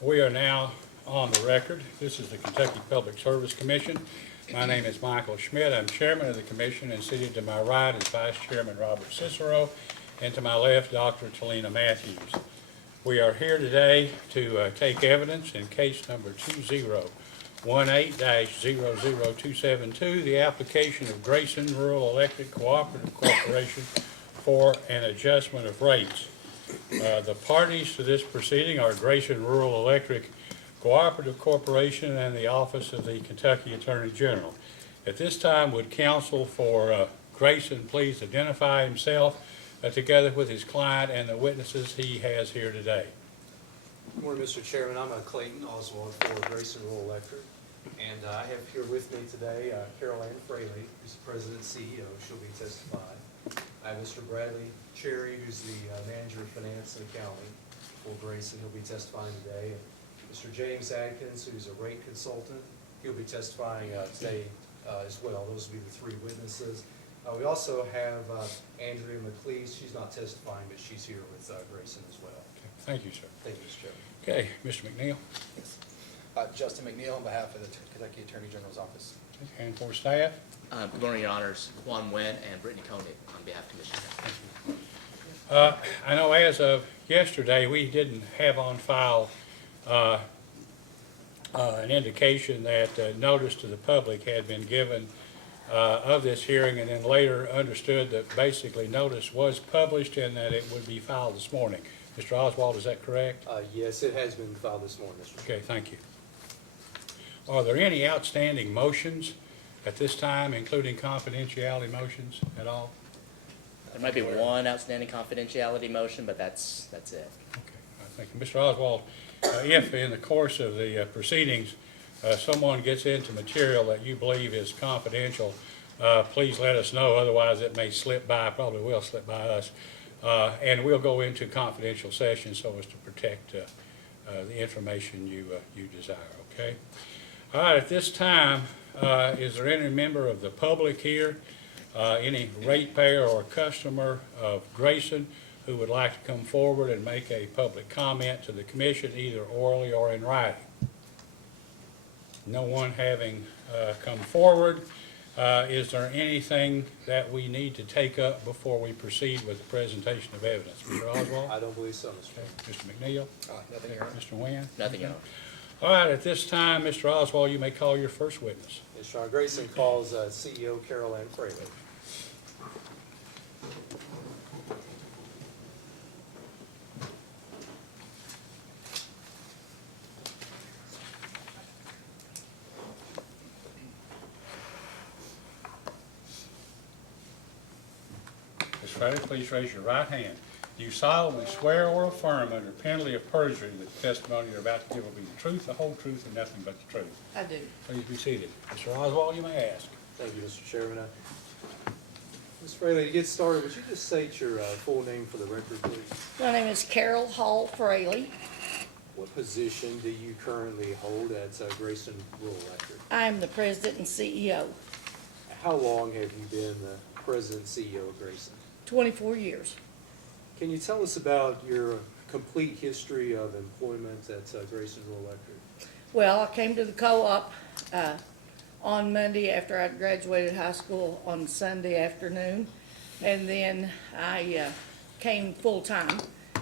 We are now on the record. This is the Kentucky Public Service Commission. My name is Michael Schmidt. I'm chairman of the commission, and seated to my right is Vice Chairman Robert Cicero, and to my left, Dr. Talina Matthews. We are here today to take evidence in case number 2018-00272, the application of Grayson Rural Electric Cooperative Corporation for an adjustment of rates. The parties to this proceeding are Grayson Rural Electric Cooperative Corporation and the Office of the Kentucky Attorney General. At this time, would counsel for Grayson please identify himself together with his client and the witnesses he has here today. Good morning, Mr. Chairman. I'm Clayton Oswald for Grayson Rural Electric, and I have here with me today Carol Ann Fraley, who's the President and CEO. She'll be testifying. I have Mr. Bradley Cherry, who's the Manager of Finance and Accounting for Grayson. He'll be testifying today. And Mr. James Adkins, who's a rate consultant, he'll be testifying today as well. Those will be the three witnesses. We also have Andrea McLeese. She's not testifying, but she's here with Grayson as well. Okay. Thank you, sir. Thank you, Mr. Chairman. Okay, Mr. McNeil. Justin McNeil on behalf of the Kentucky Attorney General's Office. Okay. And for staff. Good morning, Your Honors. Juan Nguyen and Brittany Koenig on behalf of Commissioner. I know as of yesterday, we didn't have on file an indication that notice to the public had been given of this hearing, and then later understood that basically notice was published and that it would be filed this morning. Mr. Oswald, is that correct? Yes, it has been filed this morning, Mr. Chairman. Okay, thank you. Are there any outstanding motions at this time, including confidentiality motions at all? There might be one outstanding confidentiality motion, but that's it. Okay, thank you. Mr. Oswald, if in the course of the proceedings someone gets into material that you believe is confidential, please let us know. Otherwise, it may slip by, probably will slip by us. And we'll go into confidential sessions so as to protect the information you desire, okay? All right, at this time, is there any member of the public here, any ratepayer or customer of Grayson who would like to come forward and make a public comment to the commission, either orally or in writing? No one having come forward, is there anything that we need to take up before we proceed with the presentation of evidence? Mr. Oswald? I don't believe so, Mr. Chairman. Mr. McNeil? Nothing, Your Honor. Mr. Nguyen? Nothing else. All right, at this time, Mr. Oswald, you may call your first witness. Mr. Chairman, Grayson calls CEO Carol Ann Fraley. Ms. Fraley, please raise your right hand. Do you solemnly swear or affirm under penalty of perjury that the testimony you're about to give will be the truth, the whole truth, and nothing but the truth? I do. Please be seated. Mr. Oswald, you may ask. Thank you, Mr. Chairman. Ms. Fraley, to get started, would you just state your full name for the record, please? My name is Carol Hall Fraley. What position do you currently hold at Grayson Rural Electric? I am the president and CEO. How long have you been the president and CEO of Grayson? 24 years. Can you tell us about your complete history of employment at Grayson Rural Electric? Well, I came to the co-op on Monday after I'd graduated high school on Sunday afternoon. And then I came full-time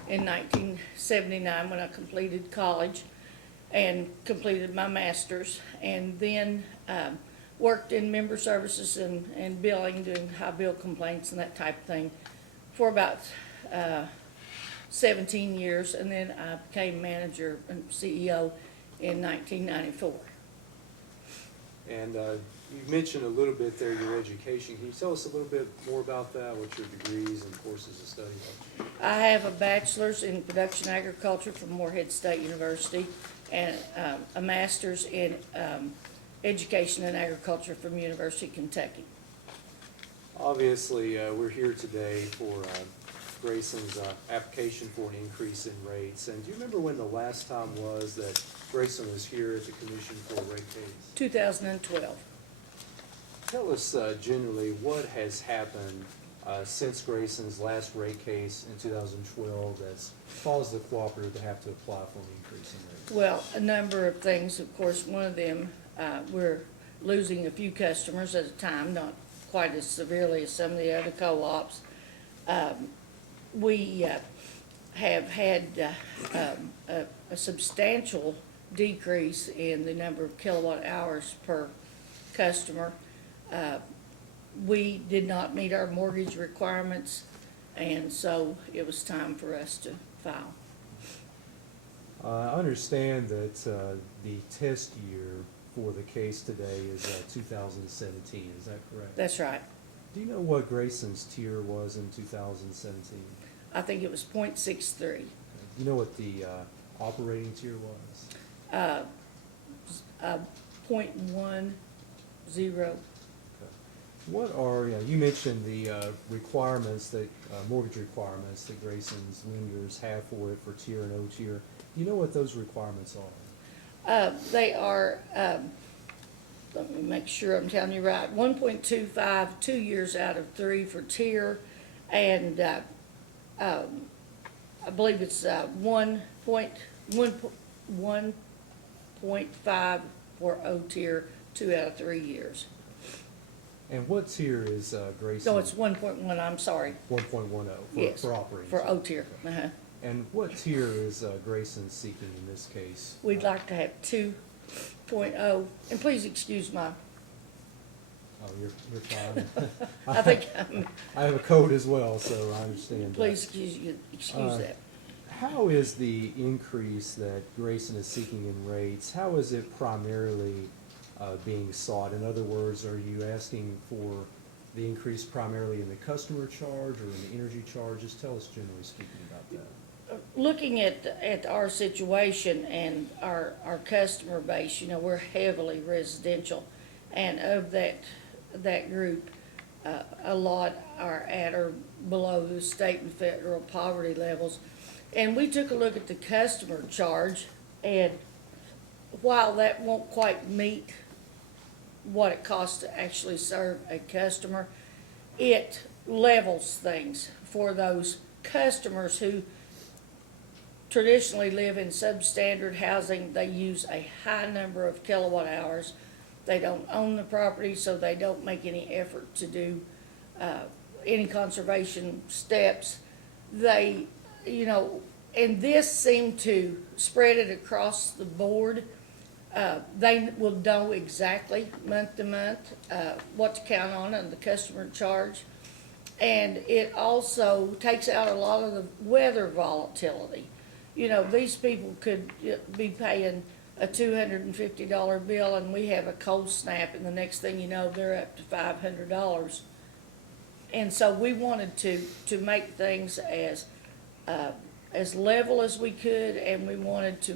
in 1979 when I completed college and completed my master's. And then worked in member services and billing, doing high bill complaints and that type of thing for about 17 years, and then I became manager and CEO in 1994. And you mentioned a little bit there your education. Can you tell us a little bit more about that, what your degrees and courses of study are? I have a bachelor's in production agriculture from Morehead State University and a master's in education and agriculture from University of Kentucky. Obviously, we're here today for Grayson's application for an increase in rates. And do you remember when the last time was that Grayson was here at the Commission for a rate case? 2012. Tell us generally what has happened since Grayson's last rate case in 2012 that's caused the cooperative to have to apply for an increase in rates? Well, a number of things. Of course, one of them, we're losing a few customers at a time, not quite as severely as some of the other co-ops. We have had a substantial decrease in the number of kilowatt hours per customer. We did not meet our mortgage requirements, and so it was time for us to file. I understand that the test year for the case today is 2017, is that correct? That's right. Do you know what Grayson's tier was in 2017? I think it was .63. Do you know what the operating tier was? 0.10. What are, you mentioned the requirements that, mortgage requirements that Grayson's lenders have for it for tier and O tier. Do you know what those requirements are? They are, let me make sure I'm telling you right, 1.25, 2 years out of 3 for tier, and I believe it's 1.5 for O tier, 2 out of 3 years. And what tier is Grayson? No, it's 1.1, I'm sorry. 1.10 Yes, for operating. for tier. O tier. Uh-huh. And what tier is Grayson seeking in this case? We'd like to have 2.0, and please excuse my, Oh, you're fine. I think, I have a code as well, so I understand that. please excuse that. How is the increase that Grayson is seeking in rates, how is it primarily being sought? In other words, are you asking for the increase primarily in the customer charge or in the energy charge? Just tell us generally speaking about that. Looking at our situation and our customer base, we're heavily residential. And of that group, a lot are at or below the state and federal poverty levels. And we took a look at the customer charge, and while that won't quite meet what it costs to actually serve a customer, it levels things for those customers who traditionally live in substandard housing. They use a high number of kilowatt hours. They don't own the property, so they don't make any effort to do any conservation steps. They, and this seemed to spread it across the board. They will know exactly month to month what to count on and the customer charge. And it also takes out a lot of the weather volatility. These people could be paying a $250 bill, and we have a cold snap, and the next thing you know, they're up to $500. And so we wanted to make things as level as we could, and we wanted to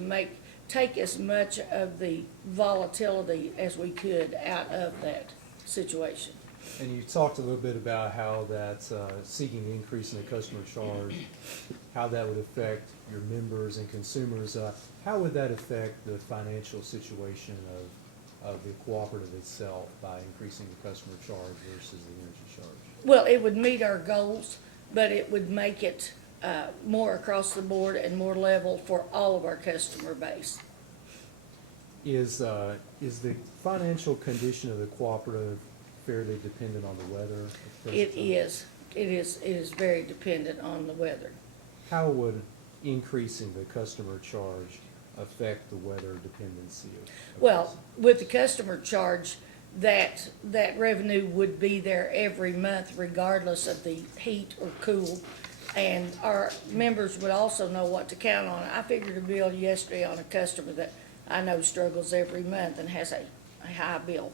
take as much of the volatility as we could out of that situation. And you talked a little bit about how that seeking an increase in the customer charge, how that would affect your members and consumers. How would that affect the financial situation of the cooperative itself by increasing the customer charge versus the energy charge? Well, it would meet our goals, but it would make it more across the board and more level for all of our customer base. Is the financial condition of the cooperative fairly dependent on the weather? It is. It is very dependent on the weather. How would increasing the customer charge affect the weather dependency of Well, Grayson? with the customer charge, that revenue would be there every month regardless of the heat or cool. And our members would also know what to count on. I figured a bill yesterday on a customer that I know struggles every month and has a high bill.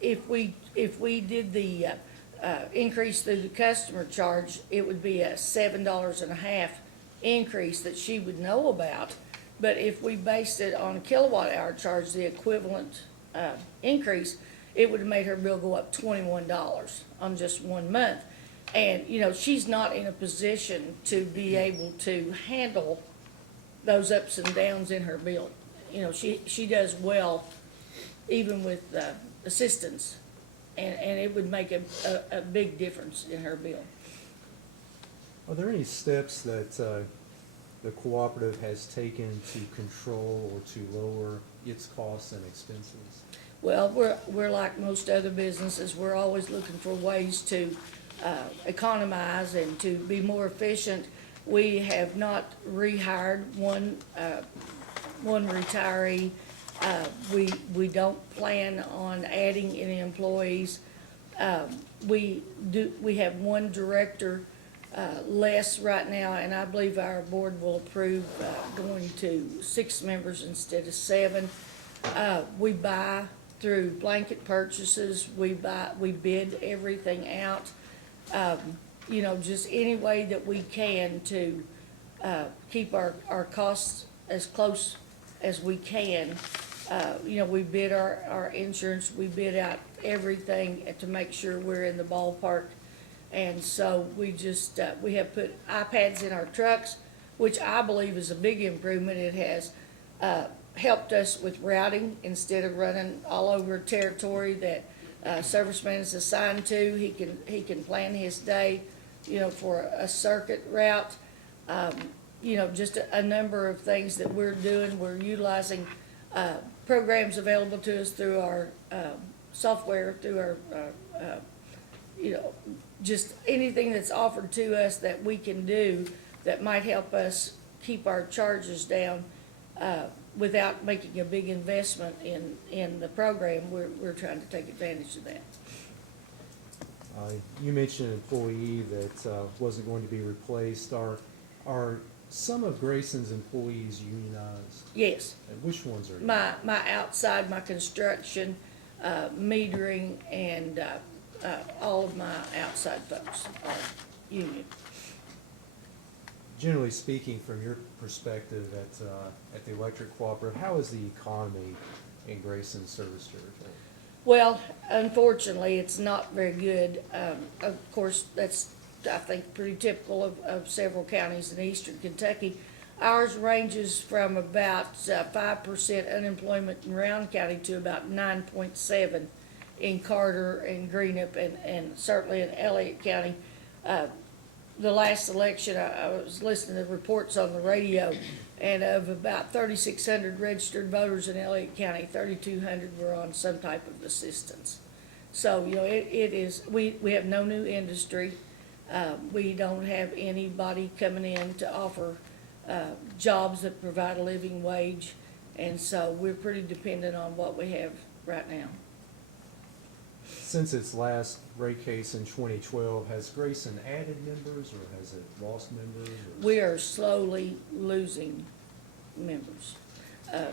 If we did the increase through the customer charge, it would be a $7.50 increase that she would know about. But if we based it on a kilowatt hour charge, the equivalent increase, it would have made her bill go up $21 on just 1 month. And, she's not in a position to be able to handle those ups and downs in her bill. She does well even with assistance. and it would make a big difference in her bill. Are there any steps that the cooperative has taken to control or to lower its costs and expenses? Well, we're like most other businesses, we're always looking for ways to economize and to be more efficient. We have not rehired one retiree. We don't plan on adding any employees. We have one director less right now, and I believe our board will approve going to 6 members instead of 7. We buy through blanket purchases, we bid everything out. You know, just any way that we can to keep our costs as close as we can. You know, we bid our insurance, we bid out everything to make sure we're in the ballpark. And so we just, we have put iPads in our trucks, which I believe is a big improvement. It has helped us with routing instead of running all over territory that serviceman is assigned to. He can plan his day, you know, for a circuit route. You know, just a number of things that we're doing. We're utilizing programs available to us through our software, through our, you know, just anything that's offered to us that we can do that might help us keep our charges down without making a big investment in the program. We're trying to take advantage of that. You mentioned an employee that wasn't going to be replaced. Are some of Grayson's employees unionized? Yes. And which ones are? My outside, my construction, metering, and all of my outside folks are union. Generally speaking, from your perspective at the electric cooperative, how is the economy in Grayson's service territory? Well, unfortunately, it's not very good. Of course, that's, I think, pretty typical of several counties in eastern Kentucky. Ours ranges from about 5% unemployment in Round County to about 9.7 in Carter and Greenup, and certainly in Elliott County. The last election, I was listening to reports on the radio, and of about 3,600 registered voters in Elliott County, 3,200 were on some type of assistance. So, you know, it is, we have no new industry. We don't have anybody coming in to offer jobs that provide a living wage, and so we're pretty dependent on what we have right now. Since its last rate case in 2012, has Grayson added members or has it lost members? Or? We are slowly losing members.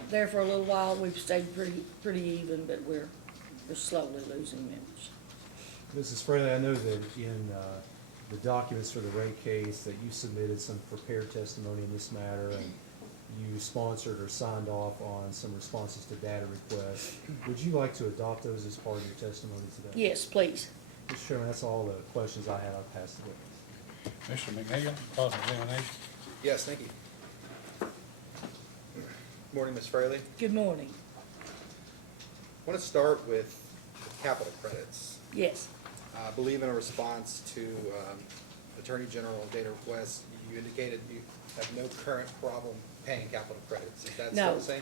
There for a little while, we've stayed pretty even, but we're slowly losing members. Mrs. Fraley, I know that in the documents for the rate case that you submitted some prepared testimony in this matter, and you sponsored or signed off on some responses to data requests. Would you like to adopt those as part of your testimony today? Yes, please. Mr. Chairman, that's all the questions I had. I'll pass the witness. Mr. McNeil, cross-examination. Yes, thank you. Morning, Ms. Fraley. Good morning. I want to start with capital credits. Yes. I believe in a response to Attorney General data requests, you indicated you have no current problem paying capital credits. Is that still No. the same?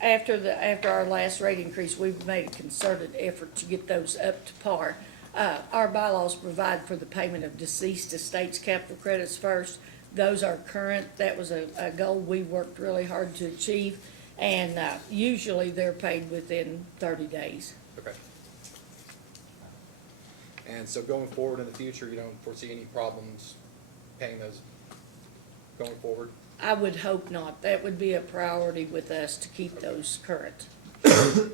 After our last rate increase, we've made a concerted effort to get those up to par. Our bylaws provide for the payment of deceased estates capital credits first. Those are current. That was a goal we worked really hard to achieve, and usually they're paid within 30 days. Okay. And so going forward in the future, you don't foresee any problems paying those going forward? I would hope not. That would be a priority with us to keep those current. Can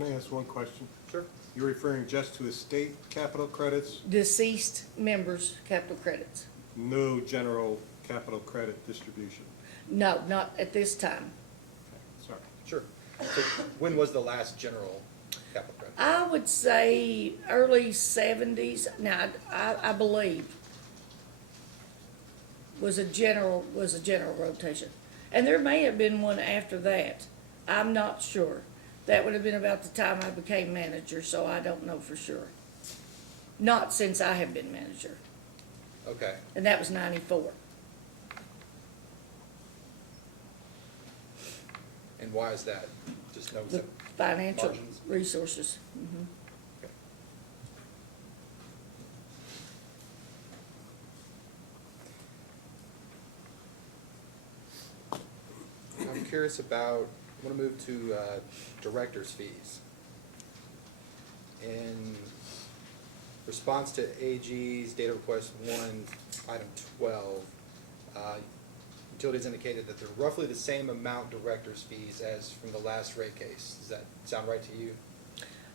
I ask one question? Sure. You're referring just to estate capital credits, Deceased members' capital credits. no general capital credit distribution? No, not at this time. Sorry. Sure. So when was the last general capital credit? I would say early 70s. Now, I believe was a general rotation, and there may have been one after that. I'm not sure. That would have been about the time I became manager, so I don't know for sure. Not since I have been manager, Okay. and that was 94. And why is that? Just no. The financial Margins. resources. Mhm. I'm curious about, I want to move to director's fees. In response to AG's data request 1, item 12, utilities indicated that they're roughly the same amount director's fees as from the last rate case. Does that sound right to you?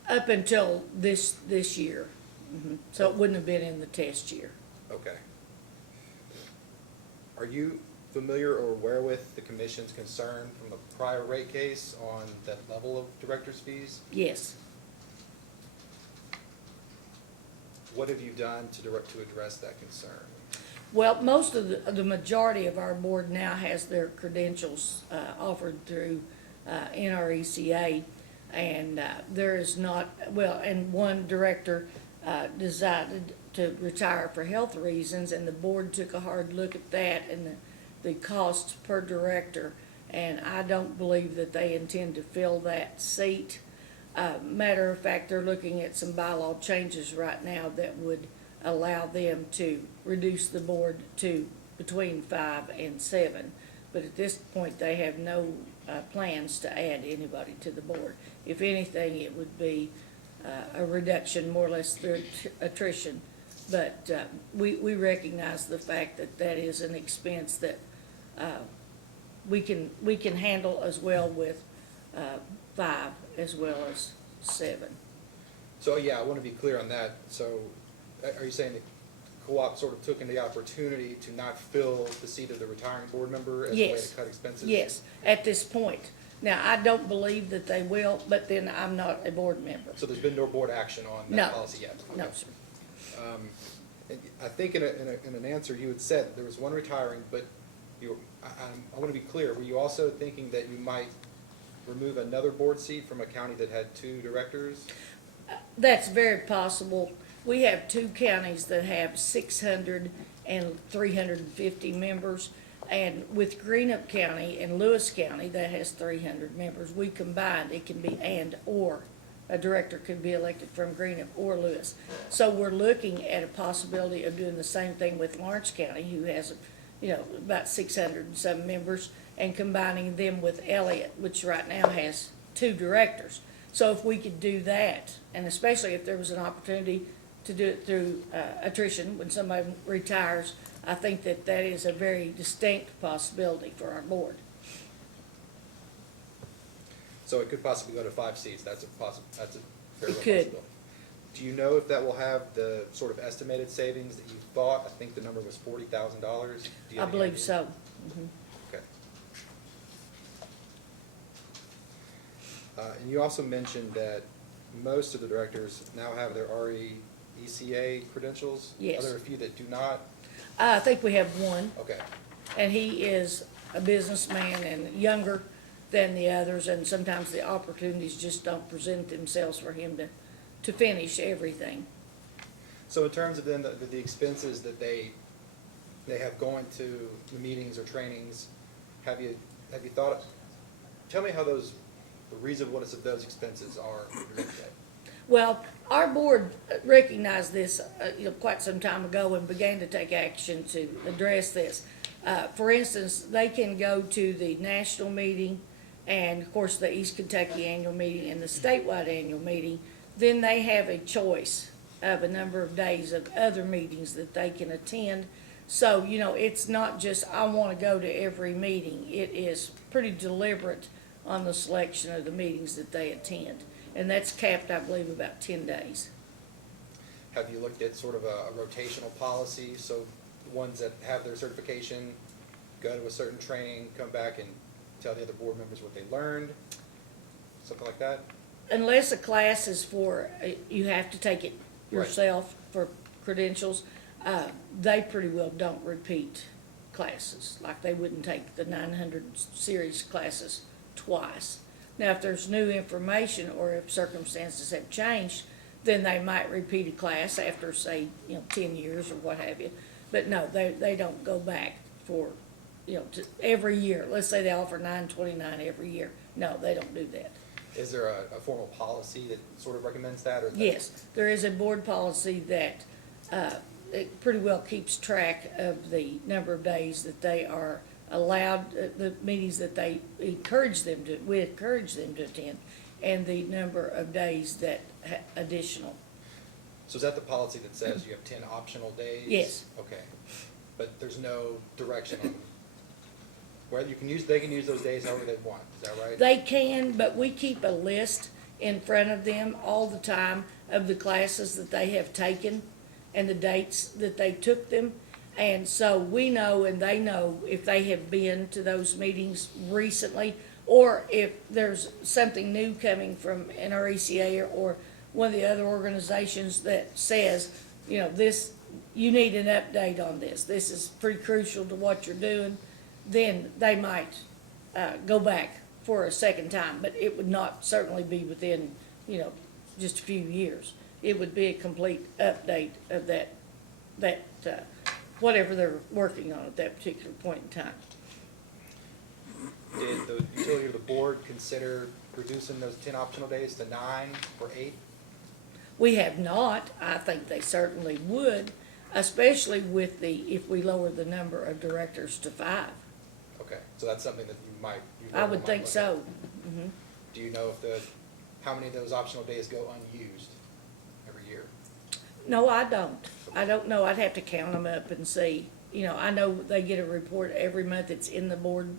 Up until this year. Mhm. So it wouldn't have been in the test year. Okay. Are you familiar or aware with the commission's concern from the prior rate case on that level of director's fees? Yes. What have you done to address that concern? Well, most of the majority of our board now has their credentials offered through NRECA, and there is not, well, and one director decided to retire for health reasons, and the board took a hard look at that and the costs per director, and I don't believe that they intend to fill that seat. Matter of fact, they're looking at some bylaw changes right now that would allow them to reduce the board to between 5 and 7. But at this point, they have no plans to add anybody to the board. If anything, it would be a reduction more or less through attrition. But we recognize the fact that that is an expense that we can handle as well with 5 as well as 7. So, yeah, I want to be clear on that. So, are you saying that co-op sort of took in the opportunity to not fill the seat of the retiring board member as a way Yes. to cut expenses? Yes, at this point. Now, I don't believe that they will, but then I'm not a board member. So there's been no board action on No. that policy yet? No, Okay. sir. And I think in an answer you had said there was one retiring, but I want to be clear, were you also thinking that you might remove another board seat from a county that had 2 directors? That's very possible. We have 2 counties that have 600 and 350 members. And with Greenup County and Lewis County, that has 300 members, we combined, it can be and/or. A director could be elected from Greenup or Lewis. So we're looking at a possibility of doing the same thing with Lawrence County, who has, about 600 and some members, and combining them with Elliott, which right now has 2 directors. So if we could do that, and especially if there was an opportunity to do it through attrition, when somebody retires, I think that that is a very distinct possibility for our board. So it could possibly go to 5 seats, that's a very real It could. possibility. Do you know if that will have the sort of estimated savings that you thought? I think the number was $40,000. Do you I have any believe idea? so. Mhm. Okay. And you also mentioned that most of the directors now have their RECA credentials? Yes. Are there a few that do not? I think we have one, Okay. and he is a businessman and younger than the others, and sometimes the opportunities just don't present themselves for him to finish everything. So in terms of then the expenses that they have going to the meetings or trainings, have you thought, tell me how the reasonableness of those expenses are looked at? Well, our board recognized this, quite some time ago and began to take action to address this. For instance, they can go to the national meeting and, of course, the East Kentucky annual meeting and the statewide annual meeting. Then they have a choice of a number of days of other meetings that they can attend. So, it's not just, I want to go to every meeting. It is pretty deliberate on the selection of the meetings that they attend. And that's capped, I believe, about 10 days. Have you looked at sort of a rotational policy, so the ones that have their certification go to a certain training, come back and tell the other board members what they learned, something like that? Unless a class is for, you have to take it Right. yourself for credentials, they pretty well don't repeat classes, like they wouldn't take the 900 series classes twice. Now, if there's new information or if circumstances have changed, then they might repeat a class after, say, 10 years or what have you. But no, they don't go back for, every year. Let's say they offer 929 every year. No, they don't do that. Is there a formal policy that sort of recommends that, or? Yes, there is a board policy that, it pretty well keeps track of the number of days that they are allowed, the meetings that we encourage them to attend, and the number of days that additional. So is that the policy that says you have 10 optional days? Yes. Okay, but there's no direction on whether they can use those days however they want, is that right? They can, but we keep a list in front of them all the time of the classes that they have taken and the dates that they took them. And so we know and they know if they have been to those meetings recently, or if there's something new coming from NRECA or one of the other organizations that says, this, you need an update on this. This is pretty crucial to what you're doing. Then they might go back for a second time, but it would not certainly be within, just a few years. It would be a complete update of that whatever they're working on at that particular point in time. Did the utility or the board consider reducing those 10 optional days to 9 or 8? We have not. I think they certainly would, especially if we lower the number of directors to 5. Okay, so that's something that I would think so. Do you know how many of those optional days go unused every year? No, I don't. I don't know. I'd have to count them up and see. I know they get a report every month. It's in the board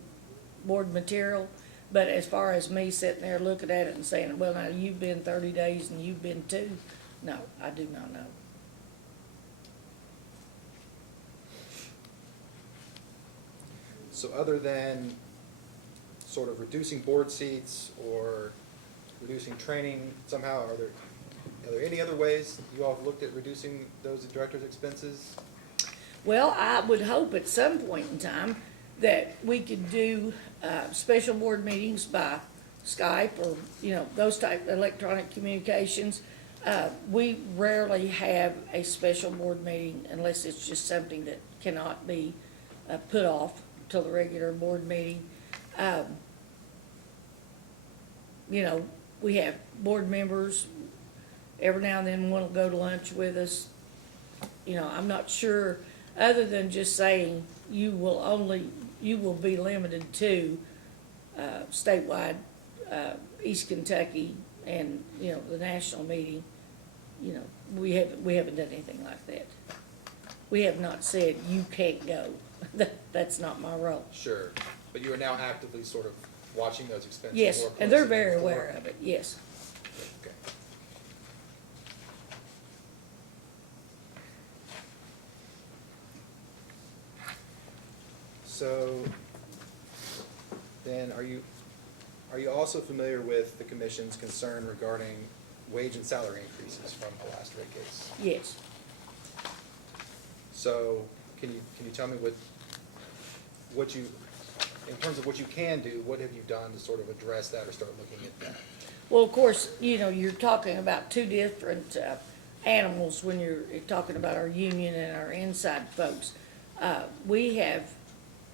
material. But as far as me sitting there looking at it and saying, well, now you've been 30 days and you've been 2, no, I do not know. So other than sort of reducing board seats or reducing training somehow, are there any other ways you all have looked at reducing those directors' expenses? Well, I would hope at some point in time that we could do special board meetings by Skype or, those type of electronic communications. We rarely have a special board meeting unless it's just something that cannot be put off till the regular board meeting. We have board members, every now and then want to go to lunch with us. I'm not sure, other than just saying you will be limited to statewide, East Kentucky and, the national meeting. We haven't done anything like that. We have not said you can't go. That's not my role. Sure, but you are now actively sort of watching those expenses Yes, more and they're closely than very before? aware of it, yes. Okay. So, then, are you also familiar with the commission's concern regarding wage and salary increases from the last rate case? Yes. So, can you tell me what you, in terms of what you can do, what have you done to sort of address that or start looking at that? Well, of course, you're talking about two different animals when you're talking about our union and our inside folks. We have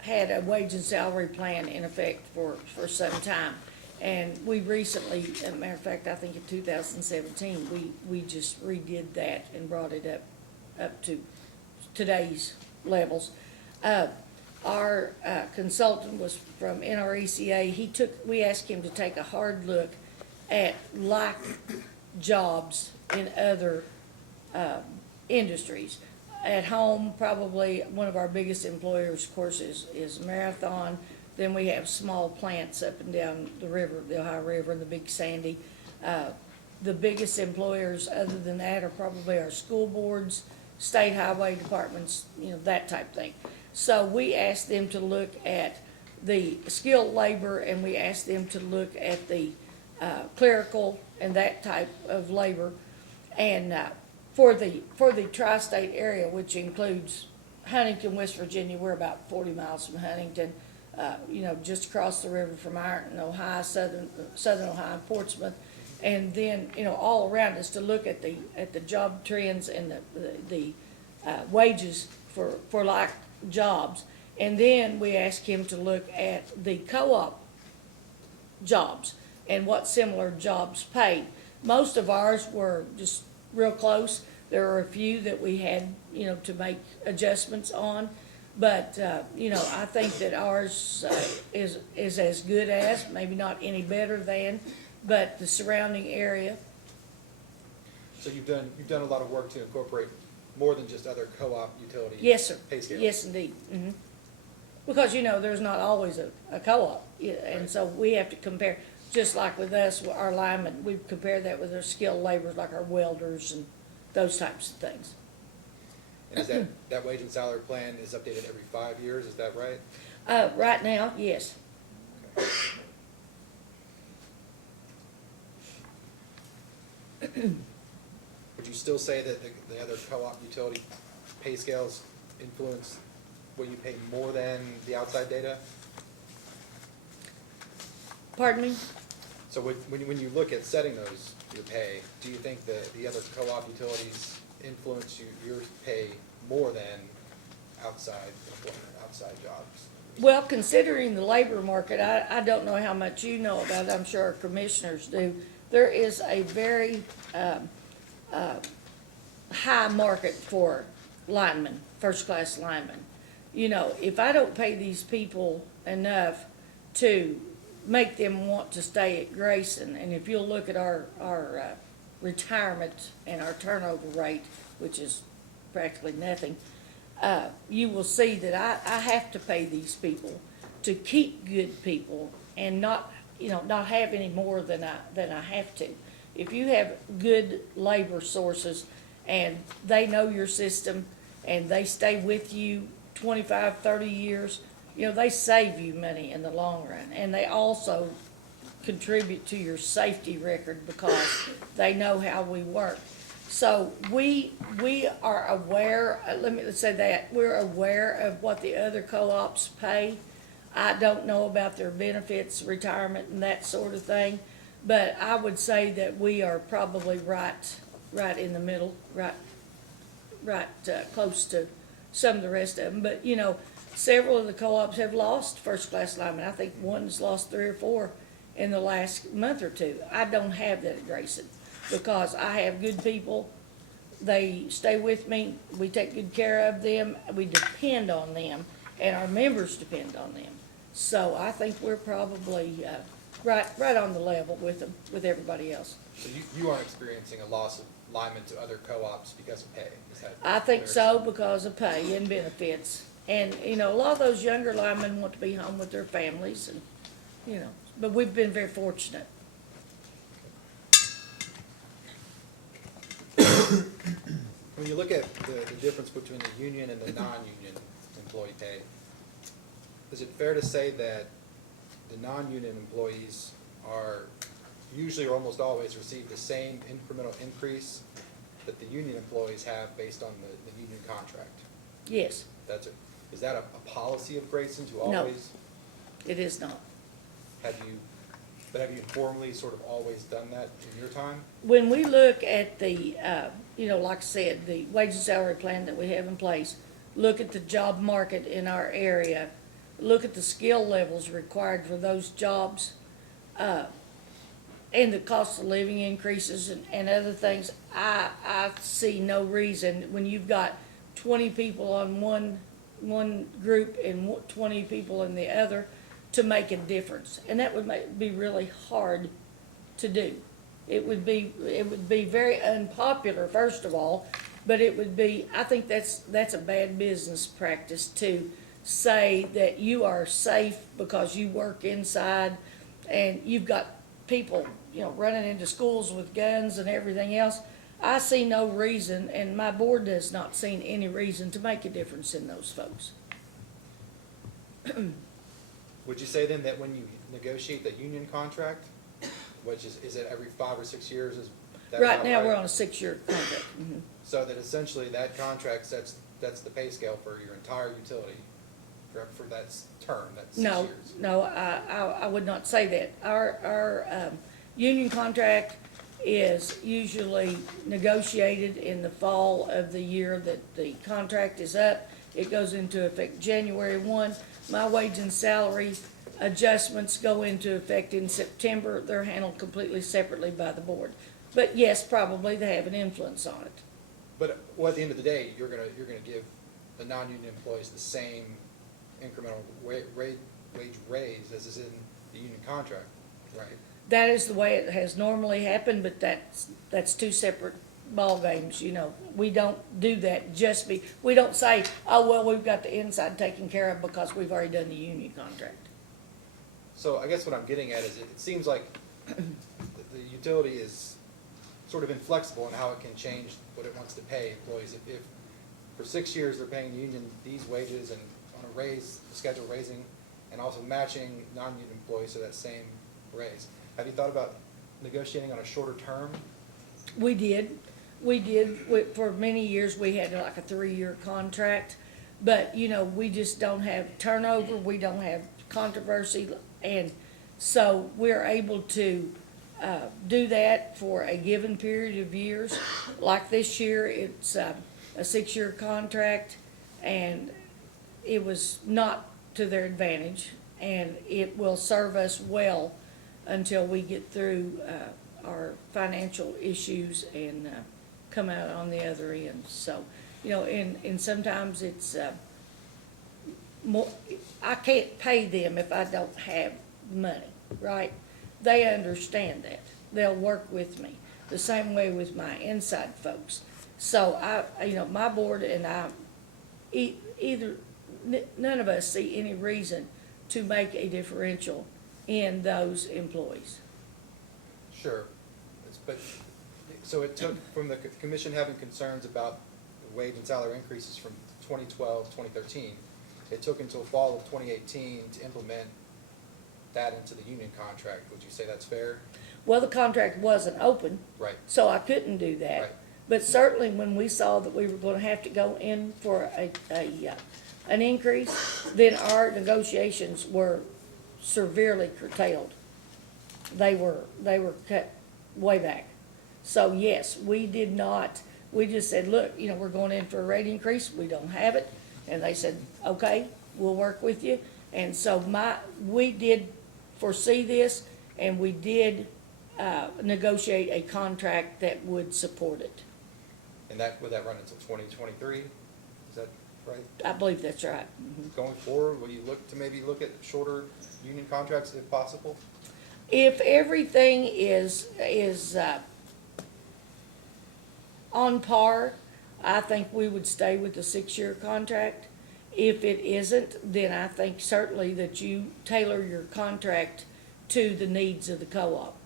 had a wage and salary plan in effect for some time. And we recently, as a matter of fact, I think in 2017, we just redid that and brought it up to today's levels. Our consultant was from NRECA. We asked him to take a hard look at like jobs in other industries. At home, probably one of our biggest employers, of course, is Marathon. Then we have small plants up and down the river, the Ohio River and the Big Sandy. The biggest employers other than that are probably our school boards, state highway departments, that type of thing. So we asked them to look at the skilled labor and we asked them to look at the clerical and that type of labor. And for the tri-state area, which includes Huntington, West Virginia, we're about 40 miles from Huntington, just across the river from Ironton, Ohio, southern Ohio, Portsmouth, And then, all around us to look at the job trends and the wages for like jobs. And then we asked him to look at the co-op jobs and what similar jobs paid. Most of ours were just real close. There were a few that we had, to make adjustments on. But, I think that ours is as good as, maybe not any better than, but the surrounding area. So you've done a lot of work to incorporate more than just other co-op utility Yes, sir. pay scales? Yes, indeed. Because, there's not always a co-op. And Right. so we have to compare, just like with us, our linemen, we compare that with our skilled laborers, like our welders and those types of things. And is that wage and salary plan is updated every 5 years, is that right? Right now, yes. Would you still say that the other co-op utility pay scales influence what you pay more than the outside data? Pardon me? So when you look at setting your pay, do you think the other co-op utilities influence your pay more than outside employment, outside jobs? Well, considering the labor market, I don't know how much you know about it, I'm sure our commissioners do. There is a very high market for linemen, first-class linemen. If I don't pay these people enough to make them want to stay at Grayson, and if you'll look at our retirement and our turnover rate, which is practically nothing, you will see that I have to pay these people to keep good people and not have any more than I have to. If you have good labor sources and they know your system and they stay with you 25, 30 years, they save you money in the long run. And they also contribute to your safety record because they know how we work. So we are aware, let's say that, we're aware of what the other co-ops pay. I don't know about their benefits, retirement, and that sort of thing, but I would say that we are probably right in the middle, close to some of the rest of them. But, several of the co-ops have lost first-class linemen. I think one's lost 3 or 4 in the last month or two. I don't have that at Grayson because I have good people. They stay with me. We take good care of them. We depend on them, and our members depend on them. So I think we're probably right on the level with them, with everybody else. So you aren't experiencing a loss of linemen to other co-ops because of pay? Is that I think fair? so because of pay and benefits. And, a lot of those younger linemen want to be home with their families and, but we've been very fortunate. When you look at the difference between the union and the non-union employee pay, is it fair to say that the non-union employees are usually or almost always receive the same incremental increase that the union employees have based on the union contract? Yes, Is that a policy of Grayson to No. always, it is not. have you informally sort of always done that in your time? When we look at the, like I said, the wage and salary plan that we have in place, look at the job market in our area, look at the skill levels required for those jobs, and the cost of living increases and other things, I see no reason when you've got 20 people on one group and 20 people in the other to make a difference. And that would be really hard to do. It would be very unpopular, first of all, but it would be, I think that's a bad business practice to say that you are safe because you work inside and you've got people, running into schools with guns and everything else. I see no reason, and my board does not see any reason to make a difference in those folks. Would you say then that when you negotiate the union contract, which is it every 5 or 6 years? Is that Right about now, we're on a 6-year contract. Mhm. So that essentially that contract sets the pay scale for your entire utility for that term, that's 6 No, years? no, I would not say that. Our union contract is usually negotiated in the fall of the year that the contract is up. It goes into effect January 1. My wage and salary adjustments go into effect in September. They're handled completely separately by the board. But yes, probably they have an influence on it. But, well, at the end of the day, you're gonna give the non-union employees the same incremental wage raise as is in the union contract, right? That is the way it has normally happened, but that's two separate ballgames, you know. We don't do that we don't say, oh, well, we've got the inside taken care of because we've already done the union contract. So I guess what I'm getting at is it seems like the utility is sort of inflexible in how it can change what it wants to pay employees. If for 6 years they're paying the union these wages and on a raise, schedule raising, and also matching non-union employees to that same raise. Have you thought about negotiating on a shorter term? We did. For many years, we had like a 3-year contract. But, you know, we just don't have turnover, we don't have controversy. And so we're able to do that for a given period of years. Like this year, it's a 6-year contract, and it was not to their advantage. And it will serve us well until we get through our financial issues and come out on the other end. So, you know, and sometimes it's more, I can't pay them if I don't have money, right? They understand that. They'll work with me. The same way with my inside folks. So you know, my board and I, none of us see any reason to make a differential in those employees. Sure. So it took, from the commission having concerns about the wage and salary increases from 2012 to 2013, it took until fall of 2018 to implement that into the union contract. Would you say that's fair? Well, the contract wasn't open. Right. So I couldn't do that. Right. But certainly when we saw that we were gonna have to go in for an increase, then our negotiations were severely curtailed. They were cut way back. So yes, we did not, we just said, look, you know, we're going in for a rate increase, we don't have it. And they said, okay, we'll work with you. And so we did foresee this, and we did negotiate a contract that would support it. And would that run until 2023? Is that right? I believe that's right. Mhm. Going forward, will you maybe look at shorter union contracts if possible? If everything is on par, I think we would stay with the 6-year contract. If it isn't, then I think certainly that you tailor your contract to the needs of the co-op.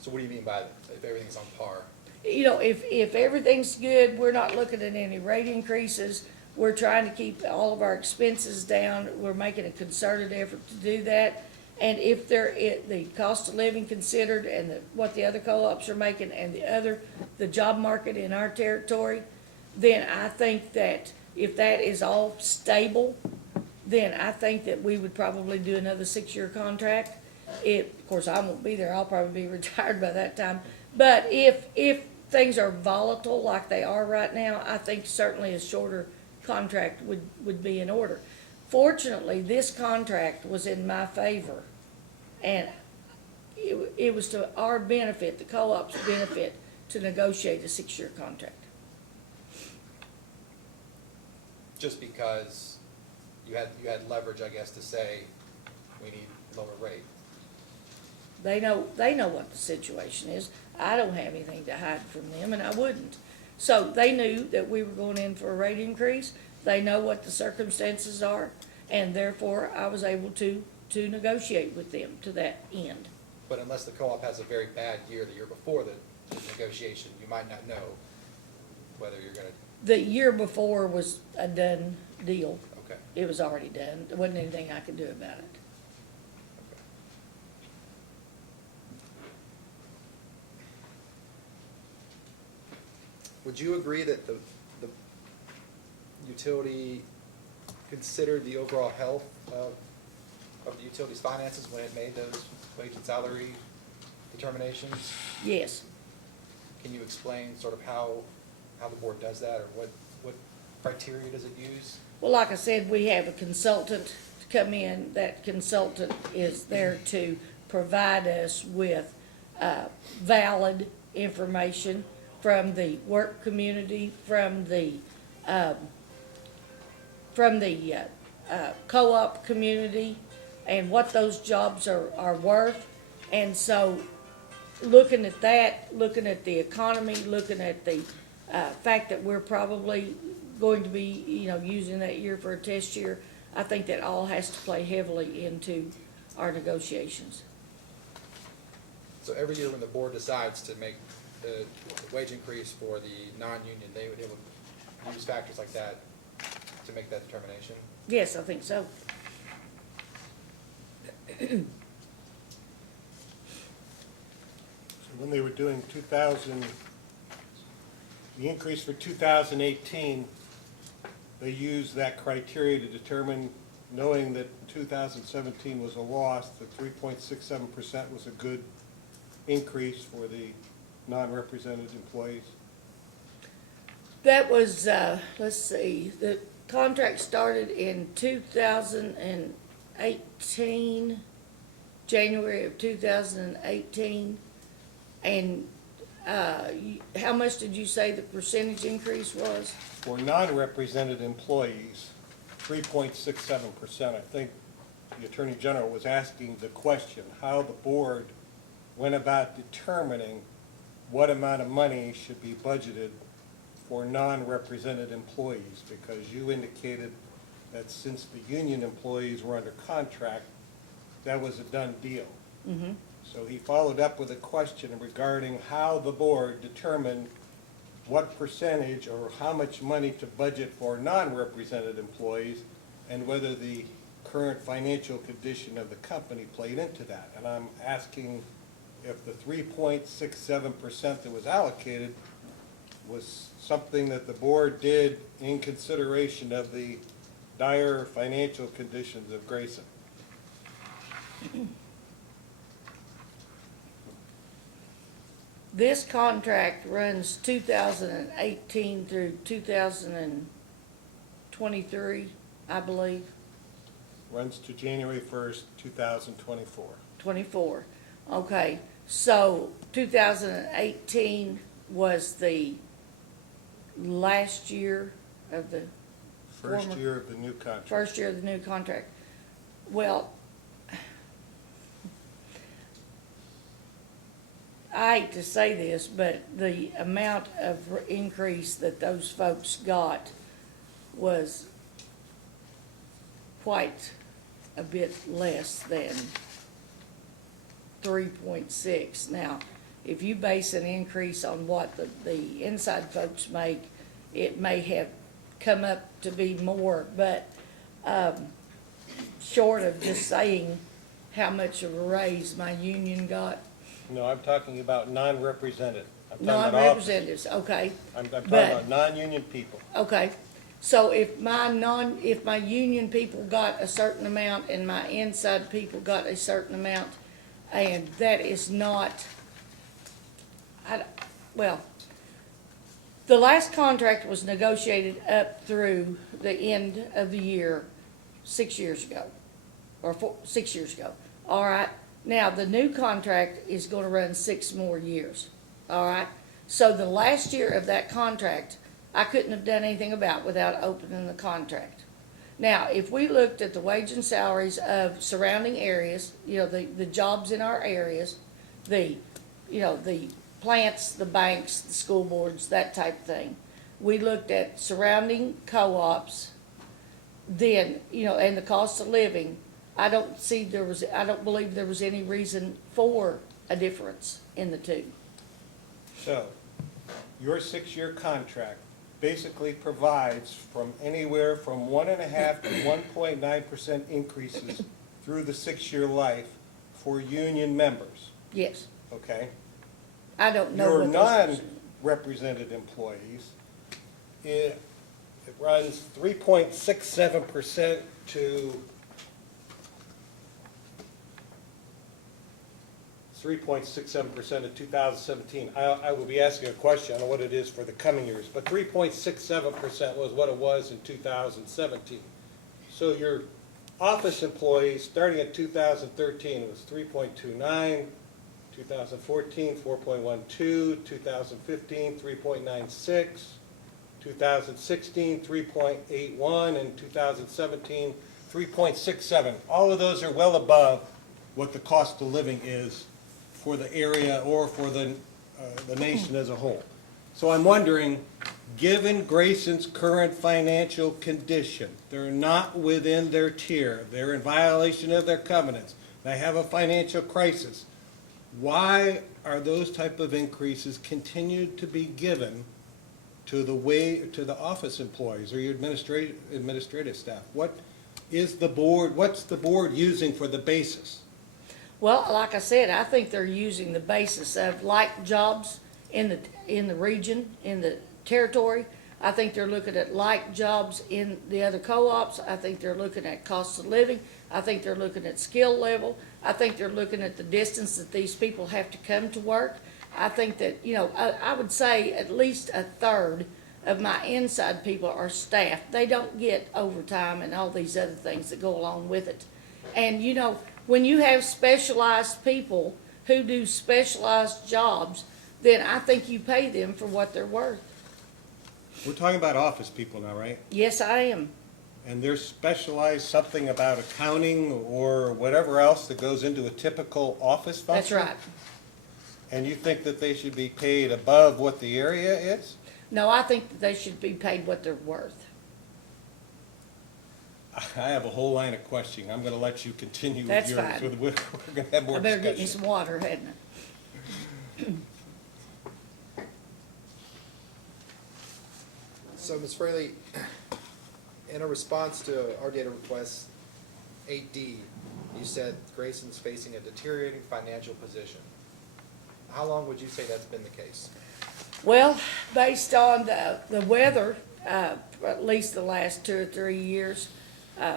So what do you mean by if everything's on par? You know, if everything's good, we're not looking at any rate increases. We're trying to keep all of our expenses down. We're making a concerted effort to do that. And if the cost of living considered and what the other co-ops are making and the job market in our territory, then I think that if that is all stable, then I think that we would probably do another 6-year contract. Of course, I won't be there. I'll probably be retired by that time. But if things are volatile like they are right now, I think certainly a shorter contract would be in order. Fortunately, this contract was in my favor, and it was to our benefit, the co-op's benefit, to negotiate a 6-year contract. Just because you had leverage, I guess, to say we need lower rate. They know what the situation is. I don't have anything to hide from them, and I wouldn't. So they knew that we were going in for a rate increase. They know what the circumstances are, and therefore I was able to negotiate with them to that end. But unless the co-op has a very bad year the year before the negotiation, you might not know whether you're gonna. The year before was a done deal. Okay. It was already done. There wasn't anything I could do about it. Would you agree that the utility considered the overall health of the utility's finances when it made those wage and salary determinations? Yes, Can you explain sort of how the board does that, or what criteria does it use? Well, like I said, we have a consultant to come in. That consultant is there to provide us with valid information from the work community, from the co-op community, and what those jobs are worth. And so, looking at that, looking at the economy, looking at the fact that we're probably going to be, using that year for a test year, I think that all has to play heavily into our negotiations. So every year when the board decides to make the wage increase for the non-union, they would use factors like that to make that determination? Yes, I think so. So when they were doing the increase for 2018, they used that criteria to determine, knowing that 2017 was a loss, that 3.67% was a good increase for the non-represented employees. That was, let's see, the contract started in 2018, January of 2018. And how much did you say the percentage increase was? For non-represented employees, 3.67%. I think the Attorney General was asking the question, how the board went about determining what amount of money should be budgeted for non-represented employees, because you indicated that since the union employees were under contract, that was a done deal. Mm-hmm. So he followed up with a question regarding how the board determined what percentage or how much money to budget for non-represented employees, and whether the current financial condition of the company played into that. And I'm asking if the 3.67% that was allocated was something that the board did in consideration of the dire financial conditions of Grayson. This contract runs 2018 through 2023, I believe, Runs to January 1st, 2024. 24. Okay, so 2018 was the last year of the First former- year of the new contract. first year of the new contract. Well, I hate to say this, but the amount of increase that those folks got was quite a bit less than 3.6. Now, if you base an increase on what the inside folks make, it may have come up to be more, but short of just saying how much of a raise my union got, No, I'm talking about non-represented. I'm talking about non-representatives, okay, I'm talking but- about non-union people. okay. So if my union people got a certain amount and my inside people got a certain amount, and that is not, well, the last contract was negotiated up through the end of the year 6 years ago, or 6 years ago. All right, now the new contract is gonna run 6 more years, all right? So the last year of that contract, I couldn't have done anything about without opening the contract. Now, if we looked at the wage and salaries of surrounding areas, the jobs in our areas, the plants, the banks, the school boards, that type of thing. We looked at surrounding co-ops, then, and the cost of living. I don't believe there was any reason for a difference in the two. So, your 6-year contract basically provides from anywhere from 1.5% to 1.9% increases through the 6-year life for union members, Yes, okay? I don't know Your what those. non-represented employees, it runs 3.67% to 3.67% in 2017. I will be asking a question on what it is for the coming years, but 3.67% was what it was in 2017. So your office employees, starting at 2013, it was 3.29, 2014, 4.12, 2015, 3.96, 2016, 3.81, and 2017, 3.67. All of those are well above what the cost of living is for the area or for the nation as a whole. So I'm wondering, given Grayson's current financial condition, they're not within their tier, they're in violation of their covenants, they have a financial crisis, why are those type of increases continued to be given to the office employees or your administrative staff? What is the board, what's the board using for the basis? Well, like I said, I think they're using the basis of like jobs in the region, in the territory. I think they're looking at like jobs in the other co-ops. I think they're looking at cost of living. I think they're looking at skill level. I think they're looking at the distance that these people have to come to work. I think that, I would say at least a third of my inside people are staff. They don't get overtime and all these other things that go along with it. And, when you have specialized people who do specialized jobs, then I think you pay them for what they're worth. We're talking about office people now, right? Yes, I am. And they're specialized something about accounting or whatever else that goes into a typical office That's function? right. And you think that they should be paid above what the area is? No, I think that they should be paid what they're worth. I have a whole line of questioning. I'm gonna let you continue with That's yours. fine. We're gonna have more I better get me discussion. some water, hadn't I? So, Ms. Fraley, in a response to our data request 8D, you said Grayson's facing a deteriorating financial position. How long would you say that's been the case? Well, based on the weather, at least the last 2 or 3 years,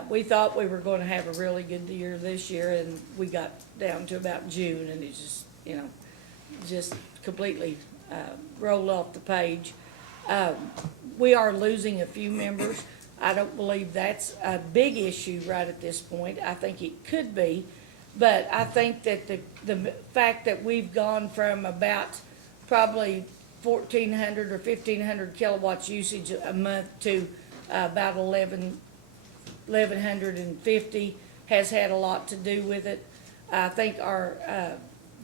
we thought we were going to have a really good year this year, and we got down to about June, and it just completely rolled off the page. We are losing a few members. I don't believe that's a big issue right at this point. I think it could be, but I think that the fact that we've gone from about probably 1,400 or 1,500 kilowatts usage a month to about 1,150 has had a lot to do with it. I think our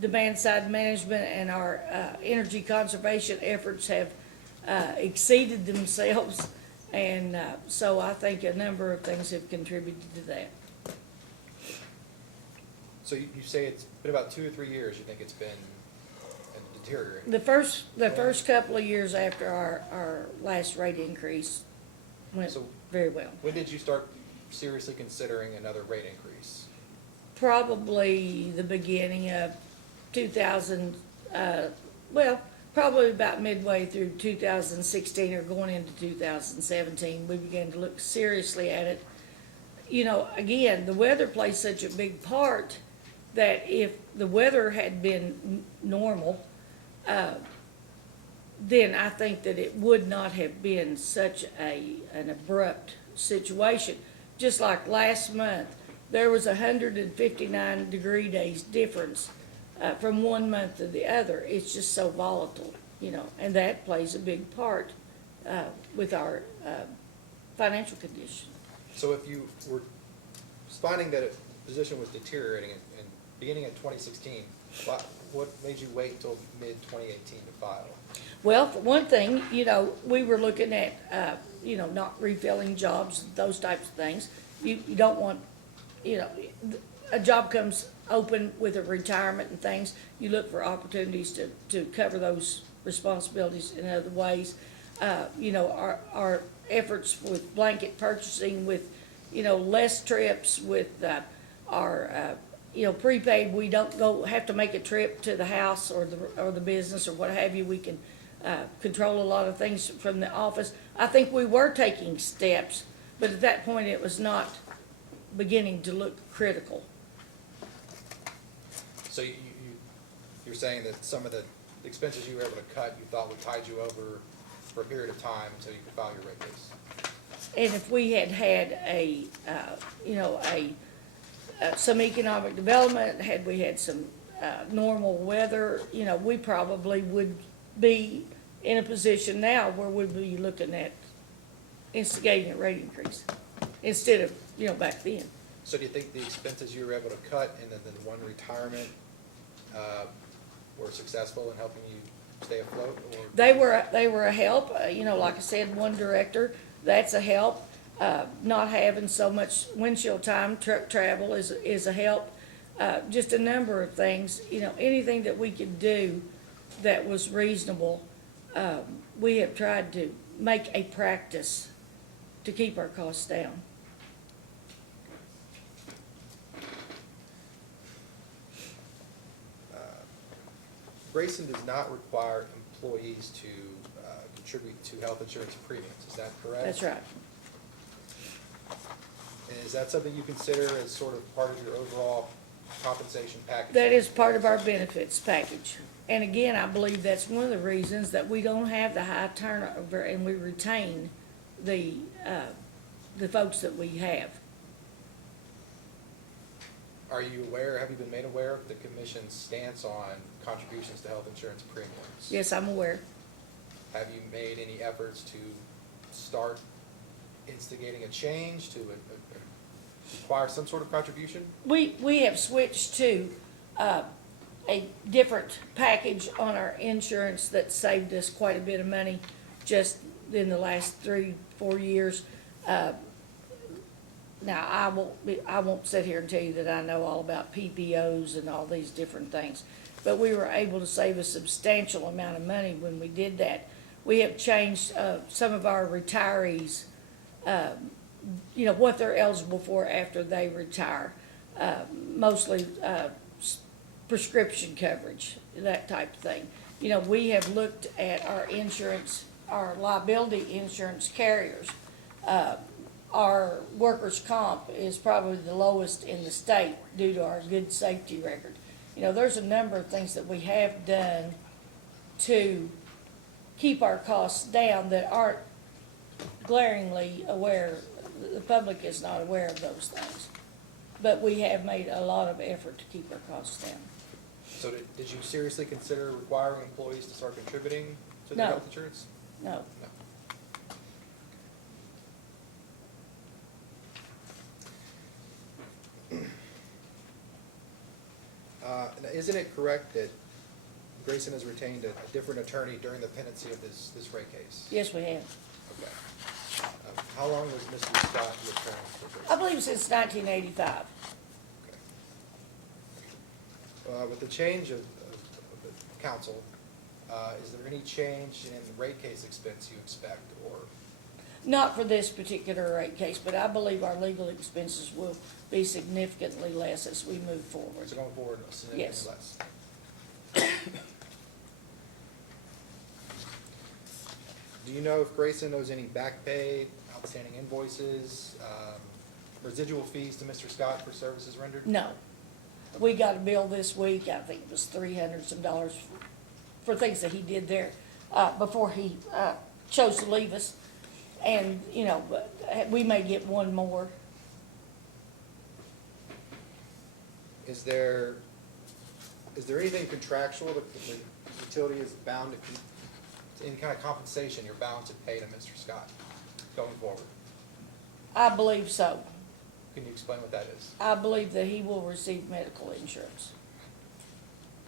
demand side management and our energy conservation efforts have exceeded themselves, and so I think a number of things have contributed to that. So you say it's been about 2 or 3 years, you think it's been deteriorating? The first couple of years after our last rate increase went So- very well. When did you start seriously considering another rate increase? Probably the beginning of 2000, probably about midway through 2016 or going into 2017, we began to look seriously at it. Again, the weather plays such a big part that if the weather had been normal, then I think that it would not have been such an abrupt situation. Just like last month, there was 159 degree days difference from one month to the other. It's just so volatile, and that plays a big part with our financial condition. So if you were finding that a position was deteriorating and beginning in 2016, what made you wait till mid-2018 to file? Well, for one thing, we were looking at, not refilling jobs, those types of things. You don't want, a job comes open with a retirement and things, you look for opportunities to cover those responsibilities in other ways. Our efforts with blanket purchasing, with, less trips, with our, prepaid, we don't have to make a trip to the house or the business or what have you. We can control a lot of things from the office. I think we were taking steps, but at that point it was not beginning to look critical. So you're saying that some of the expenses you were able to cut, you thought would tide you over for a period of time until you could file your rate case. And if we had had some economic development, had we had some, normal weather, we probably would be in a position now where we'd be looking at instigating a rate increase instead of, back then. So do you think the expenses you were able to cut and then the one retirement, were successful in helping you stay afloat, or? They were a help, like I said, one director, that's a help. Not having so much windshield time, truck travel is a help. Just a number of things, anything that we could do that was reasonable, we have tried to make a practice to keep our costs down. Grayson does not require employees to contribute to health insurance premiums, is that correct? That's right. And is that something you consider as sort of part of your overall compensation package? That is part of our benefits package. And again, I believe that's one of the reasons that we don't have the high turnover and we retain the folks that we have. Are you aware, have you been made aware of the commission's stance on contributions to health insurance premiums? Yes, I'm aware. Have you made any efforts to start instigating a change to require some sort of contribution? We have switched to a different package on our insurance that saved us quite a bit of money just in the last 3-4 years. Now, I won't sit here and tell you that I know all about PPOs and all these different things, but we were able to save a substantial amount of money when we did that. We have changed some of our retirees, what they're eligible for after they retire, mostly prescription coverage, that type of thing. We have looked at our insurance, our liability insurance carriers. Our workers' comp is probably the lowest in the state due to our good safety record. There's a number of things that we have done to keep our costs down that aren't glaringly aware, the public is not aware of those things. But we have made a lot of effort to keep our costs down. So did you seriously consider requiring employees to start contributing to their No. health insurance? No. No. Now, isn't it correct that Grayson has retained a different attorney during the pendency of this rate case? Yes, we have. Okay. How long was Mr. Scott the attorney for I Grayson? believe since 1985. Okay. With the change of the council, is there any change in the rate case expense you expect, or? Not for this particular rate case, but I believe our legal expenses will be significantly less as we move forward. So going forward, significantly less? Do you know if Grayson owes any back pay, outstanding invoices, residual fees to Mr. Scott for services rendered? No. We got a bill this week, I think it was $300 some dollars for things that he did there, before he, chose to leave us. And, but we may get one more. Is there anything contractual that the utility is bound to keep, any kind of compensation you're bound to pay to Mr. Scott going forward? I believe so. Can you explain what that is? I believe that he will receive medical insurance.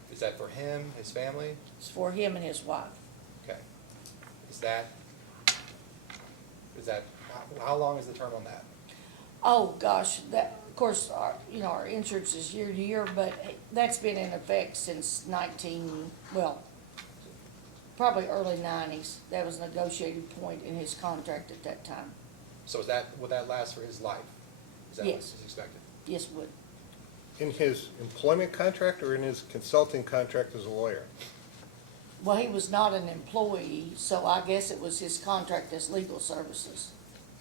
Is that for him, his family? It's for him and his wife. Okay. Is that, how long is the term on that? Oh, gosh, that, of course, our insurance is year to year, but that's been in effect since probably early 90s. That was a negotiated point in his contract at that time. So would that last for his life? Is that what Yes. is expected? Yes, would. In his employment contract or in his consulting contract as a lawyer? Well, he was not an employee, so I guess it was his contract as legal services.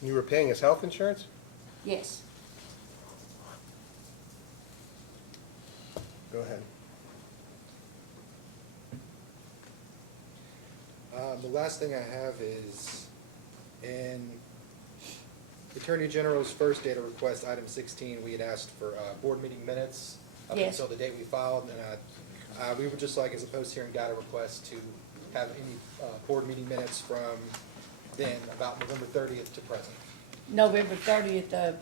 You were paying his health insurance? Yes. Go ahead. The last thing I have is in the Attorney General's first data request, item 16, we had asked for board meeting minutes up Yes. until the date we filed, and we would just like, as a post-hearing data request, to have any board meeting minutes from then, about November 30th to present, November 30th of,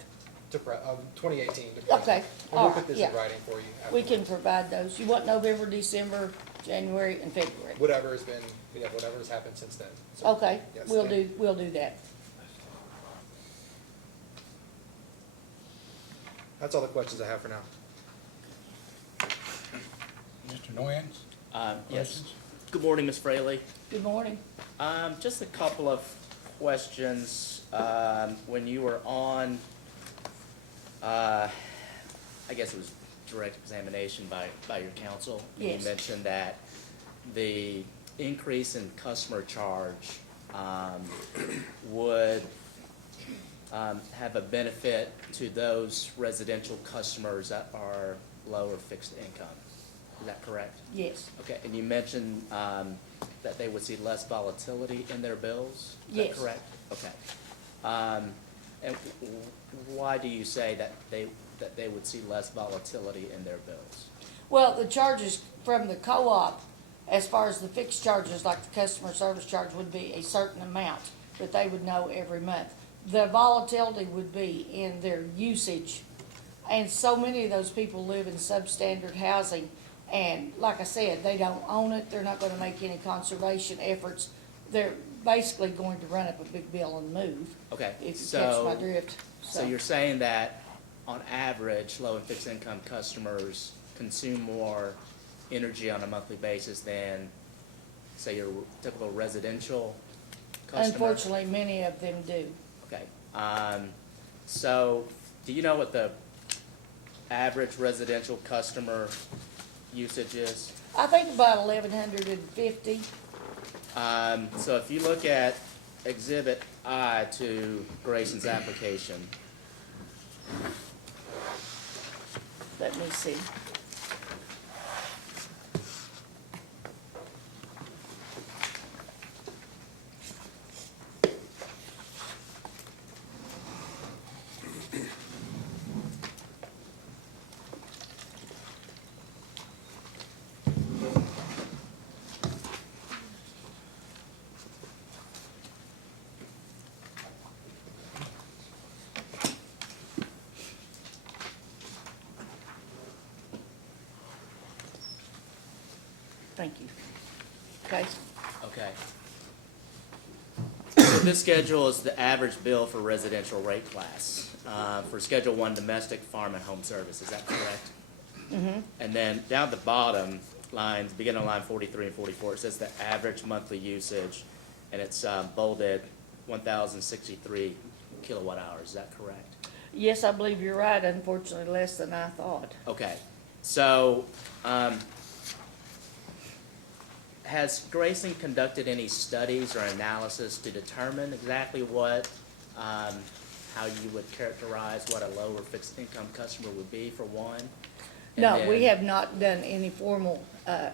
2018 to present. Okay, And we'll all put right, this yeah. in writing for you. we afterwards. can provide those. You want November, December, January, and February? Whatever has been, whatever has happened since then. So, Okay, yes, we'll thank you. we'll do that. That's all the questions I have for now. Mr. Noyens? Yes. Questions? Good morning, Ms. Fraley. Good morning. Just a couple of questions. When you were on, I guess it was direct examination by your counsel. Yes. You mentioned that the increase in customer charge would have a benefit to those residential customers that are lower fixed income. Is that correct? Yes. Okay, and you mentioned that they would see less volatility in their bills? Is Yes. that correct? Okay. And why do you say that they would see less volatility in their bills? Well, the charges from the co-op, as far as the fixed charges, like the customer service charge, would be a certain amount that they would know every month. The volatility would be in their usage, and so many of those people live in substandard housing, and like I said, they don't own it, they're not gonna make any conservation efforts. They're basically going to run up a big bill and move, Okay, if you catch my so, drift. so you're saying that on average, low and fixed income customers consume more energy on a monthly basis than, say, your typical residential customer? Unfortunately, many of them do. Okay, so do you know what the average residential customer usage is? I think about 1,150. So if you look at Exhibit I to Grayson's application, Let me see. Thank you. Okay, okay. So this schedule is the average bill for residential rate class, for Schedule 1 domestic, farm, and home service, is that correct? mm-hmm, And then down the bottom lines, beginning on line 43 and 44, it says the average monthly usage, and it's bolded 1,063 kilowatt hours, is that correct? yes, I believe you're right, unfortunately less than I thought. Okay, so, has Grayson conducted any studies or analysis to determine exactly what, how you would characterize what a lower fixed income customer would be, for one? And No, we then- have not done any formal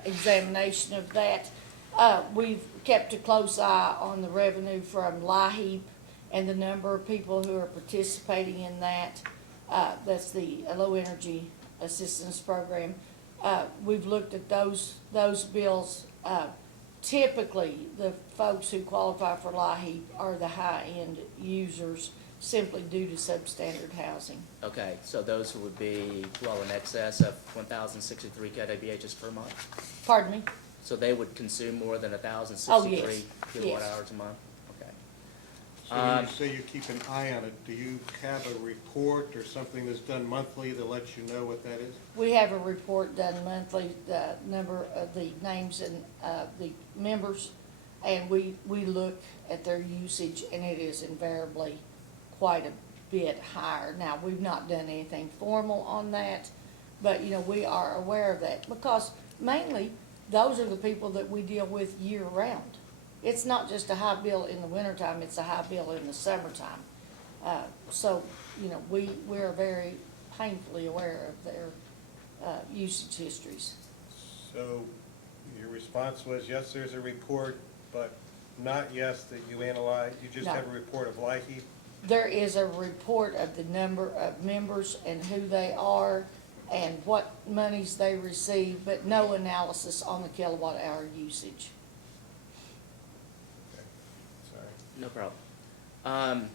examination of that. We've kept a close eye on the revenue from LIHEAP and the number of people who are participating in that. That's the Low Energy Assistance Program. We've looked at those bills. Typically, the folks who qualify for LIHEAP are the high-end users, simply due to substandard housing. Okay, so those would be well in excess of 1,063 kWhs per month? Pardon me? So they would consume more than Oh, 1,063 yes, kilowatt yes. hours a month? Okay. So when you say you keep an eye on it, do you have a report or something that's done monthly that lets you know what that is? We have a report done monthly, the number of the names and the members, and we look at their usage, and it is invariably quite a bit higher. Now, we've not done anything formal on that, but, you know, we are aware of that, because mainly, those are the people that we deal with year-round. It's not just a high bill in the wintertime, it's a high bill in the summertime. So, you know, we're very painfully aware of their usage histories. So your response was, yes, there's a report, but not yes, that you analyzed? You just No. have a report of LIHEAP? There is a report of the number of members and who they are and what monies they receive, but no analysis on the kilowatt hour usage. Sorry. No problem.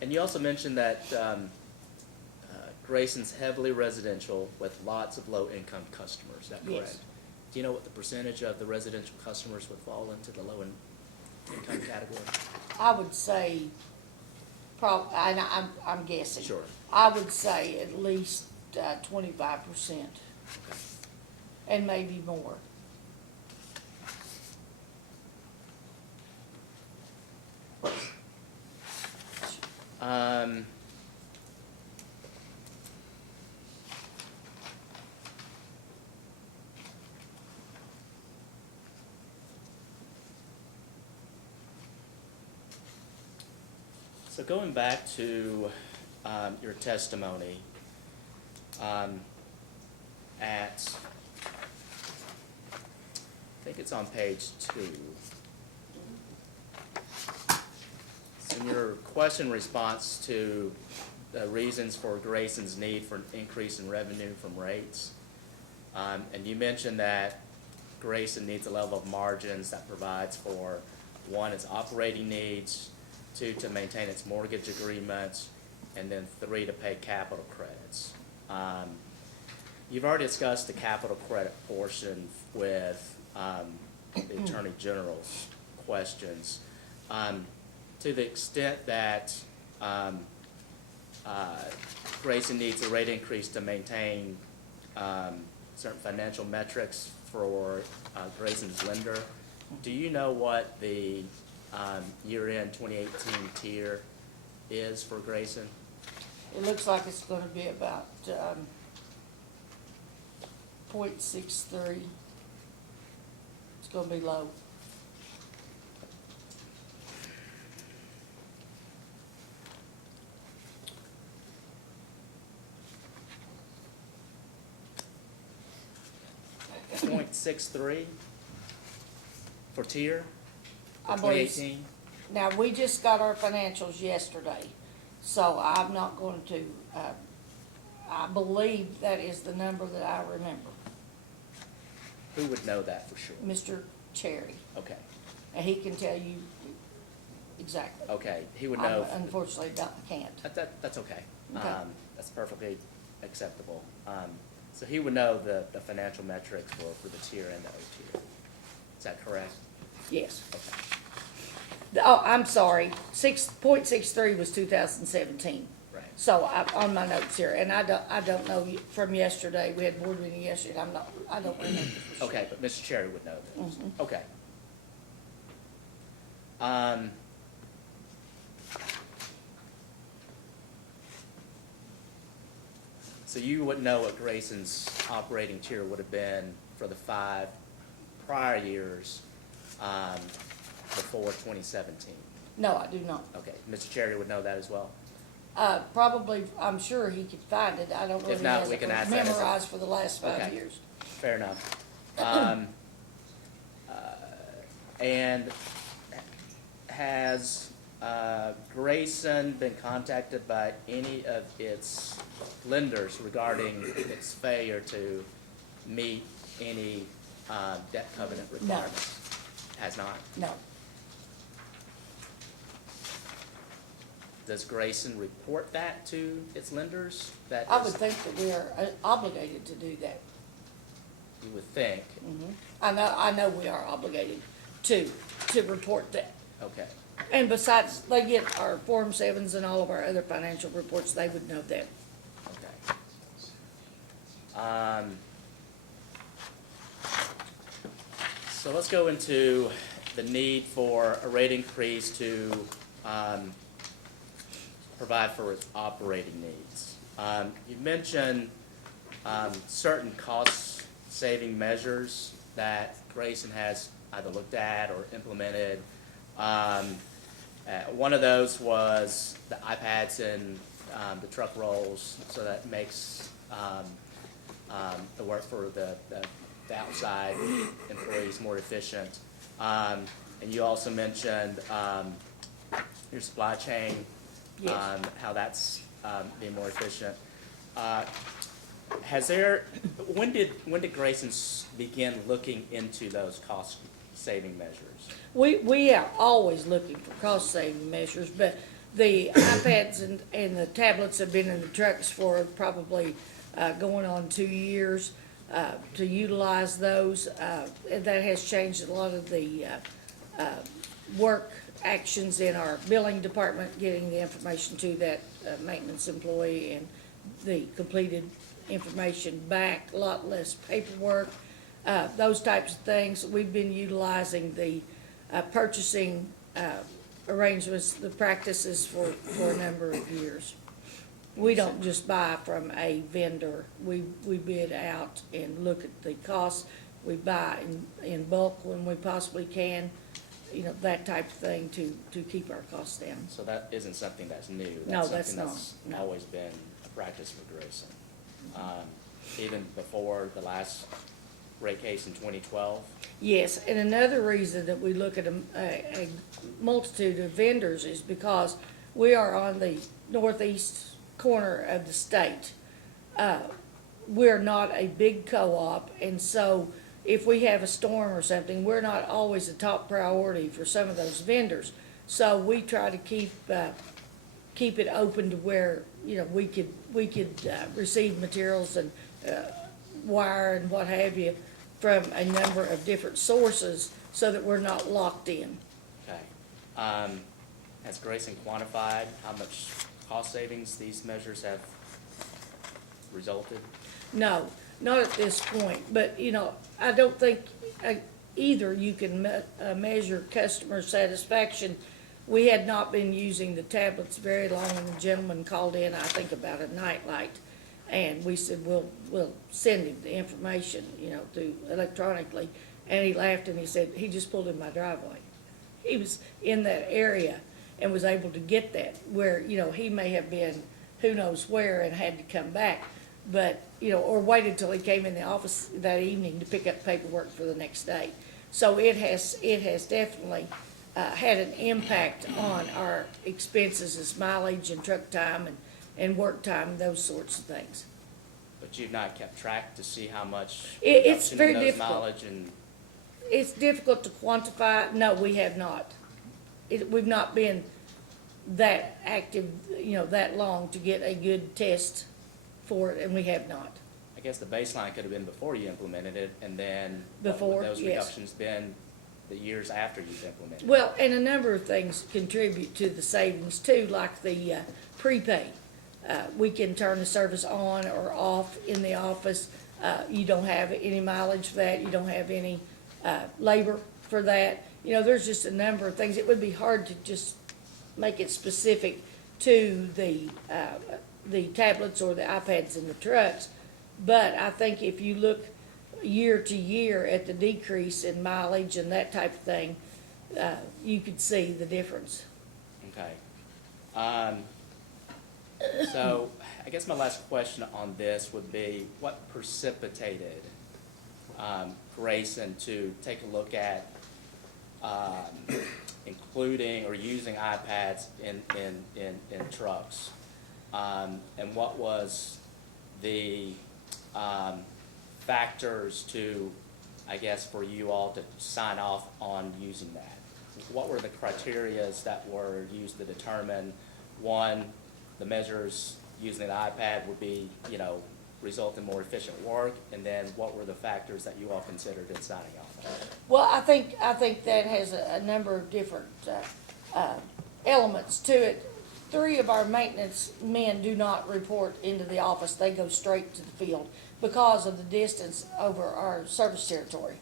And you also mentioned that Grayson's heavily residential with lots of low-income customers, is that correct? Yes. Do you know what the percentage of the residential customers would fall into the low-income category? I would say, I'm guessing. Sure. I would say at least 25%, Okay. and maybe more. Um, So going back to your testimony, at, I think it's on page 2. In your question response to the reasons for Grayson's need for an increase in revenue from rates, and you mentioned that Grayson needs a level of margins that provides for, 1, its operating needs, 2, to maintain its mortgage agreements, and then 3, to pay capital credits. You've already discussed the capital credit portion with the Attorney General's questions. To the extent that Grayson needs a rate increase to maintain certain financial metrics for Grayson's lender, do you know what the year-end 2018 tier is for Grayson? It looks like it's gonna be about, 0.63. It's gonna be low. .63 for tier I for believe- 2018? Now, we just got our financials yesterday, so I'm not going to, I believe that is the number that I remember, Who would know that for sure? Mr. Cherry, Okay, and he can tell you exactly. okay, he would I know. unfortunately can't. That's okay. Okay. That's perfectly acceptable. So he would know the financial metrics for the tier and the O tier. Is that correct? Yes. Okay. Oh, I'm sorry, 6.63 was 2017. Right. So on my notes here, and I don't know from yesterday, we had board meeting yesterday, I don't remember for sure. Okay, but Mr. Cherry would know that. Mhm. Okay. So you wouldn't know what Grayson's operating tier would have been for the 5 prior years before 2017? No, I do not. Okay, Mr. Cherry would know that as well? Probably, I'm sure he could find it, I don't know if If he not, has we it can ask that as a- memorized for the last 5 Okay. years. Fair enough. And has Grayson been contacted by any of its lenders regarding its failure to meet any debt covenant requirements? Has not? No, Does Grayson report that to its lenders? That I is- would think that we are obligated to do that. You would think. I know we are obligated to report that. Okay. And besides, they get our Form 7s and all of our other financial reports, they would know that. Okay. So let's go into the need for a rate increase to provide for its operating needs. You mentioned certain cost-saving measures that Grayson has either looked at or implemented. One of those was the iPads and the truck rolls, so that makes the work for the outside employees more efficient. And And you also mentioned, your supply chain. Yes. How that's, being more efficient. When did Grayson begin looking into those cost-saving measures? We are always looking for cost-saving measures, but the iPads and the tablets have been in the trucks for probably going on 2 years to utilize those. And that has changed a lot of the work actions in our billing department, getting the information to that maintenance employee and the completed information back, a lot less paperwork, those types of things. We've been utilizing the purchasing arrangements, the practices for a number of years. We don't just buy from a vendor. We bid out and look at the costs. We buy in bulk when we possibly can, that type of thing to keep our costs down. So that isn't something that's new? No, that's something not, no. always been a practice for Grayson. Even before the last rate case in 2012? Yes, and another reason that we look at a multitude of vendors is because we are on the northeast corner of the state. We're not a big co-op, and so if we have a storm or something, we're not always a top priority for some of those vendors. So we try to keep it open to where, we could receive materials and wire and what have you from a number of different sources so that we're not locked in. Okay. Has Grayson quantified how much cost savings these measures have resulted? No, not at this point, but, I don't think either you can measure customer satisfaction. We had not been using the tablets very long, and the gentleman called in, I think, about a nightlight. And we said, we'll send him the information, through electronically. And he laughed and he said, he just pulled in my driveway. He was in that area and was able to get that, where, he may have been who knows where and had to come back. But, or waited till he came in the office that evening to pick up paperwork for the next day. So it has definitely had an impact on our expenses as mileage and truck time and work time, those sorts of things. But you've not kept track to see how much It's reduction very in those difficult. mileage and, It's difficult to quantify. No, we have not. We've not been that active, that long to get a good test for it, and we have not. I guess the baseline could have been before you implemented it, and then what Before, would those yes. reductions been the years after you've implemented? Well, and a number of things contribute to the savings too, like the prepaid. We can turn the service on or off in the office. You don't have any mileage for that. You don't have any labor for that. There's just a number of things. It would be hard to just make it specific to the tablets or the iPads in the trucks. But I think if you look year to year at the decrease in mileage and that type of thing, you could see the difference. Okay. So I guess my last question on this would be, what precipitated Grayson to take a look at including or using iPads in trucks? And what was the factors to, I guess, for you all to sign off on using that? What were the criterias that were used to determine, one, the measures using an iPad would be, result in more efficient work, and then what were the factors that you all considered in signing off on it? Well, I think that has a number of different elements to it. 3 of our maintenance men do not report into the office. They go straight to the field because of the distance over our service territory.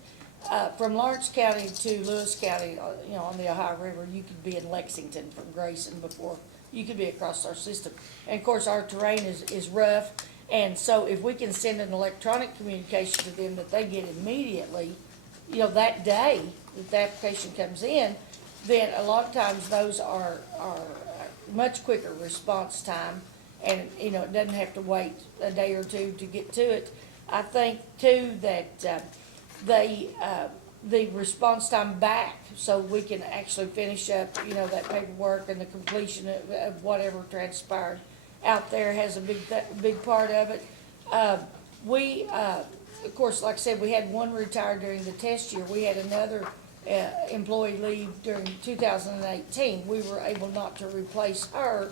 From Lawrence County to Lewis County, on the Ohio River, you could be in Lexington from Grayson before you could be across our system. And of course, our terrain is rough. And so if we can send an electronic communication to them that they get immediately, that day that the application comes in, then a lot of times those are much quicker response time, and, it doesn't have to wait a day or two to get to it. I think too that they the response time back so we can actually finish up, that paperwork and the completion of whatever transpired out there has a big part of it. Of course, like I said, we had one retire during the test year. We had another employee leave during 2018. We were able not to replace her.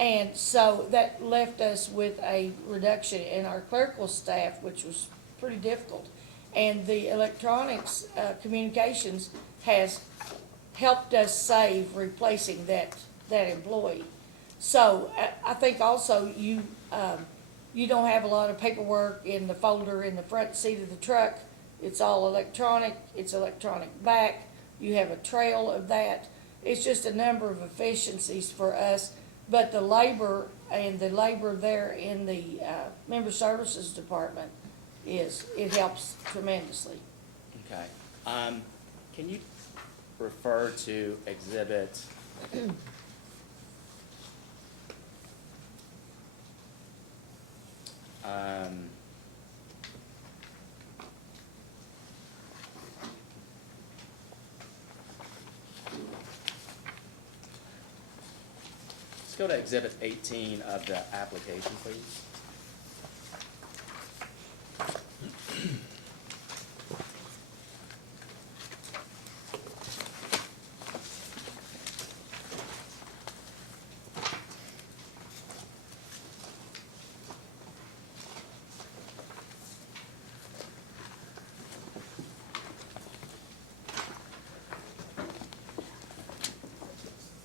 And so that left us with a reduction in our clerical staff, which was pretty difficult. And the electronics communications has helped us save replacing that employee. So I think also you don't have a lot of paperwork in the folder in the front seat of the truck. It's all electronic. It's electronic back. You have a trail of that. It's just a number of efficiencies for us. But the labor there in the member services department it helps tremendously. Okay. Can you refer to exhibit let's go to exhibit 18 of the application, please.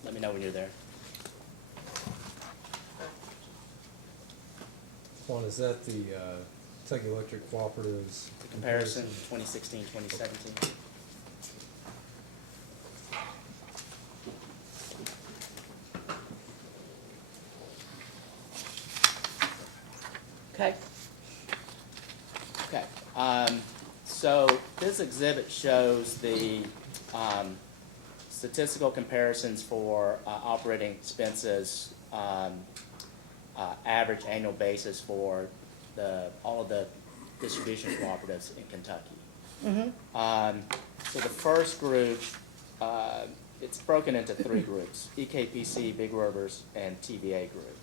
Let me know when you're there. Juan, is that the Kentucky Electric Cooperative's Comparison 2016, 2017. Okay? Okay, so this exhibit shows the statistical comparisons for operating expenses, average annual basis for all of the distribution cooperatives in Kentucky. So the first group, it's broken into three groups: EKPC, Big Rivers, and TVA group.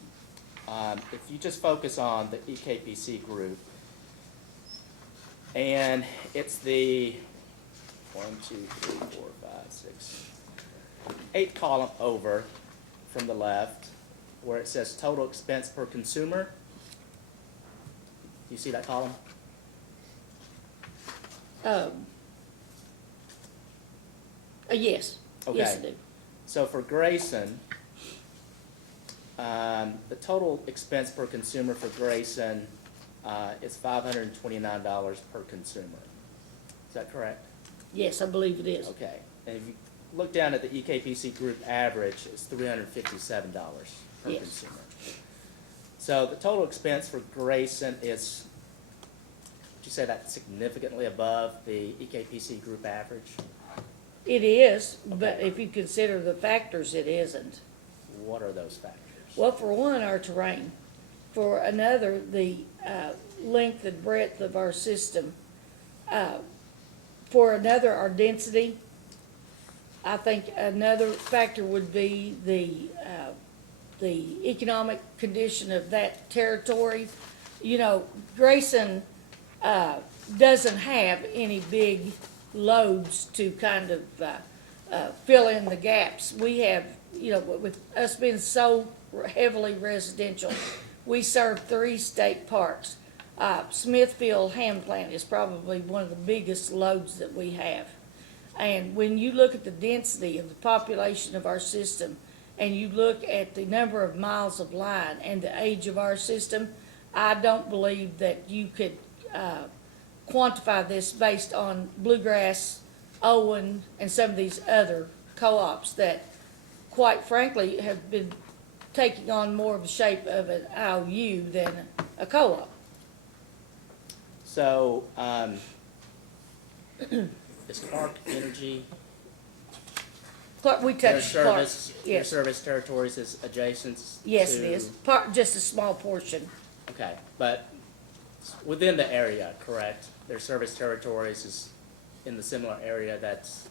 If you just focus on the EKPC group, and it's the 8th column over from the left, where it says total expense per consumer. Do you see that column? Yes. Okay. Yes, I do. So for Grayson, the total expense per consumer for Grayson is $529 per consumer. Is that correct? Yes, I believe it is. Okay. And if you look down at the EKPC group average, it's $357 per Yes. consumer. So the total expense for Grayson is, would you say that's significantly above the EKPC group average? It is, but if you consider the factors, it isn't. What are those factors? Well, for one, our terrain. For another, the length and breadth of our system. For another, our density. I think another factor would be the economic condition of that territory. Grayson doesn't have any big loads to kind of fill in the gaps. We have, with us being so heavily residential, we serve 3 state parks. Smithfield Ham Plant is probably one of the biggest loads that we have. And when you look at the density of the population of our system, and you look at the number of miles of line and the age of our system, I don't believe that you could quantify this based on Bluegrass, Owen, and some of these other co-ops that, quite frankly, have been taking on more of the shape of an IOU than a co-op. So, is Clark Energy, We their touched Clark, service, their yes. service territories is adjacent to? Yes, it is. Just a small portion. Okay, but within the area, correct? Their service territories is in the similar area that's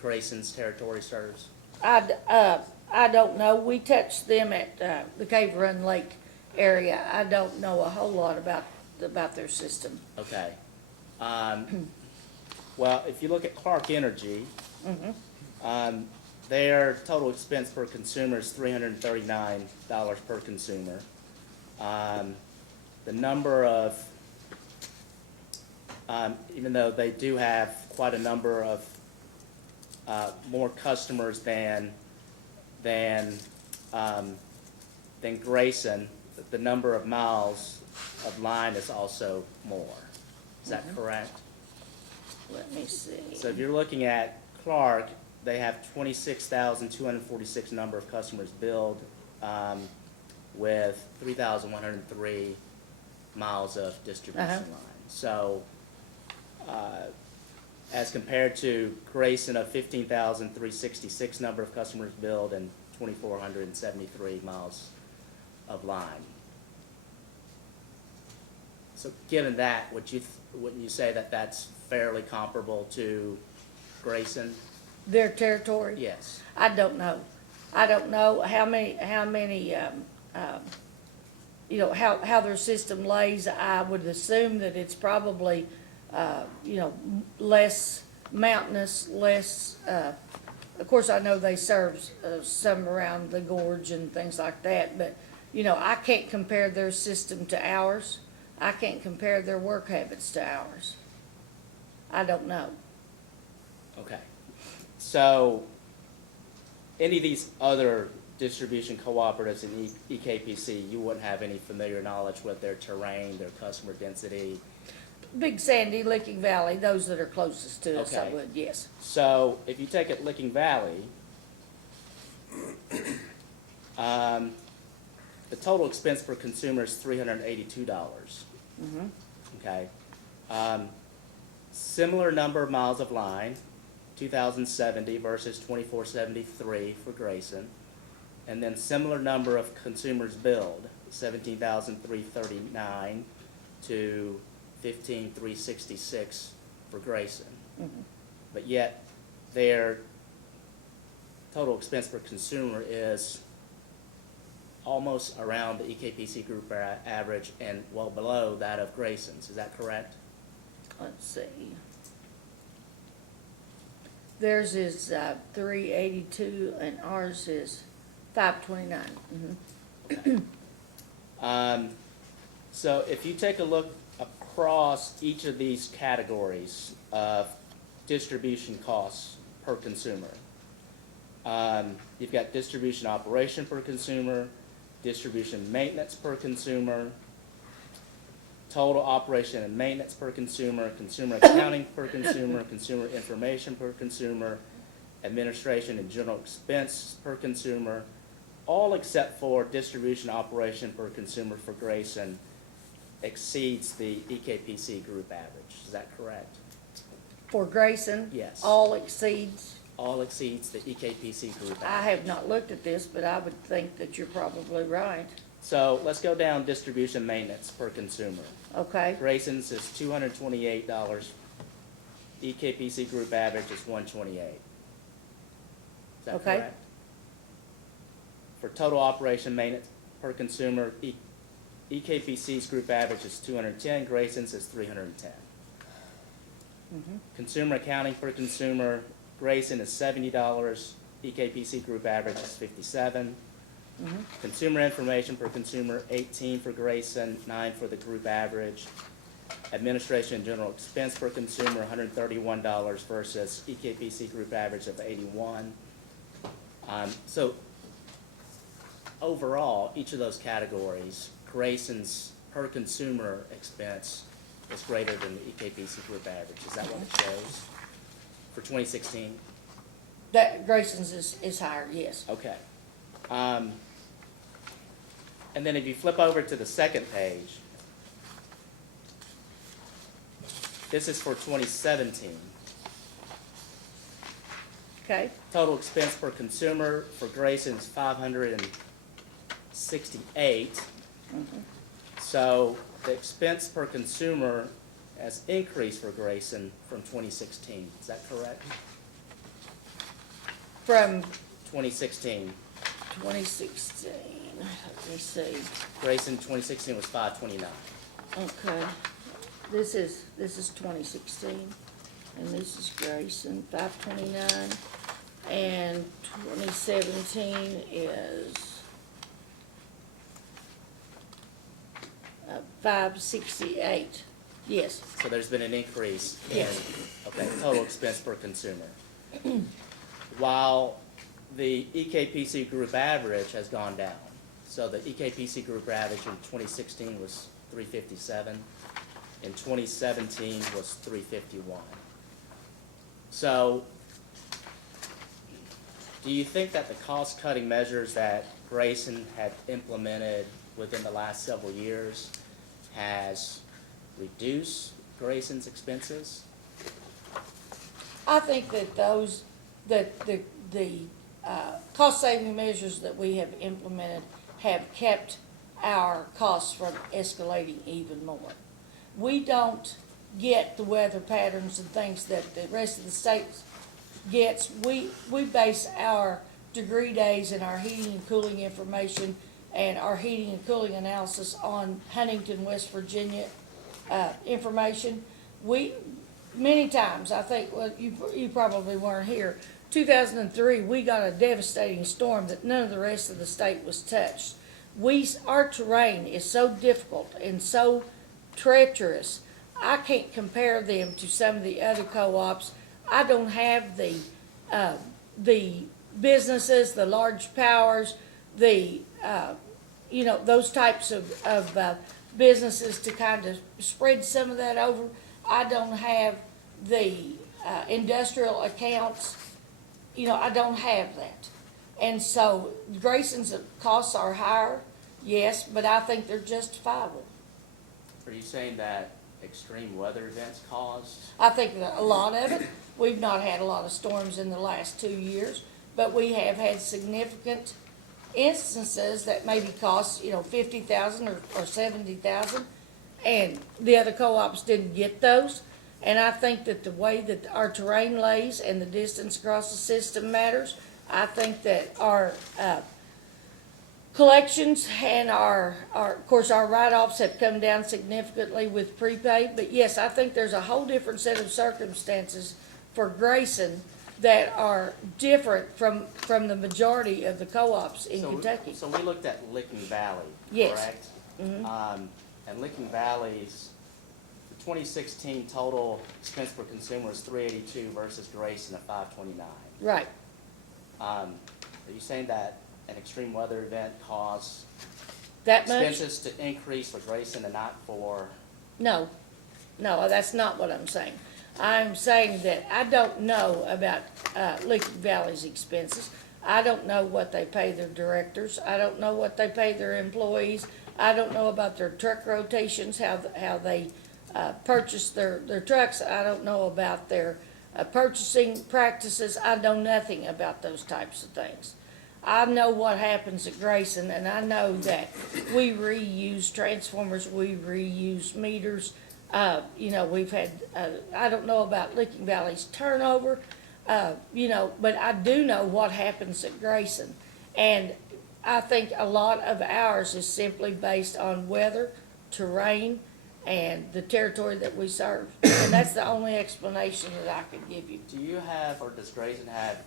Grayson's territory serves? I don't know. We touched them at, the Cave Run Lake area. I don't know a whole lot about their system. Okay. Well, if you look at Clark Energy, their total expense per consumer is $339 per consumer. The number of, even though they do have quite a number of more customers than Grayson, the number of miles of line is also more. Is that correct? Let me see. So if you're looking at Clark, they have 26,246 number of customers billed, with 3,103 miles of distribution line. So, as compared to Grayson of 15,366 number of customers billed and 2,473 miles of line. So given that, wouldn't you say that that's fairly comparable to Grayson? Their territory? Yes. I don't know. I don't know how many, you know, how their system lays. I would assume that it's probably, you know, less mountainous, less, of course, I know they serve some around the gorge and things like that, but, you know, I can't compare their system to ours. I can't compare their work habits to ours. I don't know. Okay. So, any of these other distribution cooperatives in EKPC, you wouldn't have any familiar knowledge with their terrain, their customer density? Big Sandy, Licking Valley, those that are closest to us, I Okay. would, yes. So, if you take it Licking Valley, the total expense per consumer is $382. Okay. Similar number of miles of line, 2,070 versus 2,473 for Grayson. And then similar number of consumers billed, 17,339 to 15,366 for Grayson. But yet, their total expense per consumer is almost around the EKPC group average and well below that of Grayson's. Is that correct? Let's see. Theirs is 382 and ours is 529. So if you take a look across each of these categories of distribution costs per consumer, you've got distribution operation per consumer, distribution maintenance per consumer, total operation and maintenance per consumer, consumer accounting per consumer, consumer information per consumer, administration and general expense per consumer, all except for distribution operation per consumer for Grayson exceeds the EKPC group average. Is that correct? For Grayson? Yes. All exceeds? All exceeds the EKPC group I average. have not looked at this, but I would think that you're probably right. So let's go down distribution maintenance per consumer. Okay, Grayson's is $228. EKPC group average is $128. Is that Okay. correct? For total operation maintenance per consumer, EKPC's group average is $210. Grayson's is $310. Consumer accounting per consumer, Grayson is $70. EKPC group average is $57. Consumer information per consumer, $18 for Grayson, $9 for the group average. Administration and general expense per consumer, $131 versus EKPC group average of $81. So overall, each of those categories, Grayson's per consumer expense is greater than the EKPC group average. Is that what it shows for 2016? that Grayson's is higher, yes. Okay. And then if you flip over to the second page, this is for 2017. Okay, Total expense per consumer for Grayson's 568. So the expense per consumer has increased for Grayson from 2016. Is that correct? From 2016. 2016, let me see. Grayson 2016 was 529. Okay, this is 2016, and this is Grayson, 529, and 2017 is 568, yes. So there's been an increase in, Yes. okay, total expense per consumer. While the EKPC group average has gone down. So the EKPC group average in 2016 was 357, in 2017 was 351. So do you think that the cost-cutting measures that Grayson had implemented within the last several years has reduced Grayson's expenses? I think that the cost-saving measures that we have implemented have kept our costs from escalating even more. We don't get the weather patterns and things that the rest of the state gets. We base our degree days and our heating and cooling information and our heating and cooling analysis on Huntington, West Virginia, information. Many times, I think, well, you probably weren't here, 2003, we got a devastating storm that none of the rest of the state was touched. Our terrain is so difficult and so treacherous, I can't compare them to some of the other co-ops. I don't have the businesses, the large powers, those types of businesses to kind of spread some of that over. I don't have the industrial accounts. I don't have that. And so Grayson's costs are higher, yes, but I think they're justifiable. Are you saying that extreme weather events caused? I think that a lot of it, we've not had a lot of storms in the last 2 years, but we have had significant instances that maybe cost, $50,000 or $70,000, and the other co-ops didn't get those. And I think that the way that our terrain lays and the distance across the system matters. I think that our collections and of course, our write-offs have come down significantly with prepaid. But yes, I think there's a whole different set of circumstances for Grayson that are different from the majority of the co-ops in Kentucky. So we looked at Licking Valley, Yes. correct? And Licking Valley's, the 2016 total expense per consumer is $382 versus Grayson at $529. Right. Are you saying that an extreme weather event caused That much? expenses to increase for Grayson and not for? No, that's not what I'm saying. I'm saying that I don't know about Licking Valley's expenses. I don't know what they pay their directors. I don't know what they pay their employees. I don't know about their truck rotations, how they purchase their trucks. I don't know about their purchasing practices. I know nothing about those types of things. I know what happens at Grayson, and I know that we reuse transformers, we reuse meters. We've had, I don't know about Licking Valley's turnover, but I do know what happens at Grayson. And I think a lot of ours is simply based on weather, terrain, and the territory that we serve. And that's the only explanation that I could give you. Do you have, or does Grayson have,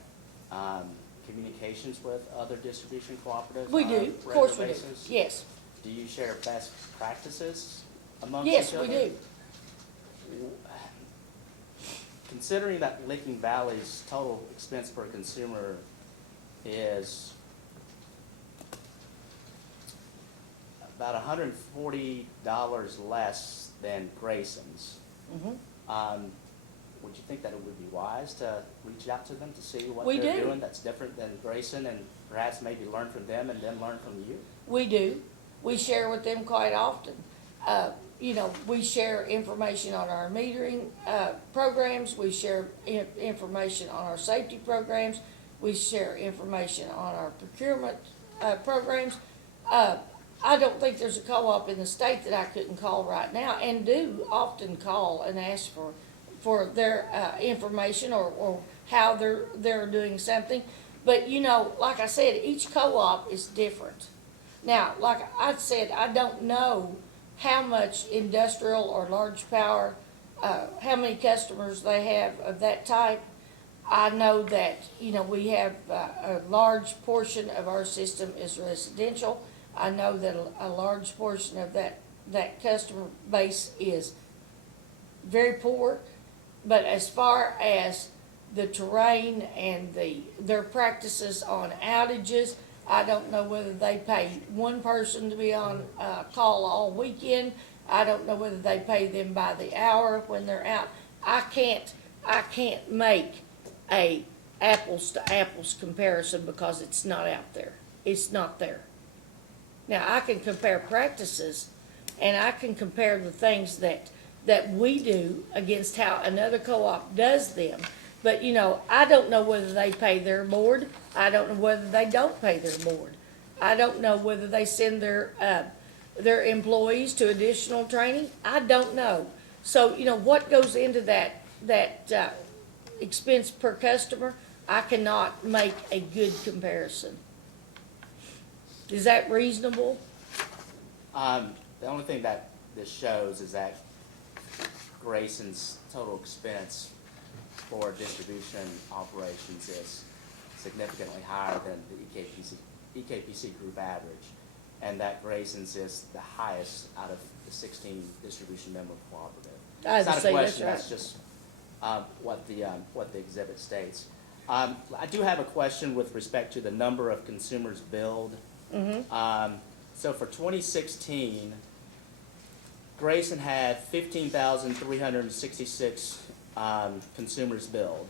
communications with other distribution cooperatives? We on do, a of course we regular do, basis? yes. Do you share best practices amongst each Yes, other? we do. Considering that Licking Valley's total expense per consumer is about $140 less than Grayson's, would you think that it would be wise to reach out to them to see what We they're do. doing that's different than Grayson, and perhaps maybe learn from them and then learn from you? We do. We share with them quite often. We share information on our metering programs. We share information on our safety programs. We share information on our procurement programs. I don't think there's a co-op in the state that I couldn't call right now, and do often call and ask for their, information or how they're doing something. But, you know, like I said, each co-op is different. Now, like I said, I don't know how much industrial or large power, how many customers they have of that type. I know that, you know, we have a large portion of our system is residential. I know that a large portion of that customer base is very poor. But as far as the terrain and their practices on outages, I don't know whether they pay one person to be on call all weekend. I don't know whether they pay them by the hour when they're out. I can't make a apples to apples comparison because it's not out there. It's not there. Now, I can compare practices, and I can compare the things that we do against how another co-op does them. But, you know, I don't know whether they pay their board. I don't know whether they don't pay their board. I don't know whether they send their employees to additional training. I don't know. So, you know, what goes into that expense per customer, I cannot make a good comparison. Is that reasonable? The only thing that this shows is that Grayson's total expense for distribution operations is significantly higher than the EKPC group average, and that Grayson's is the highest out of the 16 distribution member cooperative. I It's not a see, that's question, right. that's just what the exhibit states. I do have a question with respect to the number of consumers billed. So for 2016, Grayson had 15,366 consumers billed.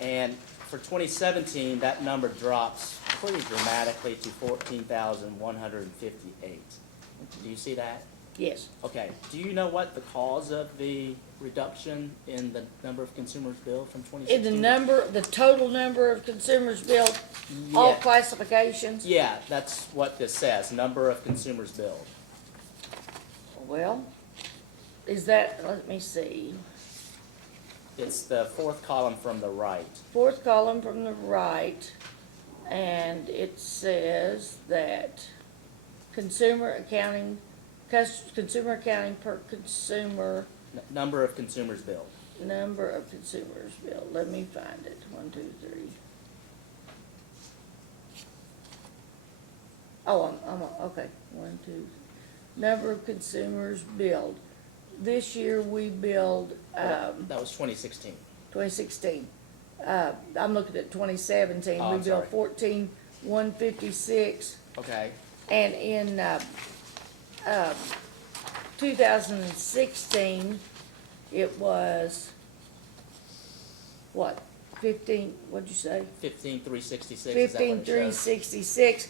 And for 2017, that number drops pretty dramatically to 14,158. Do you see that? Yes. Okay. Do you know what the cause of the reduction in the number of consumers billed from 2016? In the total number of consumers billed, all Yeah. classifications? Yeah, that's what this says, number of consumers billed. Well, is that, let me see, It's the fourth column from the right. fourth column from the right, and it says that consumer accounting per consumer, Number of consumers billed. number of consumers billed. Let me find it. 1, 2, 3. Oh, okay. 1, 2. Number of consumers billed. This year we billed, That was 2016. 2016. I'm looking at 2017. Oh, We I'm billed sorry. 14,156. Okay. And in 2016, it was, what, 15, what'd you say? 15,366. 15,366.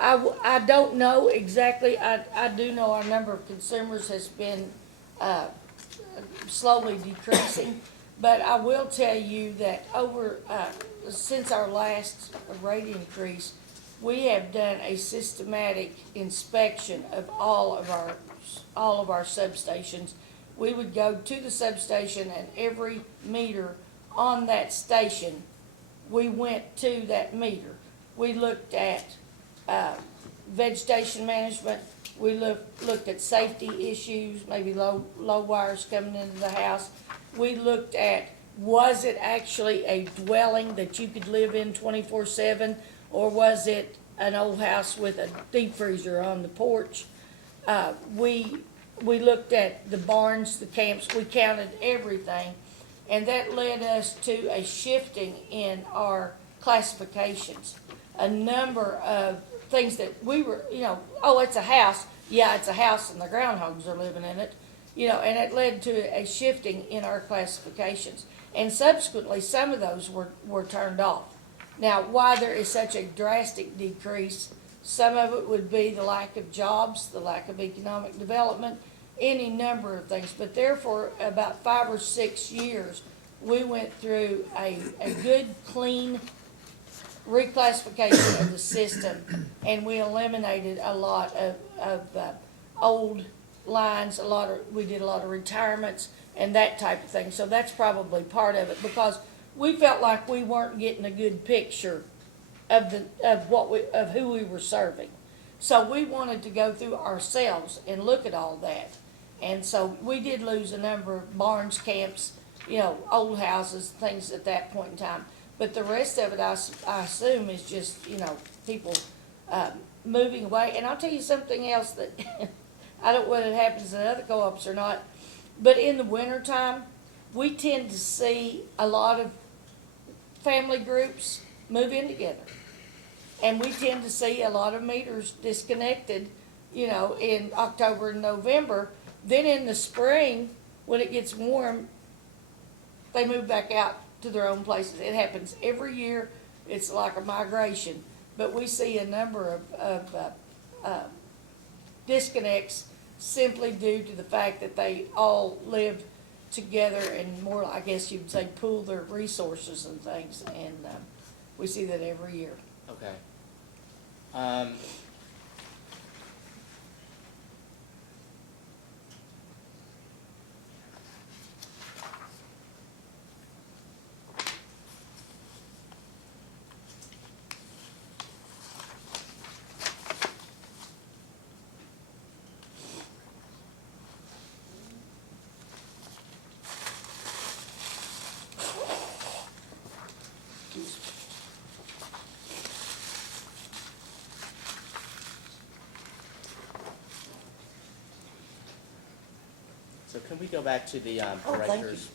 I don't know exactly. I do know our number of consumers has been slowly decreasing. But I will tell you that since our last rate increase, we have done a systematic inspection of all of our substations. We would go to the substation, and every meter on that station, we went to that meter. We looked at vegetation management. We looked at safety issues, maybe low wires coming into the house. We looked at, was it actually a dwelling that you could live in 24/7, or was it an old house with a deep freezer on the porch? We looked at the barns, the camps. We counted everything, and that led us to a shifting in our classifications. A number of things that we were, oh, it's a house. Yeah, it's a house and the groundhogs are living in it. And it led to a shifting in our classifications. And subsequently, some of those were turned off. Now, why there is such a drastic decrease, some of it would be the lack of jobs, the lack of economic development, any number of things. But therefore, about 5 or 6 years, we went through a good, clean reclassification of the system, and we eliminated a lot of old lines, we did a lot of retirements and that type of thing. So that's probably part of it, because we felt like we weren't getting a good picture of who we were serving. So we wanted to go through ourselves and look at all that. And so we did lose a number of barns, camps, old houses, things at that point in time. But the rest of it, I assume, is just, people moving away. And I'll tell you something else that, I don't know whether it happens in other co-ops or not, but in the wintertime, we tend to see a lot of family groups move in together. And we tend to see a lot of meters disconnected, in October and November. Then in the spring, when it gets warm, they move back out to their own places. It happens every year. It's like a migration. But we see a number of disconnects simply due to the fact that they all live together and more, I guess you'd say, pool their resources and things. And we see that every year. Okay. So can we go back to the Oh, thank you. director's,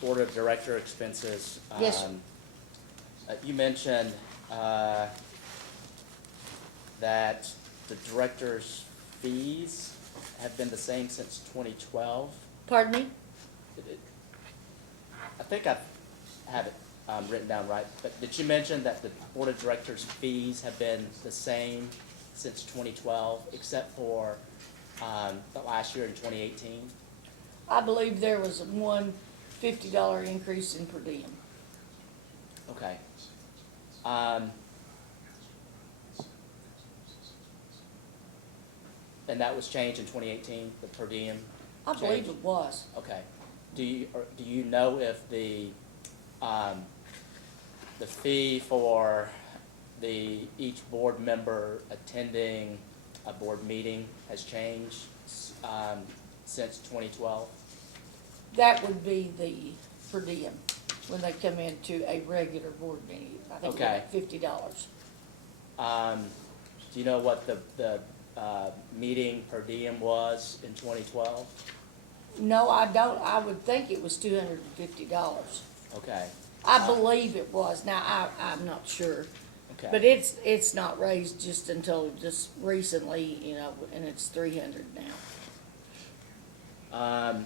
board of director expenses? Yes, sir. You mentioned that the director's fees have been the same since 2012. Pardon me? I think I have it written down right, but did you mention that the board of directors' fees have been the same since 2012, except for the last year in 2018? I believe there was one $50 increase in per diem. Okay. And that was changed in 2018, the per diem? I believe change? it was. Okay. Do you know if the fee for each board member attending a board meeting has changed since 2012? That would be the per diem when they come into a regular board meeting. I think it's Okay. like $50. Do you know what the meeting per diem was in 2012? No, I don't. I would think it was $250. Okay. I believe it was. Now, I'm not sure. Okay. But it's not raised just until just recently, and it's 300 now.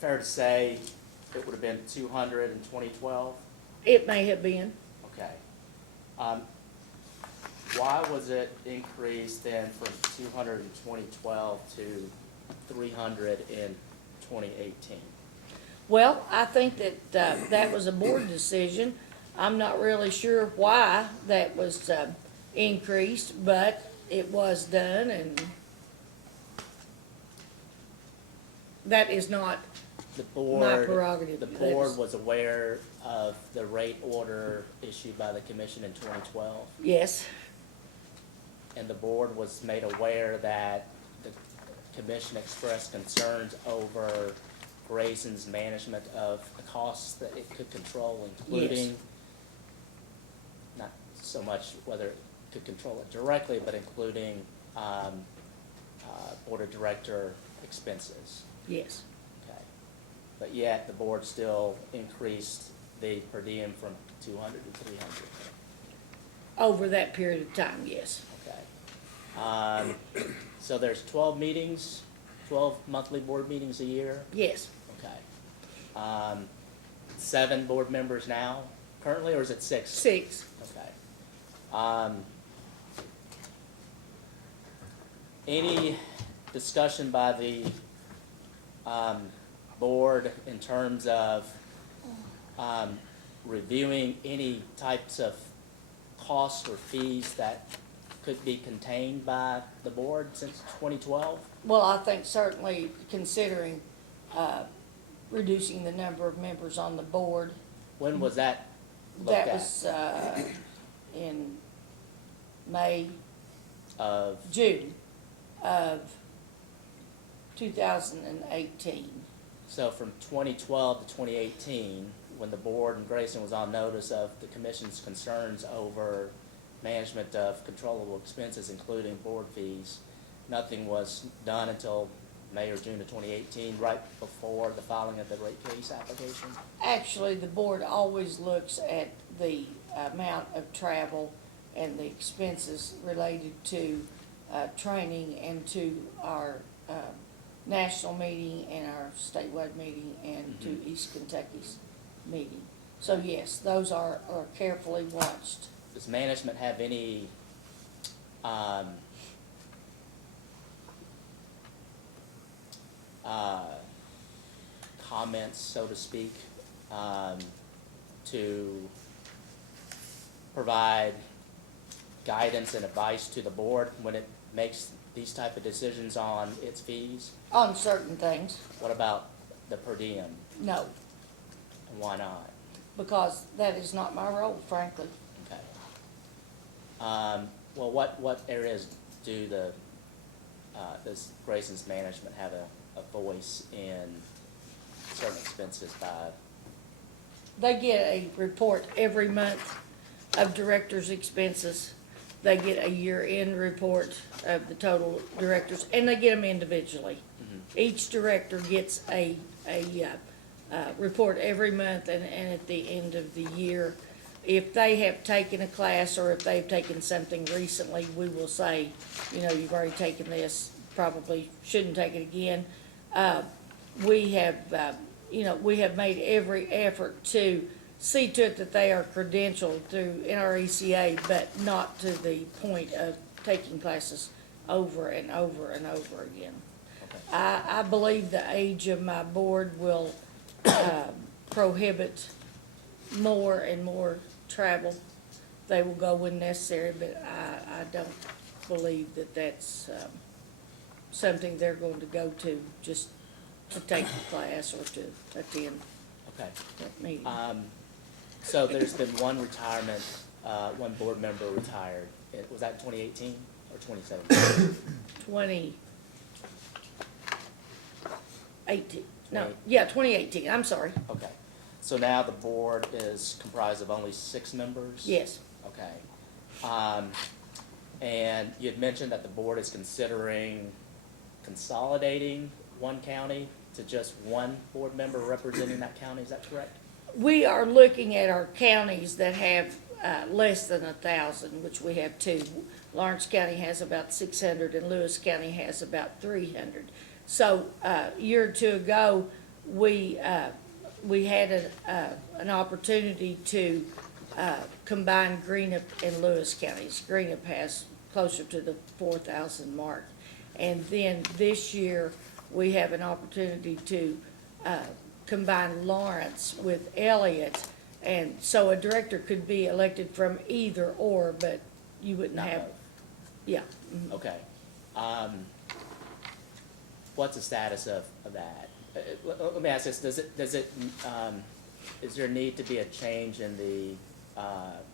Fair to say it would have been 200 in 2012? It may have been. Okay. Why was it increased then from 200 in 2012 to 300 in 2018? Well, I think that that was a board decision. I'm not really sure why that was increased, but it was done, and that is not The board, my prerogative. the board was aware of the rate order issued by the commission in 2012, Yes, and the board was made aware that the commission expressed concerns over Grayson's management of the costs that it could control, including not so much whether it could control it directly, but including board of director expenses. yes. Okay. But yet, the board still increased the per diem from 200 to 300. Over that period of time, yes. Okay. So there's 12 meetings, 12 monthly board meetings a year? Yes. Okay. 7 board members now, currently, or is it 6? 6. Okay. Any discussion by the board in terms of reviewing any types of costs or fees that could be contained by the board since 2012? Well, I think certainly considering, reducing the number of members on the board, When was that looked that at? was, in May, Of, June of 2018. so from 2012 to 2018, when the board and Grayson was on notice of the commission's concerns over management of controllable expenses, including board fees, nothing was done until May or June of 2018, right before the filing of the rate case application? Actually, the board always looks at the amount of travel and the expenses related to training and to our national meeting and our statewide meeting and to East Kentucky's meeting. So yes, those are carefully watched. Does management have any, comments, so to speak, to provide guidance and advice to the board when it makes these type of decisions on its fees? On certain things, What about the per diem, no, and why not? because that is not my role, frankly. Okay. Well, what areas does Grayson's management have a voice in certain expenses by? They get a report every month of directors' expenses. They get a year-end report of the total directors, and they get them individually. Each director gets a report every month, and at the end of the year, if they have taken a class or if they've taken something recently, we will say, you know, you've already taken this, probably shouldn't take it again. We have, we have made every effort to see to it that they are credentialed through NRECA, but not to the point of taking classes over and over and over again. Okay. I believe the age of my board will prohibit more and more travel. They will go when necessary, but I don't believe that that's something they're going to go to just to take the class or to attend Okay. that meeting. So there's been one retirement, one board member retired. Was that 2018 or 2017? 2018, no, Right. yeah, 2018, I'm sorry, Okay. So now the board is comprised of only 6 members? yes. Okay. And you had mentioned that the board is considering consolidating one county to just one board member representing that county, is that correct? We are looking at our counties that have less than 1,000, which we have 2. Lawrence County has about 600 and Lewis County has about 300. So a year or two ago, we had an opportunity to combine Greenup and Lewis counties. Greenup has closer to the 4,000 mark. And then this year, we have an opportunity to combine Lawrence with Elliott. And so a director could be elected from either or, but you wouldn't Not have, both. yeah. mhm. Okay. What's the status of that? Let me ask this, is there a need to be a change in the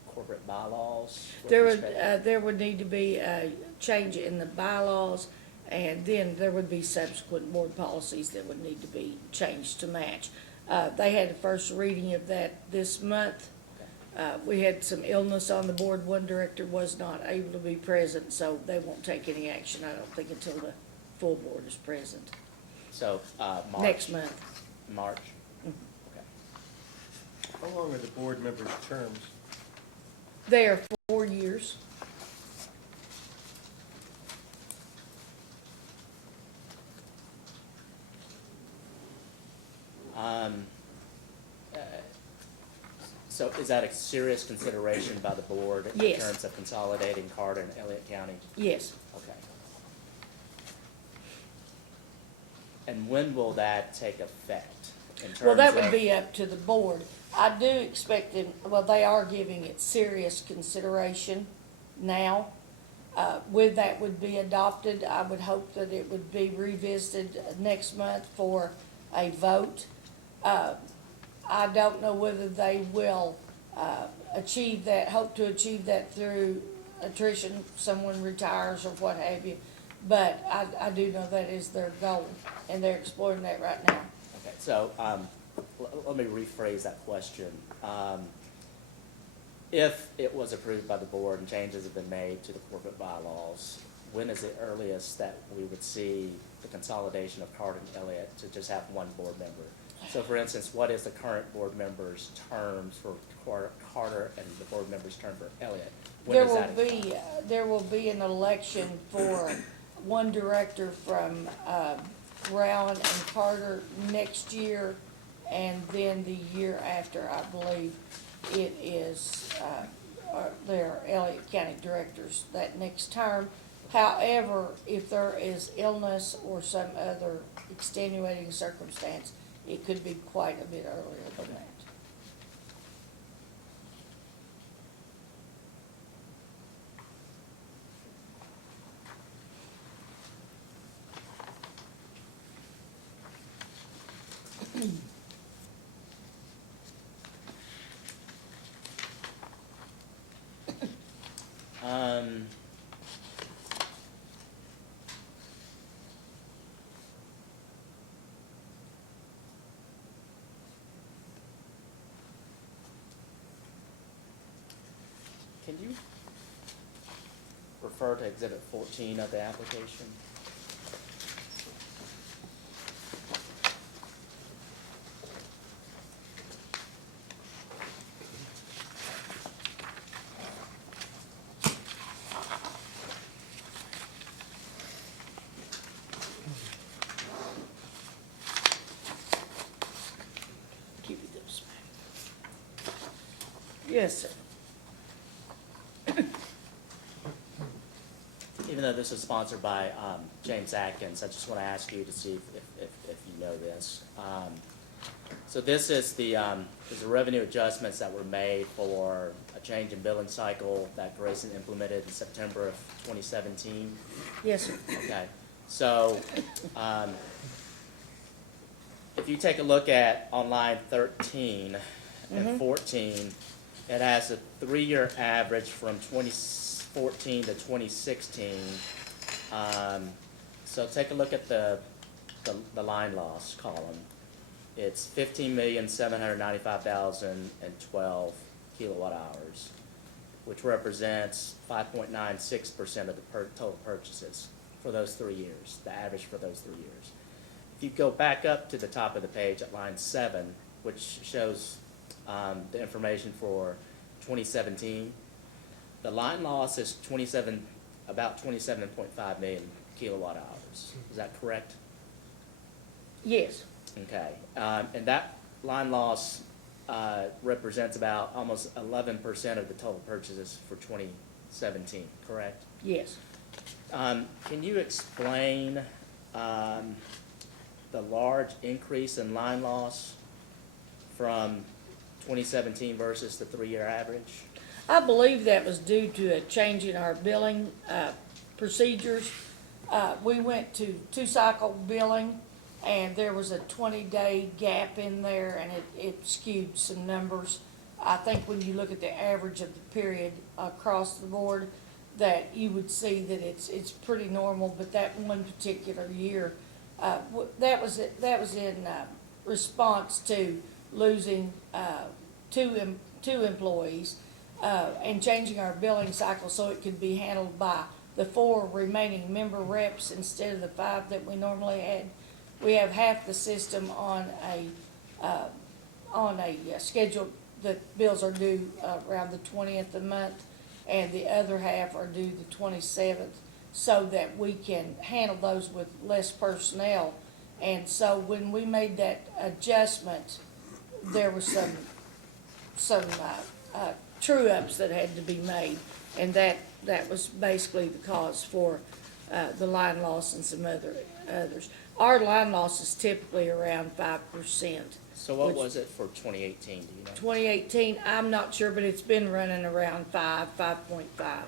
corporate bylaws? with respect- There would need to be a change in the bylaws, and then there would be subsequent board policies that would need to be changed to match. They had the first reading of that this month. We had some illness on the board. One director was not able to be present, so they won't take any action, I don't think, until the full board is present. So, March? Next month. March? Mhm. Okay. How long are the board members' terms? They are 4 years. So is that a serious consideration by the board in Yes. terms of consolidating Carter and Elliott County? Yes. Okay. And when will that take effect? in terms of? Well, that would be up to the board. I do expect them, well, they are giving it serious consideration now. With that would be adopted, I would hope that it would be revisited next month for a vote. I don't know whether they will achieve that, hope to achieve that through attrition, someone retires or what have you. But I do know that is their goal, and they're exploring that right now. Okay, so, let me rephrase that question. If it was approved by the board and changes have been made to the corporate bylaws, when is the earliest that we would see the consolidation of Carter and Elliott to just have one board member? So for instance, what is the current board member's terms for Carter and the board member's term for Elliott? When There does will that be, there will be an election for one director from Rowan and Carter next year, and then the year after, I believe, it is, they're Elliott County directors that next term. However, if there is illness or some other extenuating circumstance, it could be quite a bit earlier than that. Um, Can you refer to Exhibit 14 of the application? Give you those back. Yes, sir. Even though this is sponsored by James Atkins, I just want to ask you to see if you know this. So this is the revenue adjustments that were made for a change in billing cycle that Grayson implemented in September of 2017. Yes, sir. Okay, so if you take a look at on line 13 and 14, it has a 3-year average from 2014 to 2016. So take a look at the line loss column. It's 15,795,012 kilowatt hours, which represents 5.96% of the total purchases for those 3 years, the average for those 3 years. If you go back up to the top of the page at line 7, which shows the information for 2017, the line loss is about 27.5 million kilowatt hours. Is that correct? Yes, Okay, and that line loss represents about almost 11% of the total purchases for 2017, correct? yes. Can you explain the large increase in line loss from 2017 versus the 3-year average? I believe that was due to a change in our billing procedures. We went to 2-cycle billing, and there was a 20-day gap in there, and it skewed some numbers. I think when you look at the average of the period across the board, that you would see that it's pretty normal, but that one particular year, that was in response to losing two employees and changing our billing cycle so it could be handled by the 4 remaining member reps instead of the 5 that we normally had. We have half the system on a schedule that bills are due around the 20th of the month, and the other half are due the 27th, so that we can handle those with less personnel. And so when we made that adjustment, there was some true-ups that had to be made, and that was basically the cause for the line loss and some others. Our line loss is typically around 5%, So what Which- was it for 2018, do you know? 2018, I'm not sure, but it's been running around 5.5.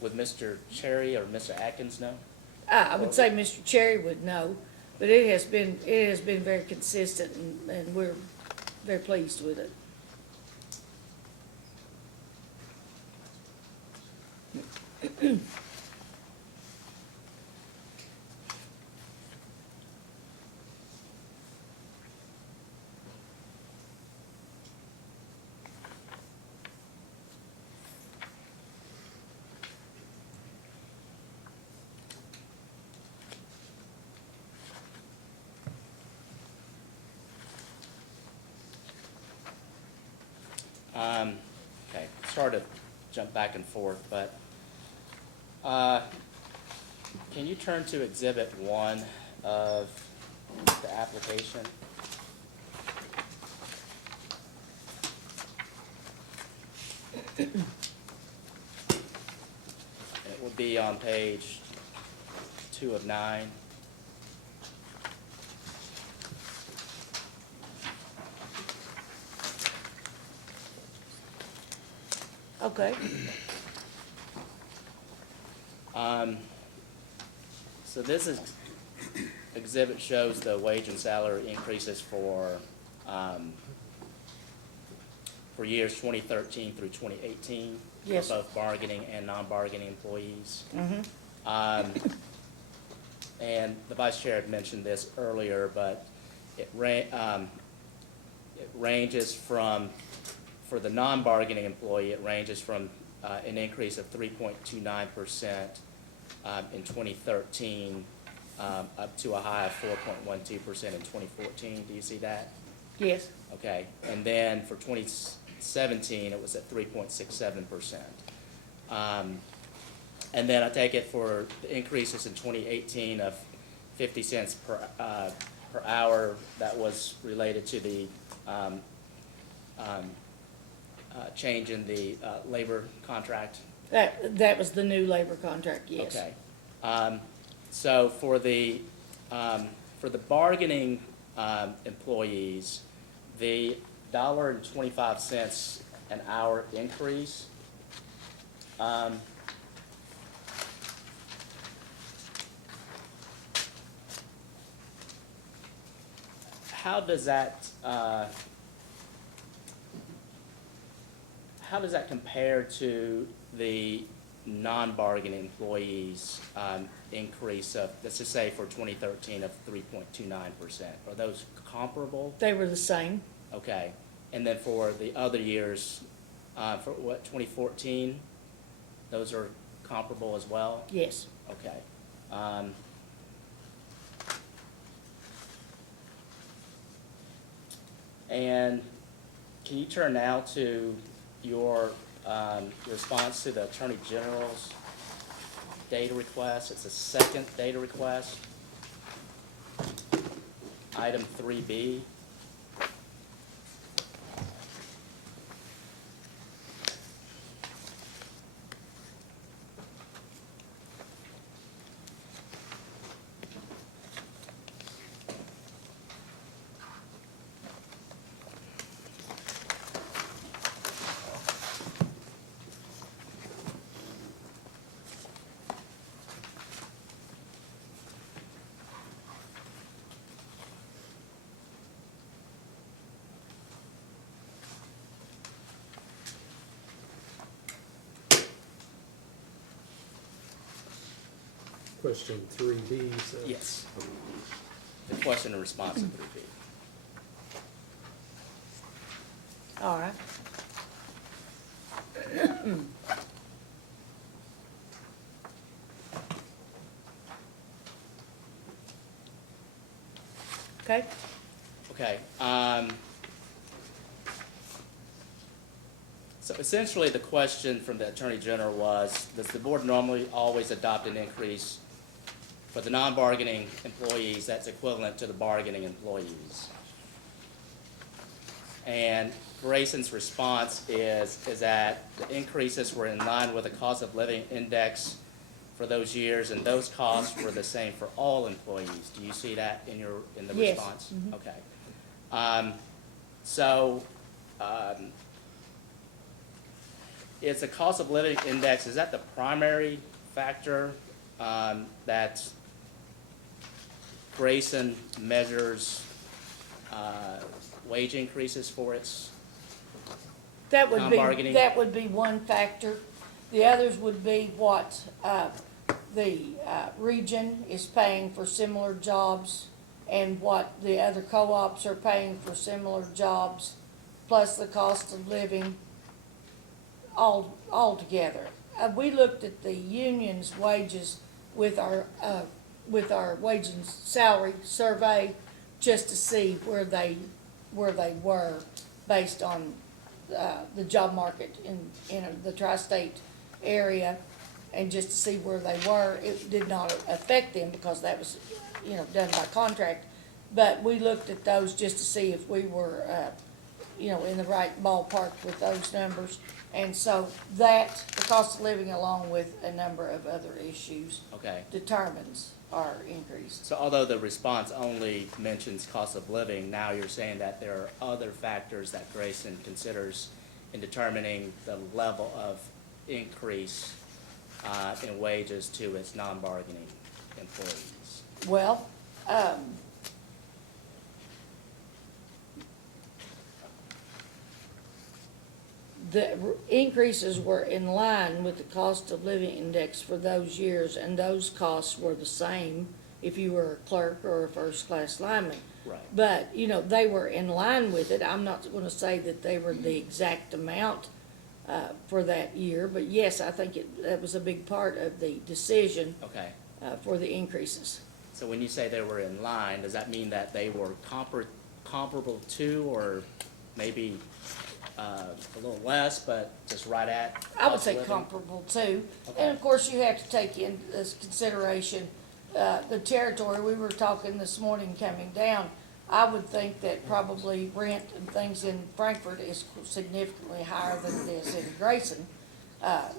Would Mr. Cherry or Mr. Atkins know? I would say Mr. Cherry would know, but it has been very consistent, and we're very pleased with it. Okay, sorry to jump back and forth, but, can you turn to Exhibit 1 of the application? It will be on page 2 of 9. Okay, So this is, exhibit shows the wage and salary increases for years 2013 through 2018. Yes. For both bargaining and non-bargaining employees. And the vice chair had mentioned this earlier, but it ranges from, for the non-bargaining employee, it ranges from an increase of 3.29% in 2013 up to a high of 4.12% in 2014. Do you see that? yes, Okay, and then for 2017, it was at 3.67%. And then I take it for the increases in 2018 of 50 cents per hour, that was related to the change in the labor contract. that was the new labor contract, yes. Okay. So for the bargaining employees, the $1.25 an hour increase, how does that compare to the non-bargaining employees increase of, let's just say for 2013 of 3.29%? Are those comparable? They were the same, Okay. And then for the other years, for what, 2014, those are comparable as well? yes. Okay. And can you turn now to your response to the Attorney General's data request? It's a second data request. Item 3B. Question 3B, so. Yes. The question and response to 3B. All right. Okay, Okay. So essentially, the question from the Attorney General was, does the board normally always adopt an increase for the non-bargaining employees that's equivalent to the bargaining employees? And Grayson's response is that the increases were in line with the cost of living index for those years, and those costs were the same for all employees. Do you see that in the Yes. response? Mhm. Okay. So, is the cost of living index, is that the primary factor that Grayson measures wage increases for its? Non-bargaining? That would be one factor. The others would be what, the, region is paying for similar jobs and what the other co-ops are paying for similar jobs, plus the cost of living all together. We looked at the union's wages with our wage and salary survey just to see where they were based on the job market in the tri-state area, and just to see where they were. It did not affect them because that was, done by contract. But we looked at those just to see if we were, in the right ballpark with those numbers. And so that, the cost of living along with a number of other issues Okay. determines our increase. So although the response only mentions cost of living, now you're saying that there are other factors that Grayson considers in determining the level of increase in wages to its non-bargaining employees. Well, the increases were in line with the cost of living index for those years, and those costs were the same if you were a clerk or a first-class lineman. Right. But, they were in line with it. I'm not gonna say that they were the exact amount, for that year, but yes, I think that was a big part of the decision, Okay. For the increases. So when you say they were in line, does that mean that they were comparable to, or maybe a little less, but just right at I would cost say of living? comparable too. Okay. And of course, you have to take into consideration, the territory. We were talking this morning coming down. I would think that probably rent and things in Frankfurt is significantly higher than it is in Grayson,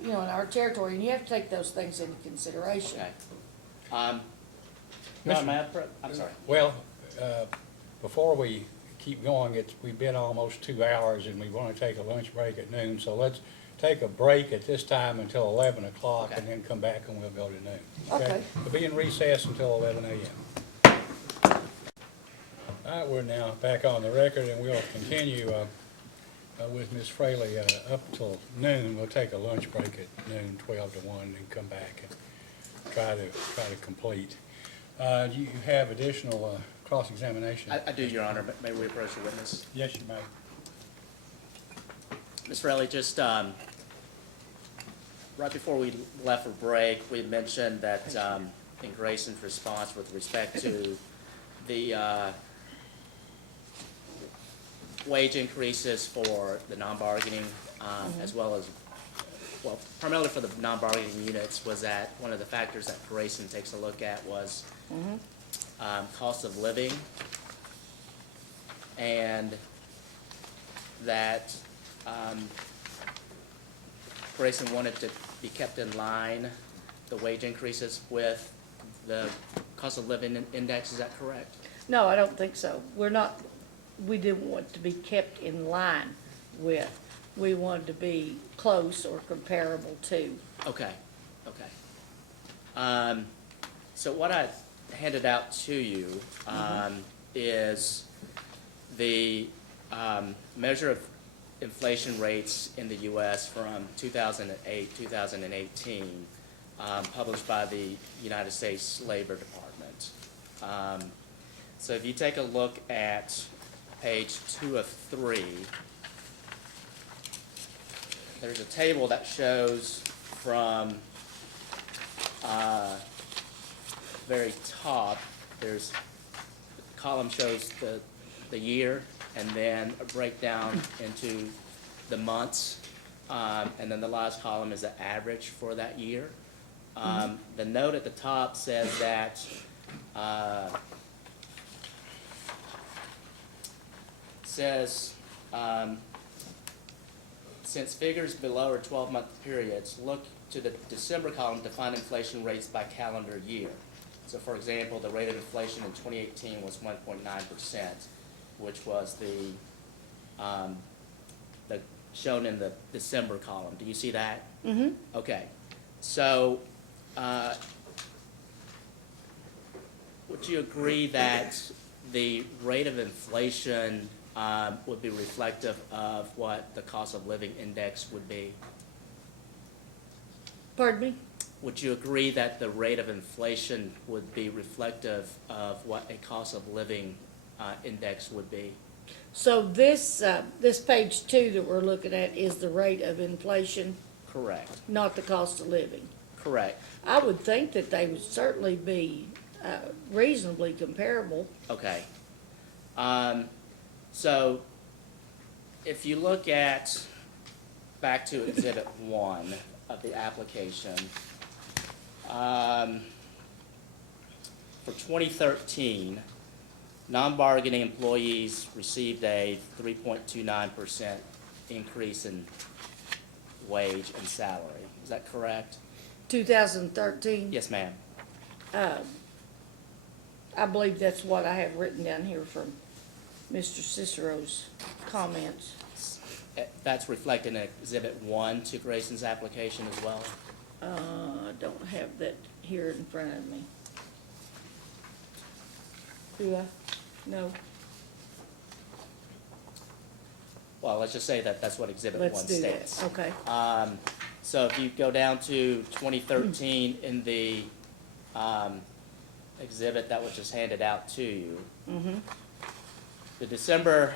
in our territory, and you have to take those things into consideration. Okay. I'm sorry. Well, before we keep going, we've been almost 2 hours and we want to take a lunch break at noon, so let's take a break at this time until 11 o'clock and Okay. then come back and we'll go to noon. Okay. We'll be in recess until 11 a.m. All right, we're now back on the record and we'll continue with Ms. Fraley up till noon. We'll take a lunch break at noon, 12 to 1, and come back and try to complete. Do you have additional cross-examination? I do, Your Honor, but may we approach the witness? Yes, you may. Ms. Fraley, just right before we left for break, we had mentioned that in Grayson's response with respect to the wage increases for the non-bargaining, as well as, well, primarily for the non-bargaining units, was that one of the factors that Grayson takes a look at was cost of living, and that Grayson wanted to be kept in line, the wage increases with the cost of living index. Is that correct? No, I don't think so. We didn't want to be kept in line with. We wanted to be close or comparable to. Okay, okay. So what I handed out to you is the measure of inflation rates in the U.S. from 2008, 2018, published by the United States Labor Department. So if you take a look at page 2 of 3, there's a table that shows from very top, there's the column shows the year, and then a breakdown into the months, and then the last column is the average for that year. The note at the top says that since figures below are 12-month periods, look to the December column to find inflation rates by calendar year. So for example, the rate of inflation in 2018 was 1.9%, which was the the, shown in the December column. Do you see that? Mm-hmm. Okay, so, would you agree that the rate of inflation, would be reflective of what the cost of living index would be? Pardon me? Would you agree that the rate of inflation would be reflective of what a cost of living, index would be? So this, this page 2 that we're looking at is the rate of inflation, Correct, not the cost of living. correct. I would think that they would certainly be reasonably comparable. Okay. So if you look at, back to Exhibit 1 of the application, for 2013, non-bargaining employees received a 3.29% increase in wage and salary. Is that correct? 2013? Yes, ma'am. I believe that's what I have written down here from Mr. Cicero's comments. That's reflected in Exhibit 1 to Grayson's application as well? I don't have that here in front of me. Do I? No. Well, let's just say that that's what Exhibit 1 Let's do states. that. Okay. So if you go down to 2013 in the exhibit that was just handed out to you, Mm-hmm. the December,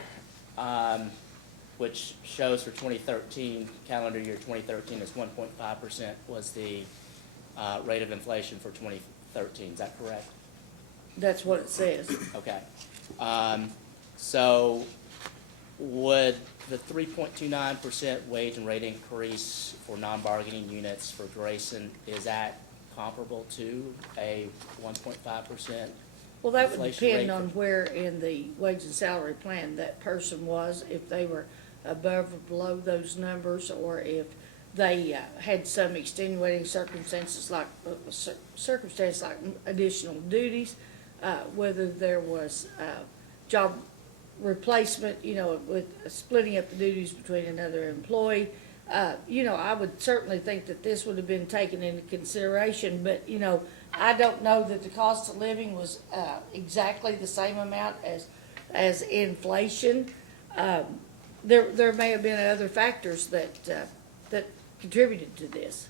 which shows for 2013, calendar year 2013 is 1.5% was the rate of inflation for 2013. Is that correct? That's what it says. Okay. So would the 3.29% wage and rate increase for non-bargaining units for Grayson, is that comparable to a 1.5%? Well, that would Inflation depend rate on for- where in the wage and salary plan that person was, if they were above or below those numbers, or if they had some extenuating circumstances like, additional duties, whether there was job replacement, you know, with splitting up the duties between another employee. You know, I would certainly think that this would have been taken into consideration, but, you know, I don't know that the cost of living was exactly the same amount as inflation. There may have been other factors that contributed to this.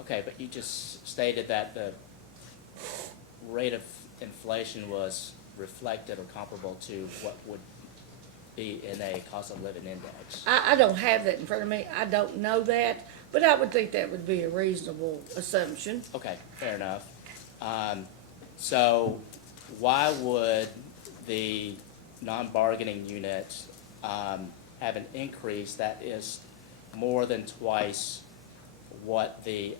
Okay, but you just stated that the rate of inflation was reflected or comparable to what would be in a cost of living index. I don't have that in front of me. I don't know that, but I would think that would be a reasonable assumption. Okay, fair enough. So why would the non-bargaining unit have an increase that is more than twice what the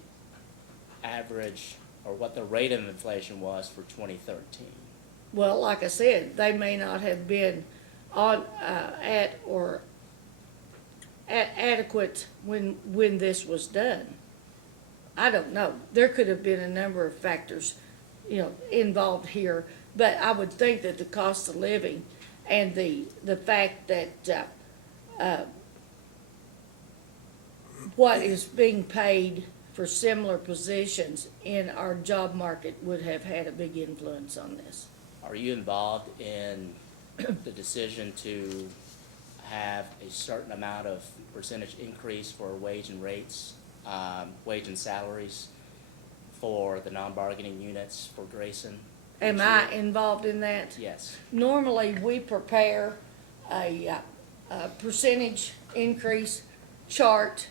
average or what the rate of inflation was for 2013? Well, like I said, they may not have been on, at adequate when this was done. I don't know. There could have been a number of factors, you know, involved here, but I would think that the cost of living and the fact that, what is being paid for similar positions in our job market would have had a big influence on this. Are you involved in the decision to have a certain amount of percentage increase for wage and rates, wage and salaries for the non-bargaining units for Grayson? Am each I year? involved in that? Yes. Normally, we prepare a percentage increase chart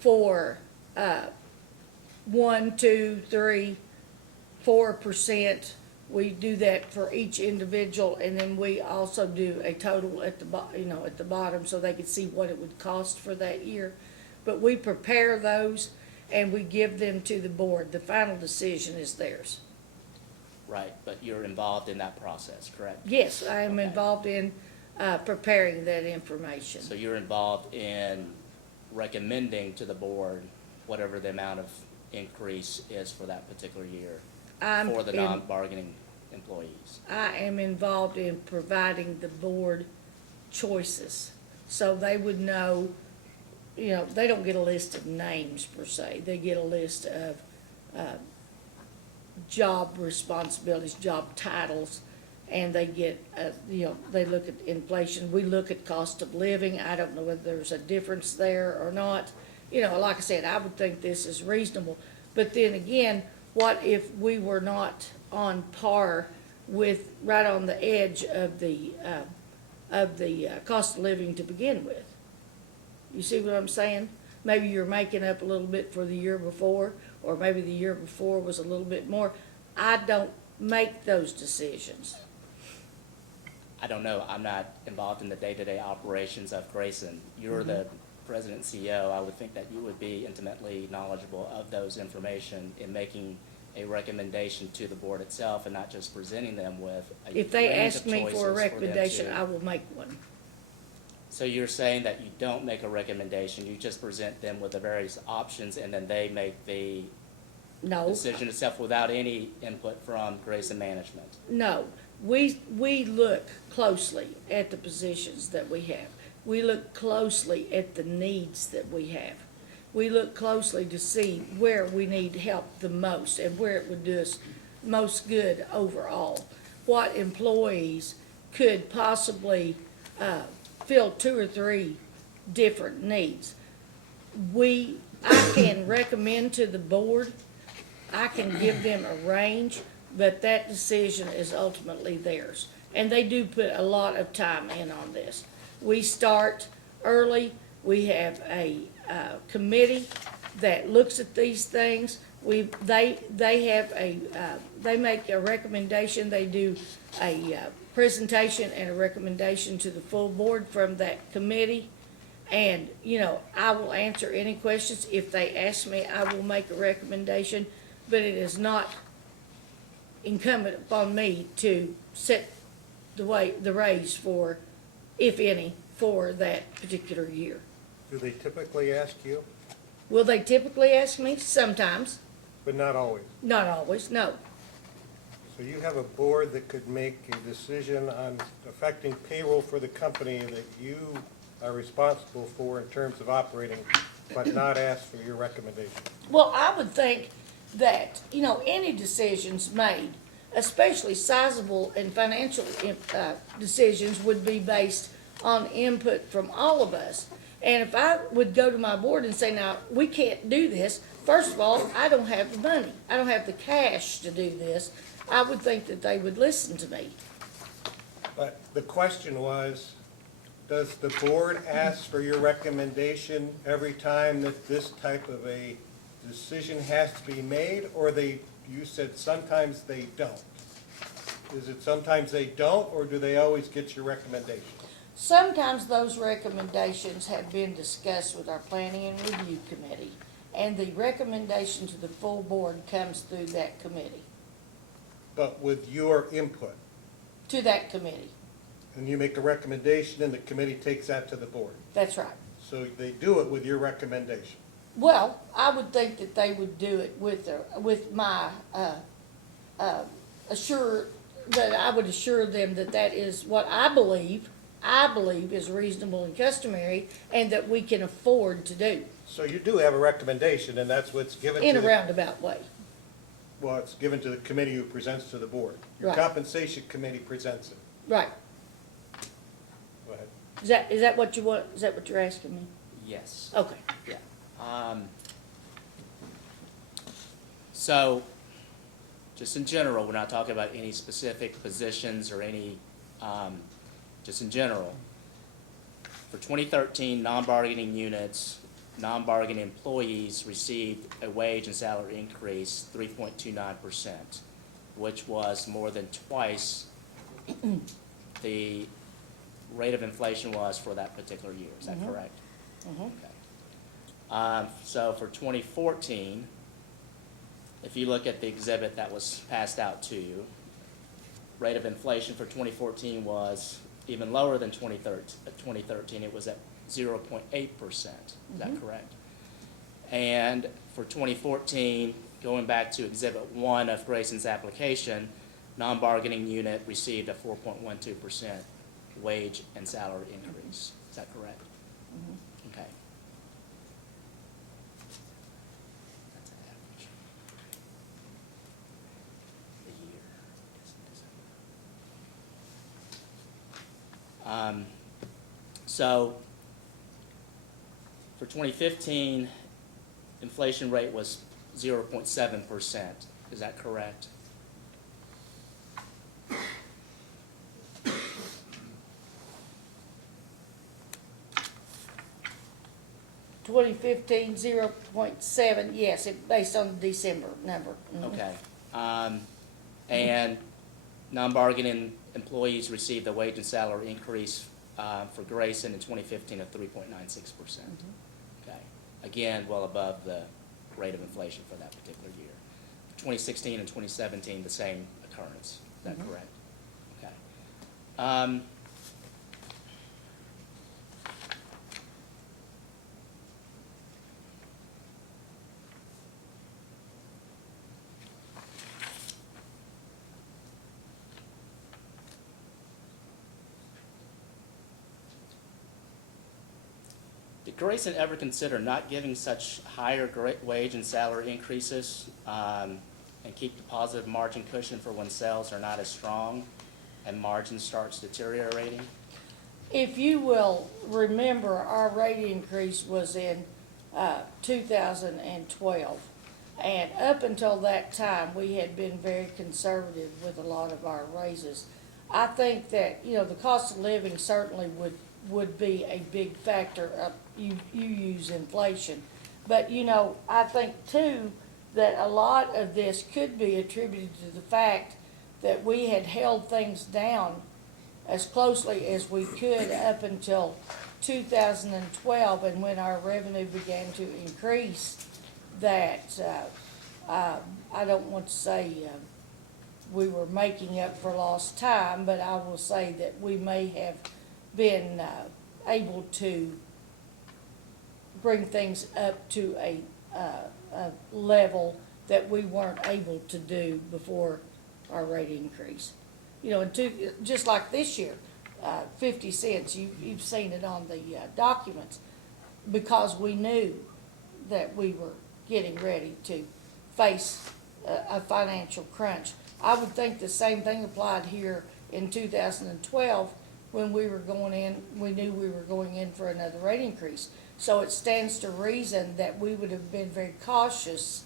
for 1, 2, 3, 4%. We do that for each individual, and then we also do a total at the at the bottom, so they can see what it would cost for that year. But we prepare those and we give them to the board. The final decision is theirs. Right, but you're involved in that process, correct? Yes, I am Okay. involved in preparing that information. So you're involved in recommending to the board whatever the amount of increase is for that particular year I'm for the in- non-bargaining employees. I am involved in providing the board choices. So they would know, you know, they don't get a list of names per se. They get a list of job responsibilities, job titles, and they get, you know, they look at inflation. We look at cost of living. I don't know whether there's a difference there or not. You know, like I said, I would think this is reasonable. But then again, what if we were not on par with, right on the edge of the cost of living to begin with? You see what I'm saying? Maybe you're making up a little bit for the year before, or maybe the year before was a little bit more. I don't make those decisions. I don't know, I'm not involved in the day-to-day operations of Grayson. You're the president and CEO, I would think that you would be intimately knowledgeable of those information in making a recommendation to the board itself and not just presenting them with a If they range ask of me choices for a them recommendation, to- I will make one. So you're saying that you don't make a recommendation, you just present them with the various options and then they make the No. decision itself without any input from Grayson management? No, we look closely at the positions that we have. We look closely at the needs that we have. We look closely to see where we need help the most and where it would do us most good overall. What employees could possibly fill 2 or 3 different needs. I can recommend to the board, I can give them a range, but that decision is ultimately theirs. And they do put a lot of time in on this. We start early, we have a committee that looks at these things. They make a recommendation, they do a presentation and a recommendation to the full board from that committee. And, you know, I will answer any questions. If they ask me, I will make a recommendation, but it is not incumbent upon me to set the raise for, if any, for that particular year. Do they typically ask you? Will they typically ask me? Sometimes, But not always. not always, no. So you have a board that could make a decision on affecting payroll for the company that you are responsible for in terms of operating, but not ask for your recommendation. Well, I would think that, you know, any decisions made, especially sizable and financial decisions, would be based on input from all of us. And if I would go to my board and say, now, we can't do this, first of all, I don't have the money. I don't have the cash to do this. I would think that they would listen to me. But the question was, does the board ask for your recommendation every time that this type of a decision has to be made? Or you said sometimes they don't. Is it sometimes they don't, or do they always get your recommendation? Sometimes those recommendations have been discussed with our planning and review committee, and the recommendation to the full board comes through that committee, But with your input, to that committee. and you make a recommendation and the committee takes that to the board. That's right. So they do it with your recommendation. Well, I would think that they would do it with my, that I would assure them that that is what I believe is reasonable and customary, and that we can afford to do, So you do have a recommendation, and that's what's given to in a the, roundabout way. well, it's given to the committee who presents to the board. Your Right. compensation committee presents it. Right. Go ahead. Is that what you want, is that what you're asking me? Yes. Okay. Yeah. So, just in general, we're not talking about any specific positions or any, just in general. For 2013, non-bargaining units, non-bargaining employees received a wage and salary increase 3.29%, which was more than twice the rate of inflation was for that particular year. Is that correct? Okay. So for 2014, if you look at the exhibit that was passed out to you, rate of inflation for 2014 was even lower than 2013. It was at 0.8%. Is that correct? And for 2014, going back to Exhibit 1 of Grayson's application, non-bargaining unit received a 4.12% wage and salary increase. Is that correct? Okay. That's an average. A year. So for 2015, inflation rate was 0.7%. Is that correct? Twenty 0.7, yes, based on the December number. Mhm. Okay. And non-bargaining employees received a wage and salary increase for Grayson in 2015 of 3.96%. Okay. Again, well above the rate of inflation for that particular year. 2016 and 2017, the same occurrence. Is that correct? Okay. Did Grayson ever consider not giving such higher wage and salary increases and keep the positive margin cushion for when sales are not as strong and margin starts deteriorating? If you will remember, our rate increase was in 2012. And up until that time, we had been very conservative with a lot of our raises. I think that, the cost of living certainly would be a big factor. You use inflation. But, I think too that a lot of this could be attributed to the fact that we had held things down as closely as we could up until 2012, and when our revenue began to increase, that I don't want to say we were making up for lost time, but I will say that we may have been able to bring things up to a level that we weren't able to do before our rate increase. Just like this year, 50 cents, you've seen it on the documents, because we knew that we were getting ready to face a financial crunch. I would think the same thing applied here in 2012 when we were going in, we knew we were going in for another rate increase. So it stands to reason that we would have been very cautious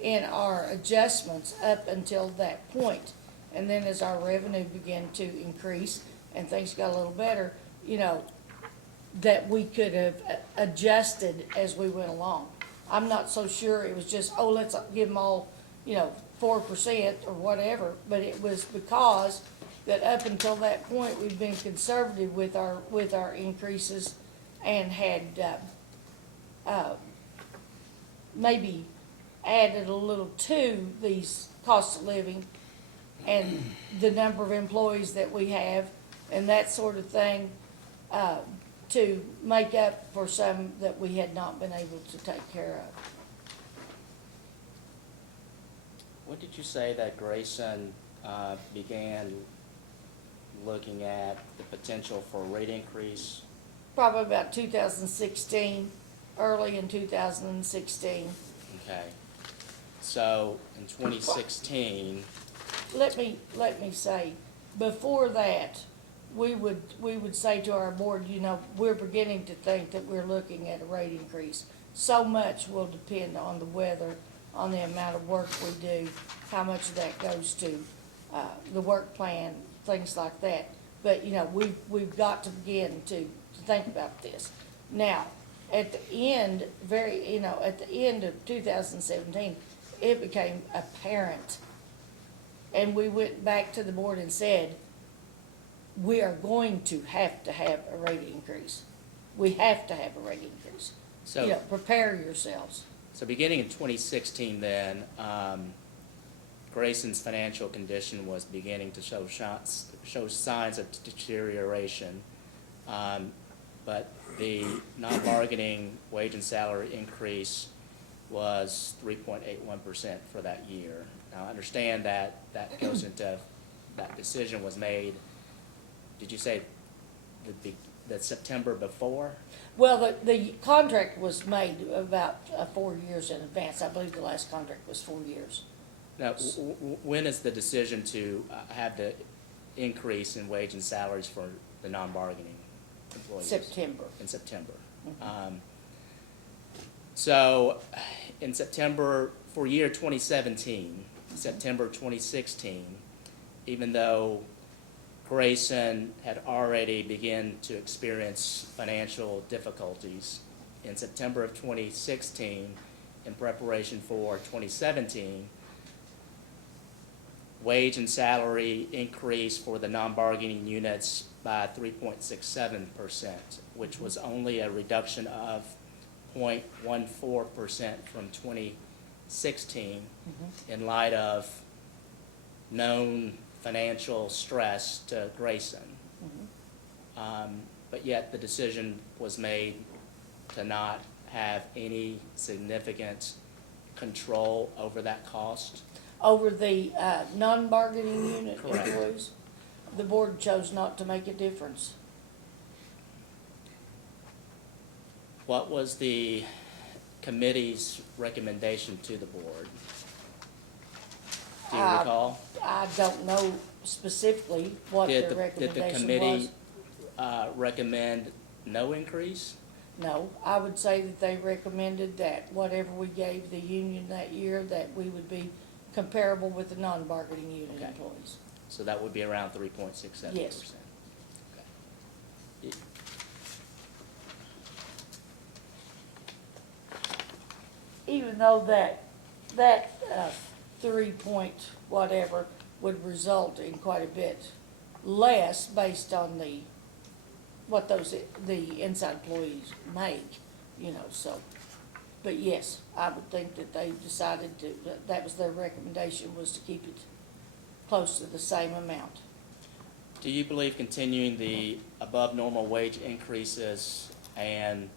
in our adjustments up until that point. And then as our revenue began to increase and things got a little better, that we could have adjusted as we went along. I'm not so sure it was just, let's give them all, 4% or whatever, but it was because that up until that point, we've been conservative with our increases and had maybe added a little to these costs of living and the number of employees that we have and that sort of thing, to make up for some that we had not been able to take care of. When did you say that Grayson began looking at the potential for a rate increase? Probably about 2016, early in 2016. Okay. So in 2016, Let me say, before that, we would say to our board, we're beginning to think that we're looking at a rate increase. So much will depend on the weather, on the amount of work we do, how much of that goes to the work plan, things like that. But, we've got to begin to think about this. Now, at the end, at the end of 2017, it became apparent. And we went back to the board and said, we are going to have a rate increase. We have to have a rate increase. So- Prepare yourselves. so beginning in 2016 then, Grayson's financial condition was beginning to show signs of deterioration. But the non-bargaining wage and salary increase was 3.81% for that year. Now, I understand that goes into, that decision was made, did you say the September before? Well, the contract was made about 4 years in advance. I believe the last contract was 4 years. Now, when is the decision to have the increase in wage and salaries for the non-bargaining employees? September. In September. So, in September, for year 2017, September 2016, even though Grayson had already begun to experience financial difficulties, in September of 2016, in preparation for 2017, wage and salary increased for the non-bargaining units by 3.67%, which was only a reduction of 0.14% from 2016 in light of known financial stress to Grayson. But yet the decision was made to not have any significant control over that cost. Over the non-bargaining unit Correct. employees, the board chose not to make a difference. What was the committee's recommendation to the board? Do you recall? I don't know specifically what Did their the recommendation committee was. recommend no increase? No, I would say that they recommended that whatever we gave the union that year, that we would be comparable with the non-bargaining unit Okay. employees. So that would be around 3.67%. Yes. Okay. Even though that 3 point whatever would result in quite a bit less based on what the inside employees make, so. But yes, I would think that they decided that was their recommendation, was to keep it close to the same amount. Do you believe continuing the above normal wage increases and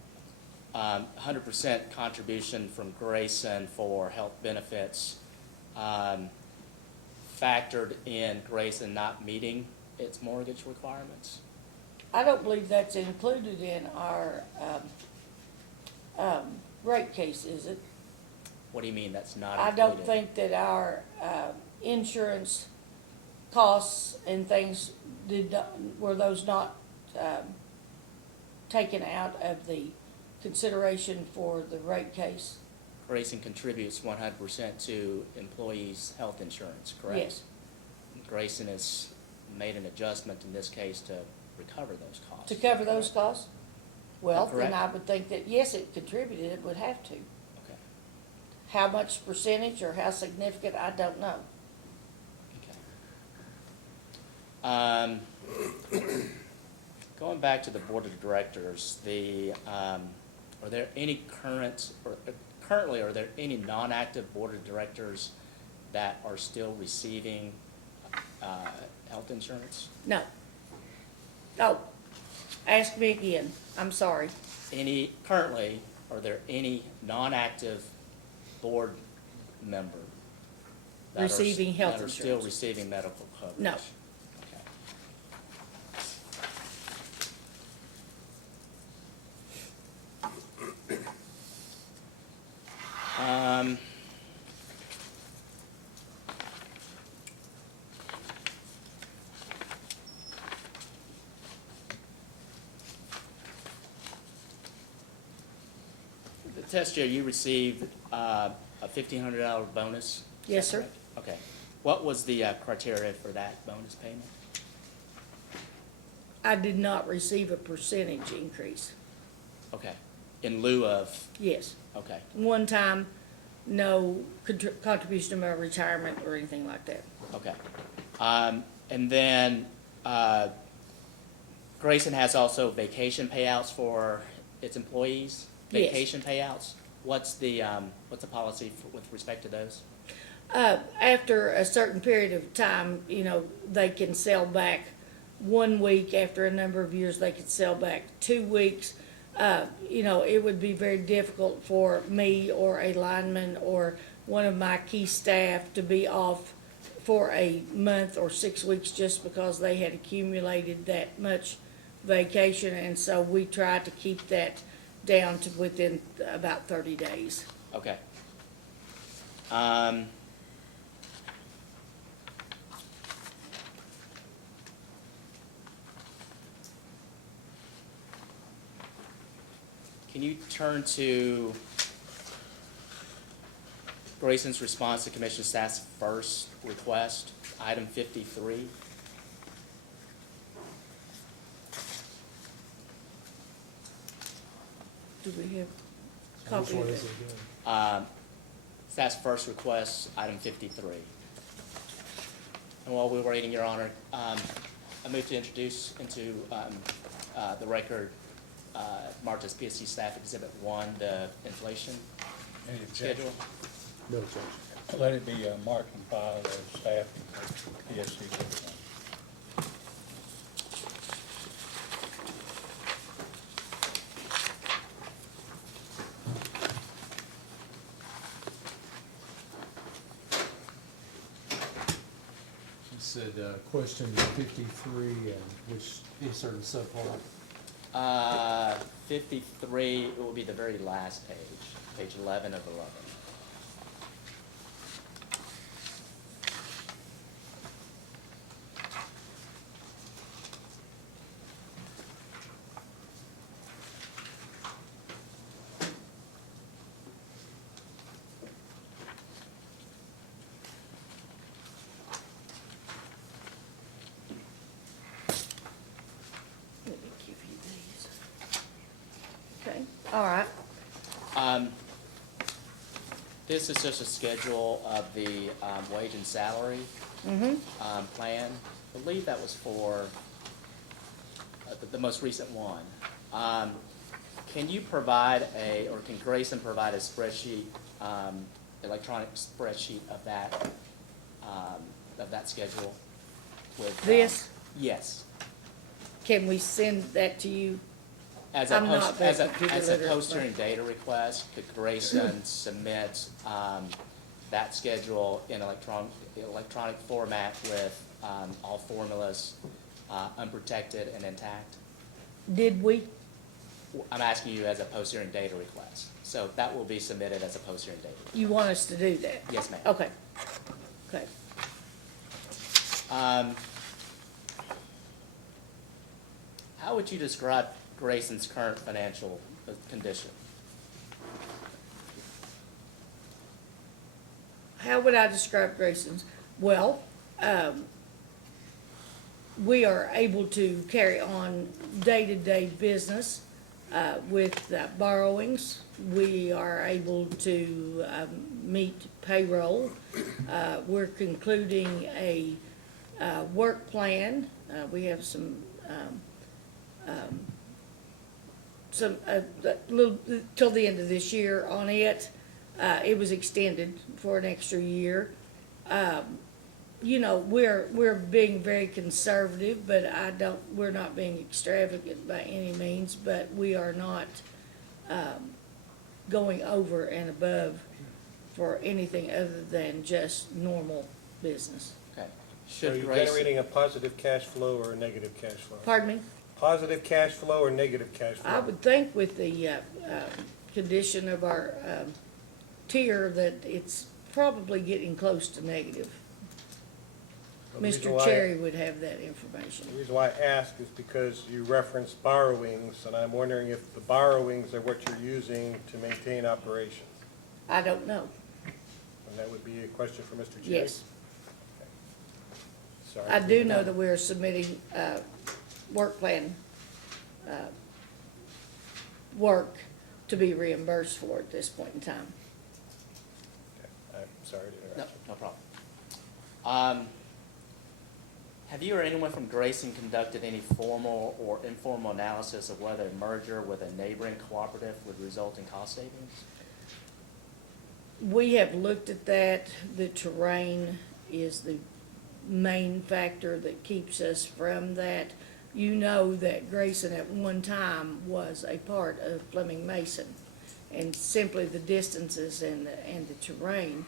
100% contribution from Grayson for health benefits factored in Grayson not meeting its mortgage requirements? I don't believe that's included in our rate case, is it? What do you mean that's not I included? don't think that our insurance costs and things were those not taken out of the consideration for the rate case? Grayson contributes 100% to employees' health insurance, correct? Yes. Grayson has made an adjustment in this case to recover those costs. To cover those costs? Well, then Correct. I would think that, yes, it contributed, it would have to. Okay. How much percentage or how significant, I don't know. Okay. Going back to the board of directors, are there any currently are there any non-active board of directors that are still receiving health insurance? No. Oh, ask me again, I'm sorry. Currently, are there any non-active board member that Receiving health that are still insurance? receiving medical coverage? No. Okay. The test year, you received a $1,500 bonus? Is Yes, that sir. correct? Okay. What was the criteria for that bonus payment? I did not receive a percentage increase. Okay. In lieu of, Yes. okay. One time, no contribution to my retirement or anything like that. Okay. And then Grayson has also vacation payouts for its employees? Yes. Vacation payouts? What's the policy with respect to those? After a certain period of time, they can sell back 1 week. After a number of years, they could sell back 2 weeks. It would be very difficult for me or a lineman or one of my key staff to be off for a month or 6 weeks just because they had accumulated that much vacation, and so we try to keep that down to within about 30 days. Okay. Can you turn to Grayson's response to Commissioner Staff's first request, item 53? Do we have Which copy one of is it? it again? Staff's first request, item 53. And while we're waiting, Your Honor, I move to introduce into the record marked as PSC Staff Exhibit 1, the inflation Any objection? schedule. No objection. Let it be marked and filed as staff PSC. You said, question 53, and which, insert in subpart. 53, it will be the very last page, page 11 of 11. Let me give you these. Okay, all right. This is just a schedule of the wage and salary plan. I believe that was for the most recent one. Can you provide or can Grayson provide a spreadsheet, electronic spreadsheet of that schedule? With This? Yes. Can we send that to you? As a I'm not post, very as a computer literate, post but- hearing data request, could Grayson submit that schedule in electronic format with all formulas unprotected and intact? Did we? I'm asking you as a post hearing data request. So that will be submitted as a post hearing data. You want us to do that? Yes, ma'am. Okay. Okay. How would you describe Grayson's current financial condition? How would I describe Grayson's? Well, we are able to carry on day-to-day business with borrowings. We are able to meet payroll. We're concluding a work plan. We have some little till the end of this year on it. It was extended for an extra year. You know, we're being very conservative, but we're not being extravagant by any means, but we are not going over and above for anything other than just normal business. Okay. So are Should you Grayson, generating a positive cash flow or a negative cash flow? Pardon me? Positive cash flow or negative cash flow? I would think with the condition of our tier that it's probably getting close to negative. The reason Mr. why- Cherry would have that information. The reason why I ask is because you referenced borrowings, and I'm wondering if the borrowings are what you're using to maintain operations. I don't know. And that would be a question for Mr. Cherry? Yes. Sorry. I do know that we're submitting work plan work to be reimbursed for at this point in time. Okay, I'm sorry to no, interrupt. no problem. Have you or anyone from Grayson conducted any formal or informal analysis of whether a merger with a neighboring cooperative would result in cost savings? We have looked at that. The terrain is the main factor that keeps us from that. You know that Grayson at one time was a part of Fleming Mason, and simply the distances and the terrain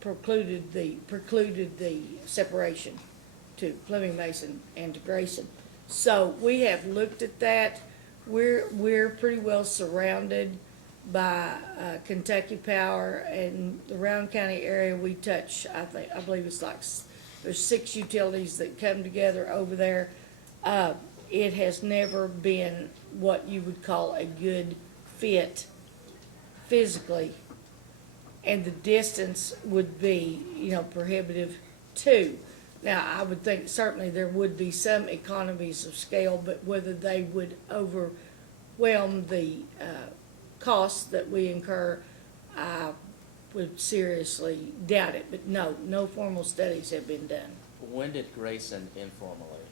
precluded the separation. to Fleming Mason and to Grayson. So we have looked at that. We're pretty well surrounded by Kentucky Power, and the Round County area we touch, I believe it's like, there's 6 utilities that come together over there. It has never been what you would call a good fit physically, and the distance would be, prohibitive too. Now, I would think certainly there would be some economies of scale, but whether they would overwhelm the costs that we incur, I would seriously doubt it. But no formal studies have been done. When did Grayson informally,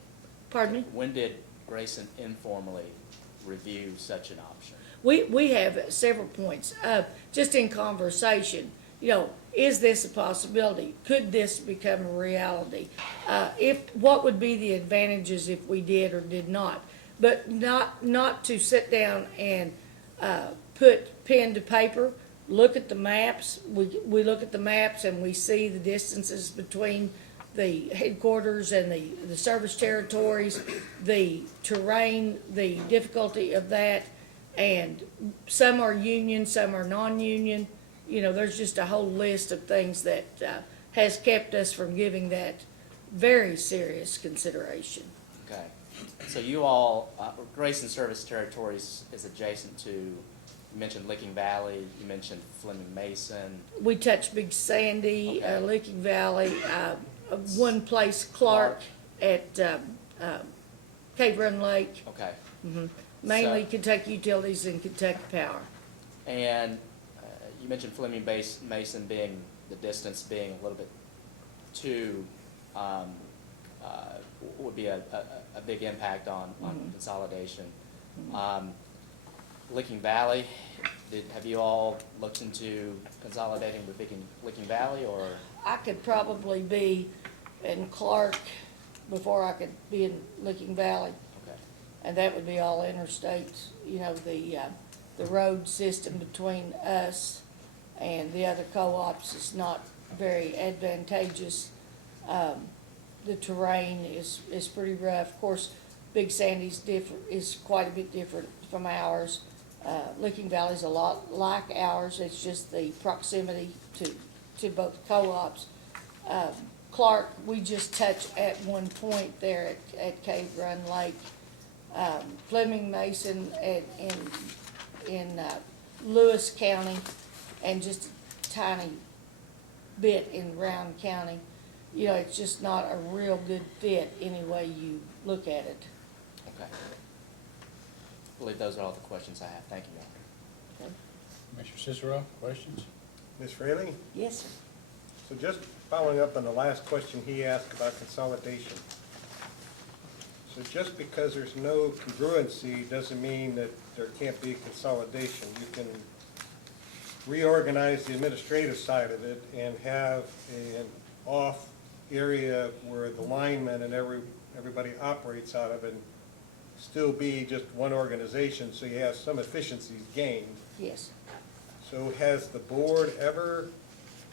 Pardon me? when did Grayson informally review such an option? We have several points, just in conversation, is this a possibility? Could this become a reality? What would be the advantages if we did or did not? But not to sit down and, put pen to paper, look at the maps. We look at the maps and we see the distances between the headquarters and the service territories, the terrain, the difficulty of that. And some are union, some are non-union. There's just a whole list of things that has kept us from giving that very serious consideration. Okay, so you all, Grayson Service Territories is adjacent to, you mentioned Licking Valley, you mentioned Fleming Mason. We touch Big Sandy, Okay. Licking Valley, one place, Clark, at Cave Run Lake, Okay, mainly So- Kentucky Utilities and Kentucky Power. and you mentioned Fleming Mason being, the distance being a little bit too, would be a big impact on consolidation. Licking Valley, have you all looked into consolidating with Licking Valley, or? I could probably be in Clark before I could be in Licking Valley, Okay, and that would be all interstate. The road system between us and the other co-ops is not very advantageous. The terrain is pretty rough. Of course, Big Sandy's is quite a bit different from ours. Licking Valley's a lot like ours. It's just the proximity to both co-ops. Clark, we just touch at one point there at Cave Run Lake. Fleming Mason in Lewis County, and just a tiny bit in Round County. It's just not a real good fit any way you look at it. okay. I believe those are all the questions I have. Thank you, Your Honor. Mr. Cicero, questions? Ms. Fraley? Yes, sir. So just following up on the last question he asked about consolidation. So just because there's no congruency doesn't mean that there can't be consolidation. You can reorganize the administrative side of it and have an off area where the linemen and everybody operates out of, and still be just one organization, so you have some efficiencies gained. Yes. So has the board ever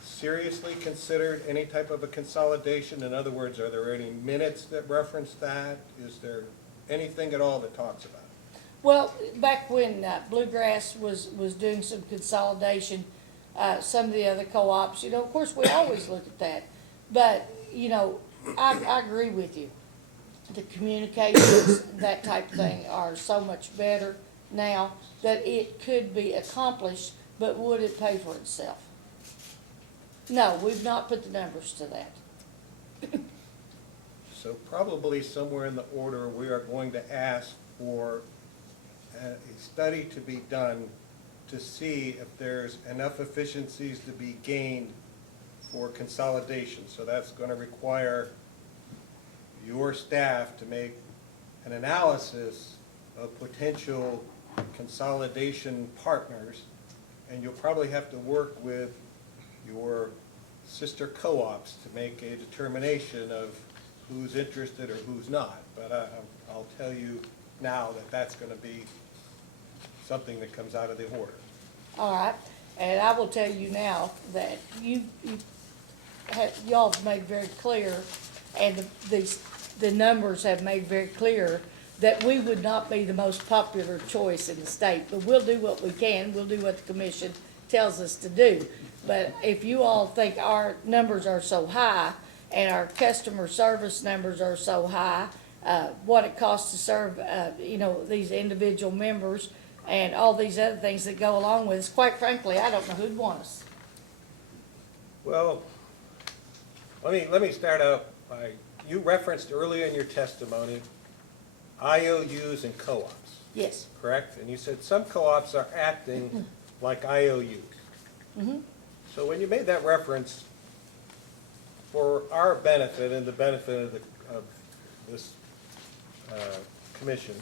seriously considered any type of a consolidation? In other words, are there any minutes that reference that? Is there anything at all that talks about it? Well, back when Bluegrass was doing some consolidation, some of the other co-ops, of course, we always look at that. But, I agree with you. The communications, that type of thing, are so much better now that it could be accomplished, but would it pay for itself? No, we've not put the numbers to that. So probably somewhere in the order, we are going to ask for a study to be done to see if there's enough efficiencies to be gained for consolidation. So that's going to require your staff to make an analysis of potential consolidation partners, and you'll probably have to work with your sister co-ops to make a determination of who's interested or who's not. But I'll tell you now that that's going to be something that comes out of the order. All right, and I will tell you now that y'all have made very clear And the numbers have made very clear that we would not be the most popular choice in the state, but we'll do what we can, we'll do what the commission tells us to do. But if you all think our numbers are so high, and our customer service numbers are so high, what it costs to serve, these individual members, and all these other things that go along with us, quite frankly, I don't know who'd want us. Well, let me start out by, you referenced earlier in your testimony IOUs and co-ops, Yes. correct? And you said some co-ops are acting like IOUs. So when you made that reference, for our benefit and the benefit of this commission,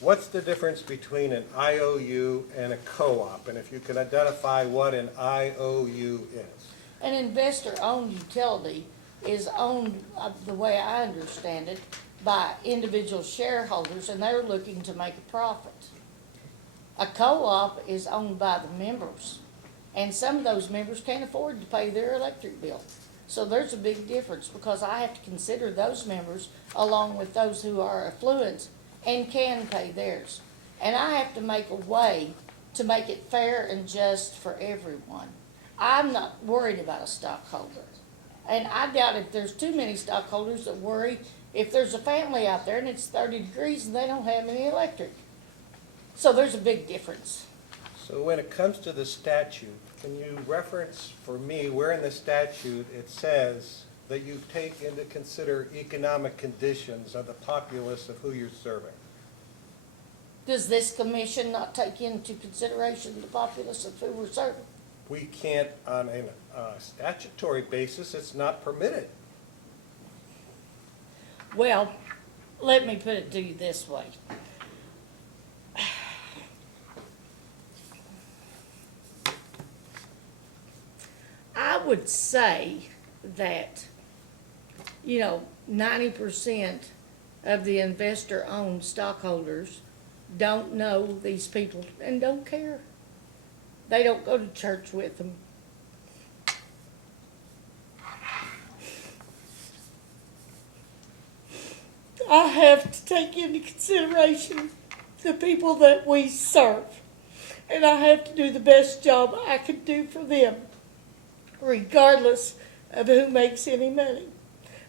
what's the difference between an IOU and a co-op? And if you can identify what an IOU is. An investor-owned utility is owned, the way I understand it, by individual shareholders, and they're looking to make a profit. A co-op is owned by the members, and some of those members can't afford to pay their electric bill. So there's a big difference, because I have to consider those members along with those who are affluent and can pay theirs. And I have to make a way to make it fair and just for everyone. I'm not worried about a stockholder. And I doubt if there's too many stockholders that worry if there's a family out there and it's 30 degrees and they don't have any electric. So there's a big difference. So when it comes to the statute, can you reference for me where in the statute it says that you take into consider economic conditions of the populace of who you're serving? Does this commission not take into consideration the populace of who we're serving? We can't, on a statutory basis, it's not permitted. Well, let me put it to you this way. I would say that, 90% of the investor-owned stockholders don't know these people and don't care. They don't go to church with them. I have to take into consideration the people that we serve, and I have to do the best job I can do for them, regardless of who makes any money.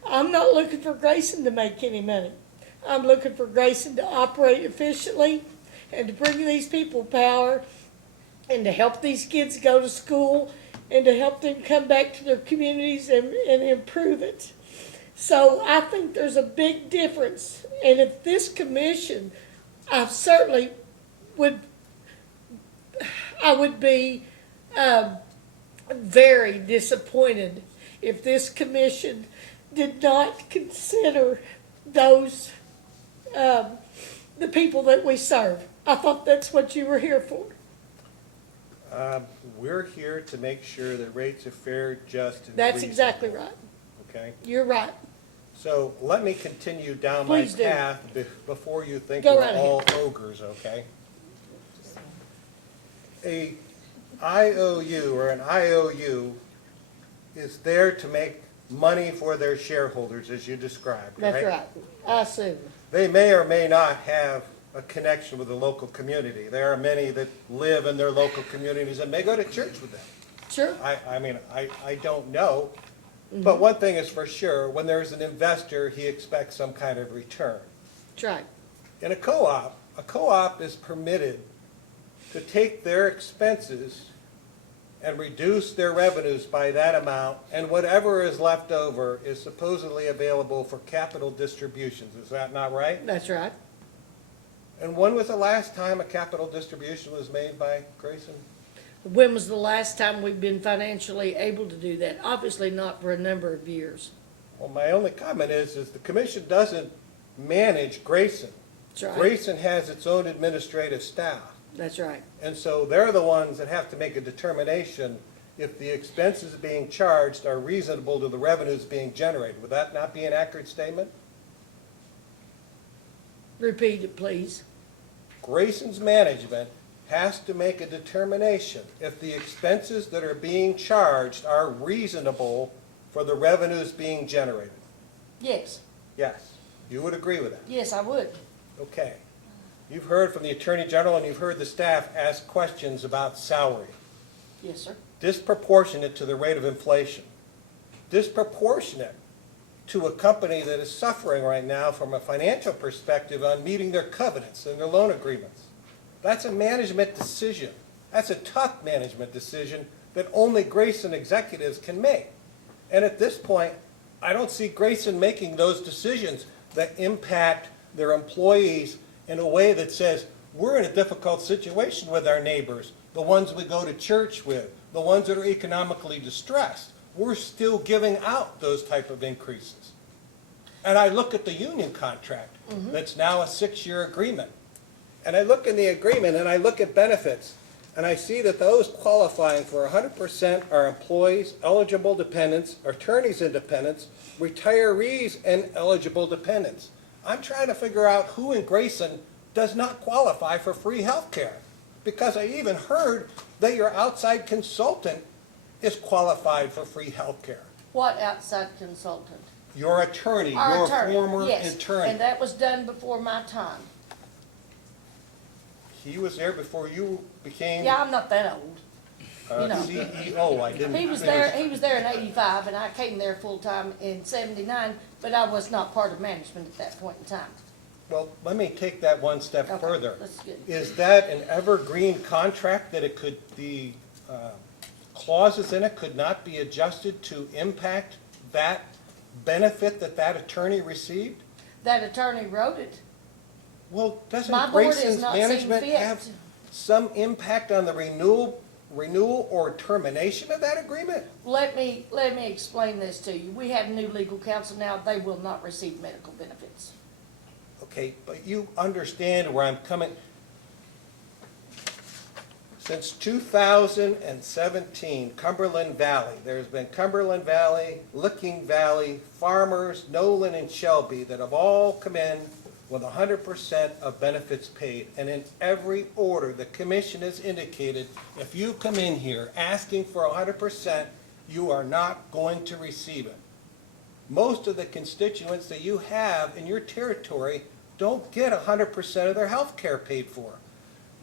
I'm not looking for Grayson to make any money. I'm looking for Grayson to operate efficiently and to bring these people power and to help these kids go to school and to help them come back to their communities and improve it. So I think there's a big difference. And if this commission, I would be very disappointed if this commission did not consider those, the people that we serve. I thought that's what you were here for. We're here to make sure that rates are fair, just, and That's reasonable, exactly right. okay? You're right. So let me continue down Please my do. path before you think Go we're right all ogres, okay? A IOU or an IOU is there to make money for their shareholders, as you described, right? That's right. I assume. They may or may not have a connection with the local community. There are many that live in their local communities and may go to church with them. Sure. I don't know. But one thing is for sure, when there's an investor, he expects some kind of return. That's right. In a co-op is permitted to take their expenses and reduce their revenues by that amount, and whatever is left over is supposedly available for capital distributions. Is that not right? That's right. And when was the last time a capital distribution was made by Grayson? When was the last time we've been financially able to do that? Obviously not for a number of years. Well, my only comment is the commission doesn't manage Grayson. That's right. Grayson has its own administrative staff. That's right. And so they're the ones that have to make a determination if the expenses being charged are reasonable to the revenues being generated. Would that not be an accurate statement? Repeat it, please. Grayson's management has to make a determination if the expenses that are being charged are reasonable for the revenues being generated. Yes, Yes. You would agree with that? yes, I would. Okay. You've heard from the Attorney General and you've heard the staff ask questions about salary. Yes, sir. Disproportionate to the rate of inflation. Disproportionate to a company that is suffering right now from a financial perspective on meeting their covenants and their loan agreements. That's a management decision. That's a tough management decision that only Grayson executives can make. And at this point, I don't see Grayson making those decisions that impact their employees in a way that says, we're in a difficult situation with our neighbors, the ones we go to church with, the ones that are economically distressed. We're still giving out those type of increases. And I look at the union contract, that's now a 6-year agreement. And I look in the agreement and I look at benefits, and I see that those qualifying for 100% are employees, eligible dependents, attorneys and dependents, retirees and eligible dependents. I'm trying to figure out who in Grayson does not qualify for free health care. Because I even heard that your outside consultant is qualified for free health care. What outside consultant? Your attorney, Our your attorney, former yes, attorney. and that was done before my time. He was there before you became Yeah, I'm not that old. you know. CEO. I didn't. He was there in 85, and I came there full-time in 79, but I was not part of management at that point in time. Well, let me take that one step Okay, further. that's good. Is that an evergreen contract that it could, the clauses in it could not be adjusted to impact that benefit that that attorney received? That attorney wrote it. Well, My doesn't board has Grayson's not seen management fit. have some impact on the renewal or termination of that agreement? Let me explain this to you. We have new legal counsel now. They will not receive medical benefits. Okay, but you understand where I'm coming. Since 2017, Cumberland Valley, there's been Cumberland Valley, Licking Valley, Farmers, Nolan, and Shelby that have all come in with 100% of benefits paid. And in every order, the commission has indicated, if you come in here asking for 100%, you are not going to receive it. Most of the constituents that you have in your territory don't get 100% of their health care paid for.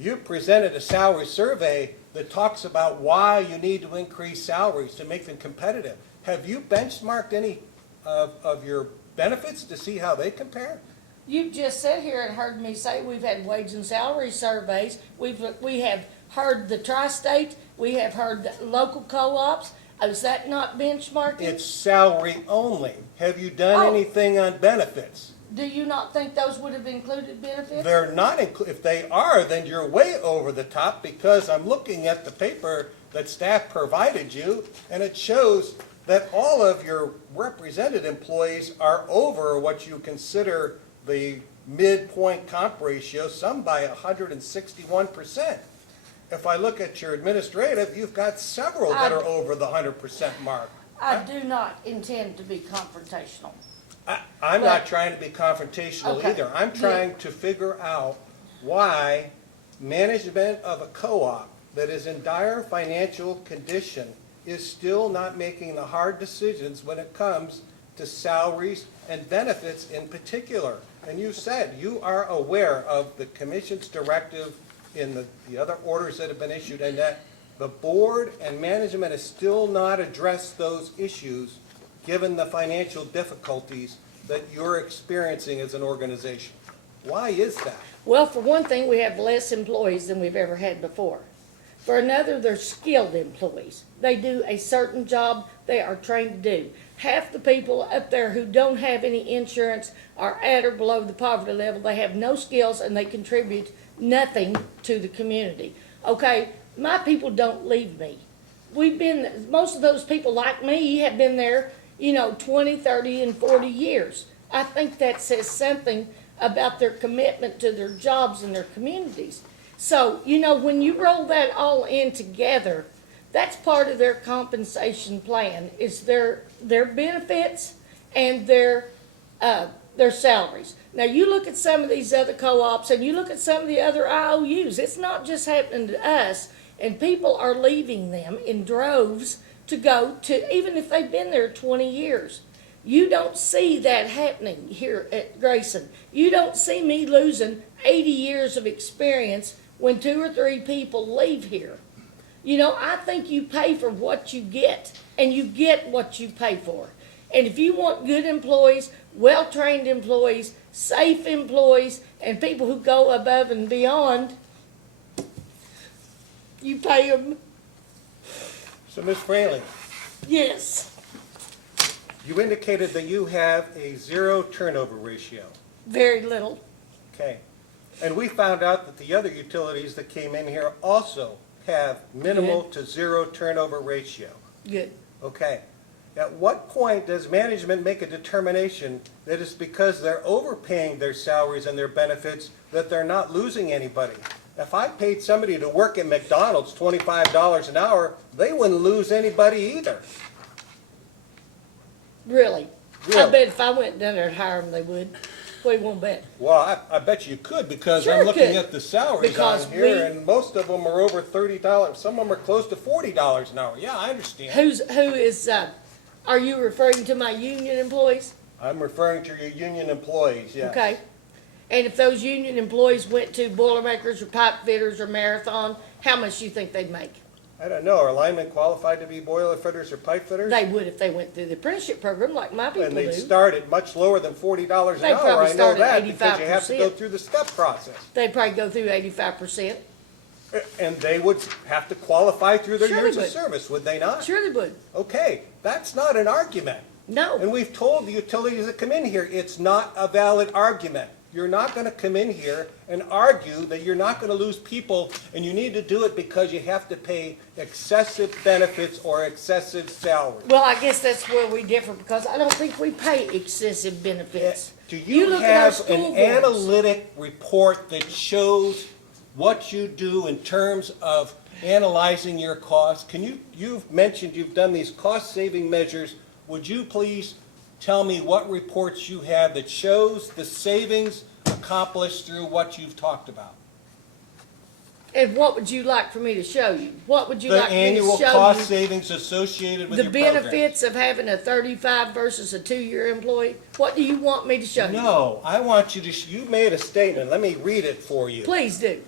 You presented a salary survey that talks about why you need to increase salaries to make them competitive. Have you benchmarked any of your benefits to see how they compare? You just sat here and heard me say we've had wage and salary surveys. We have heard the tri-state. We have heard the local co-ops. Is that not benchmarking? It's salary only. Have you done Oh. anything on benefits? Do you not think those would have included benefits? They're not, if they are, then you're way over the top, because I'm looking at the paper that staff provided you, and it shows that all of your represented employees are over what you consider the midpoint comp ratio, some by 161%. If I look at your administrative, you've got several that are over the 100% mark. I do not intend to be confrontational. I'm But- not trying to be confrontational Okay. either. I'm trying to figure out why management of a co-op that is in dire financial condition is still not making the hard decisions when it comes to salaries and benefits in particular. And you said you are aware of the commission's directive in the other orders that have been issued, and that the board and management has still not addressed those issues given the financial difficulties that you're experiencing as an organization. Why is that? Well, for one thing, we have less employees than we've ever had before. For another, they're skilled employees. They do a certain job they are trained to do. Half the people up there who don't have any insurance are at or below the poverty level. They have no skills and they contribute nothing to the community. Okay, my people don't leave me. Most of those people like me have been there, 20, 30, and 40 years. I think that says something about their commitment to their jobs and their communities. So, when you roll that all in together, that's part of their compensation plan, is their benefits and their salaries. Now, you look at some of these other co-ops and you look at some of the other IOUs, it's not just happening to us, and people are leaving them in droves to go to, even if they've been there 20 years. You don't see that happening here at Grayson. You don't see me losing 80 years of experience when 2 or 3 people leave here. You know, I think you pay for what you get, and you get what you pay for. And if you want good employees, well-trained employees, safe employees, and people who go above and beyond, you pay them. So, Ms. Fraley, Yes, you indicated that you have a 0 turnover ratio. very little. Okay. And we found out that the other utilities that came in here also have minimal to 0 turnover ratio. Good. Okay. At what point does management make a determination that it's because they're overpaying their salaries and their benefits that they're not losing anybody? If I paid somebody to work at McDonald's $25 an hour, they wouldn't lose anybody either. Really? I Really? bet if I went down there and hired them, they would. We won't bet. Well, I bet you could, because Sure I'm looking could. at the salaries Because on here, we- and most of them are over $30. Some of them are close to $40 an hour. Yeah, I understand. Who is, are you referring to my union employees? I'm referring to your union employees, yes. Okay. And if those union employees went to Boilermakers or pipe fitters or Marathon, how much do you think they'd make? I don't know, are linemen qualified to be boiler fitters or pipe fitters? They would if they went through the apprenticeship program like my people And they'd do. start at much lower than $40 an They'd hour. probably I know start at that, because you have to go 85%. through the step process. They'd probably go through 85%. And they would have to qualify through their Sure they years of would. service, would they not? Sure they would. Okay, that's not an argument. And No. we've told the utilities that come in here, it's not a valid argument. You're not gonna come in here and argue that you're not gonna lose people, and you need to do it because you have to pay excessive benefits or excessive salaries. Well, I guess that's where we differ because I don't think we pay excessive benefits. Do you look at our have school an boards. analytic report that shows what you do in terms of analyzing your costs? You've mentioned you've done these cost-saving measures. Would you please tell me what reports you have that shows the savings accomplished through what you've talked about? And what would you like for me to show you? What would you The like me to annual show cost you? savings associated with The your program. benefits of having a 35 versus a 2-year employee? What do you want me to show you? No, I want you to, you made a statement. Let me read it for you. Please do.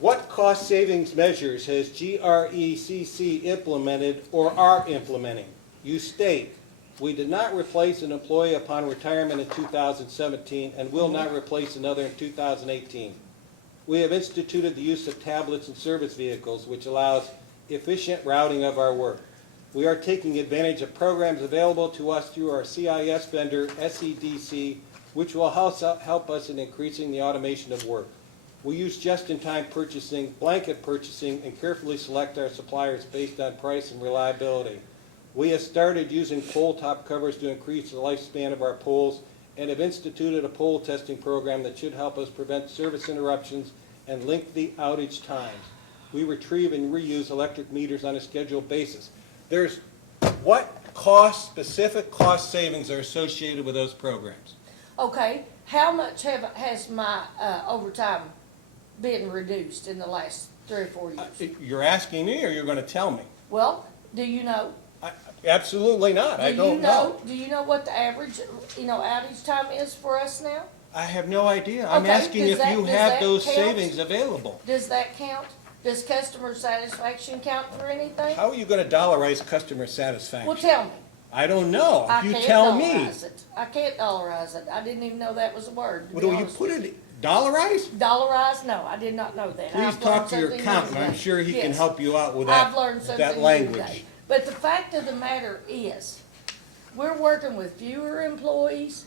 What cost savings measures has GRECC implemented or are implementing? You state, we did not replace an employee upon retirement in 2017 and will not replace another in 2018. We have instituted the use of tablets and service vehicles, which allows efficient routing of our work. We are taking advantage of programs available to us through our CIS vendor, SEDC, which will help us in increasing the automation of work. We use just-in-time purchasing, blanket purchasing, and carefully select our suppliers based on price and reliability. We have started using pole top covers to increase the lifespan of our poles and have instituted a pole testing program that should help us prevent service interruptions and lengthy outage times. We retrieve and reuse electric meters on a scheduled basis. There's what specific cost savings are associated with those programs? Okay, how much has my overtime been reduced in the last 3 or 4 years? You're asking me, or you're going to tell me? Well, do you know? Absolutely not. I don't know. Do you know what the average, outage time is for us now? I have no idea. I'm Okay, asking if you does have that those count? savings available. Does that count? Does customer satisfaction count for anything? How are you going to dollarize customer satisfaction? Well, tell me. I don't know. I You can't tell me. dollarize it. I can't dollarize it. I didn't even know that was a word. to Well, be do you honest put with you. it, dollarize? Dollarize? No, I did not know that. Please I've talk learned to your something new accountant. I'm today. sure he can Yes. help you out with I've learned that something new language. today. But the fact of the matter is, we're working with fewer employees.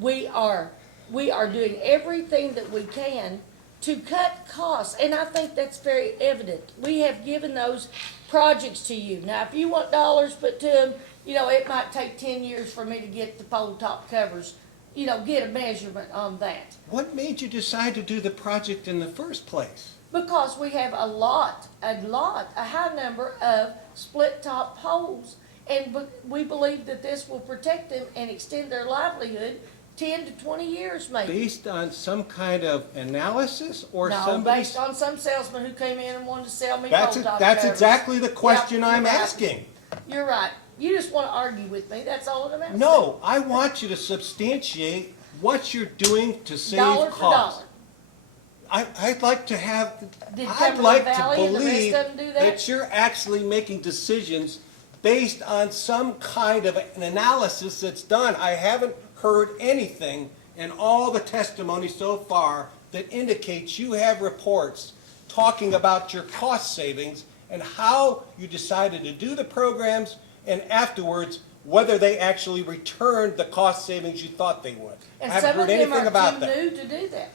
We are doing everything that we can to cut costs, and I think that's very evident. We have given those projects to you. Now, if you want dollars put to them, it might take 10 years for me to get the pole top covers, get a measurement on that. What made you decide to do the project in the first place? Because we have a high number of split top poles. And we believe that this will protect them and extend their livelihood 10 to 20 years maybe. Based on some kind of analysis or No, somebody's? based on some salesman who came in and wanted to sell me pole top That's covers. exactly the question Yep, I'm you're right. asking. You're right. You just wanna argue with me, that's all it amounts to. No, I want you to substantiate what you're doing to save Dollar for costs. dollar. I'd like to have, Did I'd Cumberland like to Valley and the rest believe of them do that? that you're actually making decisions based on some kind of an analysis that's done. I haven't heard anything in all the testimony so far that indicates you have reports talking about your cost savings and how you decided to do the programs, and afterwards, whether they actually returned the cost savings you thought they would. I And haven't some of heard them anything about are that. too new to do that.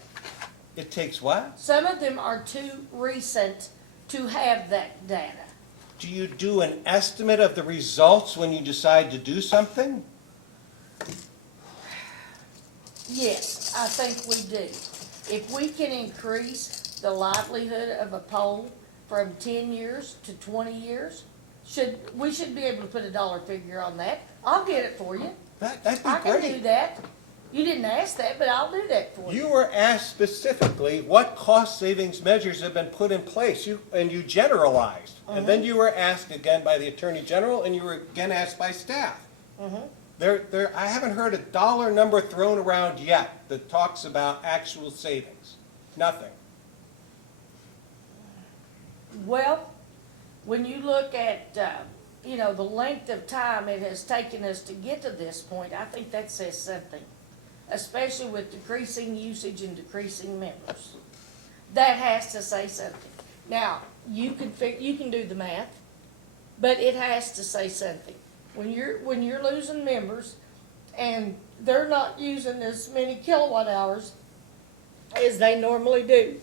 It takes what? Some of them are too recent to have that data. Do you do an estimate of the results when you decide to do something? Yes, I think we do. If we can increase the livelihood of a poll from 10 years to 20 years, we should be able to put a dollar figure on that. I'll get it for you. That'd be I can do great. that. You didn't ask that, but I'll do that for you. You were asked specifically what cost savings measures have been put in place, and you generalized. And then you were asked again by the Attorney General, and you were again asked by staff. I haven't heard a dollar number thrown around yet that talks about actual savings. Nothing. Well, when you look at, the length of time it has taken us to get to this point, I think that says something, especially with decreasing usage and decreasing members. That has to say something. Now, you can do the math, but it has to say something. When you're losing members and they're not using as many kilowatt hours as they normally do,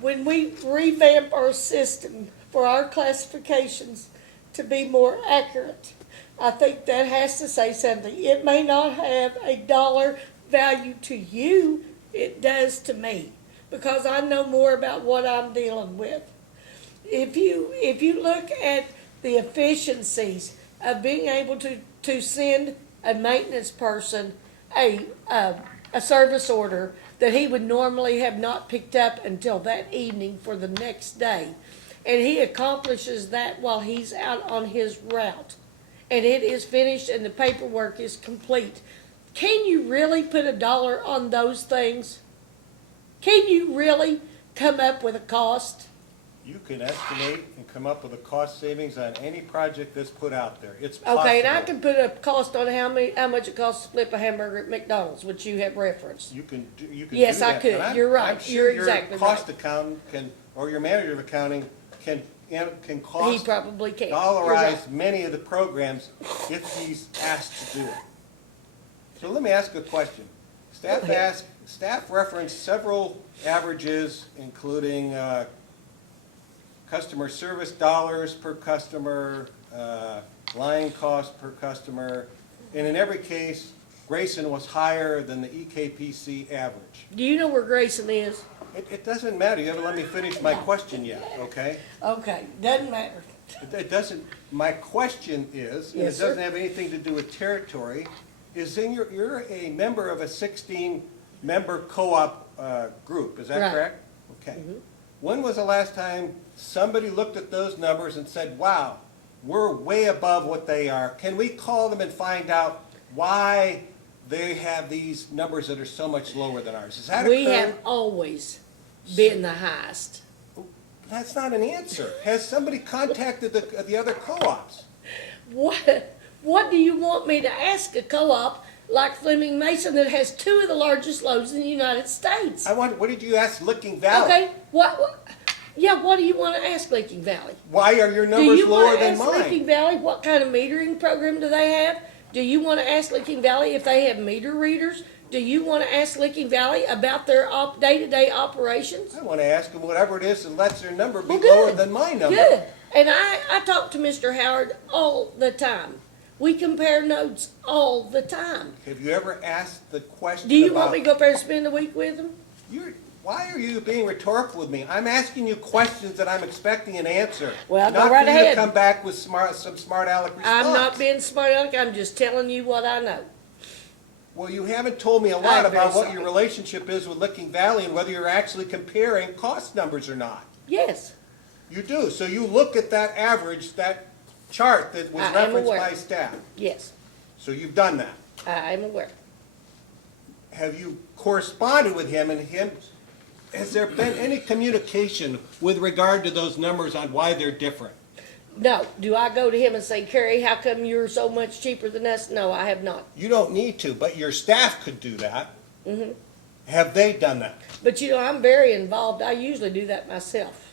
when we revamp our system for our classifications to be more accurate, I think that has to say something. It may not have a dollar value to you, it does to me, because I know more about what I'm dealing with. If you look at the efficiencies of being able to send a maintenance person a service order that he would normally have not picked up until that evening for the next day, and he accomplishes that while he's out on his route, and it is finished and the paperwork is complete. Can you really put a dollar on those things? Can you really come up with a cost? You can estimate and come up with a cost savings on any project that's put out there. It's possible. Okay, and I can put a cost on how much it costs to flip a hamburger at McDonald's, which you have referenced. You can do Yes, that. I could. And I'm- You're right. I'm sure You're exactly your cost right. accountant or your manager of accounting can He cost probably can. You're dollarize right. many of the programs if he's asked to do it. So let me ask a question. Go ahead. Staff referenced several averages, including customer service dollars per customer, line cost per customer, and in every case, Grayson was higher than the EKPC average. Do you know where Grayson is? It doesn't matter, you haven't let me finish my question yet, okay? Okay, doesn't matter. It doesn't, my question is, and it Yes, sir. doesn't have anything to do with territory, is you're a member of a 16-member co-op group, is that Right. correct? Okay. When was the last time somebody looked at those numbers and said, wow, we're way above what they are? Can we call them and find out why they have these numbers that are so much lower than ours? Is that We occurred? have always been the highest. That's not an answer. Has somebody contacted the other co-ops? What do you want me to ask a co-op like Fleming Mason that has two of the largest loads in the United States? What did you ask Licking Valley? Okay, what do you want to ask Licking Valley? Why are your Do numbers you lower want to than ask mine? Licking Valley what kind of metering program do they have? Do you want to ask Licking Valley if they have meter readers? Do you want to ask Licking Valley about their day-to-day operations? I want to ask them whatever it is that lets their number be Well, lower good. than my number. Good. And I talk to Mr. Howard all the time. We compare notes all the time. Have you ever asked the question Do you about... want me to go up there and spend the week with him? Why are you being rhetorical with me? I'm asking you questions that I'm expecting an answer. Well, go not right for you ahead. to come back with some smart aleck response. I'm not being smart aleck, I'm just telling you what I know. Well, you haven't told me a I'm lot very about what sorry. your relationship is with Licking Valley and whether you're actually comparing cost numbers or not. Yes. You do. So you look at that average, that chart that was I am referenced aware. by staff. Yes, So you've done that. I am aware. Have you corresponded with him and him? Has there been any communication with regard to those numbers on why they're different? No, do I go to him and say, Kerry, how come you're so much cheaper than us? No, I have not. You don't need to, but your staff could do that. Have they done that? But you know, I'm very involved. I usually do that myself.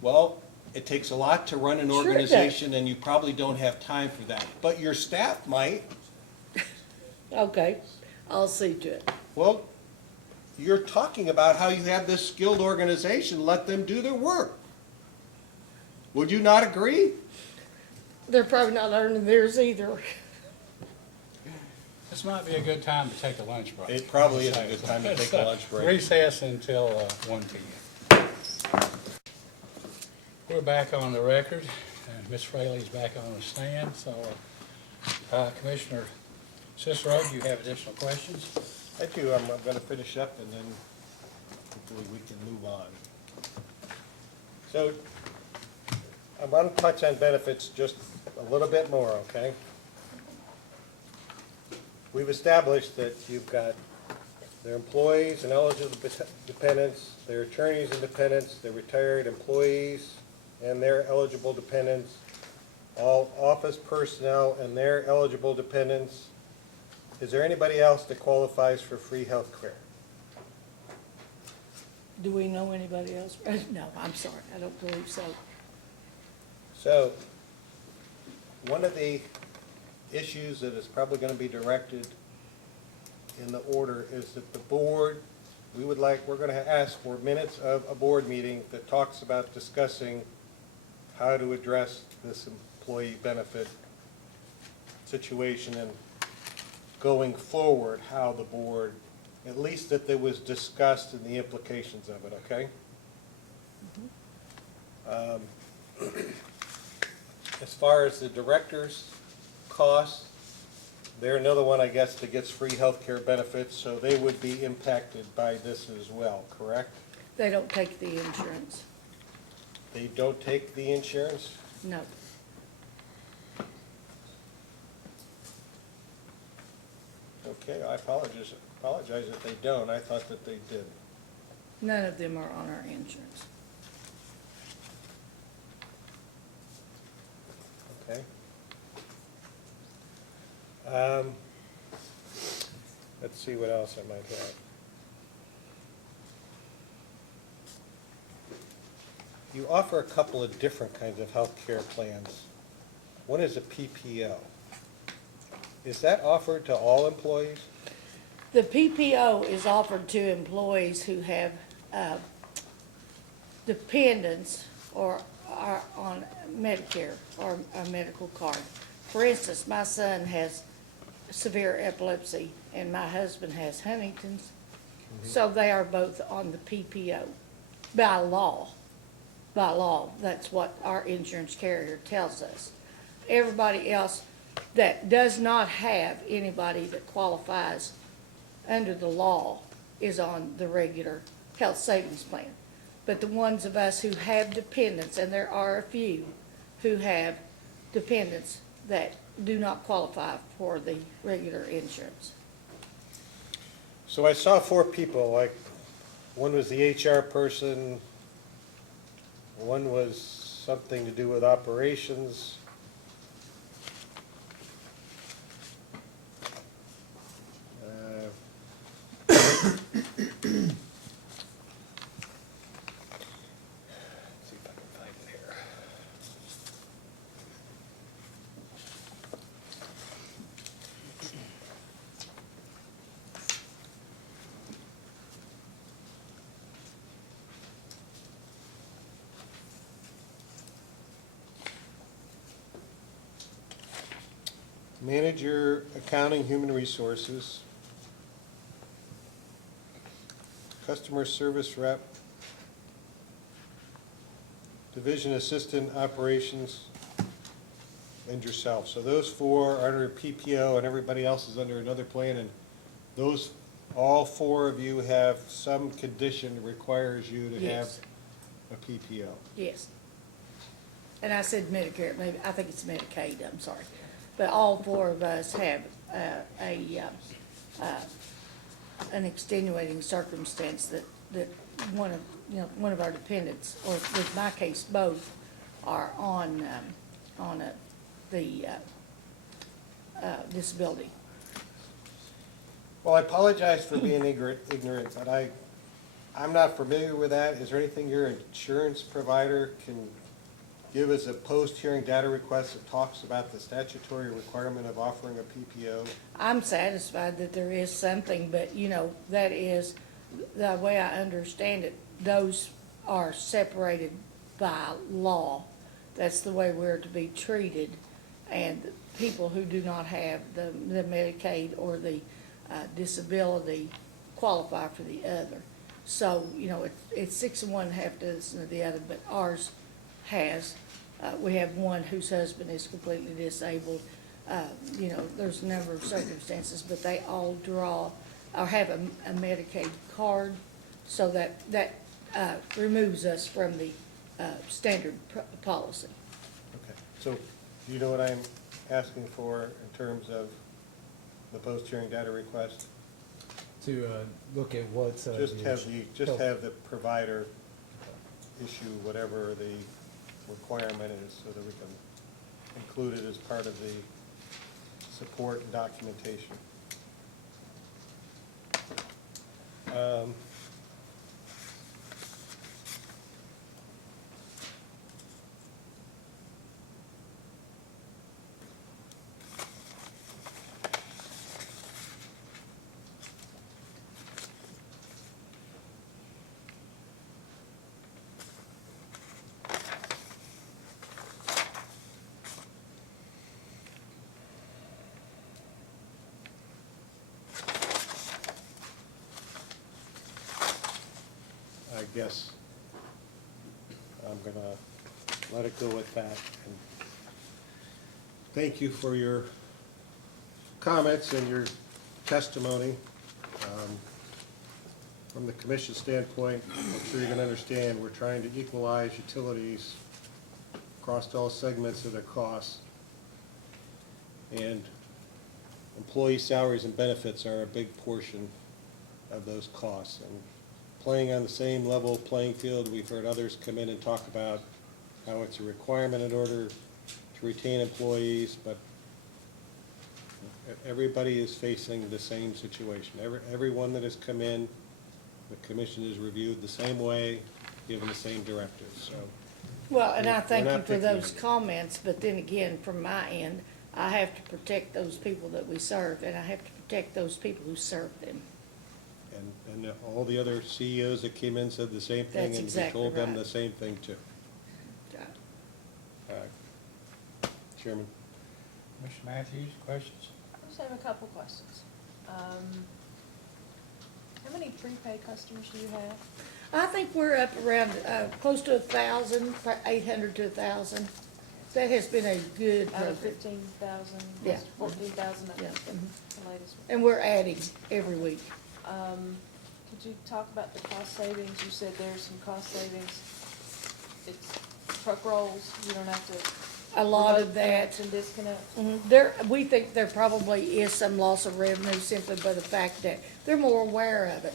Well, it takes a lot to run an Sure it does. organization, and you probably don't have time for that. But your staff might. Okay, I'll see to it. Well, you're talking about how you have this skilled organization, let them do their work. Would you not agree? They're probably not earning theirs either. This might be a good time to take a lunch break. It probably is a good time to take a lunch break. Recess until 1 p.m. We're back on the record, and Ms. Fraley's back on the stand, so Commissioner Cicero, do you have additional questions? I do. I'm going to finish up, and then hopefully we can move on. So I want to touch on benefits just a little bit more, okay? We've established that you've got their employees and eligible dependents, their attorneys and dependents, their retired employees and their eligible dependents, all office personnel and their eligible dependents. Is there anybody else that qualifies for free health care? Do we know anybody else? No, I'm sorry, I don't believe so. So, one of the issues that is probably going to be directed in the order is that the board, we're going to ask for minutes of a board meeting that talks about discussing how to address this employee benefit situation and going forward, how the board, at least that there was discussed and the implications of it, okay? As far as the director's costs, they're another one, I guess, that gets free health care benefits, so they would be impacted by this as well, correct? They don't take the insurance. They don't take the insurance? No. Okay, I apologize if they don't. I thought that they did. None of them are on our insurance. Okay. Let's see what else I might have. You offer a couple of different kinds of health care plans. One is a PPO. Is that offered to all employees? The PPO is offered to employees who have dependents or are on Medicare or a medical card. For instance, my son has severe epilepsy and my husband has Huntington's. So they are both on the PPO by law. By law, that's what our insurance carrier tells us. Everybody else that does not have anybody that qualifies under the law is on the regular health savings plan. But the ones of us who have dependents, and there are a few who have dependents that do not qualify for the regular insurance. So I saw 4 people, like, one was the HR person, one was something to do with operations. Let's see if I can find it here. Manager, accounting, human resources, customer service rep, division assistant, operations, and yourself. So those 4 are under PPO and everybody else is under another plan, and those, all 4 of you have some condition that requires you to have Yes. a PPO. Yes. and I said Medicare, maybe, I think it's Medicaid, I'm sorry. But all four of us have an extenuating circumstance that one of our dependents, or in my case, both, are on the disability. Well, I apologize for being ignorant, but I'm not familiar with that. Is there anything your insurance provider can give us a post-hearing data request that talks about the statutory requirement of offering a PPO? I'm satisfied that there is something, but, that is, the way I understand it, those are separated by law. That's the way we're to be treated, and people who do not have the Medicaid or the disability qualify for the other. So, it's 6 of one, half dozen of the other, but ours has. We have one whose husband is completely disabled. There's a number of circumstances, but they all draw or have a Medicaid card, so that removes us from the standard policy. Okay, so do you know what I'm asking for in terms of the post-hearing data request? To look at what. Just have the provider issue whatever the requirement is so that we can include it as part of the support and documentation. I guess I'm gonna let it go with that. And thank you for your comments and your testimony. From the commission standpoint, I'm sure you can understand, we're trying to equalize utilities across all segments of their costs. And employee salaries and benefits are a big portion of those costs. And playing on the same level playing field, we've heard others come in and talk about how it's a requirement in order to retain employees, but everybody is facing the same situation. Everyone that has come in, the commission is reviewed the same way, given the same directives, so. Well, and I thank We're you not for picking those on you. comments, but then again, from my end, I have to protect those people that we serve, and I have to protect those people who serve them. And all the other CEOs that came in said the same thing, That's and we exactly told them right. the same thing too. Chairman? Mr. Matthews, questions? I just have a couple questions. How many prepaid customers do you have? I think we're up around, close to 1,000, 800 to 1,000. That has been a good Out of program. 15,000? Yeah. 14,000, Yeah, that's mhm. the latest one. And we're adding every week. Could you talk about the cost savings? You said there's some cost savings. It's truck rolls, you don't have to. A lot remote of that. connect and disconnect. We think there probably is some loss of revenue simply by the fact that they're more aware of it.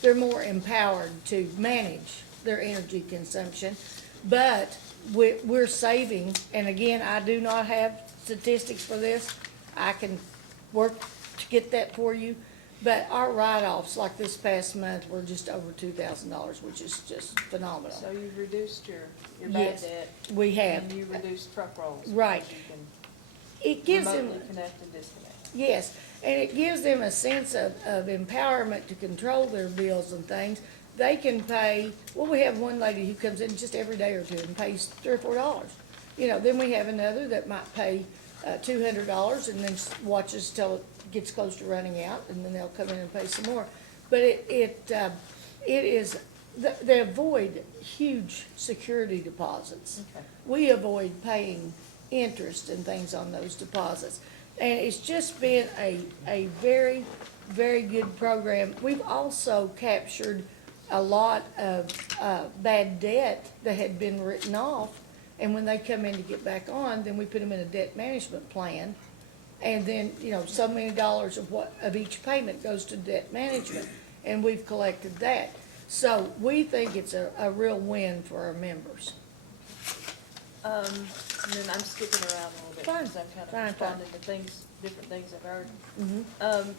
They're more empowered to manage their energy consumption. But we're saving, and again, I do not have statistics for this. I can work to get that for you. But our write-offs, like this past month, were just over $2,000, which is just phenomenal. So you've reduced your bad Yes, debt. we have. And you reduced truck rolls. Right. because You It can gives them. remotely connect and disconnect. Yes, and it gives them a sense of empowerment to control their bills and things. They can pay, well, we have one lady who comes in just every day or two and pays $3 or $4. Then we have another that might pay $200 and then watches till it gets close to running out, and then they'll come in and pay some more. But it is, they avoid huge security deposits. Okay. We avoid paying interest and things on those deposits. And it's just been a very, very good program. We've also captured a lot of bad debt that had been written off And when they come in to get back on, then we put them in a debt management plan. And then, so many dollars of each payment goes to debt management, and we've collected that. So we think it's a real win for our members. And then I'm skipping around a little bit, Fine. because I'm kind of Fine, fine. responding to different things I've heard. Mhm.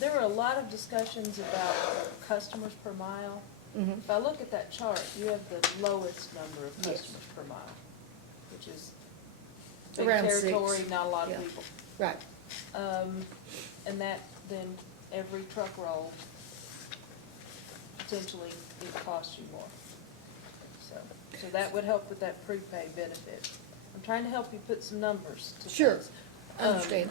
There were a lot of discussions about customers per mile. Mhm. If I look at that chart, you have the lowest number of Yes. customers per mile, which is big Around 6. territory, not a lot Yeah. of people. Right. And that, then every truck roll, potentially it costs you more. So that would help with that prepaid benefit. I'm trying to help you put some numbers to Sure. things. I understand.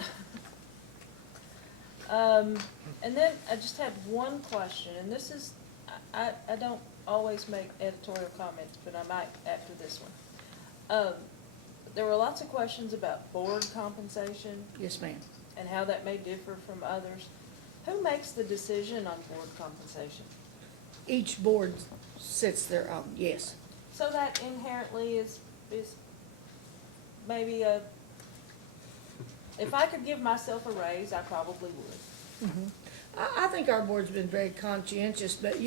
And then I just had one question, and this is, I don't always make editorial comments, but I might after this one. There were lots of questions about board compensation Yes, ma'am. and how that may differ from others. Who makes the decision on board compensation? Each board sets their own, yes. So that inherently is maybe if I could give myself a raise, I probably would. I think our board's been very conscientious, but,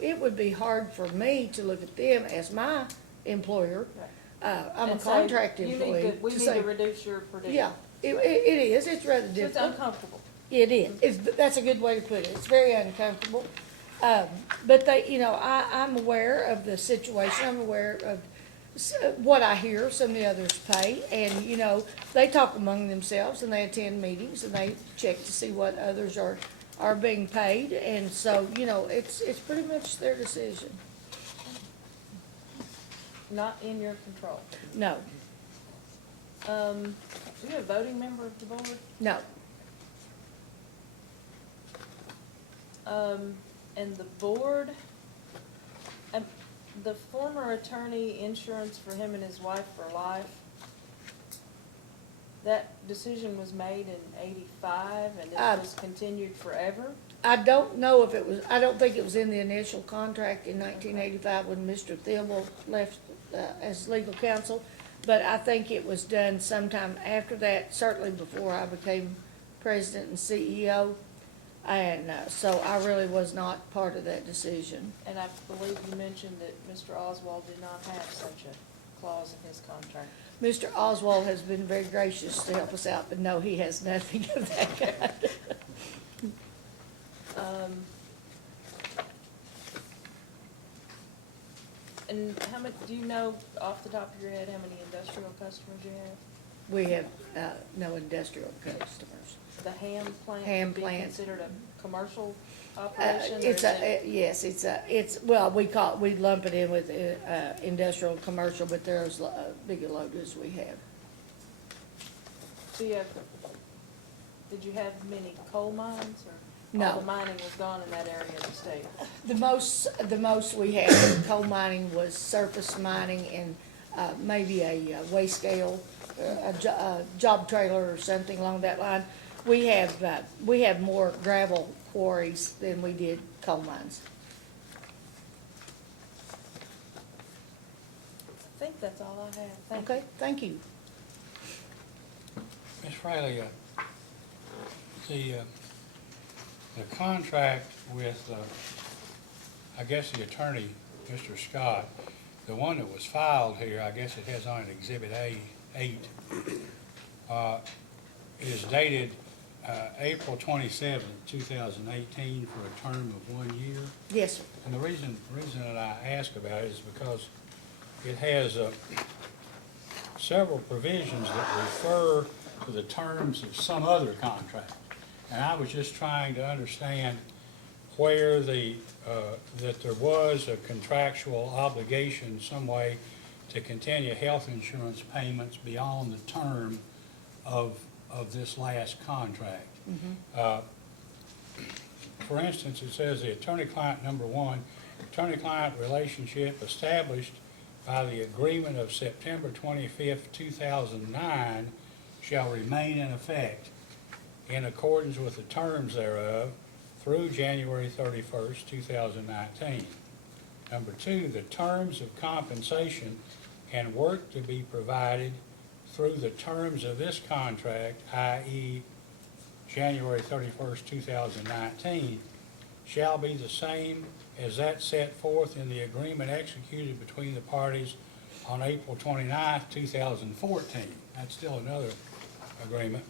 it would be hard for me to look at them as my employer. I'm a And so contract you need employee. We need to reduce your per diem. Yeah, it is, it's rather So it's difficult. uncomfortable. It is, that's a good way to put it, it's very uncomfortable. But they, I'm aware of the situation, I'm aware of what I hear some of the others pay, and, they talk among themselves, and they attend meetings, and they check to see what others are being paid, and so, it's pretty much their decision. Not in your control. No, Are you a voting member of the board? no, And the board, the former attorney insurance for him and his wife for life, that decision was made in 85 and it was continued forever? I don't know if it was, I don't think it was in the initial contract in 1985 when Mr. Thielman left as legal counsel, but I think it was done sometime after that, certainly before I became president and CEO. And so I really was not part of that decision. And I believe you mentioned that Mr. Oswald did not have such a clause in his contract. Mr. Oswald has been very gracious to help us out, but no, he has nothing of that kind. And how much, do you know off the top of your head how many industrial customers you have? We have no industrial customers. The ham plant Ham would be plant. considered a commercial operation? or It's is it- yes, well, we lump it in with, industrial, commercial, but they're as big a load as we have. So you have, did you have many coal mines, or? No. All the mining was gone in that area of the state? The most we had in coal mining was surface mining and, maybe a waste scale, a job trailer or something along that line. We have more gravel quarries than we did coal mines. I think that's all I have. Thank you. Okay, thank you. Ms. Fraley, the contract with, I guess the attorney, Mr. Scott, the one that was filed here, I guess it has on it Exhibit A8, is dated April 27, 2018 for a term of 1 year. Yes, sir. And the reason that I ask about it is because it has several provisions that refer to the terms of some other contract. And I was just trying to understand where that there was a contractual obligation some way to continue health insurance payments beyond the term of this last contract. For instance, it says the attorney-client number 1, attorney-client relationship established by the agreement of September 25th, 2009 shall remain in effect in accordance with the terms thereof through January 31st, 2019. Number 2, the terms of compensation and work to be provided through the terms of this contract, i.e. January 31st, 2019, shall be the same as that set forth in the agreement executed between the parties on April 29th, 2014. That's still another agreement.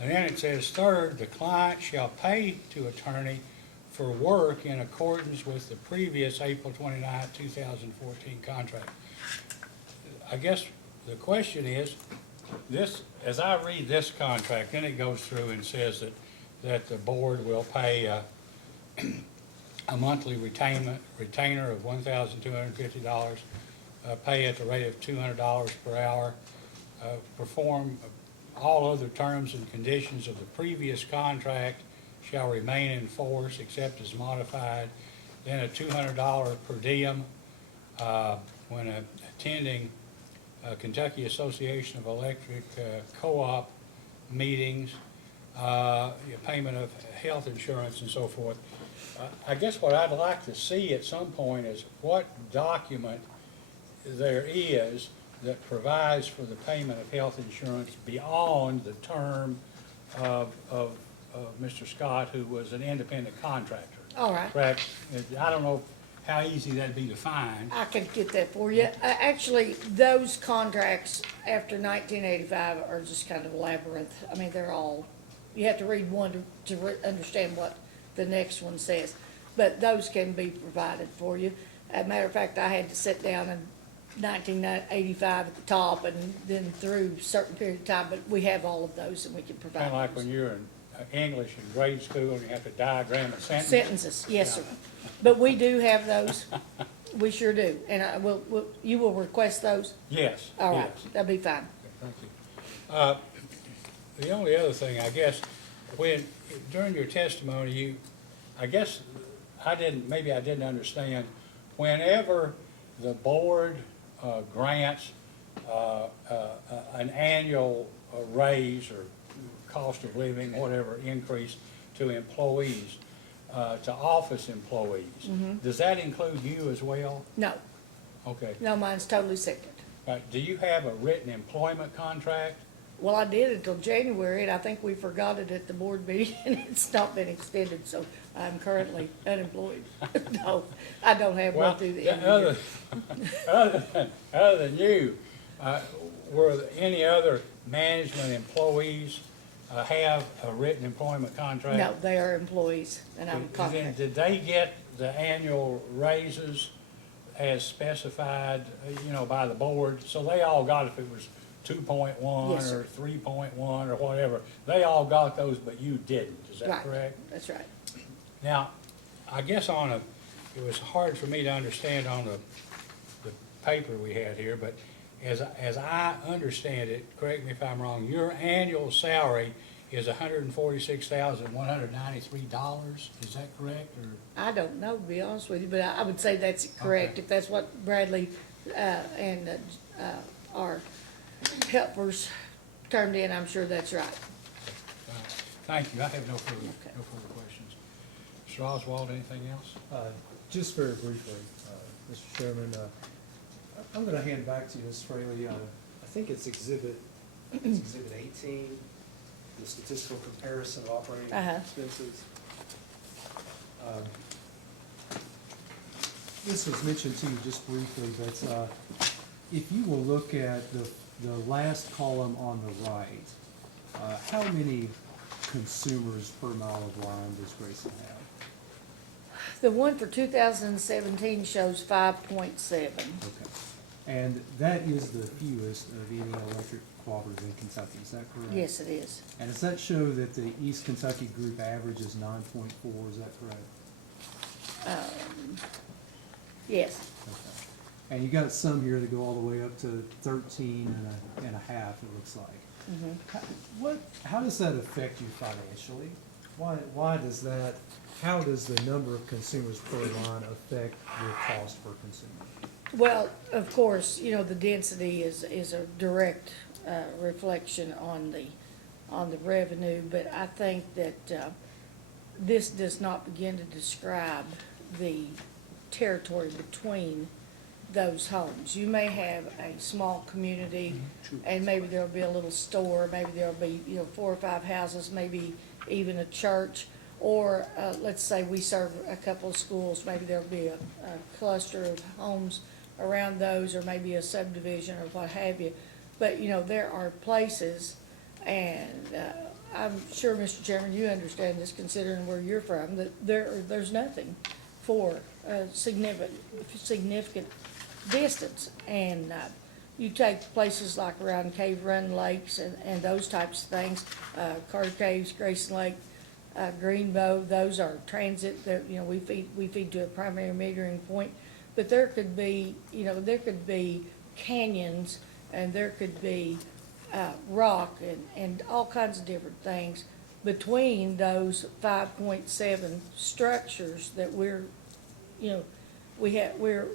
And then it says, third, the client shall pay to attorney for work in accordance with the previous April 29th, 2014 contract. I guess the question is, this, as I read this contract, then it goes through and says that the board will pay a monthly retainer of $1,250, pay at the rate of $200 per hour, perform all other terms and conditions of the previous contract shall remain in force except as modified. Then a $200 per diem when attending Kentucky Association of Electric co-op meetings, payment of health insurance and so forth. I guess what I'd like to see at some point is what document there is that provides for the payment of health insurance beyond the term of Mr. Scott, who was an independent contractor. All right. Correct? I don't know how easy that'd be to find. I can get that for you. Actually, those contracts after 1985 are just kind of a labyrinth. I mean, they're all, you have to read one to understand what the next one says. But those can be provided for you. As a matter of fact, I had to sit down in 1985 at the top and then through a certain period of time, but we have all of those and we can provide Kind of like those. when you're in English in grade school and you have to diagram a sentence. Sentences, yes, sir. But we do have those. We sure do. And you will request those? Yes. All right, yes. that'll be fine. Thank you. The only other thing, I guess, when, during your testimony, maybe I didn't understand, whenever the board grants an annual raise or cost of living, whatever, increase to employees, to office employees, does that include you as well? No, Okay. no, mine's totally separate. Right. Do you have a written employment contract? Well, I did until January, and I think we forgot it at the board meeting, and it's not been extended, so I'm currently unemployed. No, I don't have one through the end of the year. Other than you, were there any other management employees have a written employment contract? No, they are employees, and I'm Then contracted. did they get the annual raises as specified, by the board? So they all got, if it was 2.1 Yes, sir. or 3.1 or whatever, they all got those, but you didn't, is that Right. correct? That's right. Now, I guess it was hard for me to understand on the paper we had here, but as I understand it, correct me if I'm wrong, your annual salary is $146,193, is that correct, or? I don't know, to be honest with you, but I would say that's correct. Okay. If that's what Bradley and our helpers turned in, I'm sure that's right. Thank you, I have no further Okay. questions. Mr. Oswald, anything else? Just very briefly, Mr. Chairman, I'm gonna hand back to you, Ms. Fraley. I think it's exhibit 18, the statistical comparison of operating expenses. This was mentioned to you just briefly, but if you will look at the last column on the right, how many consumers per mile of line does Grayson have? The one for 2017 shows 5.7. Okay. And that is the fewest of any electric cooperatives in Kentucky, is that correct? Yes, it is. And does that show that the East Kentucky group average is 9.4, is that correct? Yes. Okay. And you got some here that go all the way up to 13 and a half, it looks like. How does that affect you financially? Why does that, how does the number of consumers per line affect your cost per consumer? Well, of course, the density is a direct reflection on the revenue, but I think that this does not begin to describe the territory between those homes. You may have a small community, and maybe there'll be a little store, maybe there'll be, 4 or 5 houses, maybe even a church, or, let's say we serve a couple of schools, maybe there'll be a cluster of homes around those, or maybe a subdivision or what have you. But, there are places, and, I'm sure, Mr. Chairman, you understand this, considering where you're from, that there's nothing for a significant distance. And you take places like around Cave Run Lakes and those types of things, Carter Caves, Grayson Lake, Greenbow, those are transit, that, we feed to a primary metering point. But there could be, there could be canyons, and there could be rock and all kinds of different things between those 5.7 structures that we're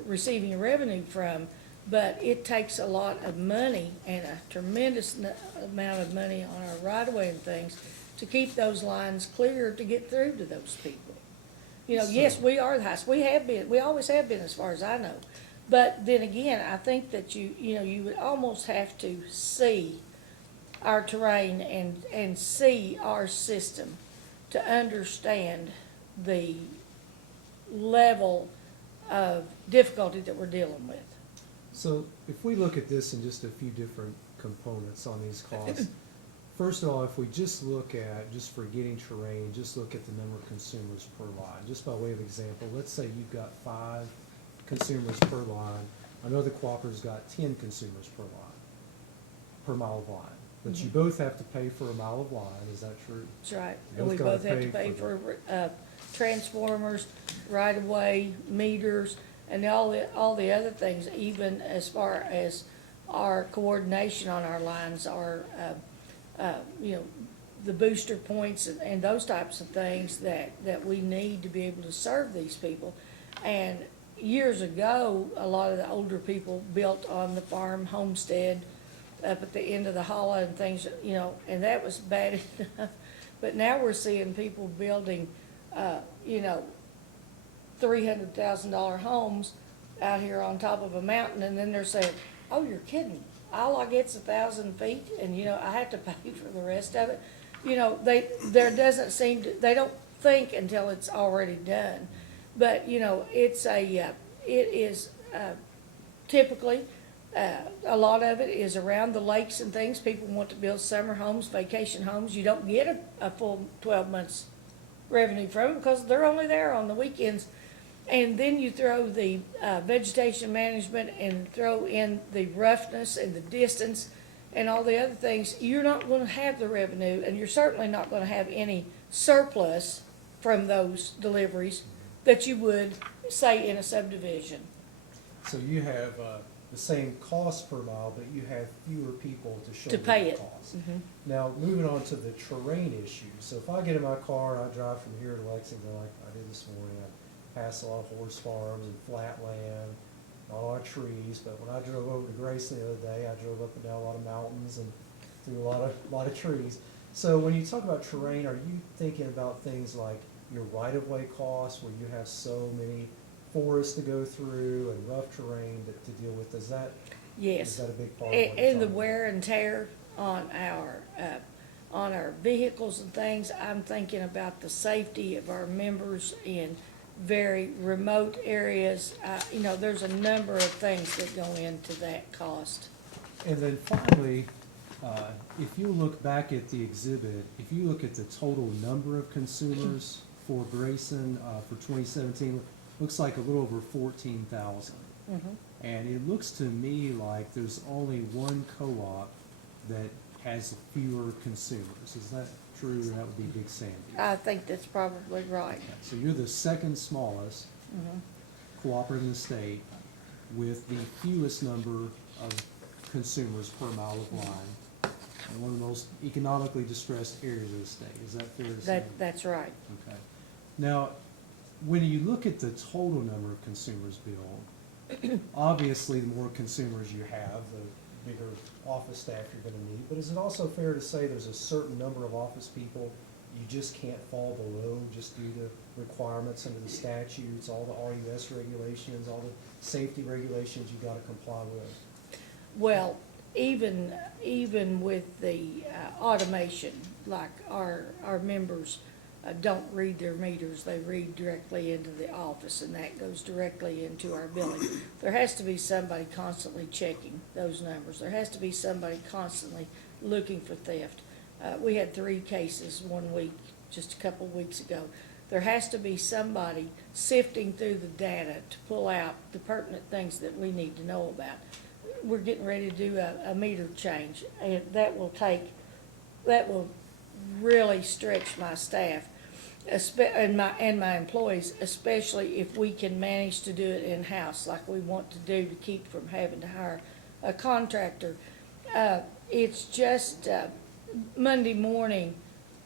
receiving revenue from. But it takes a lot of money and a tremendous amount of money on our right-of-way and things to keep those lines clear to get through to those people. Yes, we are the highest, we always have been, as far as I know. But then again, I think that you would almost have to see our terrain and see our system to understand the level of difficulty that we're dealing with. So if we look at this in just a few different components on these costs, first of all, if we just look at, just for getting terrain, just look at the number of consumers per line. Just by way of example, let's say you've got 5 consumers per line. I know the Cooperative's got 10 consumers per line, per mile of line. But you both have to pay for a mile of line, is that true? That's right. You And we gotta both have to pay for transformers, right-of-way, meters, and all the other things, even as far as our coordination on our lines, our, the booster points and those types of things that we need to be able to serve these people. And years ago, a lot of the older people built on the farm homestead up at the end of the hollow and things, and that was bad enough. But now we're seeing people building, $300,000 homes out here on top of a mountain, and then they're saying, "Oh, you're kidding. All I get's 1,000 feet, and, I have to pay for the rest of it." There doesn't seem to, they don't think until it's already done. But, it is typically, a lot of it is around the lakes and things. People want to build summer homes, vacation homes. You don't get a full 12 months revenue from them because they're only there on the weekends. And then you throw the vegetation management and throw in the roughness and the distance and all the other things. You're not going to have the revenue, and you're certainly not going to have any surplus from those deliveries that you would, say, in a subdivision. So you have the same cost per mile, but you have fewer people to shoulder To pay the it. cost. Now, moving on to the terrain issue. So if I get in my car and I drive from here to Lexington, like I did this morning, I pass a lot of horse farms and flat land, not a lot of trees. But when I drove over to Grayson the other day, I drove up and down a lot of mountains and through a lot of trees. So when you talk about terrain, are you thinking about things like your right-of-way costs, where you have so many forests to go through and rough terrain to deal with? Yes. Is that a big part of what you're And the talking wear and tear on our vehicles and things, I'm thinking about the safety of our members in very remote areas. There's a number of things that go into that cost. And then finally, if you look back at the exhibit, if you look at the total number of consumers for Grayson for 2017, looks like a little over 14,000. And it looks to me like there's only one co-op that has fewer consumers. Is that true? That would be Big Sandy. I think that's probably right. So you're the second smallest cooperative in the state with the fewest number of consumers per mile of line, and one of the most economically distressed areas of the state. Is that fair to say? That's right. Okay. Now, when you look at the total number of consumers billed, obviously the more consumers you have, the bigger office staff you're gonna need. But is it also fair to say there's a certain number of office people you just can't fall below just due to requirements under the statutes, all the RUS regulations, all the safety regulations you gotta comply with? Well, even with the automation, like our members don't read their meters, they read directly into the office, and that goes directly into our billing. There has to be somebody constantly checking those numbers. There has to be somebody constantly looking for theft. We had 3 cases one week, just a couple of weeks ago. There has to be somebody sifting through the data to pull out the pertinent things that we need to know about. We're getting ready to do a meter change, and that will really stretch my staff, and my employees, especially if we can manage to do it in-house like we want to do to keep from having to hire a contractor. It's just, Monday morning,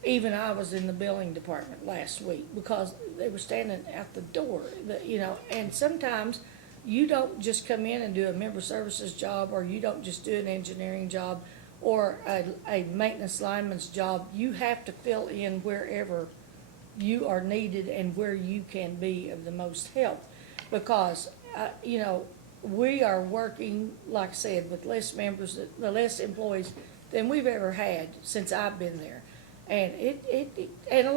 even I was in the billing department last week because they were standing out the door, and sometimes you don't just come in and do a member services job, or you don't just do an engineering job or a maintenance lineman's job. You have to fill in wherever you are needed and where you can be of the most help. Because, we are working, like I said, with less members, less employees than we've ever had since I've been there. And and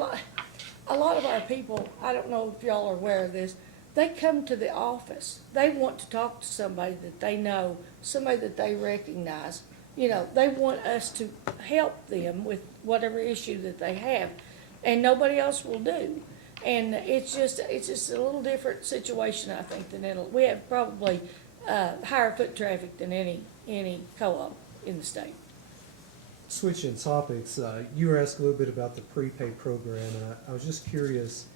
a lot of our people, I don't know if y'all are aware of this, they come to the office. They want to talk to somebody that they know, somebody that they recognize. They want us to help them with whatever issue that they have, and nobody else will do. And it's just a little different situation, I think, we have probably higher foot traffic than any co-op in the state. Switching topics, you were asked a little bit about the prepaid program, and I was just curious,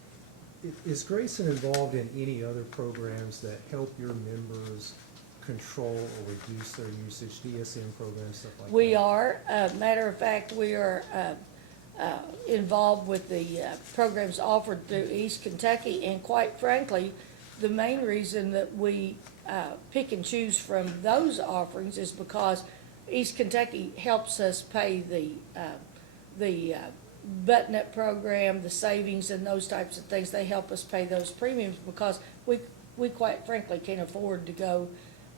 is Grayson involved in any other programs that help your members control or reduce their usage, DSM programs, stuff like that? We are, matter of fact, we are involved with the programs offered through East Kentucky, and quite frankly, the main reason that we pick and choose from those offerings is because East Kentucky helps us pay the button-up program, the savings, and those types of things. They help us pay those premiums because we quite frankly can't afford to go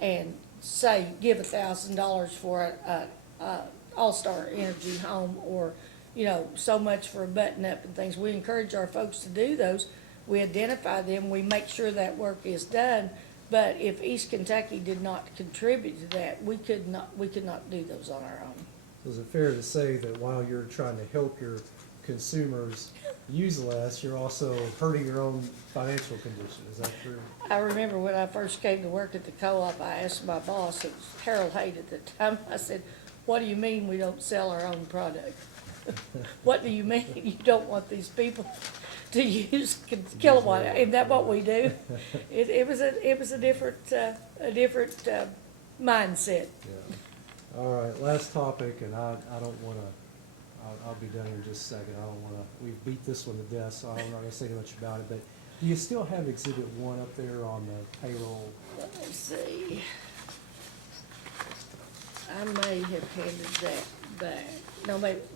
and give $1,000 for a All-Star Energy home, or so much for a button-up and things. We encourage our folks to do those. We identify them. We make sure that work is done. But if East Kentucky did not contribute to that, we could not do those on our own. Is it fair to say that while you're trying to help your consumers use less, you're also hurting your own financial condition? Is that true? I remember when I first came to work at the co-op, I asked my boss, it was Harold Haight at the time, I said, "What do you mean we don't sell our own product? What do you mean you don't want these people to use kilowatt? Isn't that what we do?" It was a different mindset. Yeah. All right, last topic, and I don't want to, I'll be done here in just a second. I don't want to, we've beat this one to death, so I'm not going to say much about it. But do you still have Exhibit 1 up there on the payroll? Let me see. I may have handed that back.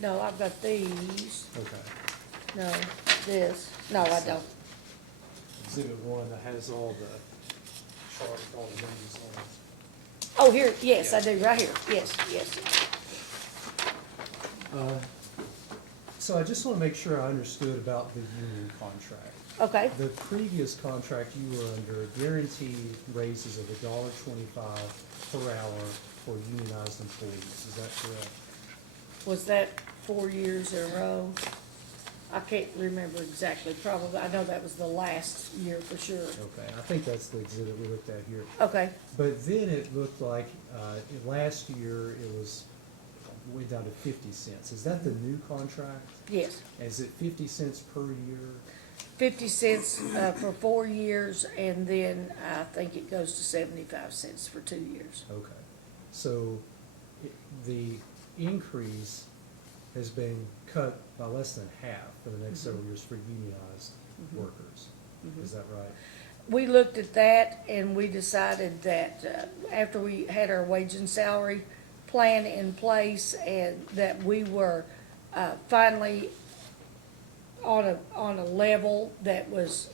No, I've got these. Okay. No, this. No, I don't. Exhibit 1 that has all the chart, all the numbers on it. Oh, here, yes, I do, right here. Yes. So I just want to make sure I understood about the union contract. Okay, The previous contract you were under guaranteed raises of $1.25 per hour for unionized employees. Is that correct? was that 4 years in a row? I can't remember exactly, probably, I know that was the last year for sure. Okay, I think that's the exhibit we looked at here. Okay, But then it looked like, last year it was way down to 50 cents. Is that the new contract? yes. Is it 50 cents per year? 50 cents for 4 years, and then I think it goes to 75 cents for 2 years. Okay. So the increase has been cut by less than half for the next several years for unionized workers. Is that right? We looked at that and we decided that after we had our wage and salary plan in place, and that we were finally on a level that was,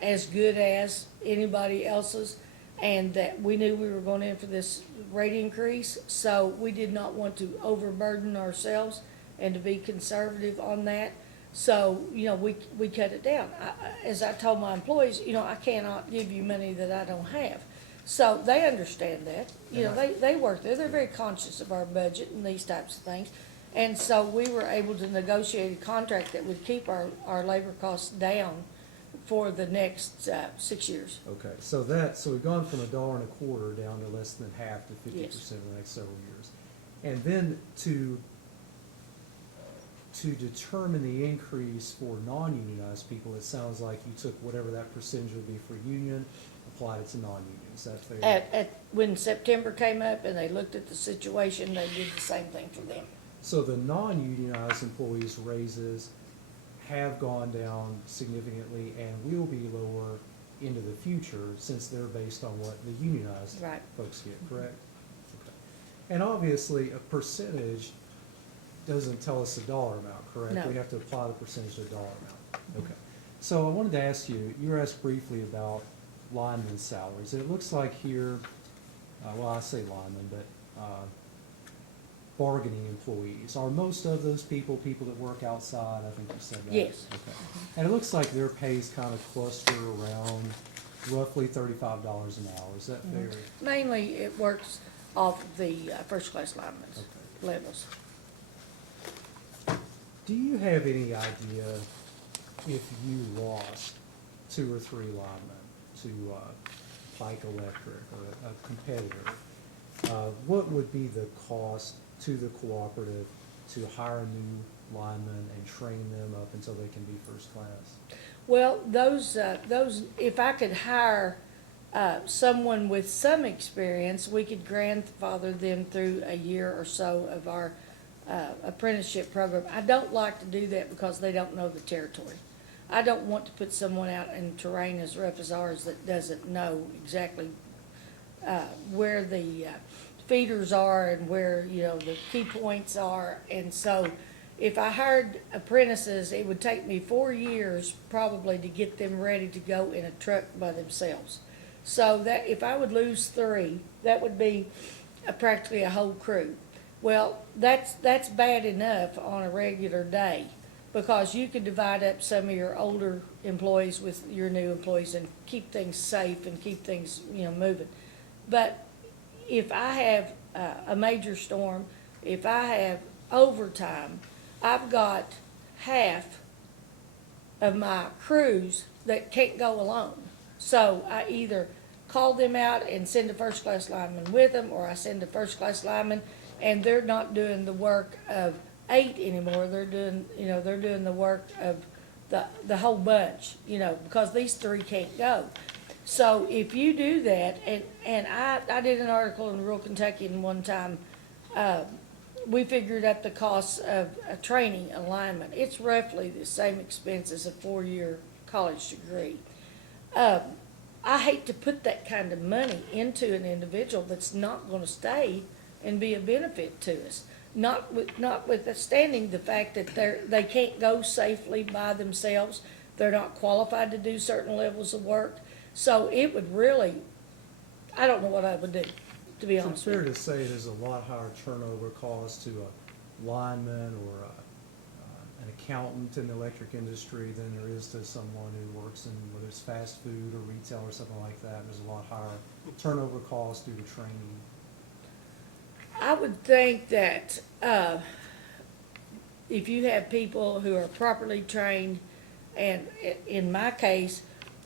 as good as anybody else's, and that we knew we were going in for this rate increase, so we did not want to overburden ourselves and to be conservative on that. So, we cut it down. As I told my employees, I cannot give you money that I don't have. So they understand that, they work there, they're very conscious of our budget and these types of things. And so we were able to negotiate a contract that would keep our labor costs down for the next 6 years. Okay, so we've gone from $1.25 down to less than half to 50% in the next several years. And then to determine the increase for non-unionized people, it sounds like you took whatever that percentage would be for union, applied it to non-union. Is that fair? When September came up and they looked at the situation, they did the same thing for them. So the non-unionized employees' raises have gone down significantly and will be lower into the future since they're based on what the unionized Right. folks get, correct? Okay. And obviously, a percentage doesn't tell us the dollar amount, correct? No. We have to apply the percentage to the dollar amount. Okay. So I wanted to ask you were asked briefly about linemen salaries. It looks like here, well, I say linemen, but bargaining employees. Are most of those people that work outside? I think you said that. Yes. Okay. And it looks like their pays kind of cluster around roughly $35 an hour. Is that fair? Mainly, it works off of the first-class linemen's Okay. levels. Do you have any idea if you lost 2 or 3 linemen to Pike Electric or a competitor, what would be the cost to the cooperative to hire new linemen and train them up until they can be first class? Well, those, if I could hire someone with some experience, we could grandfather them through a year or so of our apprenticeship program. I don't like to do that because they don't know the territory. I don't want to put someone out in terrain as rough as ours that doesn't know exactly where the feeders are and where, the key points are. And so if I hired apprentices, it would take me 4 years probably to get them ready to go in a truck by themselves. So that if I would lose 3, that would be practically a whole crew. Well, that's bad enough on a regular day, because you could divide up some of your older employees with your new employees and keep things safe and keep things, moving. But if I have a major storm, if I have overtime, I've got half of my crews that can't go alone. So I either call them out and send a first-class lineman with them, or I send a first-class lineman and they're not doing the work of 8 anymore. They're doing, the work of the whole bunch, because these 3 can't go. So if you do that, and I did an article in Rural Kentuckian one time, we figured out the costs of a training alignment. It's roughly the same expense as a 4-year college degree. I hate to put that kind of money into an individual that's not gonna stay and be a benefit to us. Notwithstanding the fact that they can't go safely by themselves, they're not qualified to do certain levels of work. So it would really, I don't know what I would do, to be So it's honest fair with you. to say there's a lot higher turnover cost to a lineman or an accountant in the electric industry than there is to someone who works in, whether it's fast food or retail or something like that. There's a lot higher turnover cost due to training. I would think that if you have people who are properly trained, and in my case,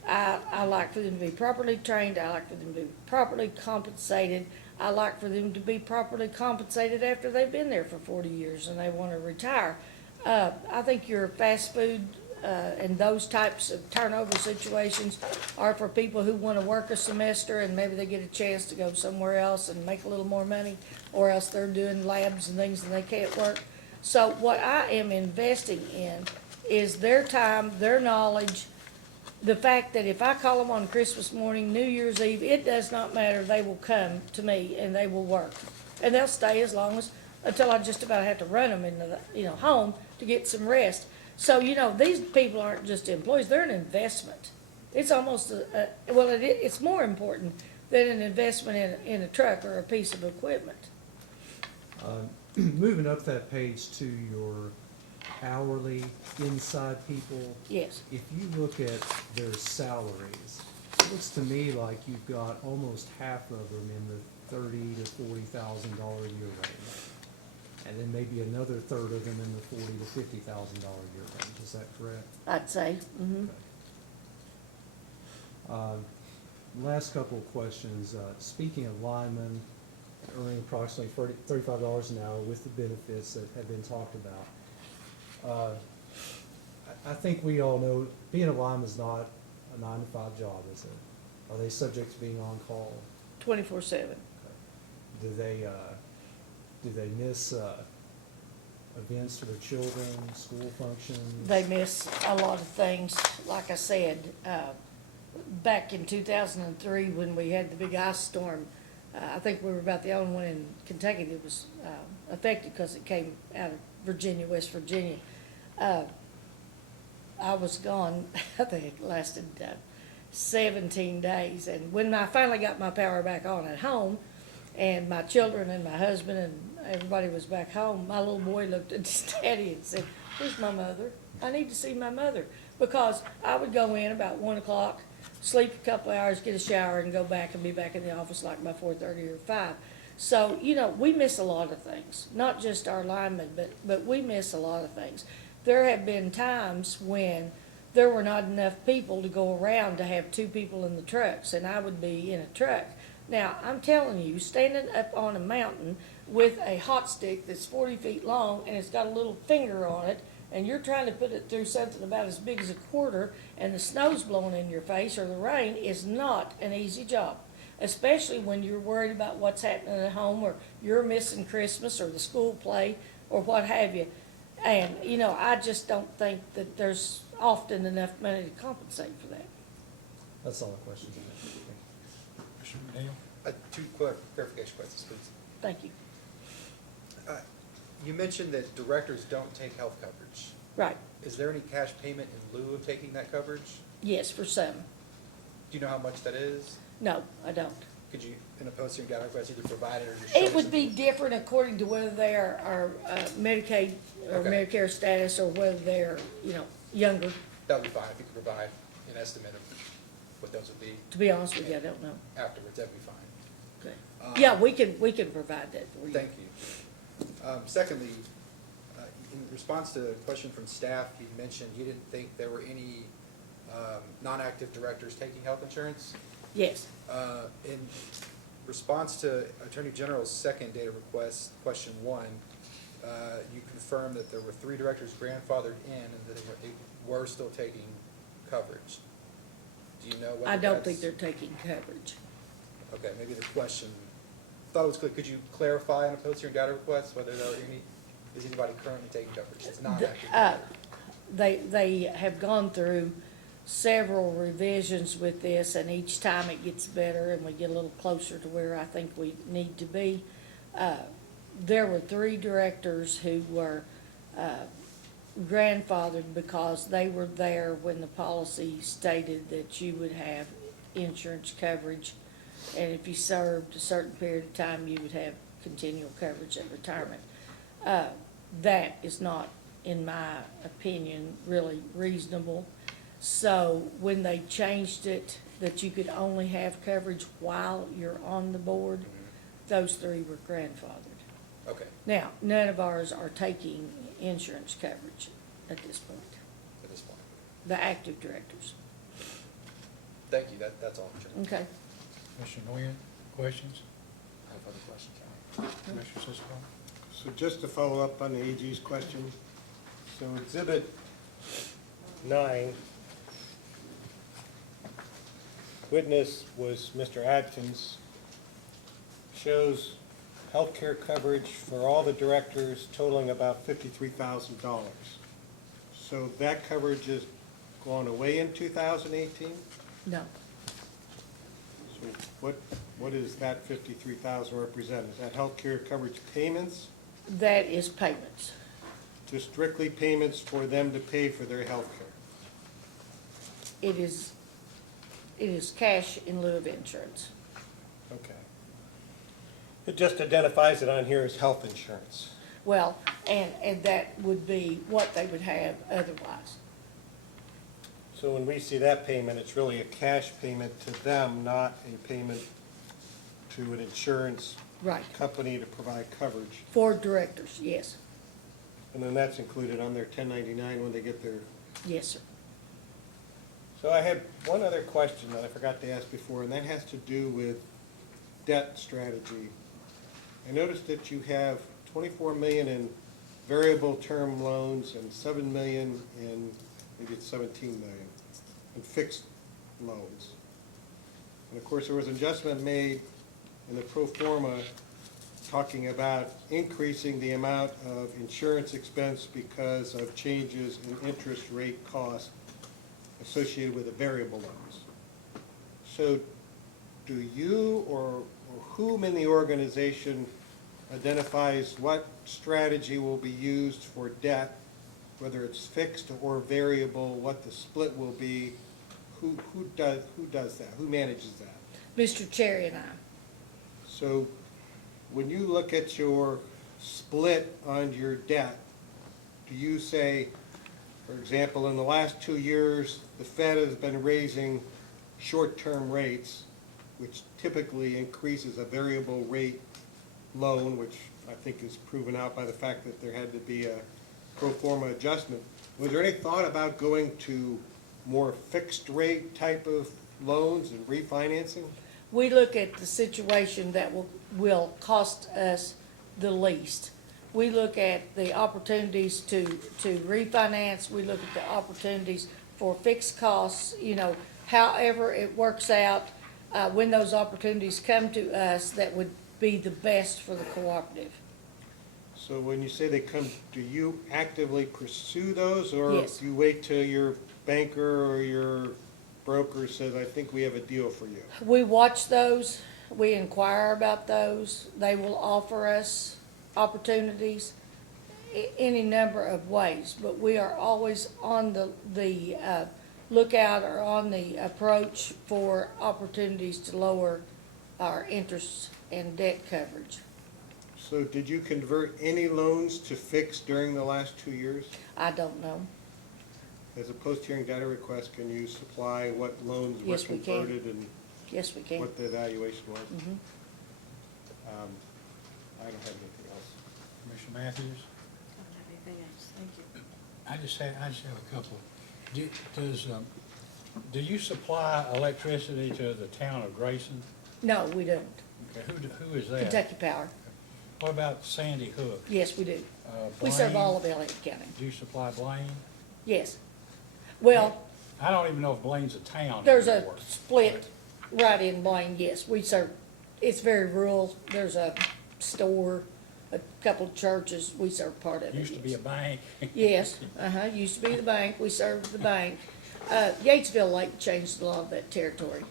I like for them to be properly trained, I like for them to be properly compensated, I like for them to be properly compensated after they've been there for 40 years and they want to retire. I think your fast food and those types of turnover situations are for people who want to work a semester and maybe they get a chance to go somewhere else and make a little more money, or else they're doing labs and things and they can't work. So what I am investing in is their time, their knowledge, the fact that if I call them on Christmas morning, New Year's Eve, it does not matter, they will come to me and they will work. And they'll stay until I just about have to run them into the, home to get some rest. So, you know, these people aren't just employees, they're an investment. It's almost well, it's more important than an investment in a truck or a piece of equipment. Moving up that page to your hourly inside people, Yes, if you look at their salaries, it looks to me like you've got almost half of them in the $30,000 to $40,000 a year range. And then maybe another third of them in the $40,000 to $50,000 a year range. Is that correct? I'd say, mm-hmm. Last couple of questions. Speaking of linemen earning approximately $35 an hour with the benefits that have been talked about, I think we all know being a lineman is not a 9-to-5 job, is it? Are they subject to being on call? 24/7. Do they miss events for their children, school functions? They miss a lot of things. Like I said, back in 2003, when we had the big ice storm, I think we were about the only one in Kentucky that was affected because it came out of Virginia, West Virginia. I was gone, I think it lasted 17 days. And when I finally got my power back on at home, and my children and my husband and everybody was back home, my little boy looked at his daddy and said, "Where's my mother? I need to see my mother." Because I would go in about 1 o'clock, sleep a couple hours, get a shower, and go back and be back in the office like by 4:30 or 5. So, you know, we miss a lot of things, not just our linemen, but we miss a lot of things. There have been times when there were not enough people to go around to have 2 people in the trucks, and I would be in a truck. Now, I'm telling you, standing up on a mountain with a hot stick that's 40 feet long and it's got a little finger on it, and you're trying to put it through something about as big as a quarter, and the snow's blowing in your face or the rain, is not an easy job. Especially when you're worried about what's happening at home, or you're missing Christmas or the school play or what have you. And, you know, I just don't think that there's often enough money to compensate for that. That's all the questions I have. Commissioner McNeil? 2 clarification questions, please. Thank you. You mentioned that directors don't take health coverage. Right, Is there any cash payment in lieu of taking that coverage? yes, for some. Do you know how much that is? No, I don't. Could you, in a posting data request, either provide it or just show It us would something? be different according to whether they are Medicaid or Okay. Medicare status, or whether they're, you know, younger. That would be fine if you could provide an estimate of what those would be To be honest with you, I don't know. afterwards, that'd be fine. Okay. Yeah, we can provide that for you. Thank you. Secondly, in response to a question from staff, you mentioned you didn't think there were any non-active directors taking health insurance. Yes, In response to Attorney General's second data request, question 1, you confirmed that there were 3 directors grandfathered in and that they were still taking coverage. Do you know whether I don't think that's- they're taking coverage. Okay, maybe the question, thought it was clear. Could you clarify on a post-hearing data request whether there are is anybody currently taking coverage? It's not active. They have gone through several revisions with this, and each time it gets better and we get a little closer to where I think we need to be. There were 3 directors who were grandfathered because they were there when the policy stated that you would have insurance coverage, and if you served a certain period of time, you would have continual coverage at retirement. That is not, in my opinion, really reasonable. So when they changed it, that you could only have coverage while you're on the board, those 3 were grandfathered. Okay, Now, none of ours are taking insurance coverage at this point, at this point. the active directors. Thank you, that's all, Chairman. Okay. Commissioner Nguyen, questions? I have other questions. Commissioner Siscoto? So just to follow up on the AG's question, so Exhibit 9, witness was Mr. Adkins, shows healthcare coverage for all the directors totaling about $53,000. So that coverage is going away in 2018? No, So what is that 53,000 represent? Is that healthcare coverage payments? that is payments. to strictly payments for them to pay for their health care? It is cash in lieu of insurance. Okay. It just identifies it on here as health insurance. Well, and that would be what they would have otherwise. So when we see that payment, it's really a cash payment to them, not a payment to an insurance Right. company to provide coverage. For directors, yes. And then that's included on their 1099 when they get their... Yes, sir. So I had one other question that I forgot to ask before, and that has to do with debt strategy. I noticed that you have 24 million in variable term loans and 7 million in, maybe it's 17 million, in fixed loans. And of course, there was an adjustment made in the pro forma talking about increasing the amount of insurance expense because of changes in interest rate costs associated with the variable loans. So do you or whom in the organization identifies what strategy will be used for debt, whether it's fixed or variable, what the split will be? Who does that? Who manages that? Mr. Cherry and I. So when you look at your split on your debt, do you say, for example, in the last 2 years, the Fed has been raising short-term rates, which typically increases a variable rate loan, which I think is proven out by the fact that there had to be a pro forma adjustment. Was there any thought about going to more fixed rate type of loans and refinancing? We look at the situation that will cost us the least. We look at the opportunities to refinance, we look at the opportunities for fixed costs, however it works out, when those opportunities come to us, that would be the best for the cooperative. So when you say they come, do you actively pursue those, or Yes. do you wait till your banker or your broker says, I think we have a deal for you? We watch those, we inquire about those, they will offer us opportunities any number of ways, but we are always on the lookout or on the approach for opportunities to lower our interest and debt coverage. So did you convert any loans to fixed during the last 2 years? I don't know. As a post-hearing data request, can you supply what loans were Yes, we can. converted and Yes, we can. what the evaluation was? Mhm. I don't have anything else. Commissioner Matthews? I don't have anything else, thank you. I just have a couple. Do you supply electricity to the town of Grayson? No, we don't. Okay, who is that? Kentucky Power. What about Sandy Hook? Yes, we do. We serve Blaine? all of Elliott County. Do you supply Blaine? Yes. Well, I don't even know if Blaine's a town there's a anymore. split right in Blaine, yes. We serve, it's very rural. There's a store, a couple of churches. We serve part of it. Used to be a yes. bank. Yes, used to be the bank. We served the bank. Yatesville Lake changed a lot of that territory.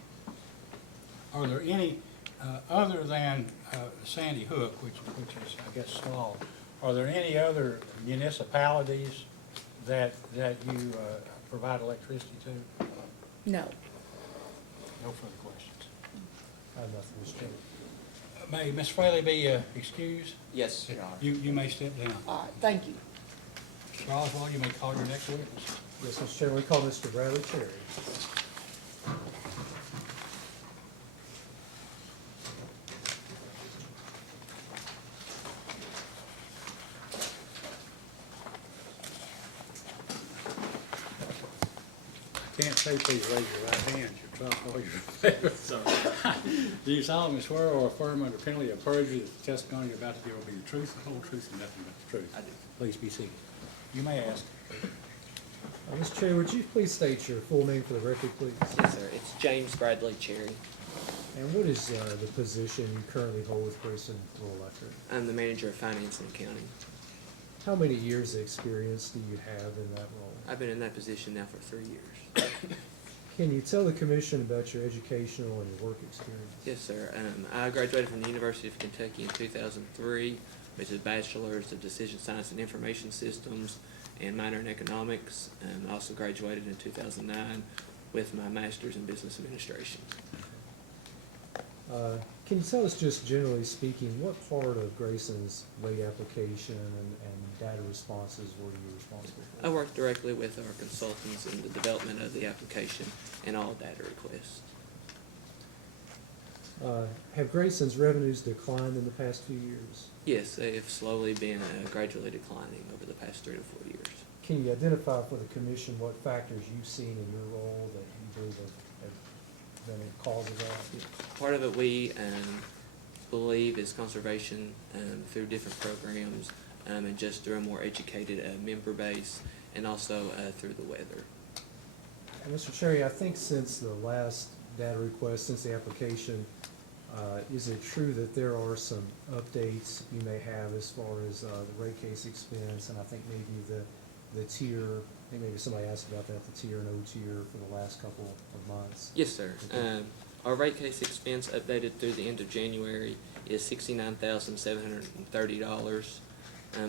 Are there any, other than Sandy Hook, which is, I guess, small, are there any other municipalities that you provide electricity to? No. No further questions. I have nothing, Mr. Chairman. May Ms. Fraley be excused? Yes, Your Honor. You may step down. All right, thank you. Mr. Oswald, you may call your next witness. Yes, Mr. Chairman, we call Mr. Bradley Cherry. I can't say please raise your right hand, your trump or your favor. Do you solemnly swear or affirm under penalty of perjury that the testimony you're about to give will be the truth, the whole truth, and nothing but the truth? I do. Please be seated. You may ask. Mr. Cherry, would you please state your full name for the record, please? Yes, sir. It's James Bradley Cherry. And what is the position you currently hold with Grayson Rural Electric? I'm the manager of finance and accounting. How many years of experience do you have in that role? I've been in that position now for 3 years. Can you tell the commission about your educational and your work experience? Yes, sir. I graduated from the University of Kentucky in 2003. which is Bachelor's of Decision Science and Information Systems and minor in Economics. I also graduated in 2009 with my Master's in Business Administration. Can you tell us, just generally speaking, what part of Grayson's rate application and data responses were you responsible for? I worked directly with our consultants in the development of the application and all data requests. Have Grayson's revenues declined in the past few years? Yes, they have slowly been gradually declining over the past 3 to 4 years. Can you identify for the commission what factors you've seen in your role that you believe have been a cause of that? Part of it we believe is conservation through different programs and just through a more educated member base, and also through the weather. And Mr. Cherry, I think since the last data request, since the application, is it true that there are some updates you may have as far as the rate case expense, and I think maybe the tier, I think maybe somebody asked about that, the tier and O tier for the last couple of months? Yes, sir. Okay. Our rate case expense updated through the end of January is $69,730.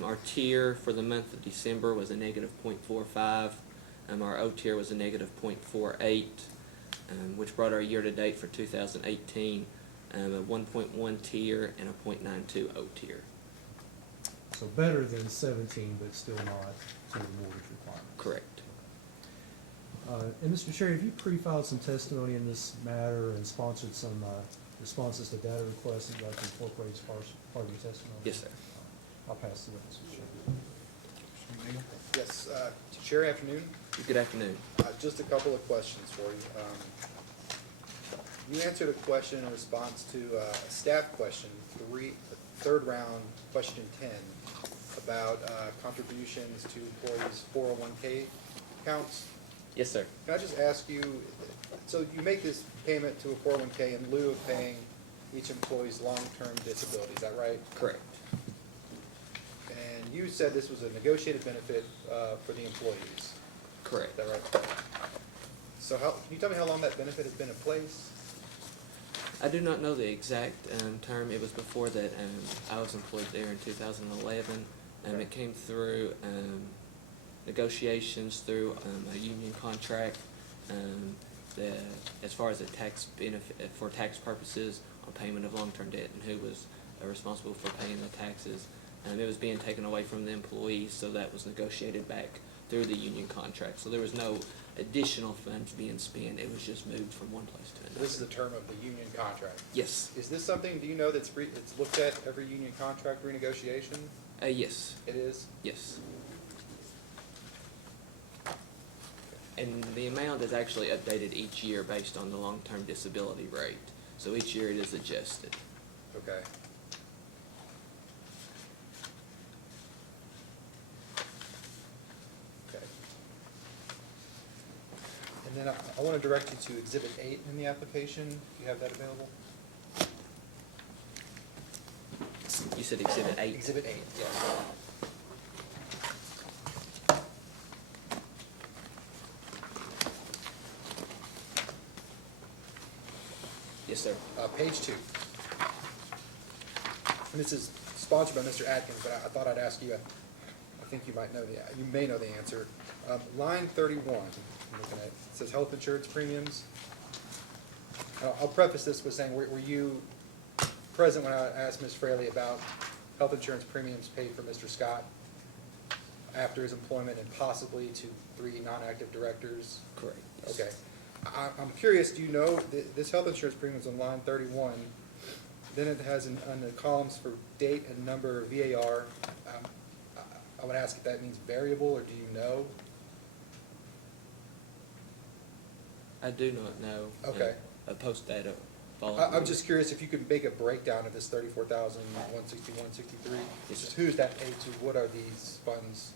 Our tier for the month of December was a negative 0.45. Our O tier was a negative 0.48, which brought our year-to-date for 2018 a 1.1 tier and a 0.92 O tier. So better than 17, but still not to the mortgage requirement. Correct. And Mr. Cherry, have you pre-filed some testimony in this matter and sponsored some responses to data requests that you'd like to incorporate as part of your testimony? Yes, sir. I'll pass the witness, Mr. Cherry. Yes, Chair, afternoon. Good afternoon. Just a couple of questions for you. You answered a question in response to a staff question, third round, question 10, about contributions to employees' 401k accounts. Yes, sir. Can I just ask you, so you make this payment to a 401k in lieu of paying each employee's long-term disability, is that right? Correct. And you said this was a negotiated benefit for the employees, Correct. is that right? So can you tell me how long that benefit has been in place? I do not know the exact term. It was before that I was employed there in 2011. Okay. It came through negotiations through a union contract as far as a tax benefit for tax purposes on payment of long-term debt and who was responsible for paying the taxes. It was being taken away from the employees, so that was negotiated back through the union contract. So there was no additional funds being spent. It was just moved from one place to another. This is the term of the union contract. Yes. Is this something, do you know, it's looked at every union contract renegotiation? Yes. It is? Yes. And the amount is actually updated each year based on the long-term disability rate. So each year it is adjusted. Okay. Okay. And then I want to direct you to Exhibit 8 in the application, if you have that available. You said Exhibit 8? Exhibit 8, yes. Yes, sir. Page 2. And this is sponsored by Mr. Atkins, but I thought I'd ask you, I think you may know the answer. Line 31, I'm looking at, it says health insurance premiums. I'll preface this with saying, were you present when I asked Ms. Fraley about health insurance premiums paid for Mr. Scott after his employment and possibly to 3 non-active directors? Correct. Yes. Okay. I'm curious, do you know, this health insurance premium is on line 31, then it has on the columns for date and number of VAR. I would ask if that means variable, or do you know? I do not know. Okay. A post data following. I'm just curious if you could make a breakdown of this 34,161, 63. Yes, Just sir. who's that paid to? What are these funds?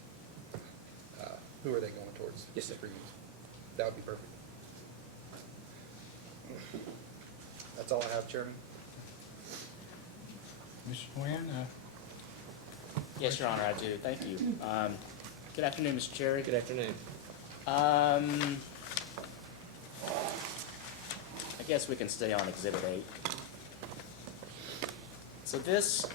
Who are they going towards? Yes, sir. These premiums? That would be perfect. That's all I have, Chairman. Mr. Nguyen, Yes, Your Honor, I do. Thank you. Good afternoon, Mr. Cherry. Good afternoon. I guess we can stay on Exhibit 8. So this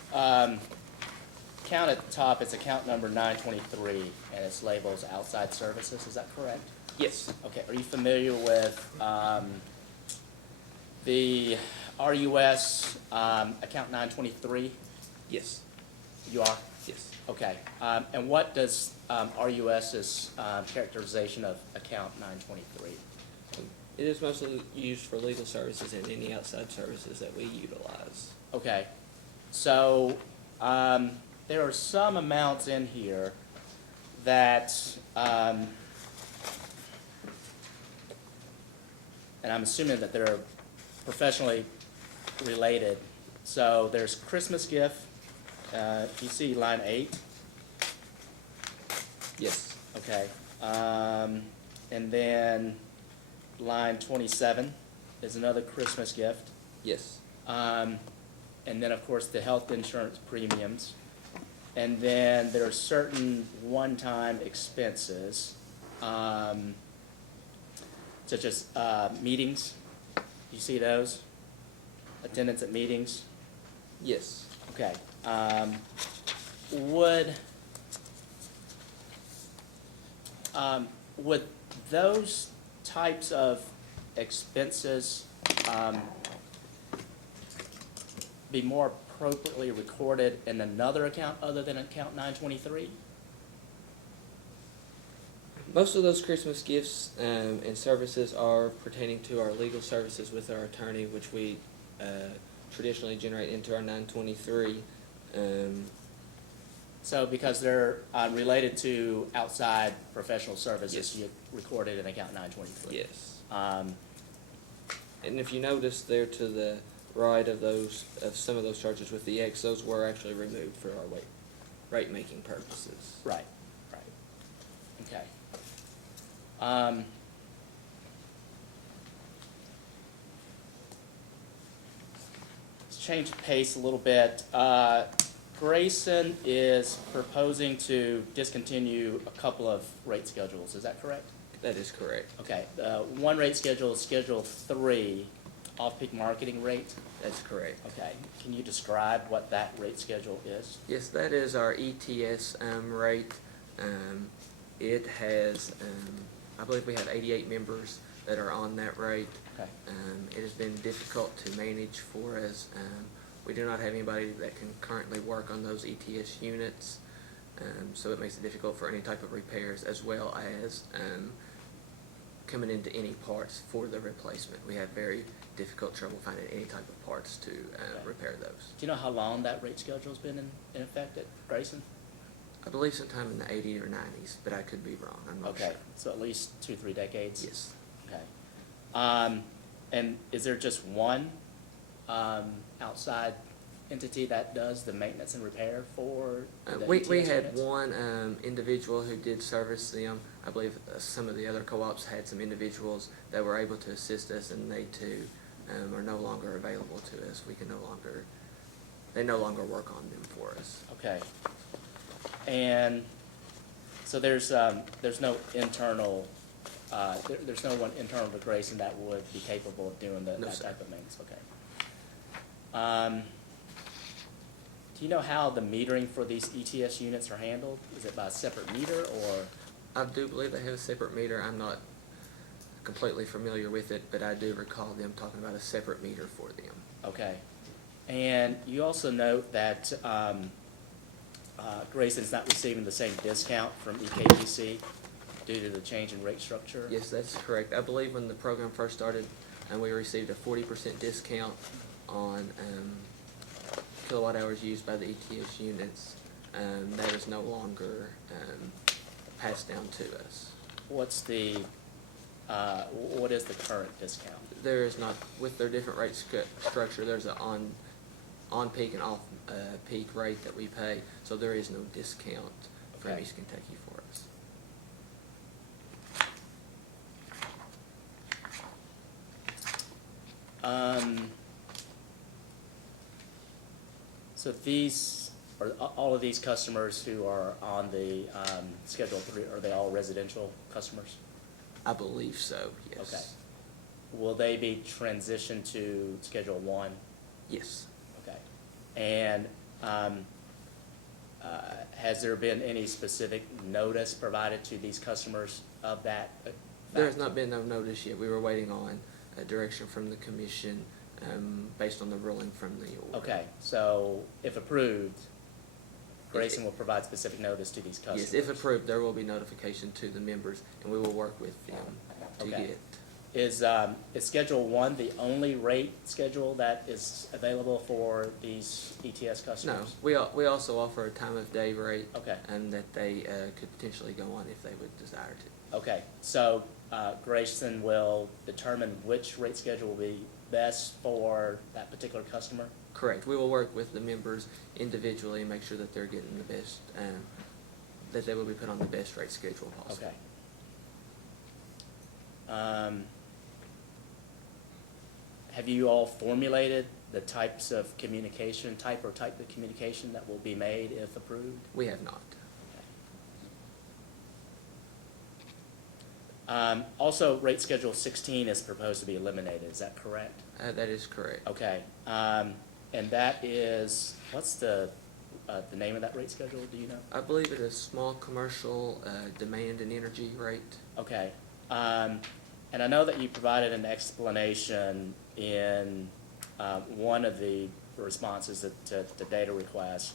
account at the top, it's account number 923, and it's labeled outside services, is that correct? Yes. Okay, are you familiar with the RUS account 923? Yes. You are? Yes. Okay, and what does RUS's characterization of account 923? It is mostly used for legal services and any outside services that we utilize. Okay, so there are some amounts in here that, and I'm assuming that they're professionally related. So there's Christmas gift, you see line 8, Yes. okay. And then line 27 is another Christmas gift. Yes. And then, of course, the health insurance premiums. And then there are certain one-time expenses, such as meetings. You see those? Attendance at meetings? Yes. Okay. Would those types of expenses be more appropriately recorded in another account other than account 923? Most of those Christmas gifts and services are pertaining to our legal services with our attorney, which we traditionally generate into our 923. So because they're related to outside professional services, Yes. you recorded in account 923? Yes. And if you notice there to the right of some of those charges with the X, those were actually removed for our rate making purposes. Right, right. Okay. Let's change pace a little bit. Grayson is proposing to discontinue a couple of rate schedules, is that correct? That is correct. Okay, one rate schedule is Schedule 3, off-peak marketing rate. That's correct. Okay, can you describe what that rate schedule is? Yes, that is our ETS rate. It has, I believe we have 88 members that are on that rate. Okay. It has been difficult to manage for us. We do not have anybody that can currently work on those ETS units, so it makes it difficult for any type of repairs, as well as coming into any parts for the replacement. We have very difficult trouble finding any type of parts to repair those. Do you know how long that rate schedule's been in effect at Grayson? I believe sometime in the 80s or 90s, but I could be wrong. I'm not sure. Okay, so at least 2-3 decades? Yes. Okay. And is there just one outside entity that does the maintenance and repair for the We ETS had units? one individual who did service them. I believe some of the other co-ops had some individuals that were able to assist us, and they too are no longer available to us. They no longer work on them for us. Okay. And so there's no internal, there's no one internal to Grayson that would be capable of doing No, that sir. type of maintenance, okay. Do you know how the metering for these ETS units are handled? Is it by a separate meter or? I do believe they have a separate meter. I'm not completely familiar with it, but I do recall them talking about a separate meter for them. Okay. And you also note that Grayson's not receiving the same discount from EKBC due to the change in rate structure? Yes, that's correct. I believe when the program first started, we received a 40% discount on kilowatt hours used by the ETS units. That is no longer passed down to us. What is the current discount? There is not, with their different rate structure, there's an on-peak and off-peak rate that we pay, so there is no discount from Okay. East Kentucky for us. So these, are all of these customers who are on the Schedule 3, are they all residential customers? I believe so, yes. Okay. Will they be transitioned to Schedule 1? Yes. Okay. And Has there been any specific notice provided to these customers of that? There has not been no notice yet. We were waiting on a direction from the commission based on the ruling from the order. Okay, so if approved, Grayson will provide specific notice to these customers? Yes, if approved, there will be notification to the members, and we will work with them to Okay. get. Is Schedule 1 the only rate schedule that is available for these ETS No, customers? we also offer a time of day rate. Okay. And that they could potentially go on if they would desire to. Okay, so Grayson will determine which rate schedule will be best for that particular customer? Correct. We will work with the members individually and make sure that they're getting the best, that they will be put on the best rate schedule possible. Okay. Have you all formulated the types of communication, type of communication that will be made if approved? We have not. Also, rate schedule 16 is proposed to be eliminated, is that correct? That is correct. Okay, and that is, what's the name of that rate schedule, do you know? I believe it is small commercial demand and energy rate. Okay, and I know that you provided an explanation in one of the responses to the data request.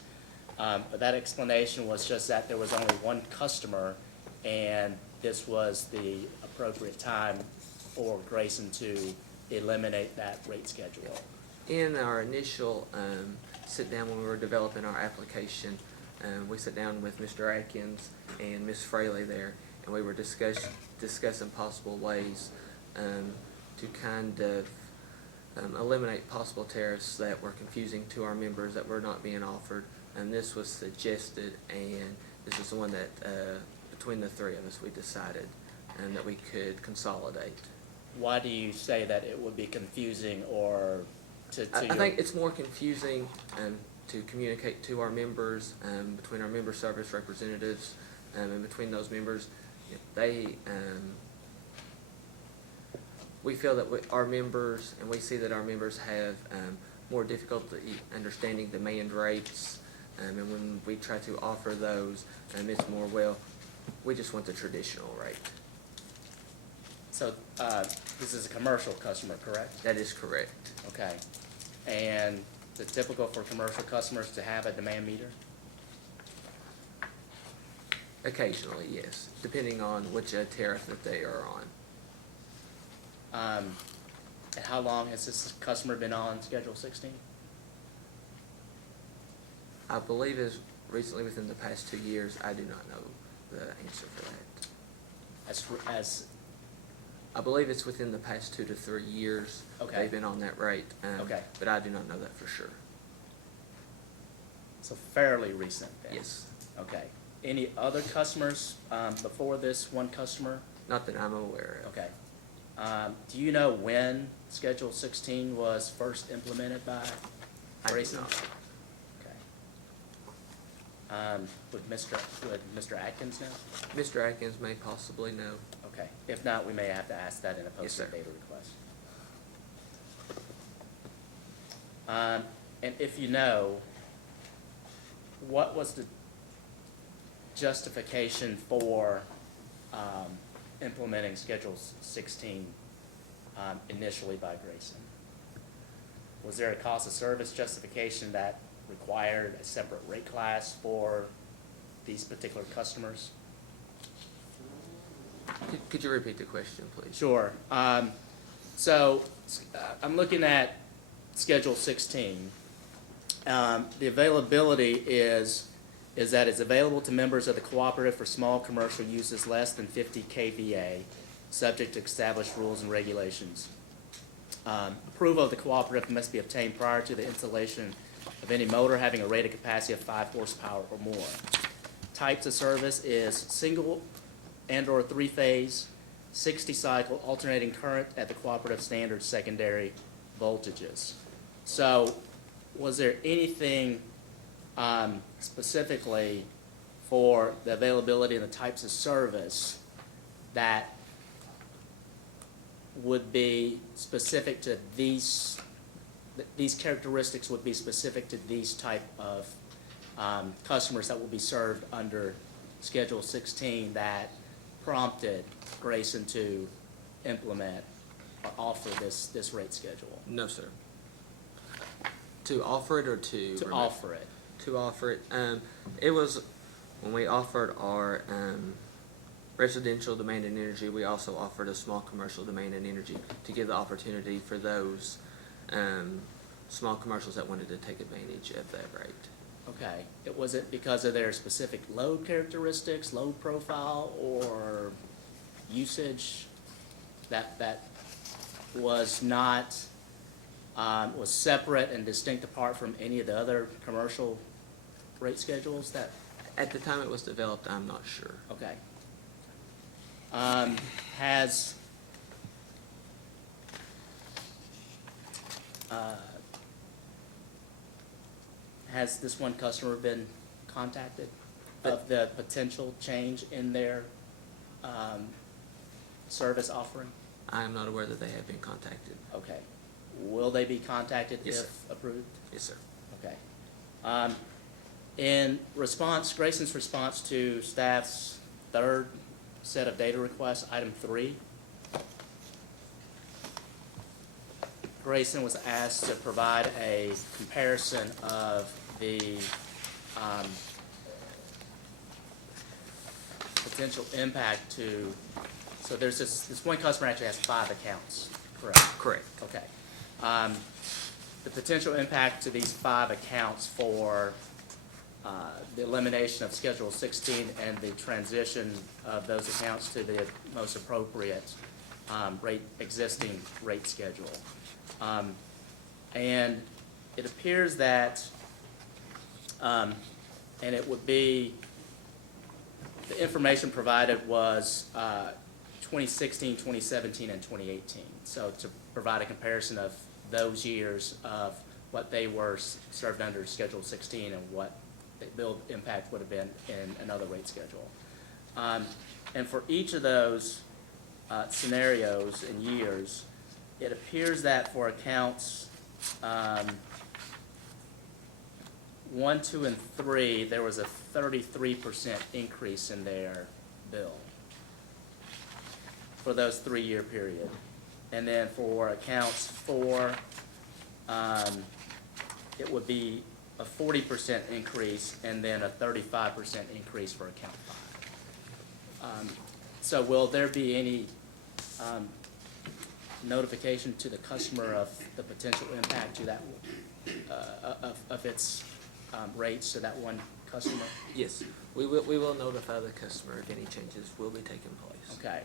But that explanation was just that there was only one customer, and this was the appropriate time for Grayson to eliminate that rate schedule. In our initial sit-down when we were developing our application, we sat down with Mr. Atkins and Ms. Fraley there, and we were discussing possible ways to kind of eliminate possible tariffs that were confusing to our members that were not being offered. And this was suggested, and this is the one that between the three of us we decided that we could consolidate. Why do you say that it would be confusing or to I your... think it's more confusing to communicate to our members, between our member service representatives, and between those members. We feel that our members, and we see that our members have more difficulty understanding demand rates, and when we try to offer those, it's more, well, we just want the traditional rate. So, this is a commercial customer, correct? That is correct. Okay. And is it typical for commercial customers to have a demand meter? Occasionally, yes, depending on which tariff that they are on. And how long has this customer been on Schedule 16? I believe it's recently within the past 2 years. I do not know the answer for that. As I believe it's within the past 2 to 3 years. Okay. They've been on that rate. Okay. But I do not know that for sure. so fairly recent then? Yes. Okay. Any other customers before this one customer? Not that I'm aware of. Okay. Do you know when Schedule 16 was first implemented by I do Grayson? not. Okay. Would Mr. Atkins know? Mr. Atkins may possibly know. Okay. If not, we may have to ask that in a Yes, sir. posted data request. And if you know, what was the justification for implementing Schedule 16 initially by Grayson? Was there a cost of service justification that required a separate rate class for these particular customers? Could you repeat the question, please? Sure. So I'm looking at Schedule 16. The availability is that it's available to members of the cooperative for small commercial uses less than 50 kVA, subject to established rules and regulations. Approval of the cooperative must be obtained prior to the installation of any motor having a rated capacity of 5 horsepower or more. Types of service is single and/or three-phase, 60-cycle alternating current at the cooperative standard secondary voltages. So, was there anything specifically for the availability and the types of service that would be specific to these characteristics would be specific to these type of customers that will be served under Schedule 16 that prompted Grayson to implement or offer this rate schedule? No, sir. To offer it or to? To remove? offer it. To offer it. It was, when we offered our residential demand and energy, we also offered a small commercial demand and energy to give the opportunity for those small commercials that wanted to take advantage of that rate. Okay. Was it because of their specific load characteristics, load profile, or usage that was not, was separate and distinct apart from any of the other commercial rate schedules that? At the time it was developed, I'm not sure. Okay. Has this one customer been contacted of the potential change in their service offering? I am not aware that they have been contacted. Okay. Will they be contacted Yes, if sir. approved? Yes, sir. Okay. In response, Grayson's response to staff's third set of data requests, item 3, Grayson was asked to provide a comparison of the potential impact to, so there's this one customer actually has 5 accounts, correct? Correct. Okay. The potential impact to these 5 accounts for the elimination of Schedule 16 and the transition of those accounts to the most appropriate existing rate schedule. And it appears that, and it would be, the information provided was 2016, 2017, and 2018. So to provide a comparison of those years of what they were served under Schedule 16 and what the bill impact would have been in another rate schedule. And for each of those scenarios and years, it appears that for accounts 1, 2, and 3, there was a 33% increase in their bill for those 3-year period. And then for accounts 4, it would be a 40% increase and then a 35% increase for account 5. So will there be any notification to the customer of the potential impact to that, of its rates to that one customer? Yes, we will notify the customer if any changes will be taking place. Okay.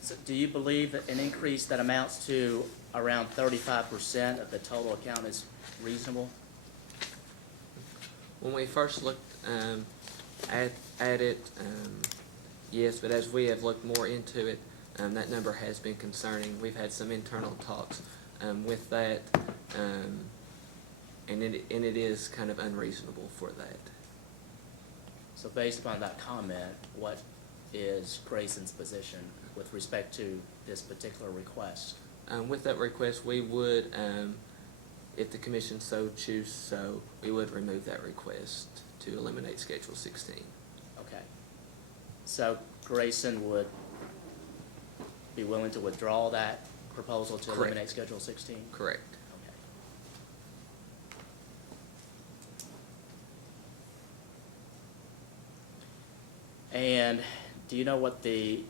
So do you believe that an increase that amounts to around 35% of the total account is reasonable? When we first looked at it, yes, but as we have looked more into it, that number has been concerning. We've had some internal talks with that, and it is kind of unreasonable for that. So based upon that comment, what is Grayson's position with respect to this particular request? With that request, we would, if the commission so choose so, we would remove that request to eliminate Schedule 16. Okay. So Grayson would be willing to withdraw that proposal to Correct. eliminate Schedule 16? Correct. Okay. And do you know what the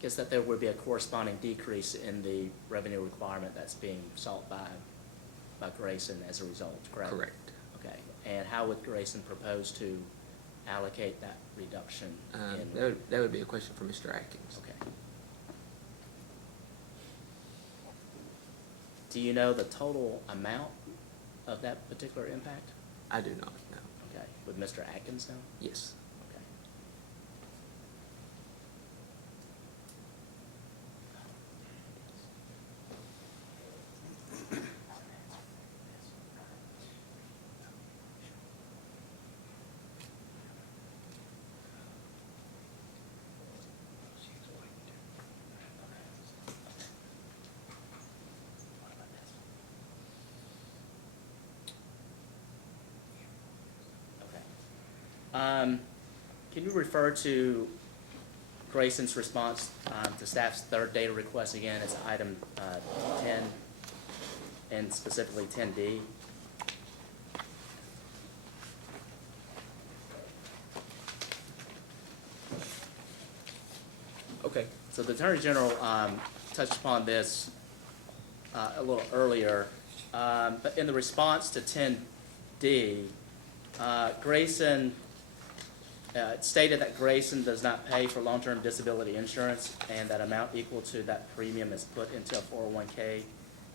guess that there would be a corresponding decrease in the revenue requirement that's being sought by Grayson as a result, correct? Correct. Okay. And how would Grayson propose to allocate that reduction in? That would be a question for Mr. Atkins. Okay. Do you know the total amount of that particular impact? I do not know. Okay. Would Mr. Atkins know? Yes. Okay. Can you refer to Grayson's response to staff's third data request again? It's item 10, and specifically 10D. Okay. So the Attorney General touched upon this a little earlier, but in the response to 10D, Grayson stated that Grayson does not pay for long-term disability insurance, and that amount equal to that premium is put into a 401k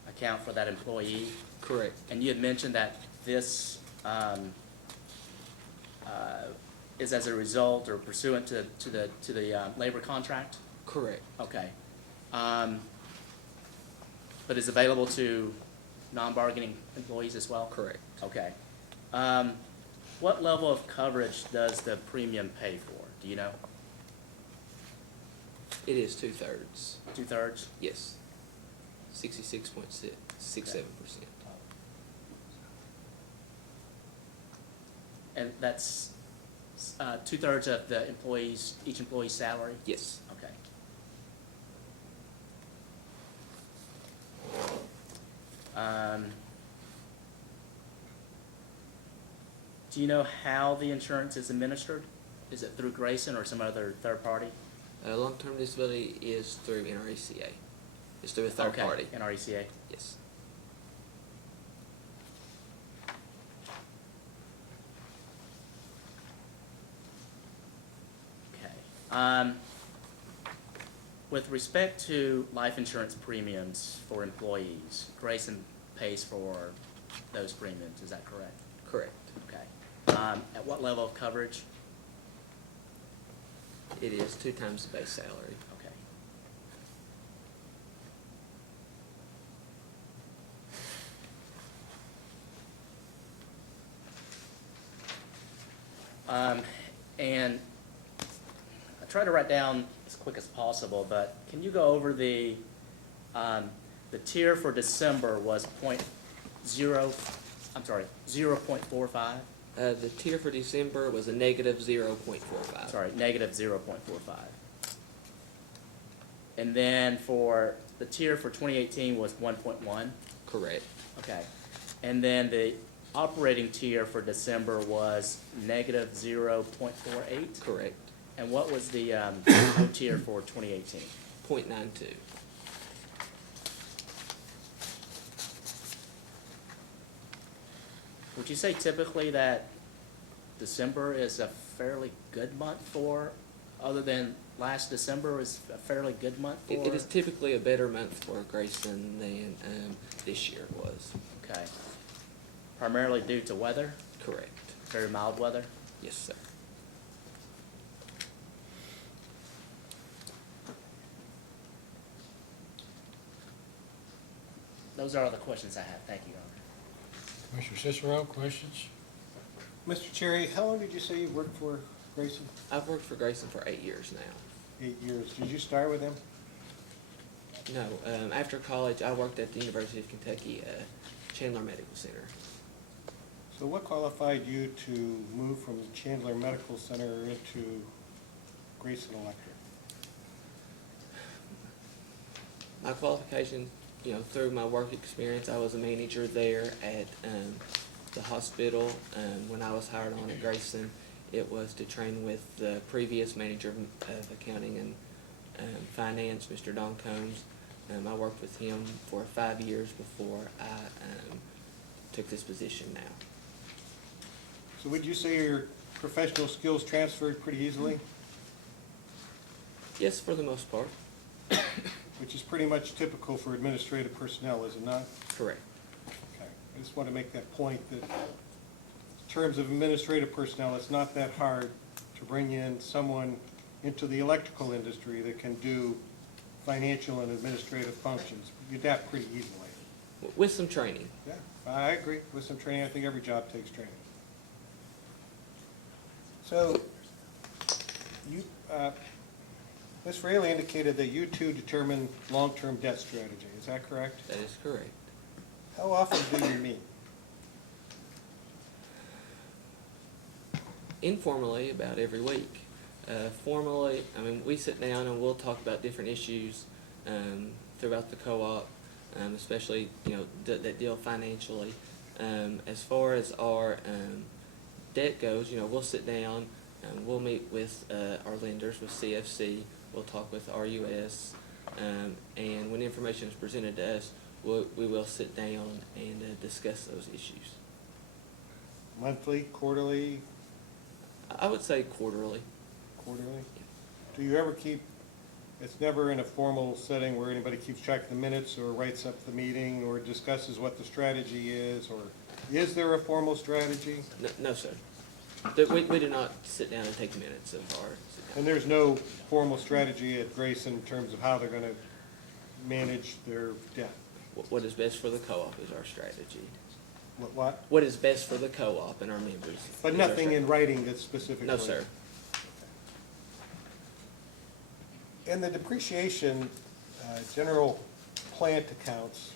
account for that employee. Correct. And you had mentioned that this is as a result or pursuant to the labor contract? Correct. Okay. But is available to non-bargaining employees as well? Correct. Okay. What level of coverage does the premium pay for? Do you know? It is 2/3. 2/3? Yes. 66.67%. And that's 2/3 of the employees, each employee's salary? Yes. Okay. Do you know how the insurance is administered? Is it through Grayson or some other third party? Long-term disability is through NRECA. It's through a third Okay, party. NRECA. Yes. Okay. With respect to life insurance premiums for employees, Grayson pays for those premiums, is that correct? Correct. Okay. At what level of coverage? It is 2 times the base salary. Okay. And I try to write down as quick as possible, but can you go over the tier for December was 0.45? The tier for December was a negative 0.45. Sorry, negative 0.45. And then for the tier for 2018 was 1.1. Correct. Okay. And then the operating tier for December was negative 0.48. Correct. And what was the O tier for 2018? 0.92. Would you say typically that December is a fairly good month for, other than last December is a fairly good month for? It is typically a better month for Grayson than this year was. Okay. Primarily due to weather? Correct. Very mild weather? Yes, sir. Those are all the questions I have. Thank you, Your Honor. Commissioner Cicero, questions? Mr. Cherry, how long did you say you worked for Grayson? I've worked for Grayson for 8 years now. 8 years. Did you start with him? No, after college, I worked at the University of Kentucky Chandler Medical Center. So what qualified you to move from Chandler Medical Center into Grayson Electric? My qualifications, through my work experience, I was a manager there at the hospital. When I was hired on at Grayson, it was to train with the previous manager of accounting and finance, Mr. Don Combs. I worked with him for 5 years before I took this position now. So would you say your professional skills transferred pretty easily? Yes, for the most part. Which is pretty much typical for administrative personnel, is it not? Correct. Okay. I just want to make that point that in terms of administrative personnel, it's not that hard to bring in someone into the electrical industry that can do financial and administrative functions. You adapt pretty easily. With some training. Yeah, I agree. With some training, I think every job takes training. So, Ms. Fraley indicated that you two determine long-term debt strategy. Is that correct? That is correct. How often do you meet? informally about every week. Formally, I mean, we sit down and we'll talk about different issues throughout the co-op, especially, you know, that deal financially. As far as our debt goes, you know, we'll sit down and we'll meet with our lenders, with CFC, we'll talk with RUS, and when information is presented to us, we will sit down and discuss those issues. Monthly, quarterly, I would say quarterly. quarterly? Do you ever keep, it's never in a formal setting where anybody keeps track of the minutes or writes up the meeting or discusses what the strategy is, or is there a formal strategy? No, sir. We do not sit down and take minutes of our sit down. And there's no formal strategy at Grayson in terms of how they're gonna manage their debt? What is best for the co-op is our strategy. What? What is best for the co-op and our members. But is our nothing in strategy. writing that's specifically? No, sir. In the depreciation, general plant accounts,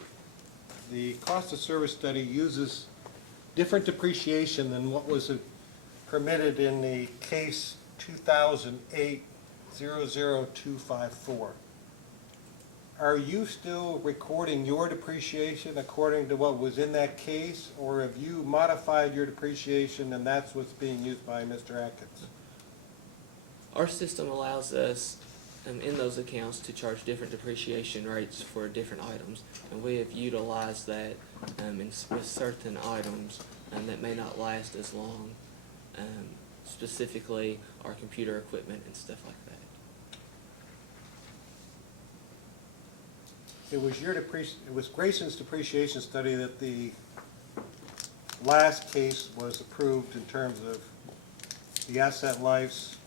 the cost of service study uses different depreciation than what was permitted in the case 2008-00254. Are you still recording your depreciation according to what was in that case, or have you modified your depreciation and that's what's being used by Mr. Atkins? Our system allows us, in those accounts, to charge different depreciation rates for different items, and we have utilized that with certain items that may not last as long, specifically our computer equipment and stuff like that. It was Grayson's depreciation study that the last case was approved in terms of the asset lives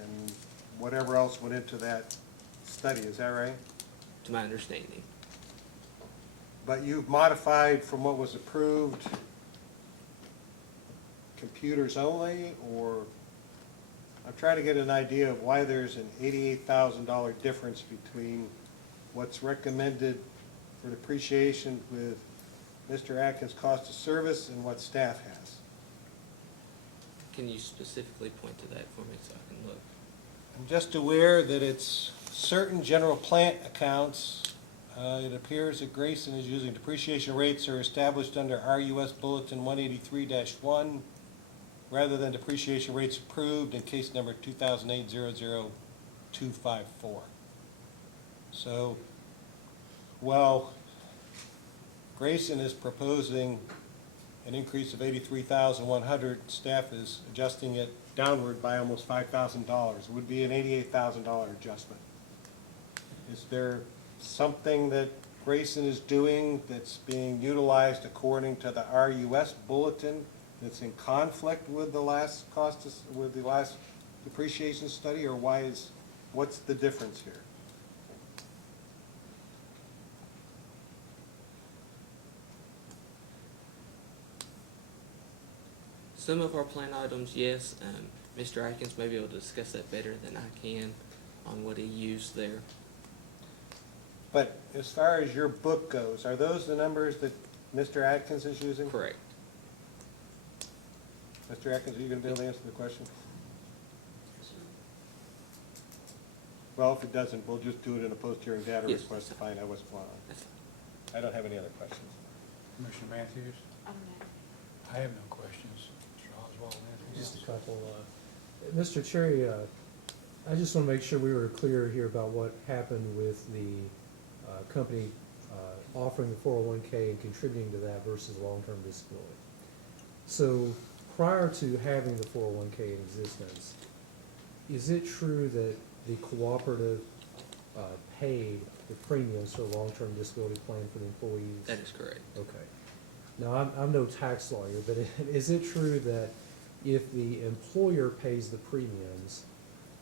and whatever else went into that study, is that right? To my understanding. But you've modified from what was approved computers only, or I'm trying to get an idea of why there's an $88,000 difference between what's recommended for depreciation with Mr. Atkins' cost of service and what staff has. Can you specifically point to that for me so I can look? I'm just aware that it's certain general plant accounts. It appears that Grayson is using depreciation rates are established under RUS Bulletin 183-1 rather than depreciation rates approved in case number 2008-00254. So, well, Grayson is proposing an increase of $83,100. Staff is adjusting it downward by almost $5,000. It would be an $88,000 adjustment. Is there something that Grayson is doing that's being utilized according to the RUS bulletin that's in conflict with the last with the last depreciation study, or what's the difference here? Some of our plan items, yes. Mr. Atkins may be able to discuss that better than I can on what he used there. But as far as your book goes, are those the numbers that Mr. Atkins is using? Correct. Mr. Atkins, are you going to be able to answer the question? Well, if it doesn't, we'll just do it in a post-hearing data Yes. request to find out what's going on. That's fine. I don't have any other questions. Commissioner Matthews? I don't know. I have no questions. Mr. Oswald, Matthews? Just a couple. Mr. Cherry, I just want to make sure we were clear here about what happened with the company offering the 401K and contributing to that versus long-term disability. So prior to having the 401K in existence, is it true that the cooperative paid the premiums for a long-term disability plan for the employees? That is correct. Okay. Now, I'm no tax lawyer, but is it true that if the employer pays the premiums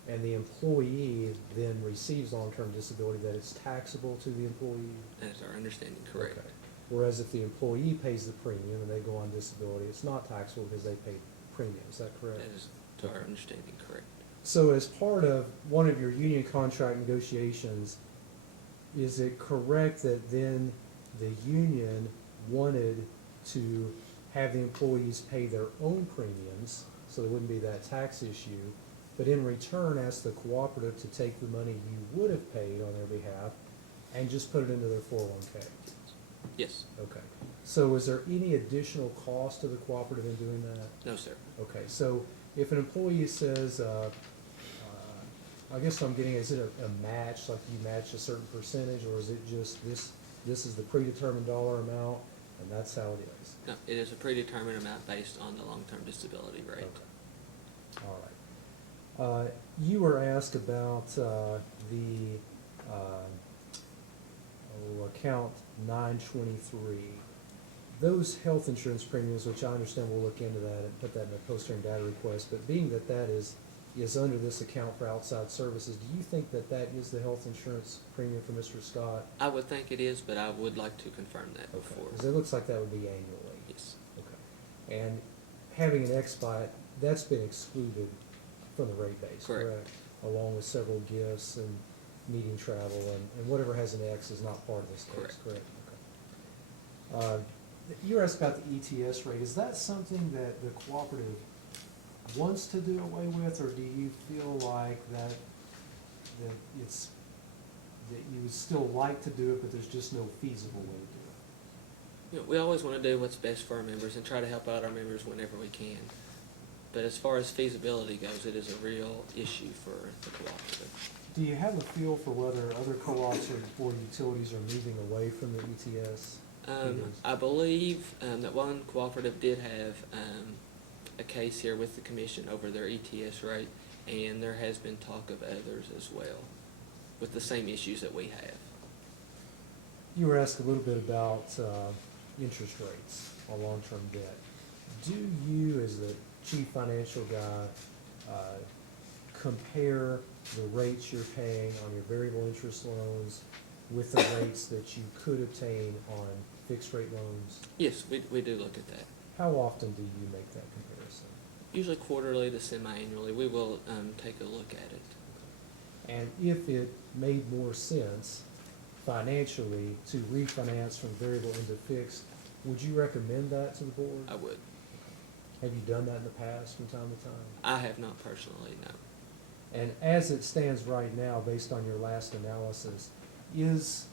and the employee then receives long-term disability, that it's taxable to the employee? That is our understanding, correct. Okay. Whereas if the employee pays the premium and they go on disability, it's not taxable because they paid premium. Is that correct? That is, to our understanding, correct. So as part of one of your union contract negotiations, is it correct that then the union wanted to have the employees pay their own premiums so there wouldn't be that tax issue. But in return, ask the cooperative to take the money you would have paid on their behalf and just put it into their 401k. Yes. Okay. So is there any additional cost to the cooperative in doing that? No, sir. Okay, so if an employee says, I guess what I'm getting, is it a match, like you match a certain percentage, or is it just this is the predetermined dollar amount, and that's how it is? No, it is a predetermined amount based on the long-term disability rate. Okay. All right. You were asked about the account 923. Those health insurance premiums, which I understand we'll look into that and put that in a post-hearing data request, but being that that is under this account for outside services, do you think that that is the health insurance premium for Mr. Scott? I would think it is, but I would like to confirm that Okay, before. because it looks like that would be annually. Yes. Okay. And having an expite, that's been excluded from the rate base, Correct. correct? Along with several gifts and meeting travel, and whatever has an X is not part of this case, Correct. Okay. You were asked about the ETS rate. Is that something that the cooperative wants to do away with, or do you feel like that it's, that you would still like to do it, but there's just no feasible way to do it? You know, we always want to do what's best for our members and try to help out our members whenever we can. But as far as feasibility goes, it is a real issue for the cooperative. Do you have a feel for whether other co-ops or utilities are moving away from the ETS? I believe that one cooperative did have a case here with the commission over their ETS rate, and there has been talk of others as well with the same issues that we have. You were asked a little bit about interest rates on long-term debt. Do you, as the chief financial guy, compare the rates you're paying on your variable interest loans with the rates that you could obtain on fixed-rate loans? Yes, we do look at that. How often do you make that comparison? Usually quarterly to semi-annually, we will take a look at it. And if it made more sense financially to refinance from variable into fixed, would you recommend that to the board? I would. Have you done that in the past from time to time? I have not personally, no. And as it stands right now, based on your last analysis, is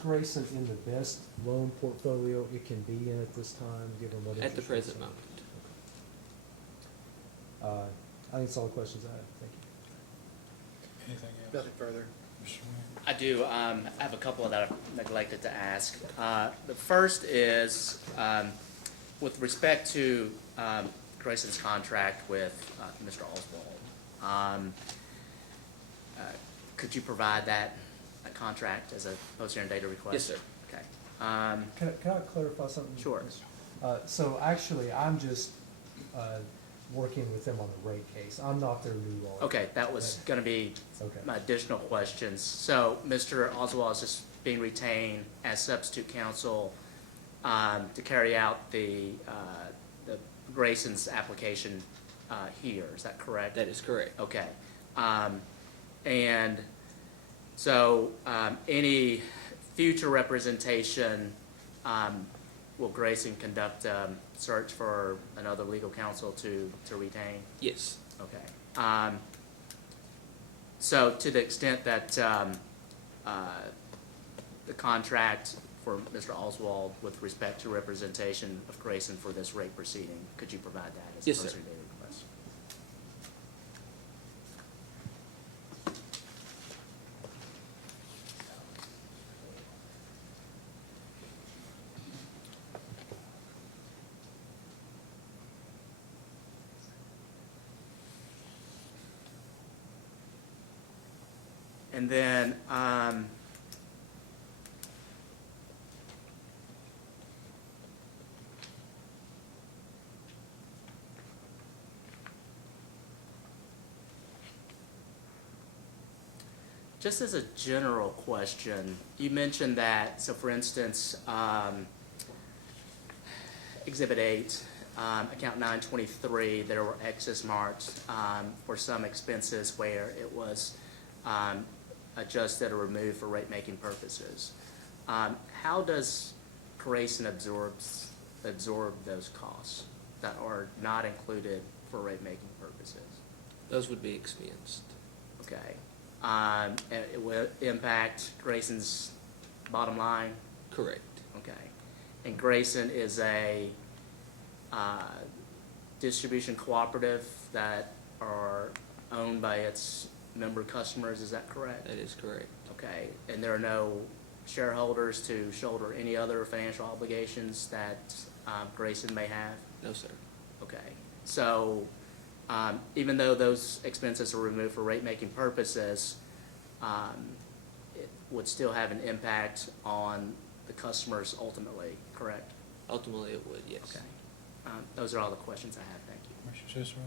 Grayson in the best loan portfolio it can be in at this time, given what At the interest rates present are? moment. Okay. I think that's all the questions I have. Thank you. Anything else? Nothing further. Mr. Wayne? I do. I have a couple that I've neglected to ask. The first is with respect to Grayson's contract with Mr. Oswald. Could you provide that contract as a post-hearing data request? Yes, sir. Okay. Can I clarify something? Sure. So actually, I'm just working with them on the rate case. I'm not their new lawyer. Okay, that was going to be Okay. my additional questions. So Mr. Oswald is just being retained as substitute counsel to carry out the Grayson's application here. Is that correct? That is correct. Okay. And so any future representation, will Grayson conduct search for another legal counsel to retain? Yes. Okay. So to the extent that the contract for Mr. Oswald with respect to representation of Grayson for this rate proceeding, could you provide that as a Yes, sir. post-hearing data request? And then, just as a general question, you mentioned that, so for instance, Exhibit 8, account 923, there were excess marks for some expenses where it was adjusted or removed for rate-making purposes. How does Grayson absorb those costs that are not included for rate-making purposes? Those would be expensed. Okay. And it will impact Grayson's bottom line? Correct. Okay. And Grayson is a distribution cooperative that are owned by its member customers, is that correct? That is correct. Okay. And there are no shareholders to shoulder any other financial obligations that Grayson may have? No, sir. Okay. So even though those expenses are removed for rate-making purposes, it would still have an impact on the customers ultimately, correct? Ultimately, it would, yes. Okay. Those are all the questions I have. Thank you. Mr. Cicero?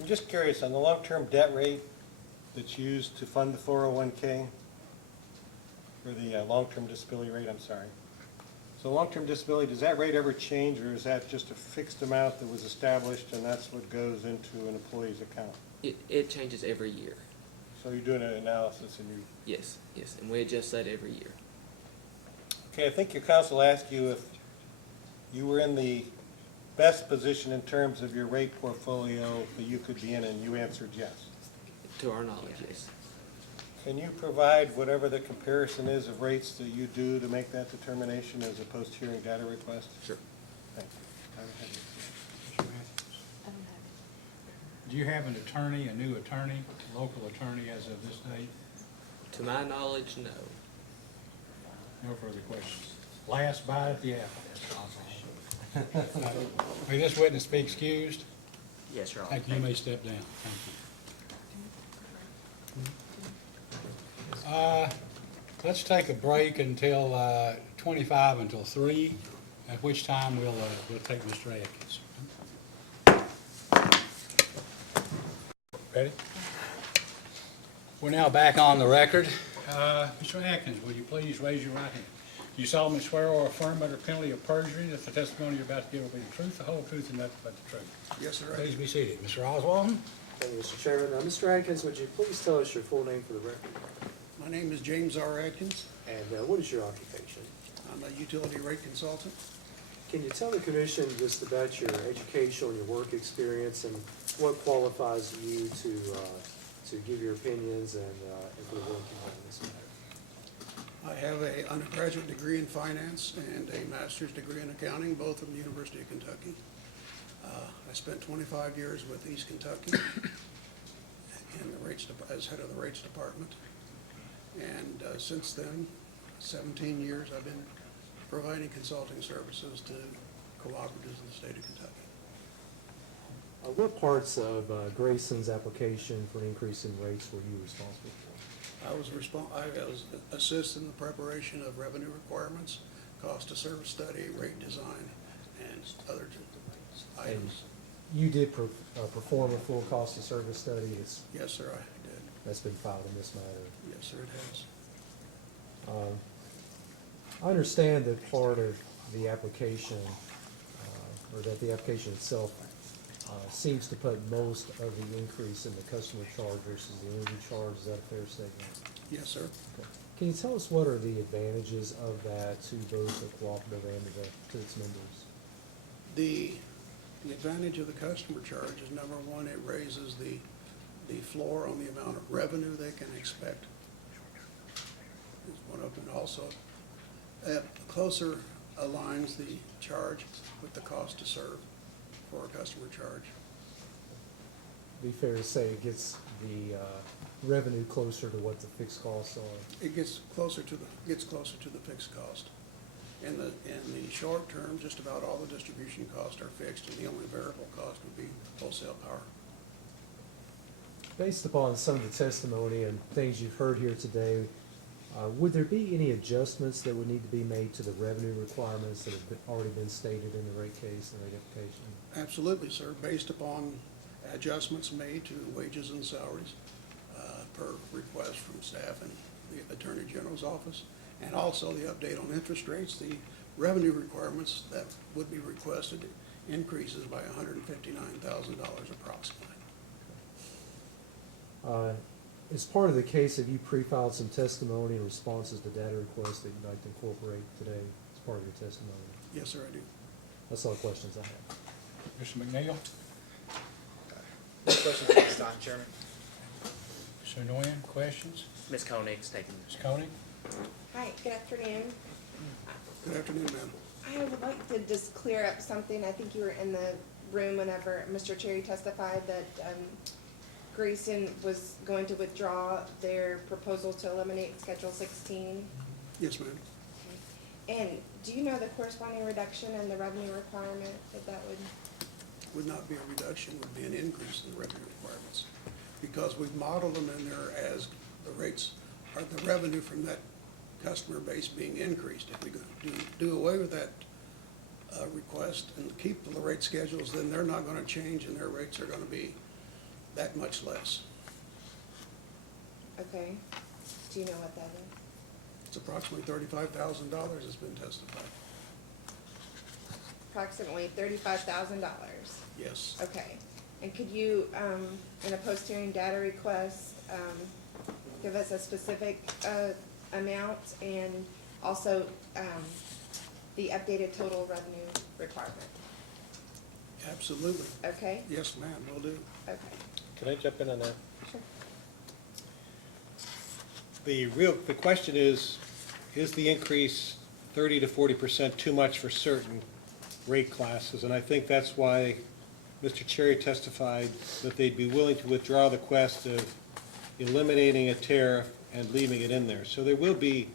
I'm just curious, on the long-term debt rate that's used to fund the 401K, or the long-term disability rate, I'm sorry. So long-term disability, does that rate ever change, or is that just a fixed amount that was established and that's what goes into an employee's account? It changes every year. So you're doing an analysis and you, Yes, yes, and we adjust that every year. okay, I think your counsel asked you if you were in the best position in terms of your rate portfolio that you could be in, and you answered yes. To our knowledge, yes. Can you provide whatever the comparison is of rates that you do to make that determination as opposed to hearing data requests? Sure. Thank you. Mr. Matthews? Do you have an attorney, a new attorney, local attorney as of this date? To my knowledge, no. No further questions. Last bite at the apple. May this witness be excused? Yes, Your Honor. Thank you. You may step down. Thank you. Let's take a break until 25 until 3, at which time we'll take Mr. Atkins. Ready? We're now back on the record. Mr. Atkins, will you please raise your right hand? Do you solemnly swear or affirm under penalty of perjury that the testimony you're about to give will be the truth, the whole truth, and nothing but the truth? Yes, sir. Please be seated. Mr. Oswald? Thank you, Mr. Chairman. Mr. Atkins, would you please tell us your full name for the record? My name is James R. Atkins. And what is your occupation? I'm a utility rate consultant. Can you tell the commission just about your educational and your work experience and what qualifies you to give your opinions and for the work you've done in this matter? I have an undergraduate degree in finance and a master's degree in accounting, both from the University of Kentucky. I spent 25 years with East Kentucky in the rates as head of the rates department. And since then, 17 years, I've been providing consulting services to cooperatives in the state of Kentucky. What parts of Grayson's application for an increase in rates were you responsible for? I was assist in the preparation of revenue requirements, cost of service study, rate design, and other items. You did perform a full cost of service study. Yes, sir, I did. That's been filed in this matter. Yes, sir, it has. I understand that part of the application, or that the application itself seems to put most of the increase in the customer charge versus the energy charge. Is that a fair statement? Yes, sir. Okay. Can you tell us what are the advantages of that to both the cooperative and to its members? The advantage of the customer charge is, number one, it raises the floor on the amount of revenue they can expect. Is one of them. And also, closer aligns the charge with the cost to serve for a customer charge. Be fair to say it gets the revenue closer to what the fixed costs are. It gets closer to the fixed cost. In the short term, just about all the distribution costs are fixed, and the only variable cost would be wholesale power. Based upon some of the testimony and things you've heard here today, would there be any adjustments that would need to be made to the revenue requirements that have already been stated in the rate case and rate application? Absolutely, sir. Based upon adjustments made to wages and salaries per request from staff and the Attorney General's office, and also the update on interest rates, the revenue requirements that would be requested increases by $159,000 approximately. As part of the case, have you pre-filed some testimony and responses to data requests that you'd like to incorporate today as part of your testimony? Yes, sir, I do. That's all the questions I have. Mr. McNeil? No questions at this time, Chairman. Mr. Nguyen, questions? Ms. Koenig's taking Ms. Koenig? Hi, good afternoon. Good afternoon, ma'am. I would like to just clear up something. I think you were in the room whenever Mr. Cherry testified that Grayson was going to withdraw their proposal to eliminate Schedule 16. Yes, ma'am. And do you know the corresponding reduction in the revenue requirement that Would not be a reduction, would be an increase in the revenue requirements. Because we've modeled them in there as the rates, or the revenue from that customer base being increased. If we do away with that request and keep the rate schedules, then they're not gonna change and their rates are gonna be that much less. Okay. Do you know what that is? It's approximately $35,000 has been testified. Approximately $35,000. Yes. Okay. And could you, in a post-hearing data request, give us a specific amount and also the updated total revenue requirement? Absolutely. Okay? Yes, ma'am, will do. Okay. Can I jump in on that? Sure. The question is the increase 30 to 40% too much for certain rate classes? And I think that's why Mr. Cherry testified that they'd be willing to withdraw the quest of eliminating a tariff and leaving it in there. So there will be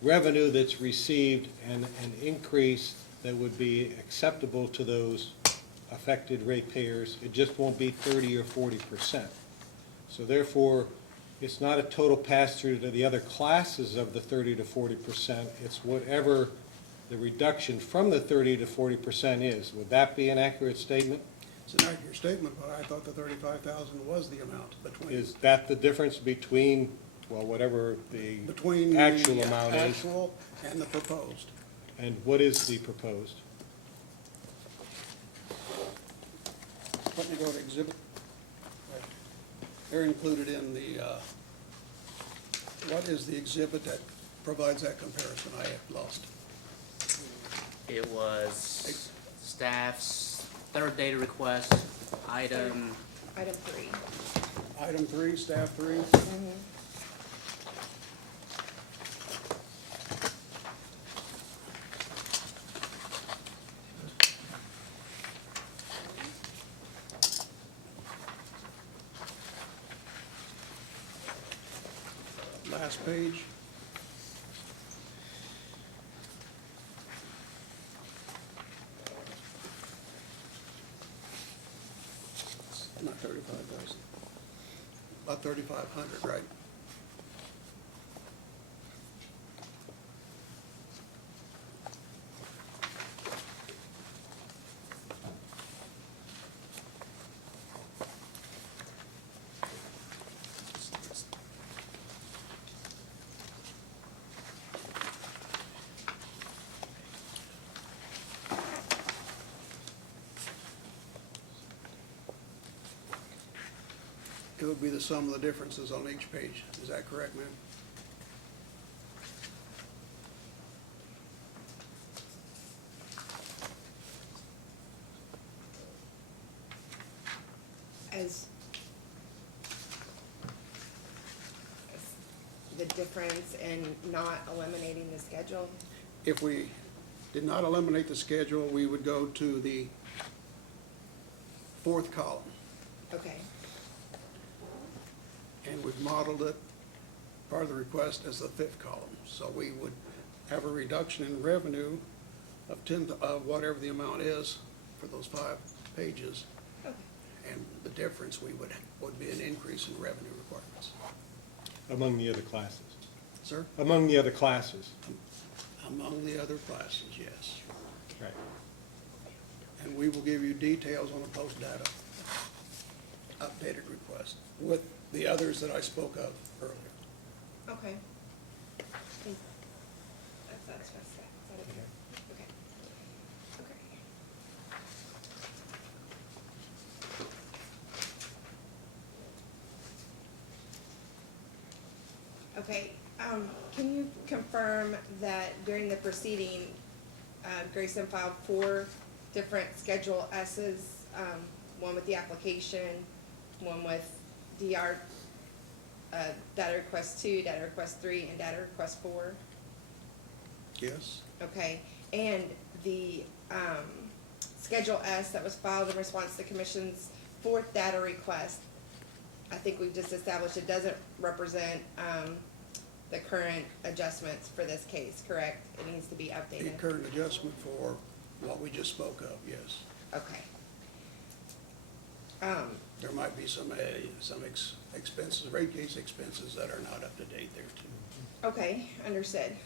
revenue that's received and an increase that would be acceptable to those affected ratepayers. It just won't be 30 or 40%. So therefore, it's not a total pass-through to the other classes of the 30 to 40%. It's whatever the reduction from the 30 to 40% is. Would that be an accurate statement? It's an accurate statement, but I thought the $35,000 was the amount between. Is that the difference between, well, whatever the Between actual the amount is? actual and the proposed. And what is the proposed? Let me go to exhibit. They're included in the, what is the exhibit that provides that comparison? I have lost. It was staff's third data request, item, Item 3. Item 3, staff 3. Last page. Not 35,000. About 3,500, right? It would be the sum of the differences on each page. Is that correct, ma'am? As the difference in not eliminating the schedule? If we did not eliminate the schedule, we would go to the fourth column. Okay. And we've modeled it, part of the request, as the fifth column. So we would have a reduction in revenue of whatever the amount is for those 5 pages. Okay. And the difference would be an increase in revenue requirements. Among the other classes? Sir? Among the other classes? Among the other classes, yes. Right. And we will give you details on the post-data updated request with the others that I spoke of earlier. Okay. That's okay. Okay. Okay, can you confirm that during the proceeding, Grayson filed 4 different Schedule S's one with the application, one with DR, data request 2, data request 3, and data request 4? Yes, Okay, and the, Schedule S that was filed in response to the Commission's 4th data request, I think we've just established it doesn't represent, the current adjustments for this case, correct? It needs to be the updated. current adjustment for what we just spoke of, yes. Okay. There might be some expenses, rate case expenses that are not up to date there too. Okay, understood.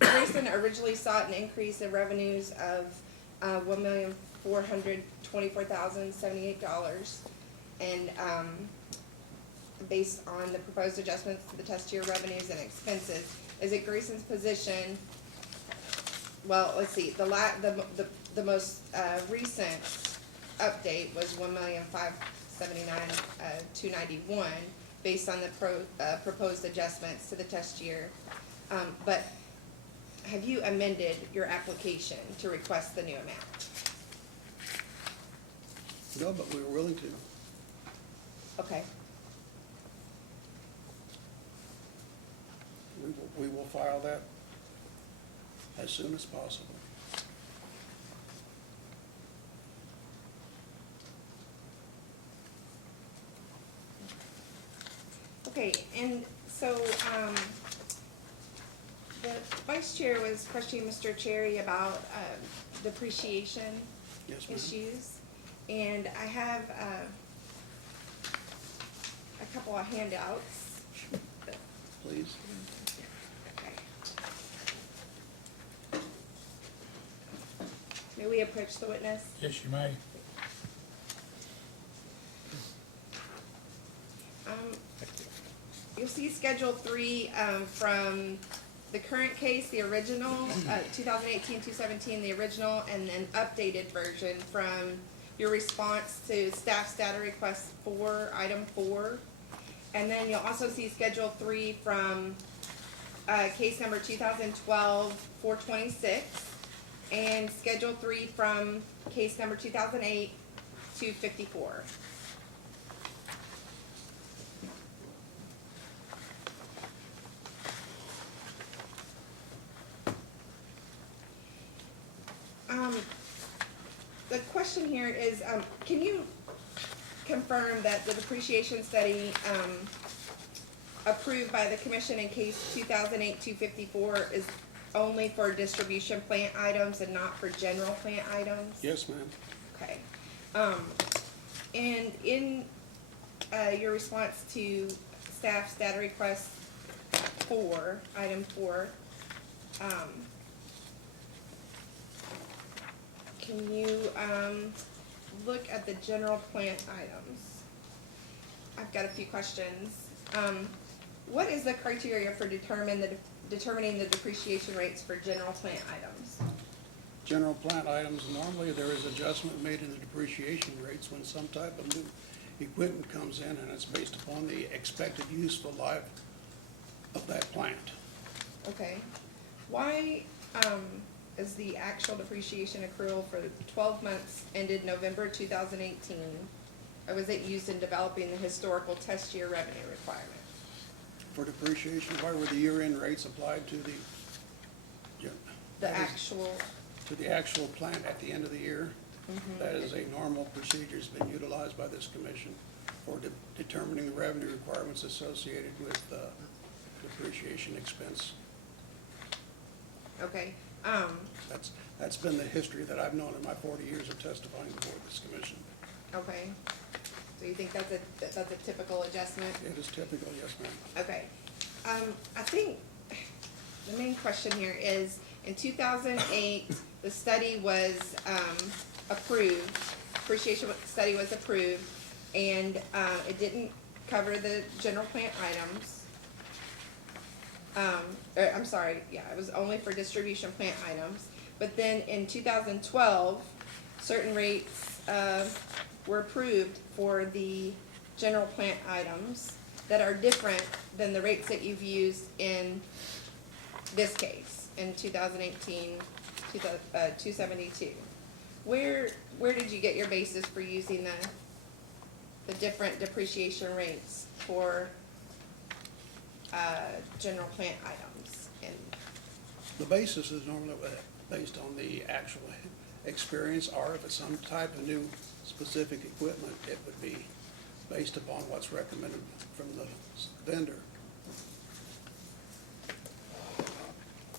Grayson originally sought an increase in revenues of $1,424,078, and based on the proposed adjustments to the test year revenues and expenses, is it Grayson's position? Well, let's see. The most recent update was $1,579,291 based on the proposed adjustments to the test year. But have you amended your application to request the new amount? No, but we were willing to. Okay. We will file that as soon as possible. Okay, and so, the vice chair was questioning Mr. Cherry about, depreciation Yes, ma'am. issues. And I have, a couple of handouts. Please. Okay. May we approach the witness? Yes, you may. You'll see Schedule 3 from the current case, the original, 2018-217, the original, and then updated version from your response to staff's data request 4, item 4. And then you'll also see Schedule 3 from case number 2012-426, and Schedule 3 from case number 2008-254. The question here is, can you confirm that the depreciation study, approved by the commission in case 2008-254 is only for distribution plant items and not for general plant items? Yes, ma'am. Okay. And in, your response to staff's data request 4, item 4, can you, look at the general plant items? I've got a few questions. What is the criteria for determining the depreciation rates for general plant items? General plant items, normally there is adjustment made in the depreciation rates when some type of new equipment comes in, and it's based upon the expected useful life of that plant. Okay. Why, is the actual depreciation accrual for the 12 months ended November 2018, or was it used in developing the historical test year revenue requirement? For depreciation, why were the year-end rates applied to the, The actual, to the actual plant at the end of the year? That is a normal procedure, has been utilized by this commission for determining the revenue requirements associated with depreciation expense. okay. That's been the history that I've known in my 40 years of testifying before this commission. Okay. So you think that's a typical adjustment? It is typical, yes, ma'am. Okay. I think the main question here is, in 2008, the study was, approved, depreciation study was approved, and, it didn't cover the general plant items. I'm sorry, yeah, it was only for distribution plant items. But then in 2012, certain rates, were approved for the general plant items that are different than the rates that you've used in this case, in 2018, 272. where did you get your basis for using the different depreciation rates for, general plant items? And, The basis is normally based on the actual experience, or if it's some type of new specific equipment, it would be based upon what's recommended from the vendor.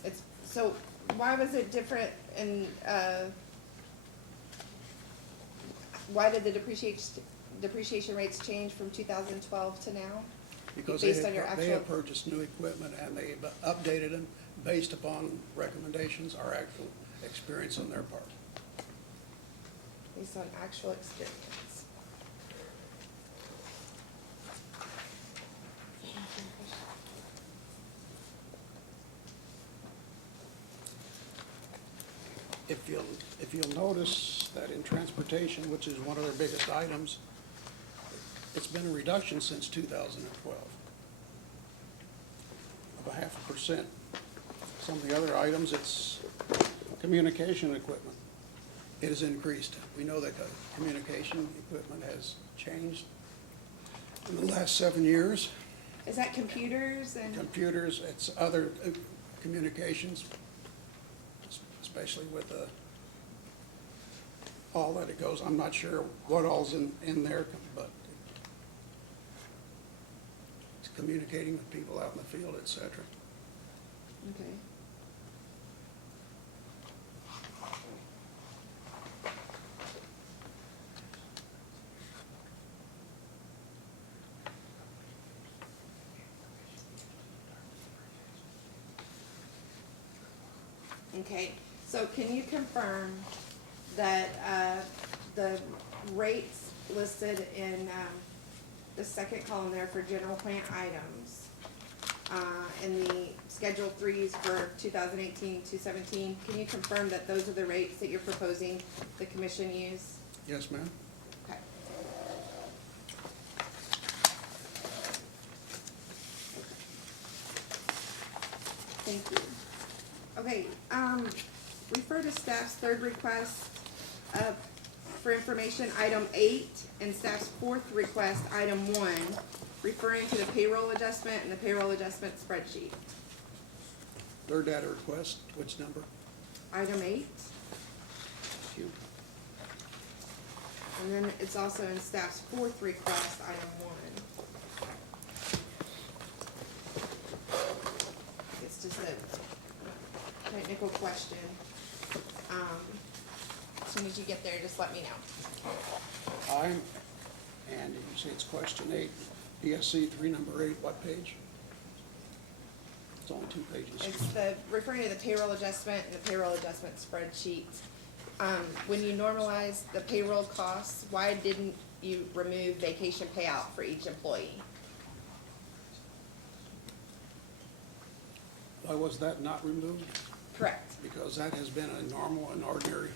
it's, so why was it different and, why did the depreciation rates change from 2012 to now? Because Based on your they actual, have purchased new equipment and they've updated them based upon recommendations or actual experience on their part. based on actual experience. If you'll notice that in transportation, which is one of their biggest items, it's been a reduction since 2012 of 0.5%. Some of the other items, it's communication equipment. It has increased. We know that communication equipment has changed in the last 7 years. Is that computers and, Computers, it's other communications, especially with all that it goes. I'm not sure what all's in there, but it's communicating with people out in the field, et cetera. okay. Okay, so can you confirm that, the rates listed in, the second column there for general plant items, and the Schedule 3s for 2018-217, can you confirm that those are the rates that you're proposing the commission use? Yes, ma'am? Okay. Thank you. Okay, refer to staff's third request, for information, item 8, and staff's fourth request, item 1, referring to the payroll adjustment and the payroll adjustment spreadsheet. Third data request, which number? Item 8, Thank you. and then it's also in staff's fourth request, item 1. It's just a technical question. As soon as you get there, just let me know. And you say it's question 8, PSC 3, number 8, what page? It's only 2 pages. It's the, referring to the payroll adjustment and the payroll adjustment spreadsheet. When you normalize the payroll costs, why didn't you remove vacation payout for each employee? Why was that not removed? Correct. Because that has been a normal and ordinary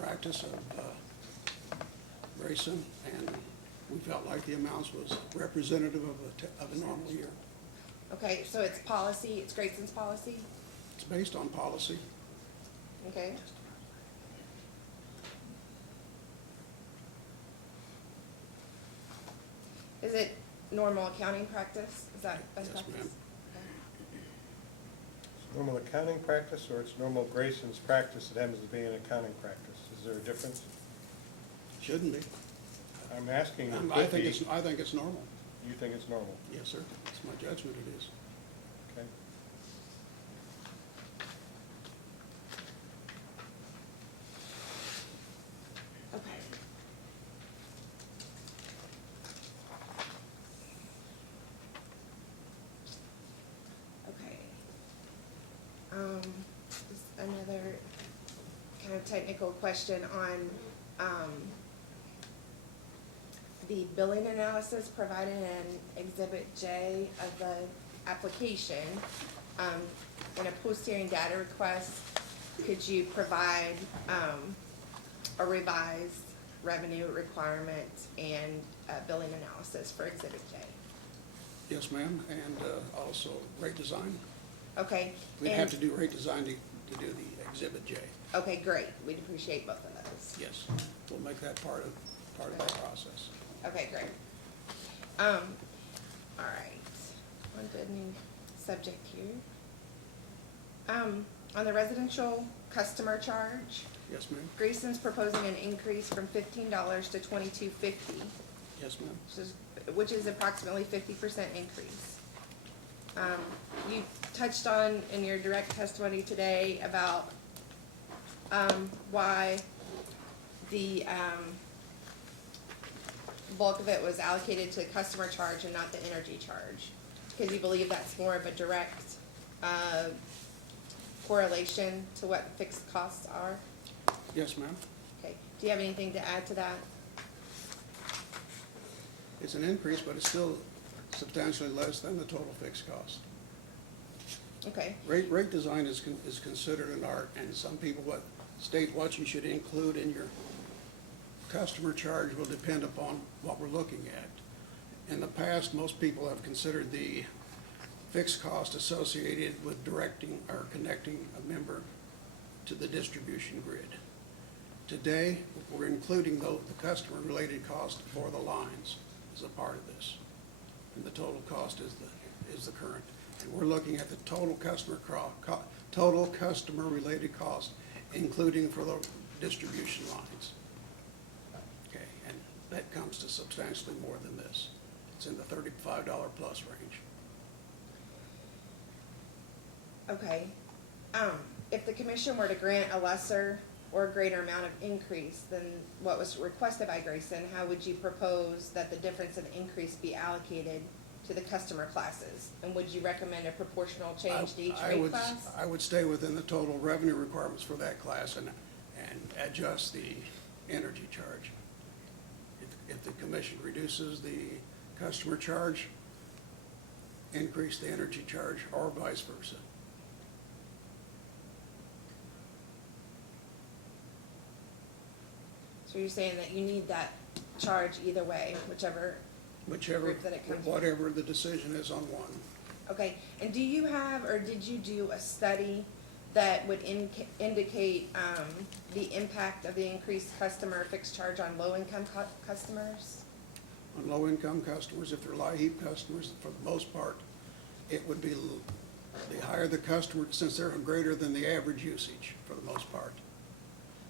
practice of Grayson, and we felt like the amounts was representative of a normal year. Okay, so it's policy, it's Grayson's policy, It's based on policy. okay? Is it normal accounting practice? Is that best Yes, practice? ma'am. Normal accounting practice, or it's normal Grayson's practice that happens to be an accounting practice? Is there a difference? Shouldn't be. I'm asking, it I could think be. it's normal. You think it's normal? Yes, sir. It's my judgment it is. Okay. Okay. Okay. Just another kind of technical question on, the billing analysis provided in Exhibit J of the application. In a post-hearing data request, could you provide, a revised revenue requirement and billing analysis for Exhibit J? Yes, ma'am, and also rate design. Okay. We'd and- have to do rate design to do the Exhibit J. Okay, great, we'd appreciate both of those. Yes, we'll make that part of our process. Okay, great. All right, on to a new subject here. On the residential customer charge, Yes, ma'am? Grayson's proposing an increase from $15 to $22.50, Yes, ma'am? which is approximately 50% increase. You touched on in your direct testimony today about why the bulk of it was allocated to customer charge and not the energy charge, because you believe that's more of a direct correlation to what fixed costs are. Yes, ma'am? Okay, do you have anything to add to that? It's an increase, but it's still substantially less than the total fixed cost. Okay, Rate design is considered an art, and some people state what you should include in your customer charge will depend upon what we're looking at. In the past, most people have considered the fixed cost associated with directing or connecting a member to the distribution grid. Today, we're including the customer-related cost for the lines as a part of this. And the total cost is the current. And we're looking at the total customer-related cost, including for the distribution lines. Okay, and that comes to substantially more than this. It's in the $35 plus range. okay. If the commission were to grant a lesser or greater amount of increase than what was requested by Grayson, how would you propose that the difference in increase be allocated to the customer classes? And would you recommend a proportional change to each rate class? I would stay within the total revenue requirements for that class and adjust the energy charge. If the commission reduces the customer charge, increase the energy charge, or vice versa. So you're saying that you need that charge either way, whichever group that it comes from? Whatever the decision is on one. Okay, and do you have, or did you do a study that would indicate the impact of the increased customer fixed charge on low-income customers? On low-income customers, if they're LIHEAP customers, for the most part, it would be the higher the customer, since they're greater than the average usage for the most part.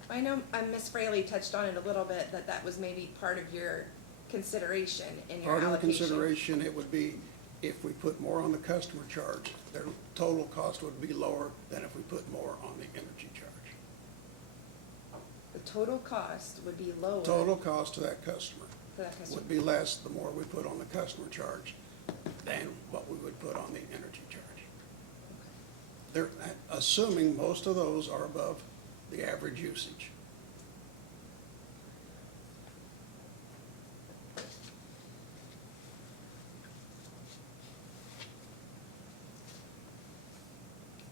I know Ms. Fraley touched on it a little bit, that was maybe part of your consideration in your Part of the allocation. consideration, it would be if we put more on the customer charge, their total cost would be lower than if we put more on the energy charge. The total cost would be lower. Total cost to that customer For that customer. would be less the more we put on the customer charge than what we would put on the energy charge. They're assuming most of those are above the average usage.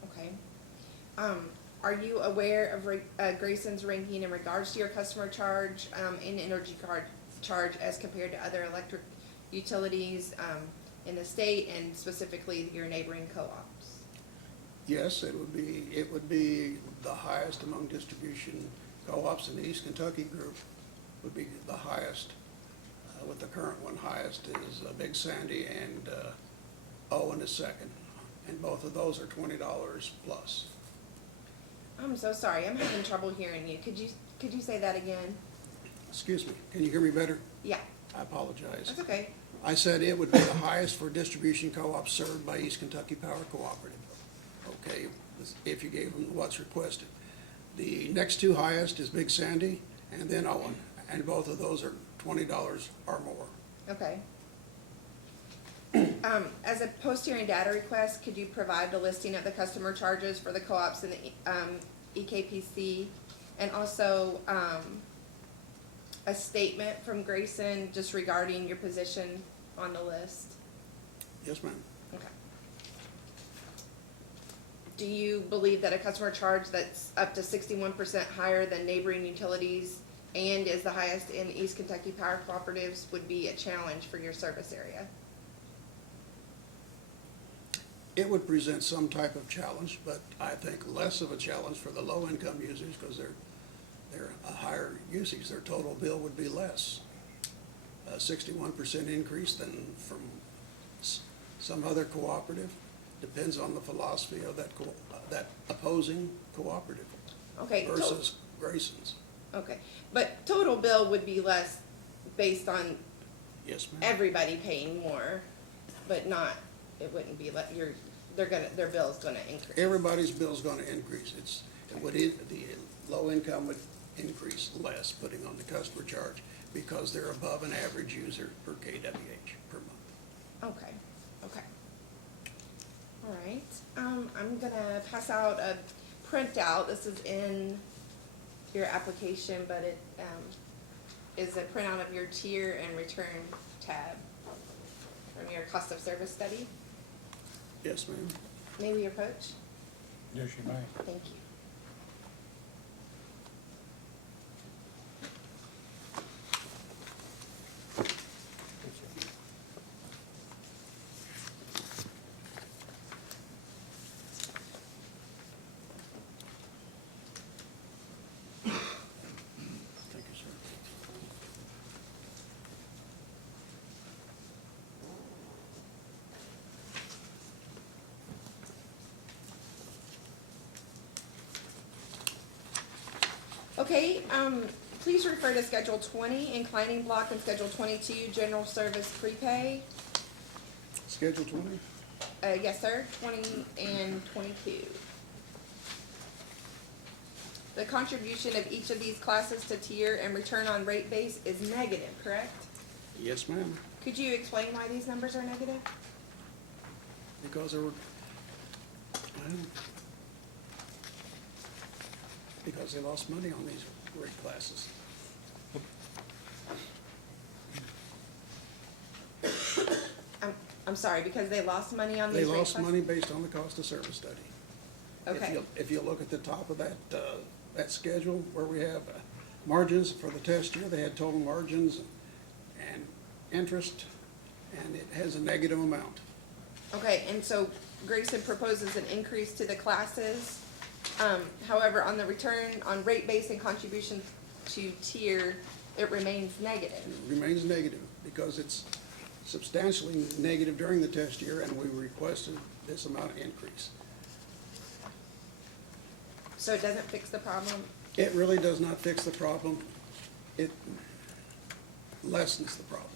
Okay. Are you aware of Grayson's ranking in regards to your customer charge and energy charge as compared to other electric utilities in the state and specifically your neighboring co-ops? Yes, it would be the highest among distribution co-ops in the East Kentucky group would be the highest. With the current one, highest is Big Sandy and Owen is second. And both of those are $20 plus. I'm so sorry, I'm having trouble hearing you. Could you say that again? Excuse me, can you hear me better? Yeah, I apologize. that's okay. I said it would be the highest for distribution co-ops served by East Kentucky Power Cooperative. Okay, if you gave them what's requested. The next two highest is Big Sandy and then Owen, and both of those are $20 or more. Okay. As a post-hearing data request, could you provide the listing of the customer charges for the co-ops in the EKPC? And also, a statement from Grayson just regarding your position on the list? Yes, ma'am. Okay. Do you believe that a customer charge that's up to 61% higher than neighboring utilities and is the highest in East Kentucky Power Cooperatives would be a challenge for your service area? It would present some type of challenge, but I think less of a challenge for the low-income users because they're a higher usage. Their total bill would be less. 61% increase than from some other cooperative. Depends on the philosophy of that opposing cooperative Okay, versus Grayson's. okay, but total bill would be less based on Yes, ma'am. everybody paying more, but not, it wouldn't be like, their bill's gonna increase. Everybody's bill's gonna increase. The low income would increase less, putting on the customer charge, because they're above an average user per kWh per month. Okay, okay. All right, I'm gonna pass out a printout. This is in your application, but it, is a printout of your tier and return tab from your cost of service study. Yes, ma'am. May we approach? Yes, you may. Thank you. Thank you, sir. Okay, please refer to Schedule 20, inclining block, and Schedule 22, general service prepay. Schedule 20? Yes, sir, 20 and 22. The contribution of each of these classes to tier and return on rate base is negative, correct? Yes, ma'am. Could you explain why these numbers are negative? Because there were, because they lost money on these rate classes. I'm sorry, because they lost money on They these rate lost classes? money based on the cost of service study. Okay, If you look at the top of that schedule where we have margins for the test year, they had total margins and interest, and it has a negative amount. okay, and so Grayson proposes an increase to the classes. However, on the return on rate base and contribution to tier, it remains negative. It remains negative because it's substantially negative during the test year, and we requested this amount of increase. So it doesn't fix the problem? It really does not fix the problem. It lessens the problem,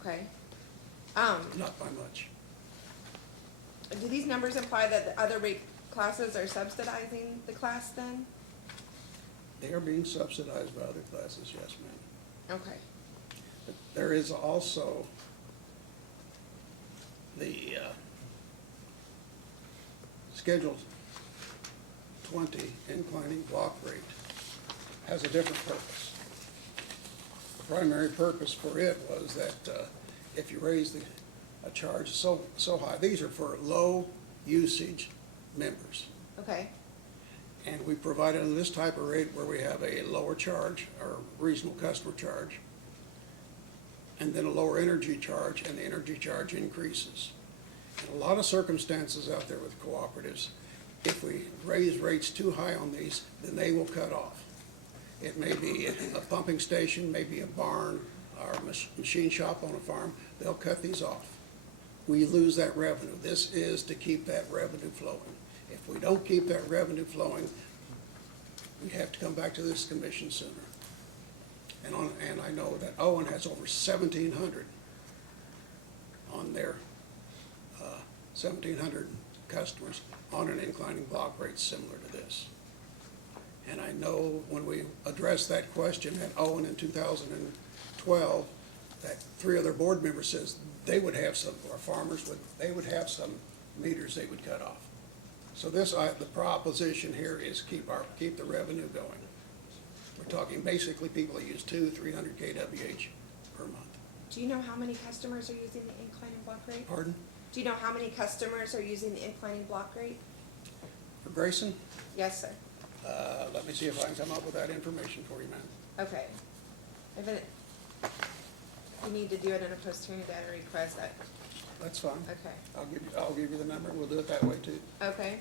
Okay. not by much. Do these numbers imply that the other rate classes are subsidizing the class then? They are being subsidized by other classes, yes, ma'am. Okay. But there is also the Schedule 20 inclining block rate has a different purpose. The primary purpose for it was that if you raise a charge so high, these are for low usage members. Okay. And we provided on this type of rate where we have a lower charge or reasonable customer charge, and then a lower energy charge, and the energy charge increases. In a lot of circumstances out there with cooperatives, if we raise rates too high on these, then they will cut off. It may be a pumping station, maybe a barn, or a machine shop on a farm, they'll cut these off. We lose that revenue. This is to keep that revenue flowing. If we don't keep that revenue flowing, we have to come back to this commission sooner. And I know that Owen has over 1,700 on their 1,700 customers on an inclining block rate similar to this. And I know when we addressed that question at Owen in 2012, that 3 other board members says they would have some, or farmers they would have some meters they would cut off. So the proposition here is keep the revenue going. We're talking basically people that use 200-300 kWh per month. Do you know how many customers are using the inclining block rate? Pardon? Do you know how many customers are using the inclining block rate? For Grayson, Yes, sir. let me see if I can come up with that information for you, ma'am. Okay. If you need to do it in a post-hearing data request, that's fine. Okay, I'll give you the number, we'll do it that way too. okay.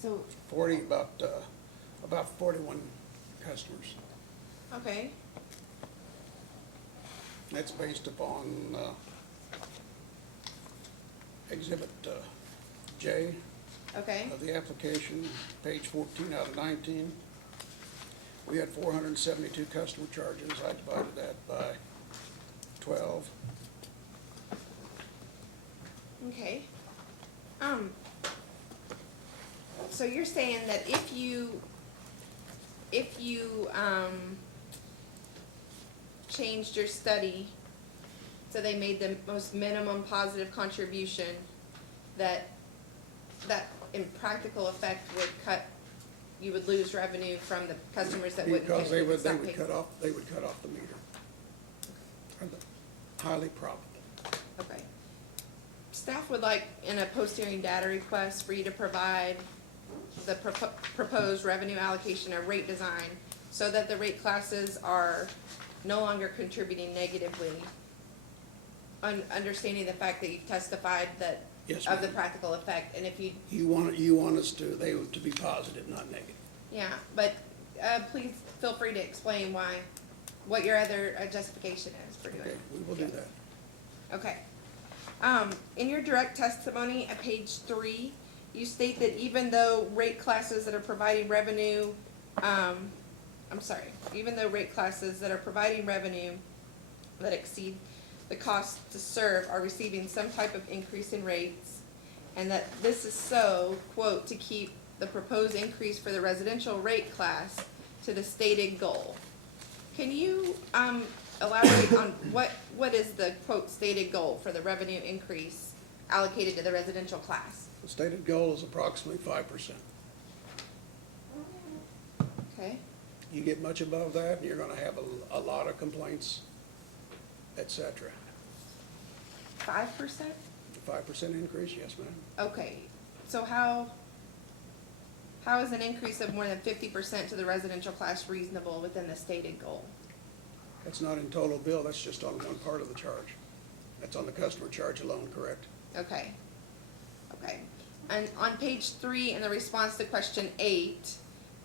So, About 41 customers. okay, That's based upon, Exhibit, J okay, of the application, page 14 out of 19. We had 472 customer charges. I divided that by 12. okay. So you're saying that if you, changed your study, so they made the most minimum positive contribution, that in practical effect would you would lose revenue from the customers that wouldn't Because pay. they would stop paying. cut off the meter. Highly probable. Okay. Staff would like, in a post-hearing data request, for you to provide the proposed revenue allocation or rate design so that the rate classes are no longer contributing negatively. Understanding the fact that you've testified that, Yes, of the ma'am. practical effect, and if you, You want us to be positive, not negative. yeah, but, please feel free to explain what your other justification is for doing Okay, it. we will do Yeah. that. Okay. In your direct testimony at page 3, you state that even though rate classes that are providing revenue, even though rate classes that are providing revenue that exceed the cost to serve are receiving some type of increase in rates, and that this is so, quote, to keep the proposed increase for the residential rate class to the stated goal. Can you, elaborate on what is the, quote, stated goal for the revenue increase allocated to the residential class? The stated goal is approximately 5%. Okay, You get much above that, and you're gonna have a lot of complaints, et cetera. 5%? 5% increase, yes, ma'am. Okay, so how is an increase of more than 50% to the residential class reasonable within the stated goal? That's not in total bill, that's just on one part of the charge. That's on the customer charge alone, correct? Okay, okay. And on page 3, in the response to question 8,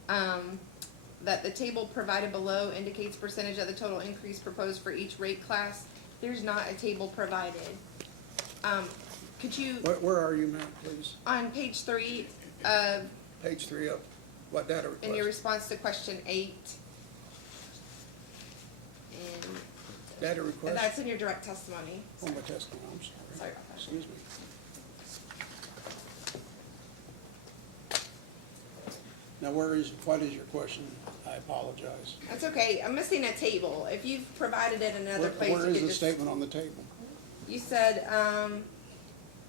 that the table provided below indicates percentage of the total increase proposed for each rate class. There's not a table provided. Could you, Where are you, ma'am, please? on page 3, Page 3 of what data request? in your response to question 8, and Data request? that's in your direct testimony. Oh, my testimony, I'm sorry. Sorry about that. Excuse me. Now, what is your question? I apologize. That's okay, I'm missing a table. If you've provided it in another place, Where you is could the just. statement on the table? You said,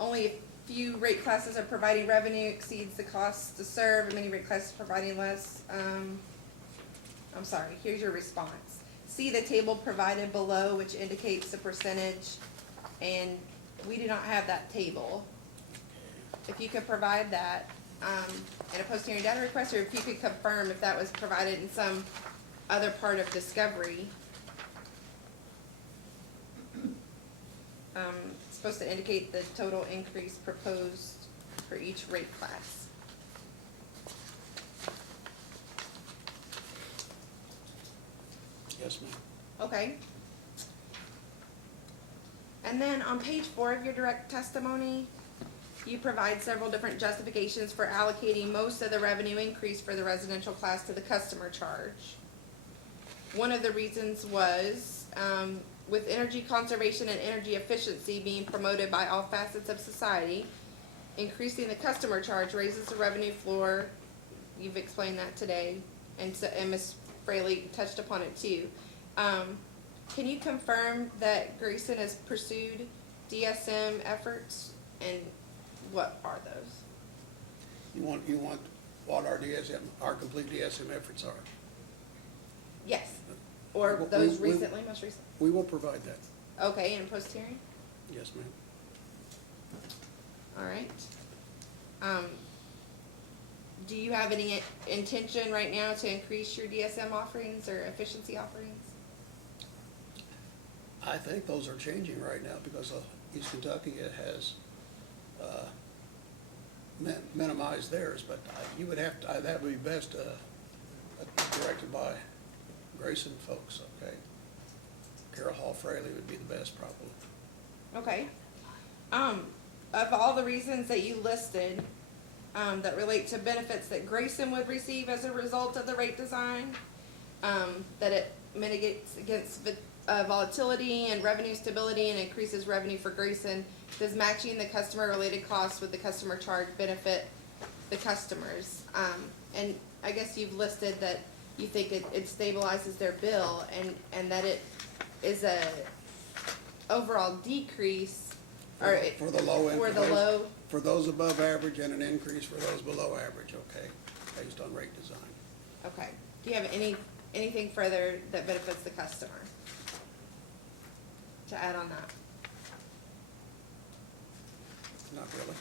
only a few rate classes are providing revenue exceeds the cost to serve, and many rate classes providing less. I'm sorry, here's your response. See the table provided below, which indicates the percentage, and we do not have that table. If you could provide that, in a post-hearing data request, or if you could confirm if that was provided in some other part of discovery. It's supposed to indicate the total increase proposed for each rate class. Yes, ma'am. Okay. And then on page 4 of your direct testimony, you provide several different justifications for allocating most of the revenue increase for the residential class to the customer charge. One of the reasons was, with energy conservation and energy efficiency being promoted by all facets of society, increasing the customer charge raises the revenue floor. You've explained that today, and Ms. Fraley touched upon it too. can you confirm that Grayson has pursued DSM efforts, and what are those? You want what our DSM, our complete DSM efforts are? Yes, or We- those we- recently, most recent? We will provide that. Okay, and post-hearing? Yes, ma'am. All right. Do you have any intention right now to increase your DSM offerings or efficiency offerings? I think those are changing right now because East Kentucky has minimized theirs, but you would have to, that would be best directed by Grayson folks, okay? Carol Hall Fraley would be the best probably. Okay. Of all the reasons that you listed, that relate to benefits that Grayson would receive as a result of the rate design, that it mitigates against volatility and revenue stability and increases revenue for Grayson, does matching the customer-related costs with the customer charge benefit the customers? And I guess you've listed that you think it stabilizes their bill, and that it is a overall decrease, or For the low end. for the low. For those above average and an increase for those below average, okay, based on rate design. Okay. Do you have anything further that benefits the customer to add on that? Not really.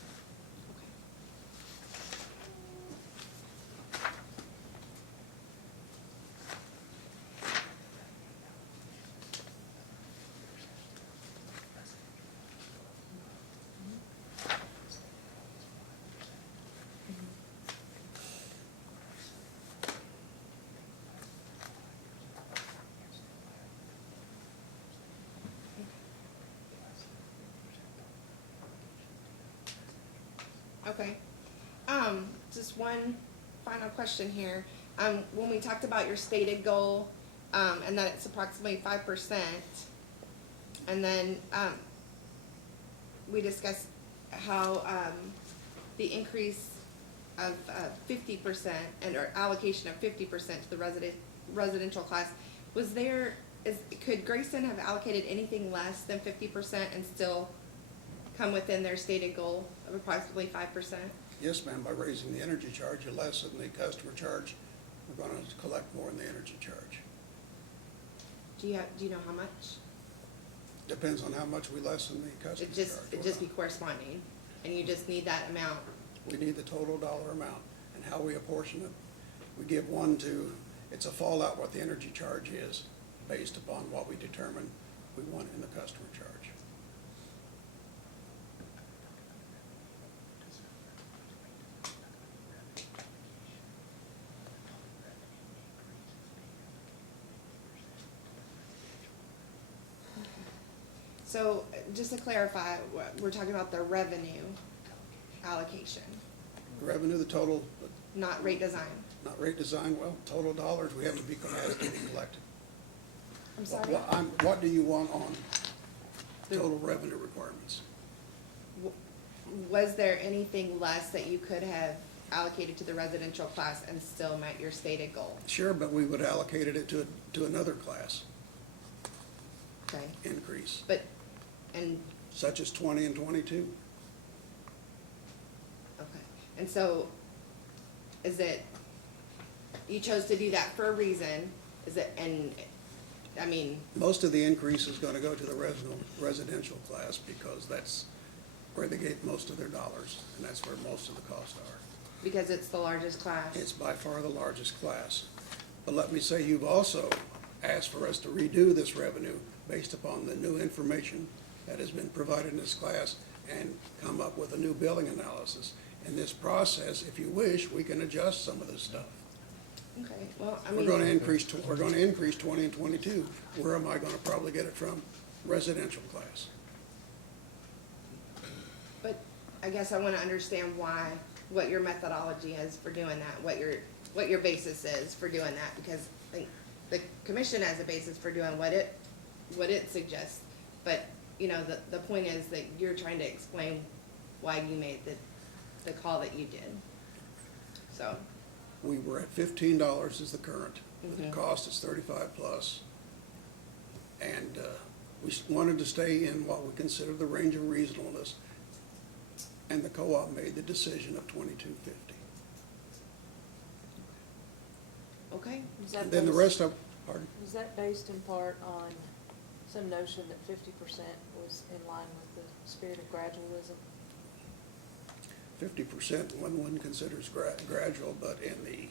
Okay. Just one final question here. When we talked about your stated goal, and that it's approximately 5%, and then, we discussed how, the increase of 50% and or allocation of 50% to the residential class, could Grayson have allocated anything less than 50% and still come within their stated goal of approximately 5%? Yes, ma'am, by raising the energy charge, you lessen the customer charge, we're gonna collect more in the energy charge. Do you know how much? Depends on how much we lessen the customer charge. It'd just be corresponding, and you just need that amount. We need the total dollar amount and how we apportion it. We give one to, it's a fallout what the energy charge is based upon what we determine we want in the customer charge. So, just to clarify, we're talking about the revenue allocation, Revenue, the total, not rate design. not rate design, well, total dollars, we have to be collected. I'm sorry? What do you want on total revenue requirements? Was there anything less that you could have allocated to the residential class and still met your stated goal? Sure, but we would allocate it to another class Okay, increase, and, such as 20 and 22. okay, and so, is it, you chose to do that for a reason, is it, and, I mean, Most of the increase is gonna go to the residential class because that's where they get most of their dollars, and that's where most of the costs are. because it's the largest class? It's by far the largest class. But let me say, you've also asked for us to redo this revenue based upon the new information that has been provided in this class and come up with a new billing analysis. In this process, if you wish, we can adjust some of this stuff. Okay, well, I We're mean. gonna increase 20 and 22. Where am I gonna probably get it from? Residential class. But I guess I wanna understand what your methodology is for doing that, what your basis is for doing that, because I think the commission has a basis for doing what it suggests, but, you know, the point is that you're trying to explain why you made the call that you did, so. We were at $15 is the current, but the Mhm. cost is 35 plus. And we wanted to stay in what we consider the range of reasonableness, and the co-op made the decision of $22.50. Okay, Is that And then the based- rest of, pardon? Was that based in part on some notion that 50% was in line with the spirit of gradualism? 50% one wouldn't consider as gradual, but in the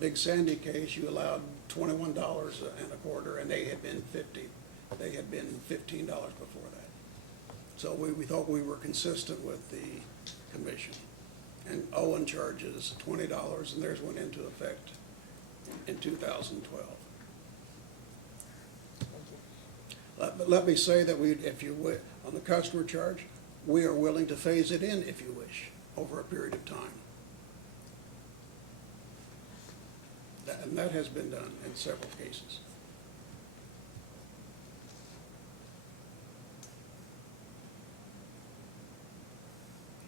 Big Sandy case, you allowed $21 and a quarter, and they had been 50. They had been $15 before that. So we thought we were consistent with the commission. And Owen charges $20, and theirs went into effect in 2012. But let me say that if you wish, on the customer charge, we are willing to phase it in if you wish, over a period of time. And that has been done in several cases.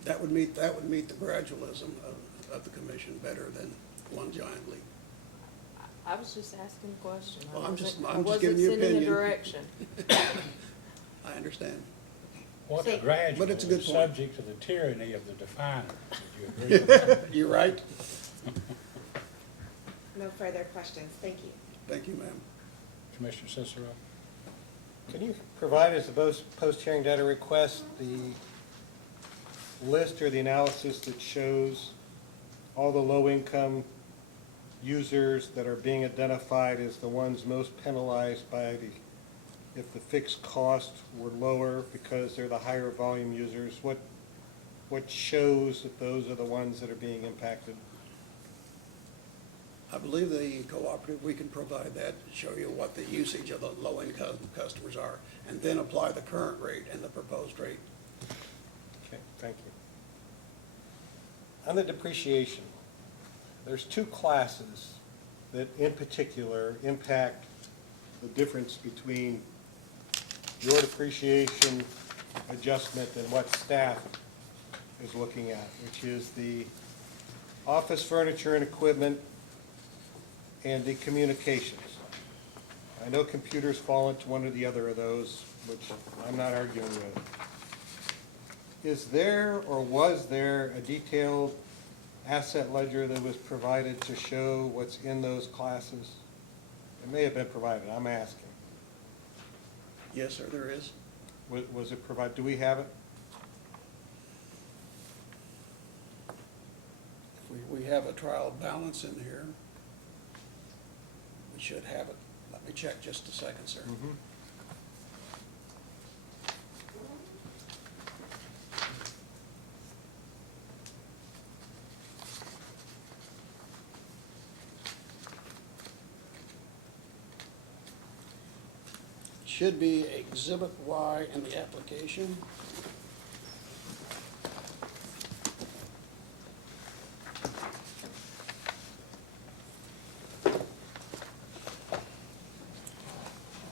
That would meet the gradualism of the commission better than one giant leap. I was just asking a question. Well, I'm just I wasn't giving you sending a opinion. direction. I understand. What's See, gradual but it's a good is point. subject to the tyranny of the definer. Would you agree with that? You're right. no further questions, thank you. Thank you, ma'am. Commissioner Cicero? Can you provide as a post-hearing data request the list or the analysis that shows all the low-income users that are being identified as the ones most penalized by if the fixed costs were lower because they're the higher volume users? What shows that those are the ones that are being impacted? I believe the cooperative, we can provide that, show you what the usage of the low-income customers are, and then apply the current rate and the proposed rate. Okay, thank you. On the depreciation, there's two classes that in particular impact the difference between your depreciation adjustment and what staff is looking at, which is the office furniture and equipment and the communications. I know computers fall into one or the other of those, which I'm not arguing with. Is there or was there a detailed asset ledger that was provided to show what's in those classes? It may have been provided, I'm asking. Yes, sir, there is. Was it provided, do we have it? We have a trial balance in here. We should have it. Let me check just a second, sir. Should be Exhibit Y in the application.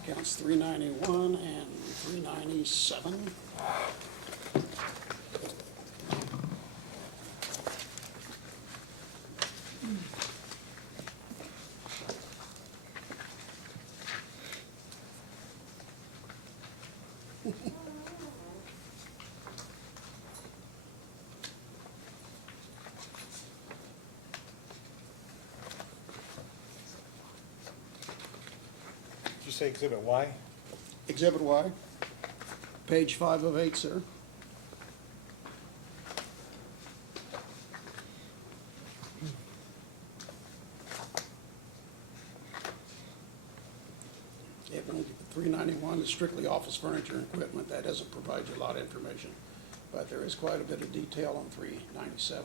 Accounts 391 and 397. Did you say Exhibit Y? Exhibit Y, page 5 of 8, sir. Yeah, but 391 is strictly office furniture and equipment. That doesn't provide you a lot of information, but there is quite a bit of detail on 397.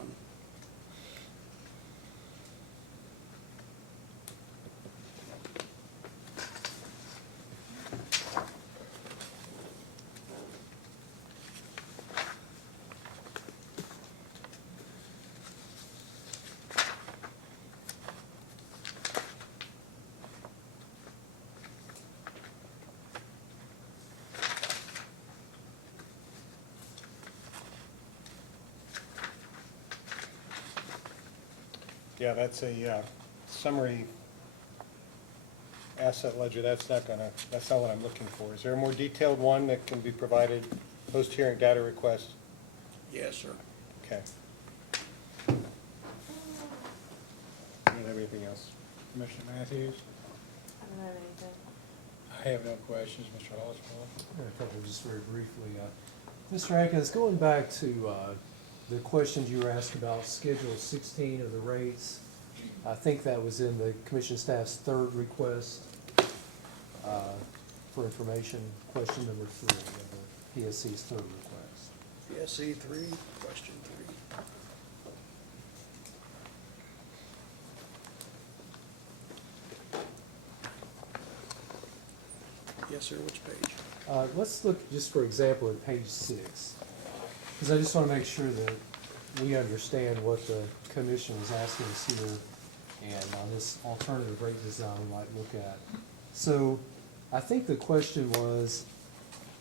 Yeah, that's a summary asset ledger, that's not what I'm looking for. Is there a more detailed one that can be provided, post-hearing data request? Yes, sir. Okay. I don't have anything else. Commissioner Matthews? I don't have anything. I have no questions, Mr. Oswald. A couple just very briefly. Mr. Atkins, going back to the questions you were asked about Schedule 16 of the rates, I think that was in the commission staff's third request for information, question number 3 of the PSC's third request. PSC 3, question 3. Yes, sir, which page? Let's look just for example at page 6, because I just want to make sure that we understand what the commission is asking us here and on this alternative rate design we might look at. So I think the question was,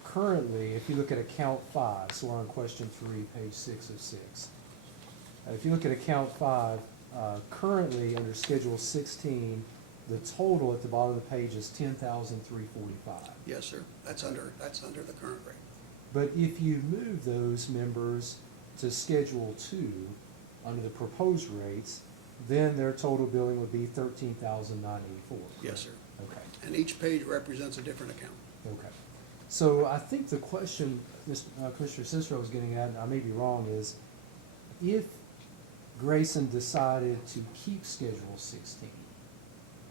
currently, if you look at account 5, so we're on question 3, page 6 of 6. If you look at account 5, currently under Schedule 16, the total at the bottom of the page is $10,345. Yes, sir, that's under the current rate. But if you move those members to Schedule 2 under the proposed rates, then their total billing would be $13,984. Yes, sir. Okay. And each page represents a different account. Okay. So I think the question Commissioner Cicero was getting at, and I may be wrong, is if Grayson decided to keep Schedule 16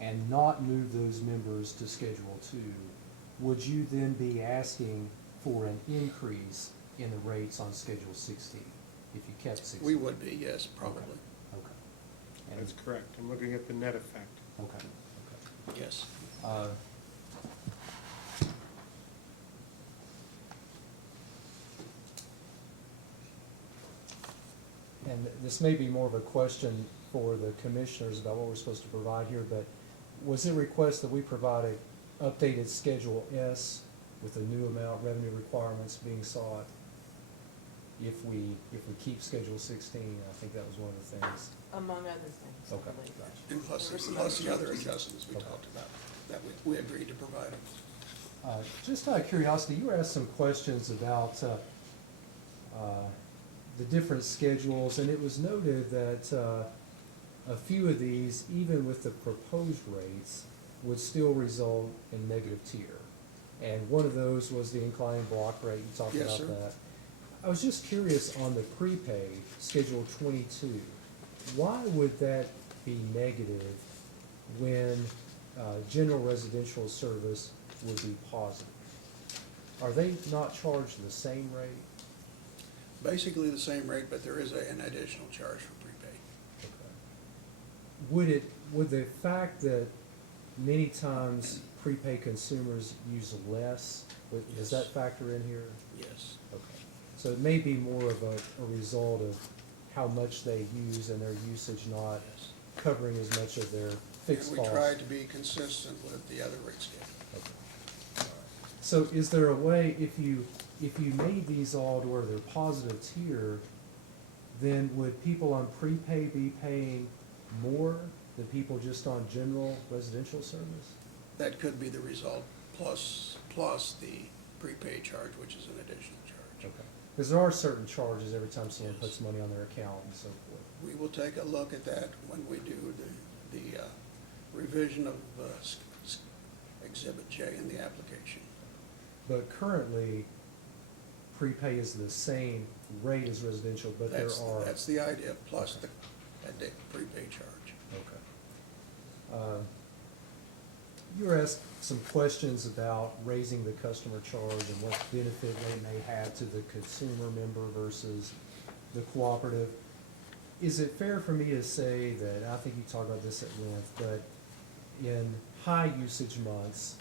and not move those members to Schedule 2, would you then be asking for an increase in the rates on Schedule 16 if you kept 16? We would be, yes, probably. Okay. And- That's correct. I'm looking at the net effect. Okay, okay. Yes. And this may be more of a question for the commissioners about what we're supposed to provide here, but was it request that we provide a updated Schedule S with the new amount revenue requirements being sought if we keep Schedule 16? I think that was one of the things. Among other things. I Okay, believe. gotcha. And plus There were some the other adjustments. adjustments we Okay. talked about, that we agreed to provide them. Just out of curiosity, you were asked some questions about the different schedules, and it was noted that a few of these, even with the proposed rates, would still result in negative tier. And one of those was the inclining block rate. You talked Yes, about sir. that. I was just curious on the prepaid, Schedule 22, why would that be negative when general residential service would be positive? Are they not charged the same rate? Basically the same rate, but there is an additional charge for prepaid. Would the fact that many times prepaid consumers use less, does that Yes. factor in here? Yes. Okay. So it may be more of a result of how much they use and their usage not Yes. covering as much of their fixed And costs. we tried to be consistent with the other rate schedule. Okay. All right. So is there a way, if you made these all to where they're positive tier, then would people on prepay be paying more than people just on general residential service? That could be the result, plus the prepaid charge, which is an additional charge. Okay. Because there are certain charges every time someone Yes. puts money on their account and so forth. We will take a look at that when we do the revision of Exhibit J in the application. But currently, prepay is the same rate as residential, but there are. That's the idea, plus the prepaid charge. Okay. You were asked some questions about raising the customer charge and what benefit they may have to the consumer member versus the cooperative. Is it fair for me to say that, I think you talked about this at length, but in high usage months,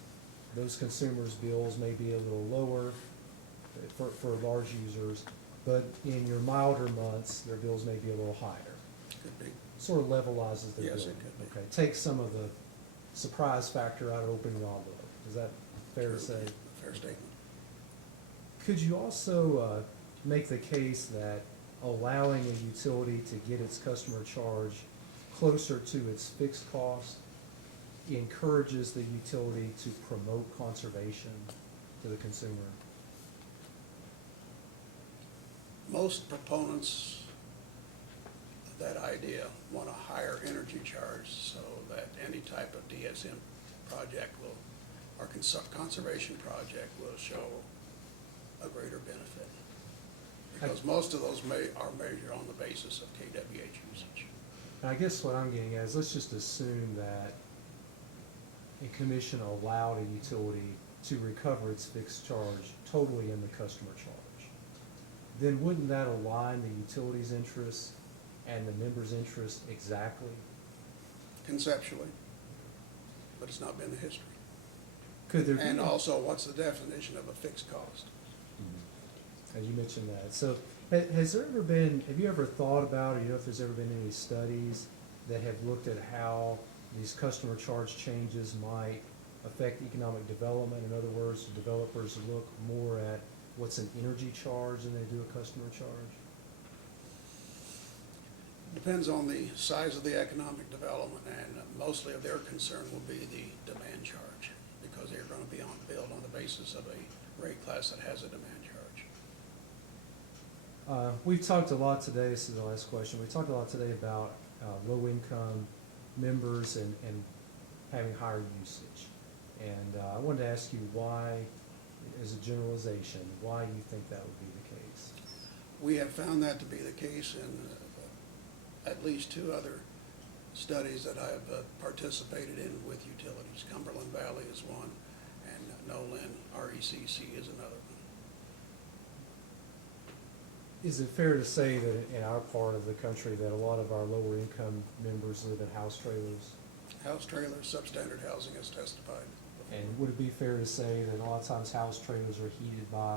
those consumers' bills may be a little lower for large users, but in your milder months, their bills may be a little higher? Could be. Sort of levelizes their bill. Yes, it could be. Okay, take some of the surprise factor out of opening the envelope. Is that fair to say? Fair statement. Could you also make the case that allowing a utility to get its customer charge closer to its fixed cost encourages the utility to promote conservation to the consumer? Most proponents of that idea want a higher energy charge so that any type of DSM project will, or conservation project will show a greater benefit. Because most of those are measured on the basis of KWH usage. And I guess what I'm getting at is, let's just assume that a commission allowed a utility to recover its fixed charge totally in the customer charge. Then wouldn't that align the utility's interests and the members' interests exactly? Conceptually, but it's not been the history. Could there be? And also, what's the definition of a fixed cost? As you mentioned that. So has there ever been, have you ever thought about, or you know if there's ever been any studies that have looked at how these customer charge changes might affect economic development? In other words, do developers look more at what's an energy charge than they do a customer charge? Depends on the size of the economic development, and mostly of their concern will be the demand charge, because they're gonna be billed on the basis of a rate class that has a demand charge. We've talked a lot today, this is the last question, we talked a lot today about low-income members and having higher usage. And I wanted to ask you why, as a generalization, why you think that would be the case. We have found that to be the case in at least two other studies that I've participated in with utilities. Cumberland Valley is one, and Nolan RECC is another one. Is it fair to say that in our part of the country that a lot of our lower income members live in house trailers? House trailers, substandard housing has testified. And would it be fair to say that a lot of times house trailers are heated by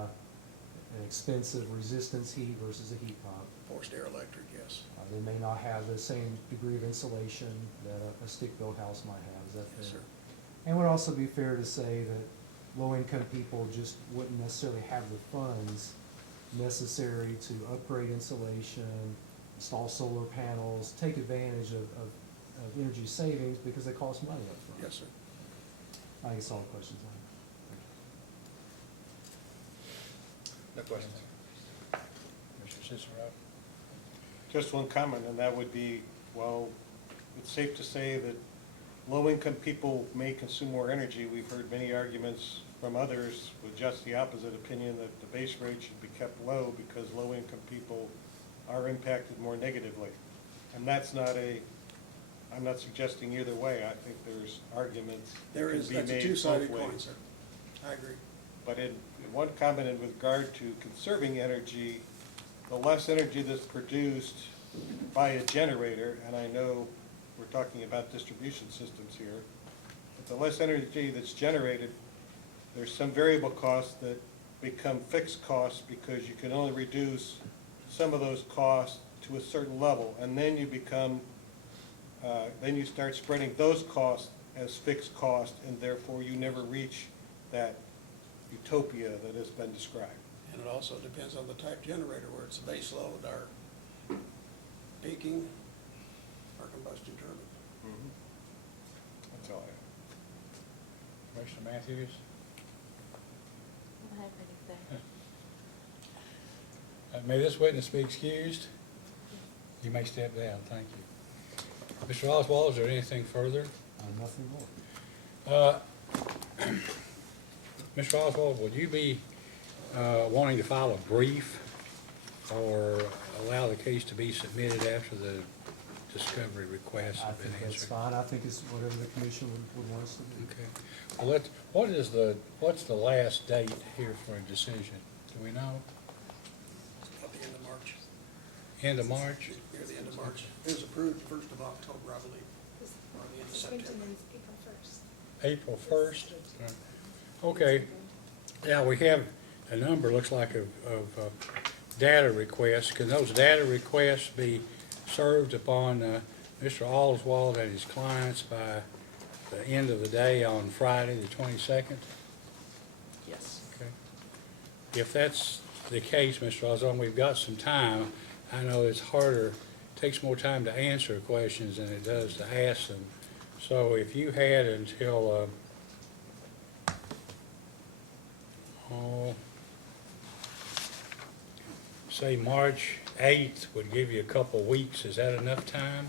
an expensive resistance heat versus a heat pump? Forced air electric, yes. They may not have the same degree of insulation that a stick-built house might have, is that fair? Yes, sir. And would it also be fair to say that low-income people just wouldn't necessarily have the funds necessary to upgrade insulation, install solar panels, take advantage of energy savings because they cost money up front? Yes, sir. I think it's all the questions I have. No questions. Mr. Cicero? Just one comment, and that would be, well, it's safe to say that low-income people may consume more energy. We've heard many arguments from others with just the opposite opinion, that the base rate should be kept low because low-income people are impacted more negatively. And that's not I'm not suggesting either way. I think there's arguments that There can is, be that's a made two-sided both coin, ways. sir. I agree. But in one comment in regard to conserving energy, the less energy that's produced by a generator, and I know we're talking about distribution systems here, but the less energy that's generated, there's some variable costs that become fixed costs because you can only reduce some of those costs to a certain level, and then you become, then you start spreading those costs as fixed costs, and therefore you never reach that utopia that has been described. And it also depends on the type generator, where it's a base load or peaking or combustion turbine. That's all I have. Commissioner Matthews? I don't have anything. May this witness be excused? You may step down, thank you. Mr. Oswald, is there anything further? Nothing more. Mr. Oswald, would you be wanting to file a brief or allow the case to be submitted after the discovery requests I have been think that's answered? fine. I think it's whatever the commission would want us to do. Okay. Well, what's the last date here for a decision? Do we know? It's about the end of March. End of March? Near the end of March. It was approved 1st of October, I believe, or the end of September. April 1st? Okay. Yeah, we have a number, looks like, of data requests. Can those data requests be served upon Mr. Oswald and his clients by the end of the day on Friday, the 22nd? Yes. Okay. If that's the case, Mr. Oswald, we've got some time. I know it's harder, takes more time to answer questions than it does to ask them. So if you had until, say March 8th would give you a couple weeks, is that enough time?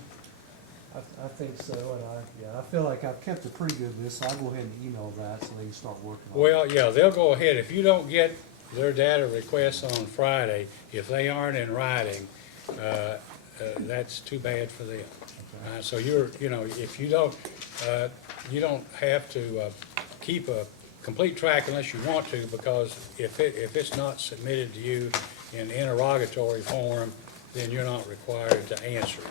I think so, and I feel like I've kept a pretty good list, so I'll go ahead and email that so they can start working on it. Well, yeah, they'll go ahead, if you don't get their data requests on Friday, if they aren't in writing, that's too bad for them. So if you don't have to keep a complete track unless you want to, because if it's not submitted to you in interrogatory form, then you're not required to answer it.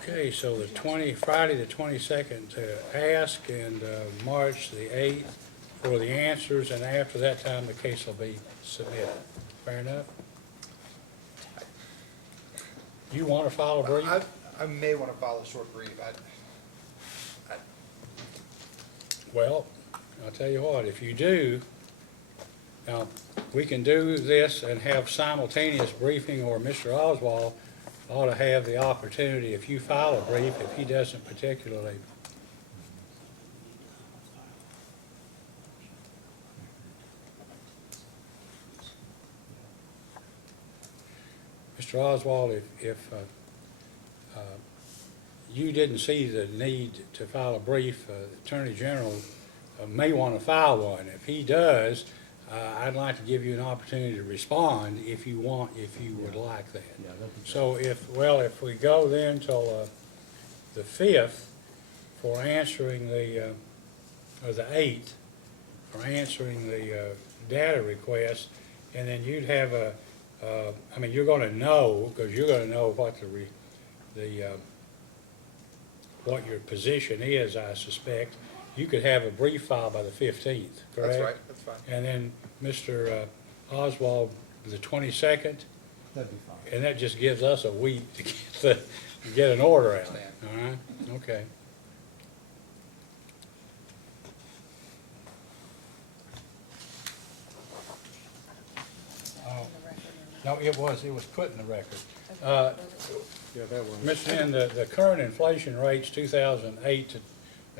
Okay, so Friday the 22nd to ask, and March the 8th for the answers, and after that time, the case will be submitted. Fair enough? You want to file a brief? I may want to file a short brief. Well, I'll tell you what, if you do, now, we can do this and have simultaneous briefing, or Mr. Oswald ought to have the opportunity, if you file a brief, if he doesn't particularly. Mr. Oswald, if you didn't see the need to file a brief, the Attorney General may want to file one. If he does, I'd like to give you an opportunity to respond if you would like that. Yeah, that'd be great. So if we go then till the 5th for answering or the 8th for answering the data request, and then you'd have you're gonna know, because you're gonna know what what your position is, I suspect. You could have a brief file by the 15th, correct? That's right, that's fine. And then Mr. Oswald, the 22nd, That'd be fine. and that just gives us a week to get an order out. Understand. All right, okay. Oh, no, it was put in the record. Yeah, that one. Mr. Lynn, the current inflation rates 2008 to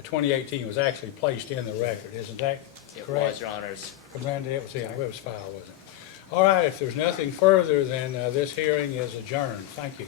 2018 was actually placed in the record, isn't that It correct? was, Your Honors. Commander, it was filed, wasn't it? All right, if there's nothing further, then this hearing is adjourned. Thank you.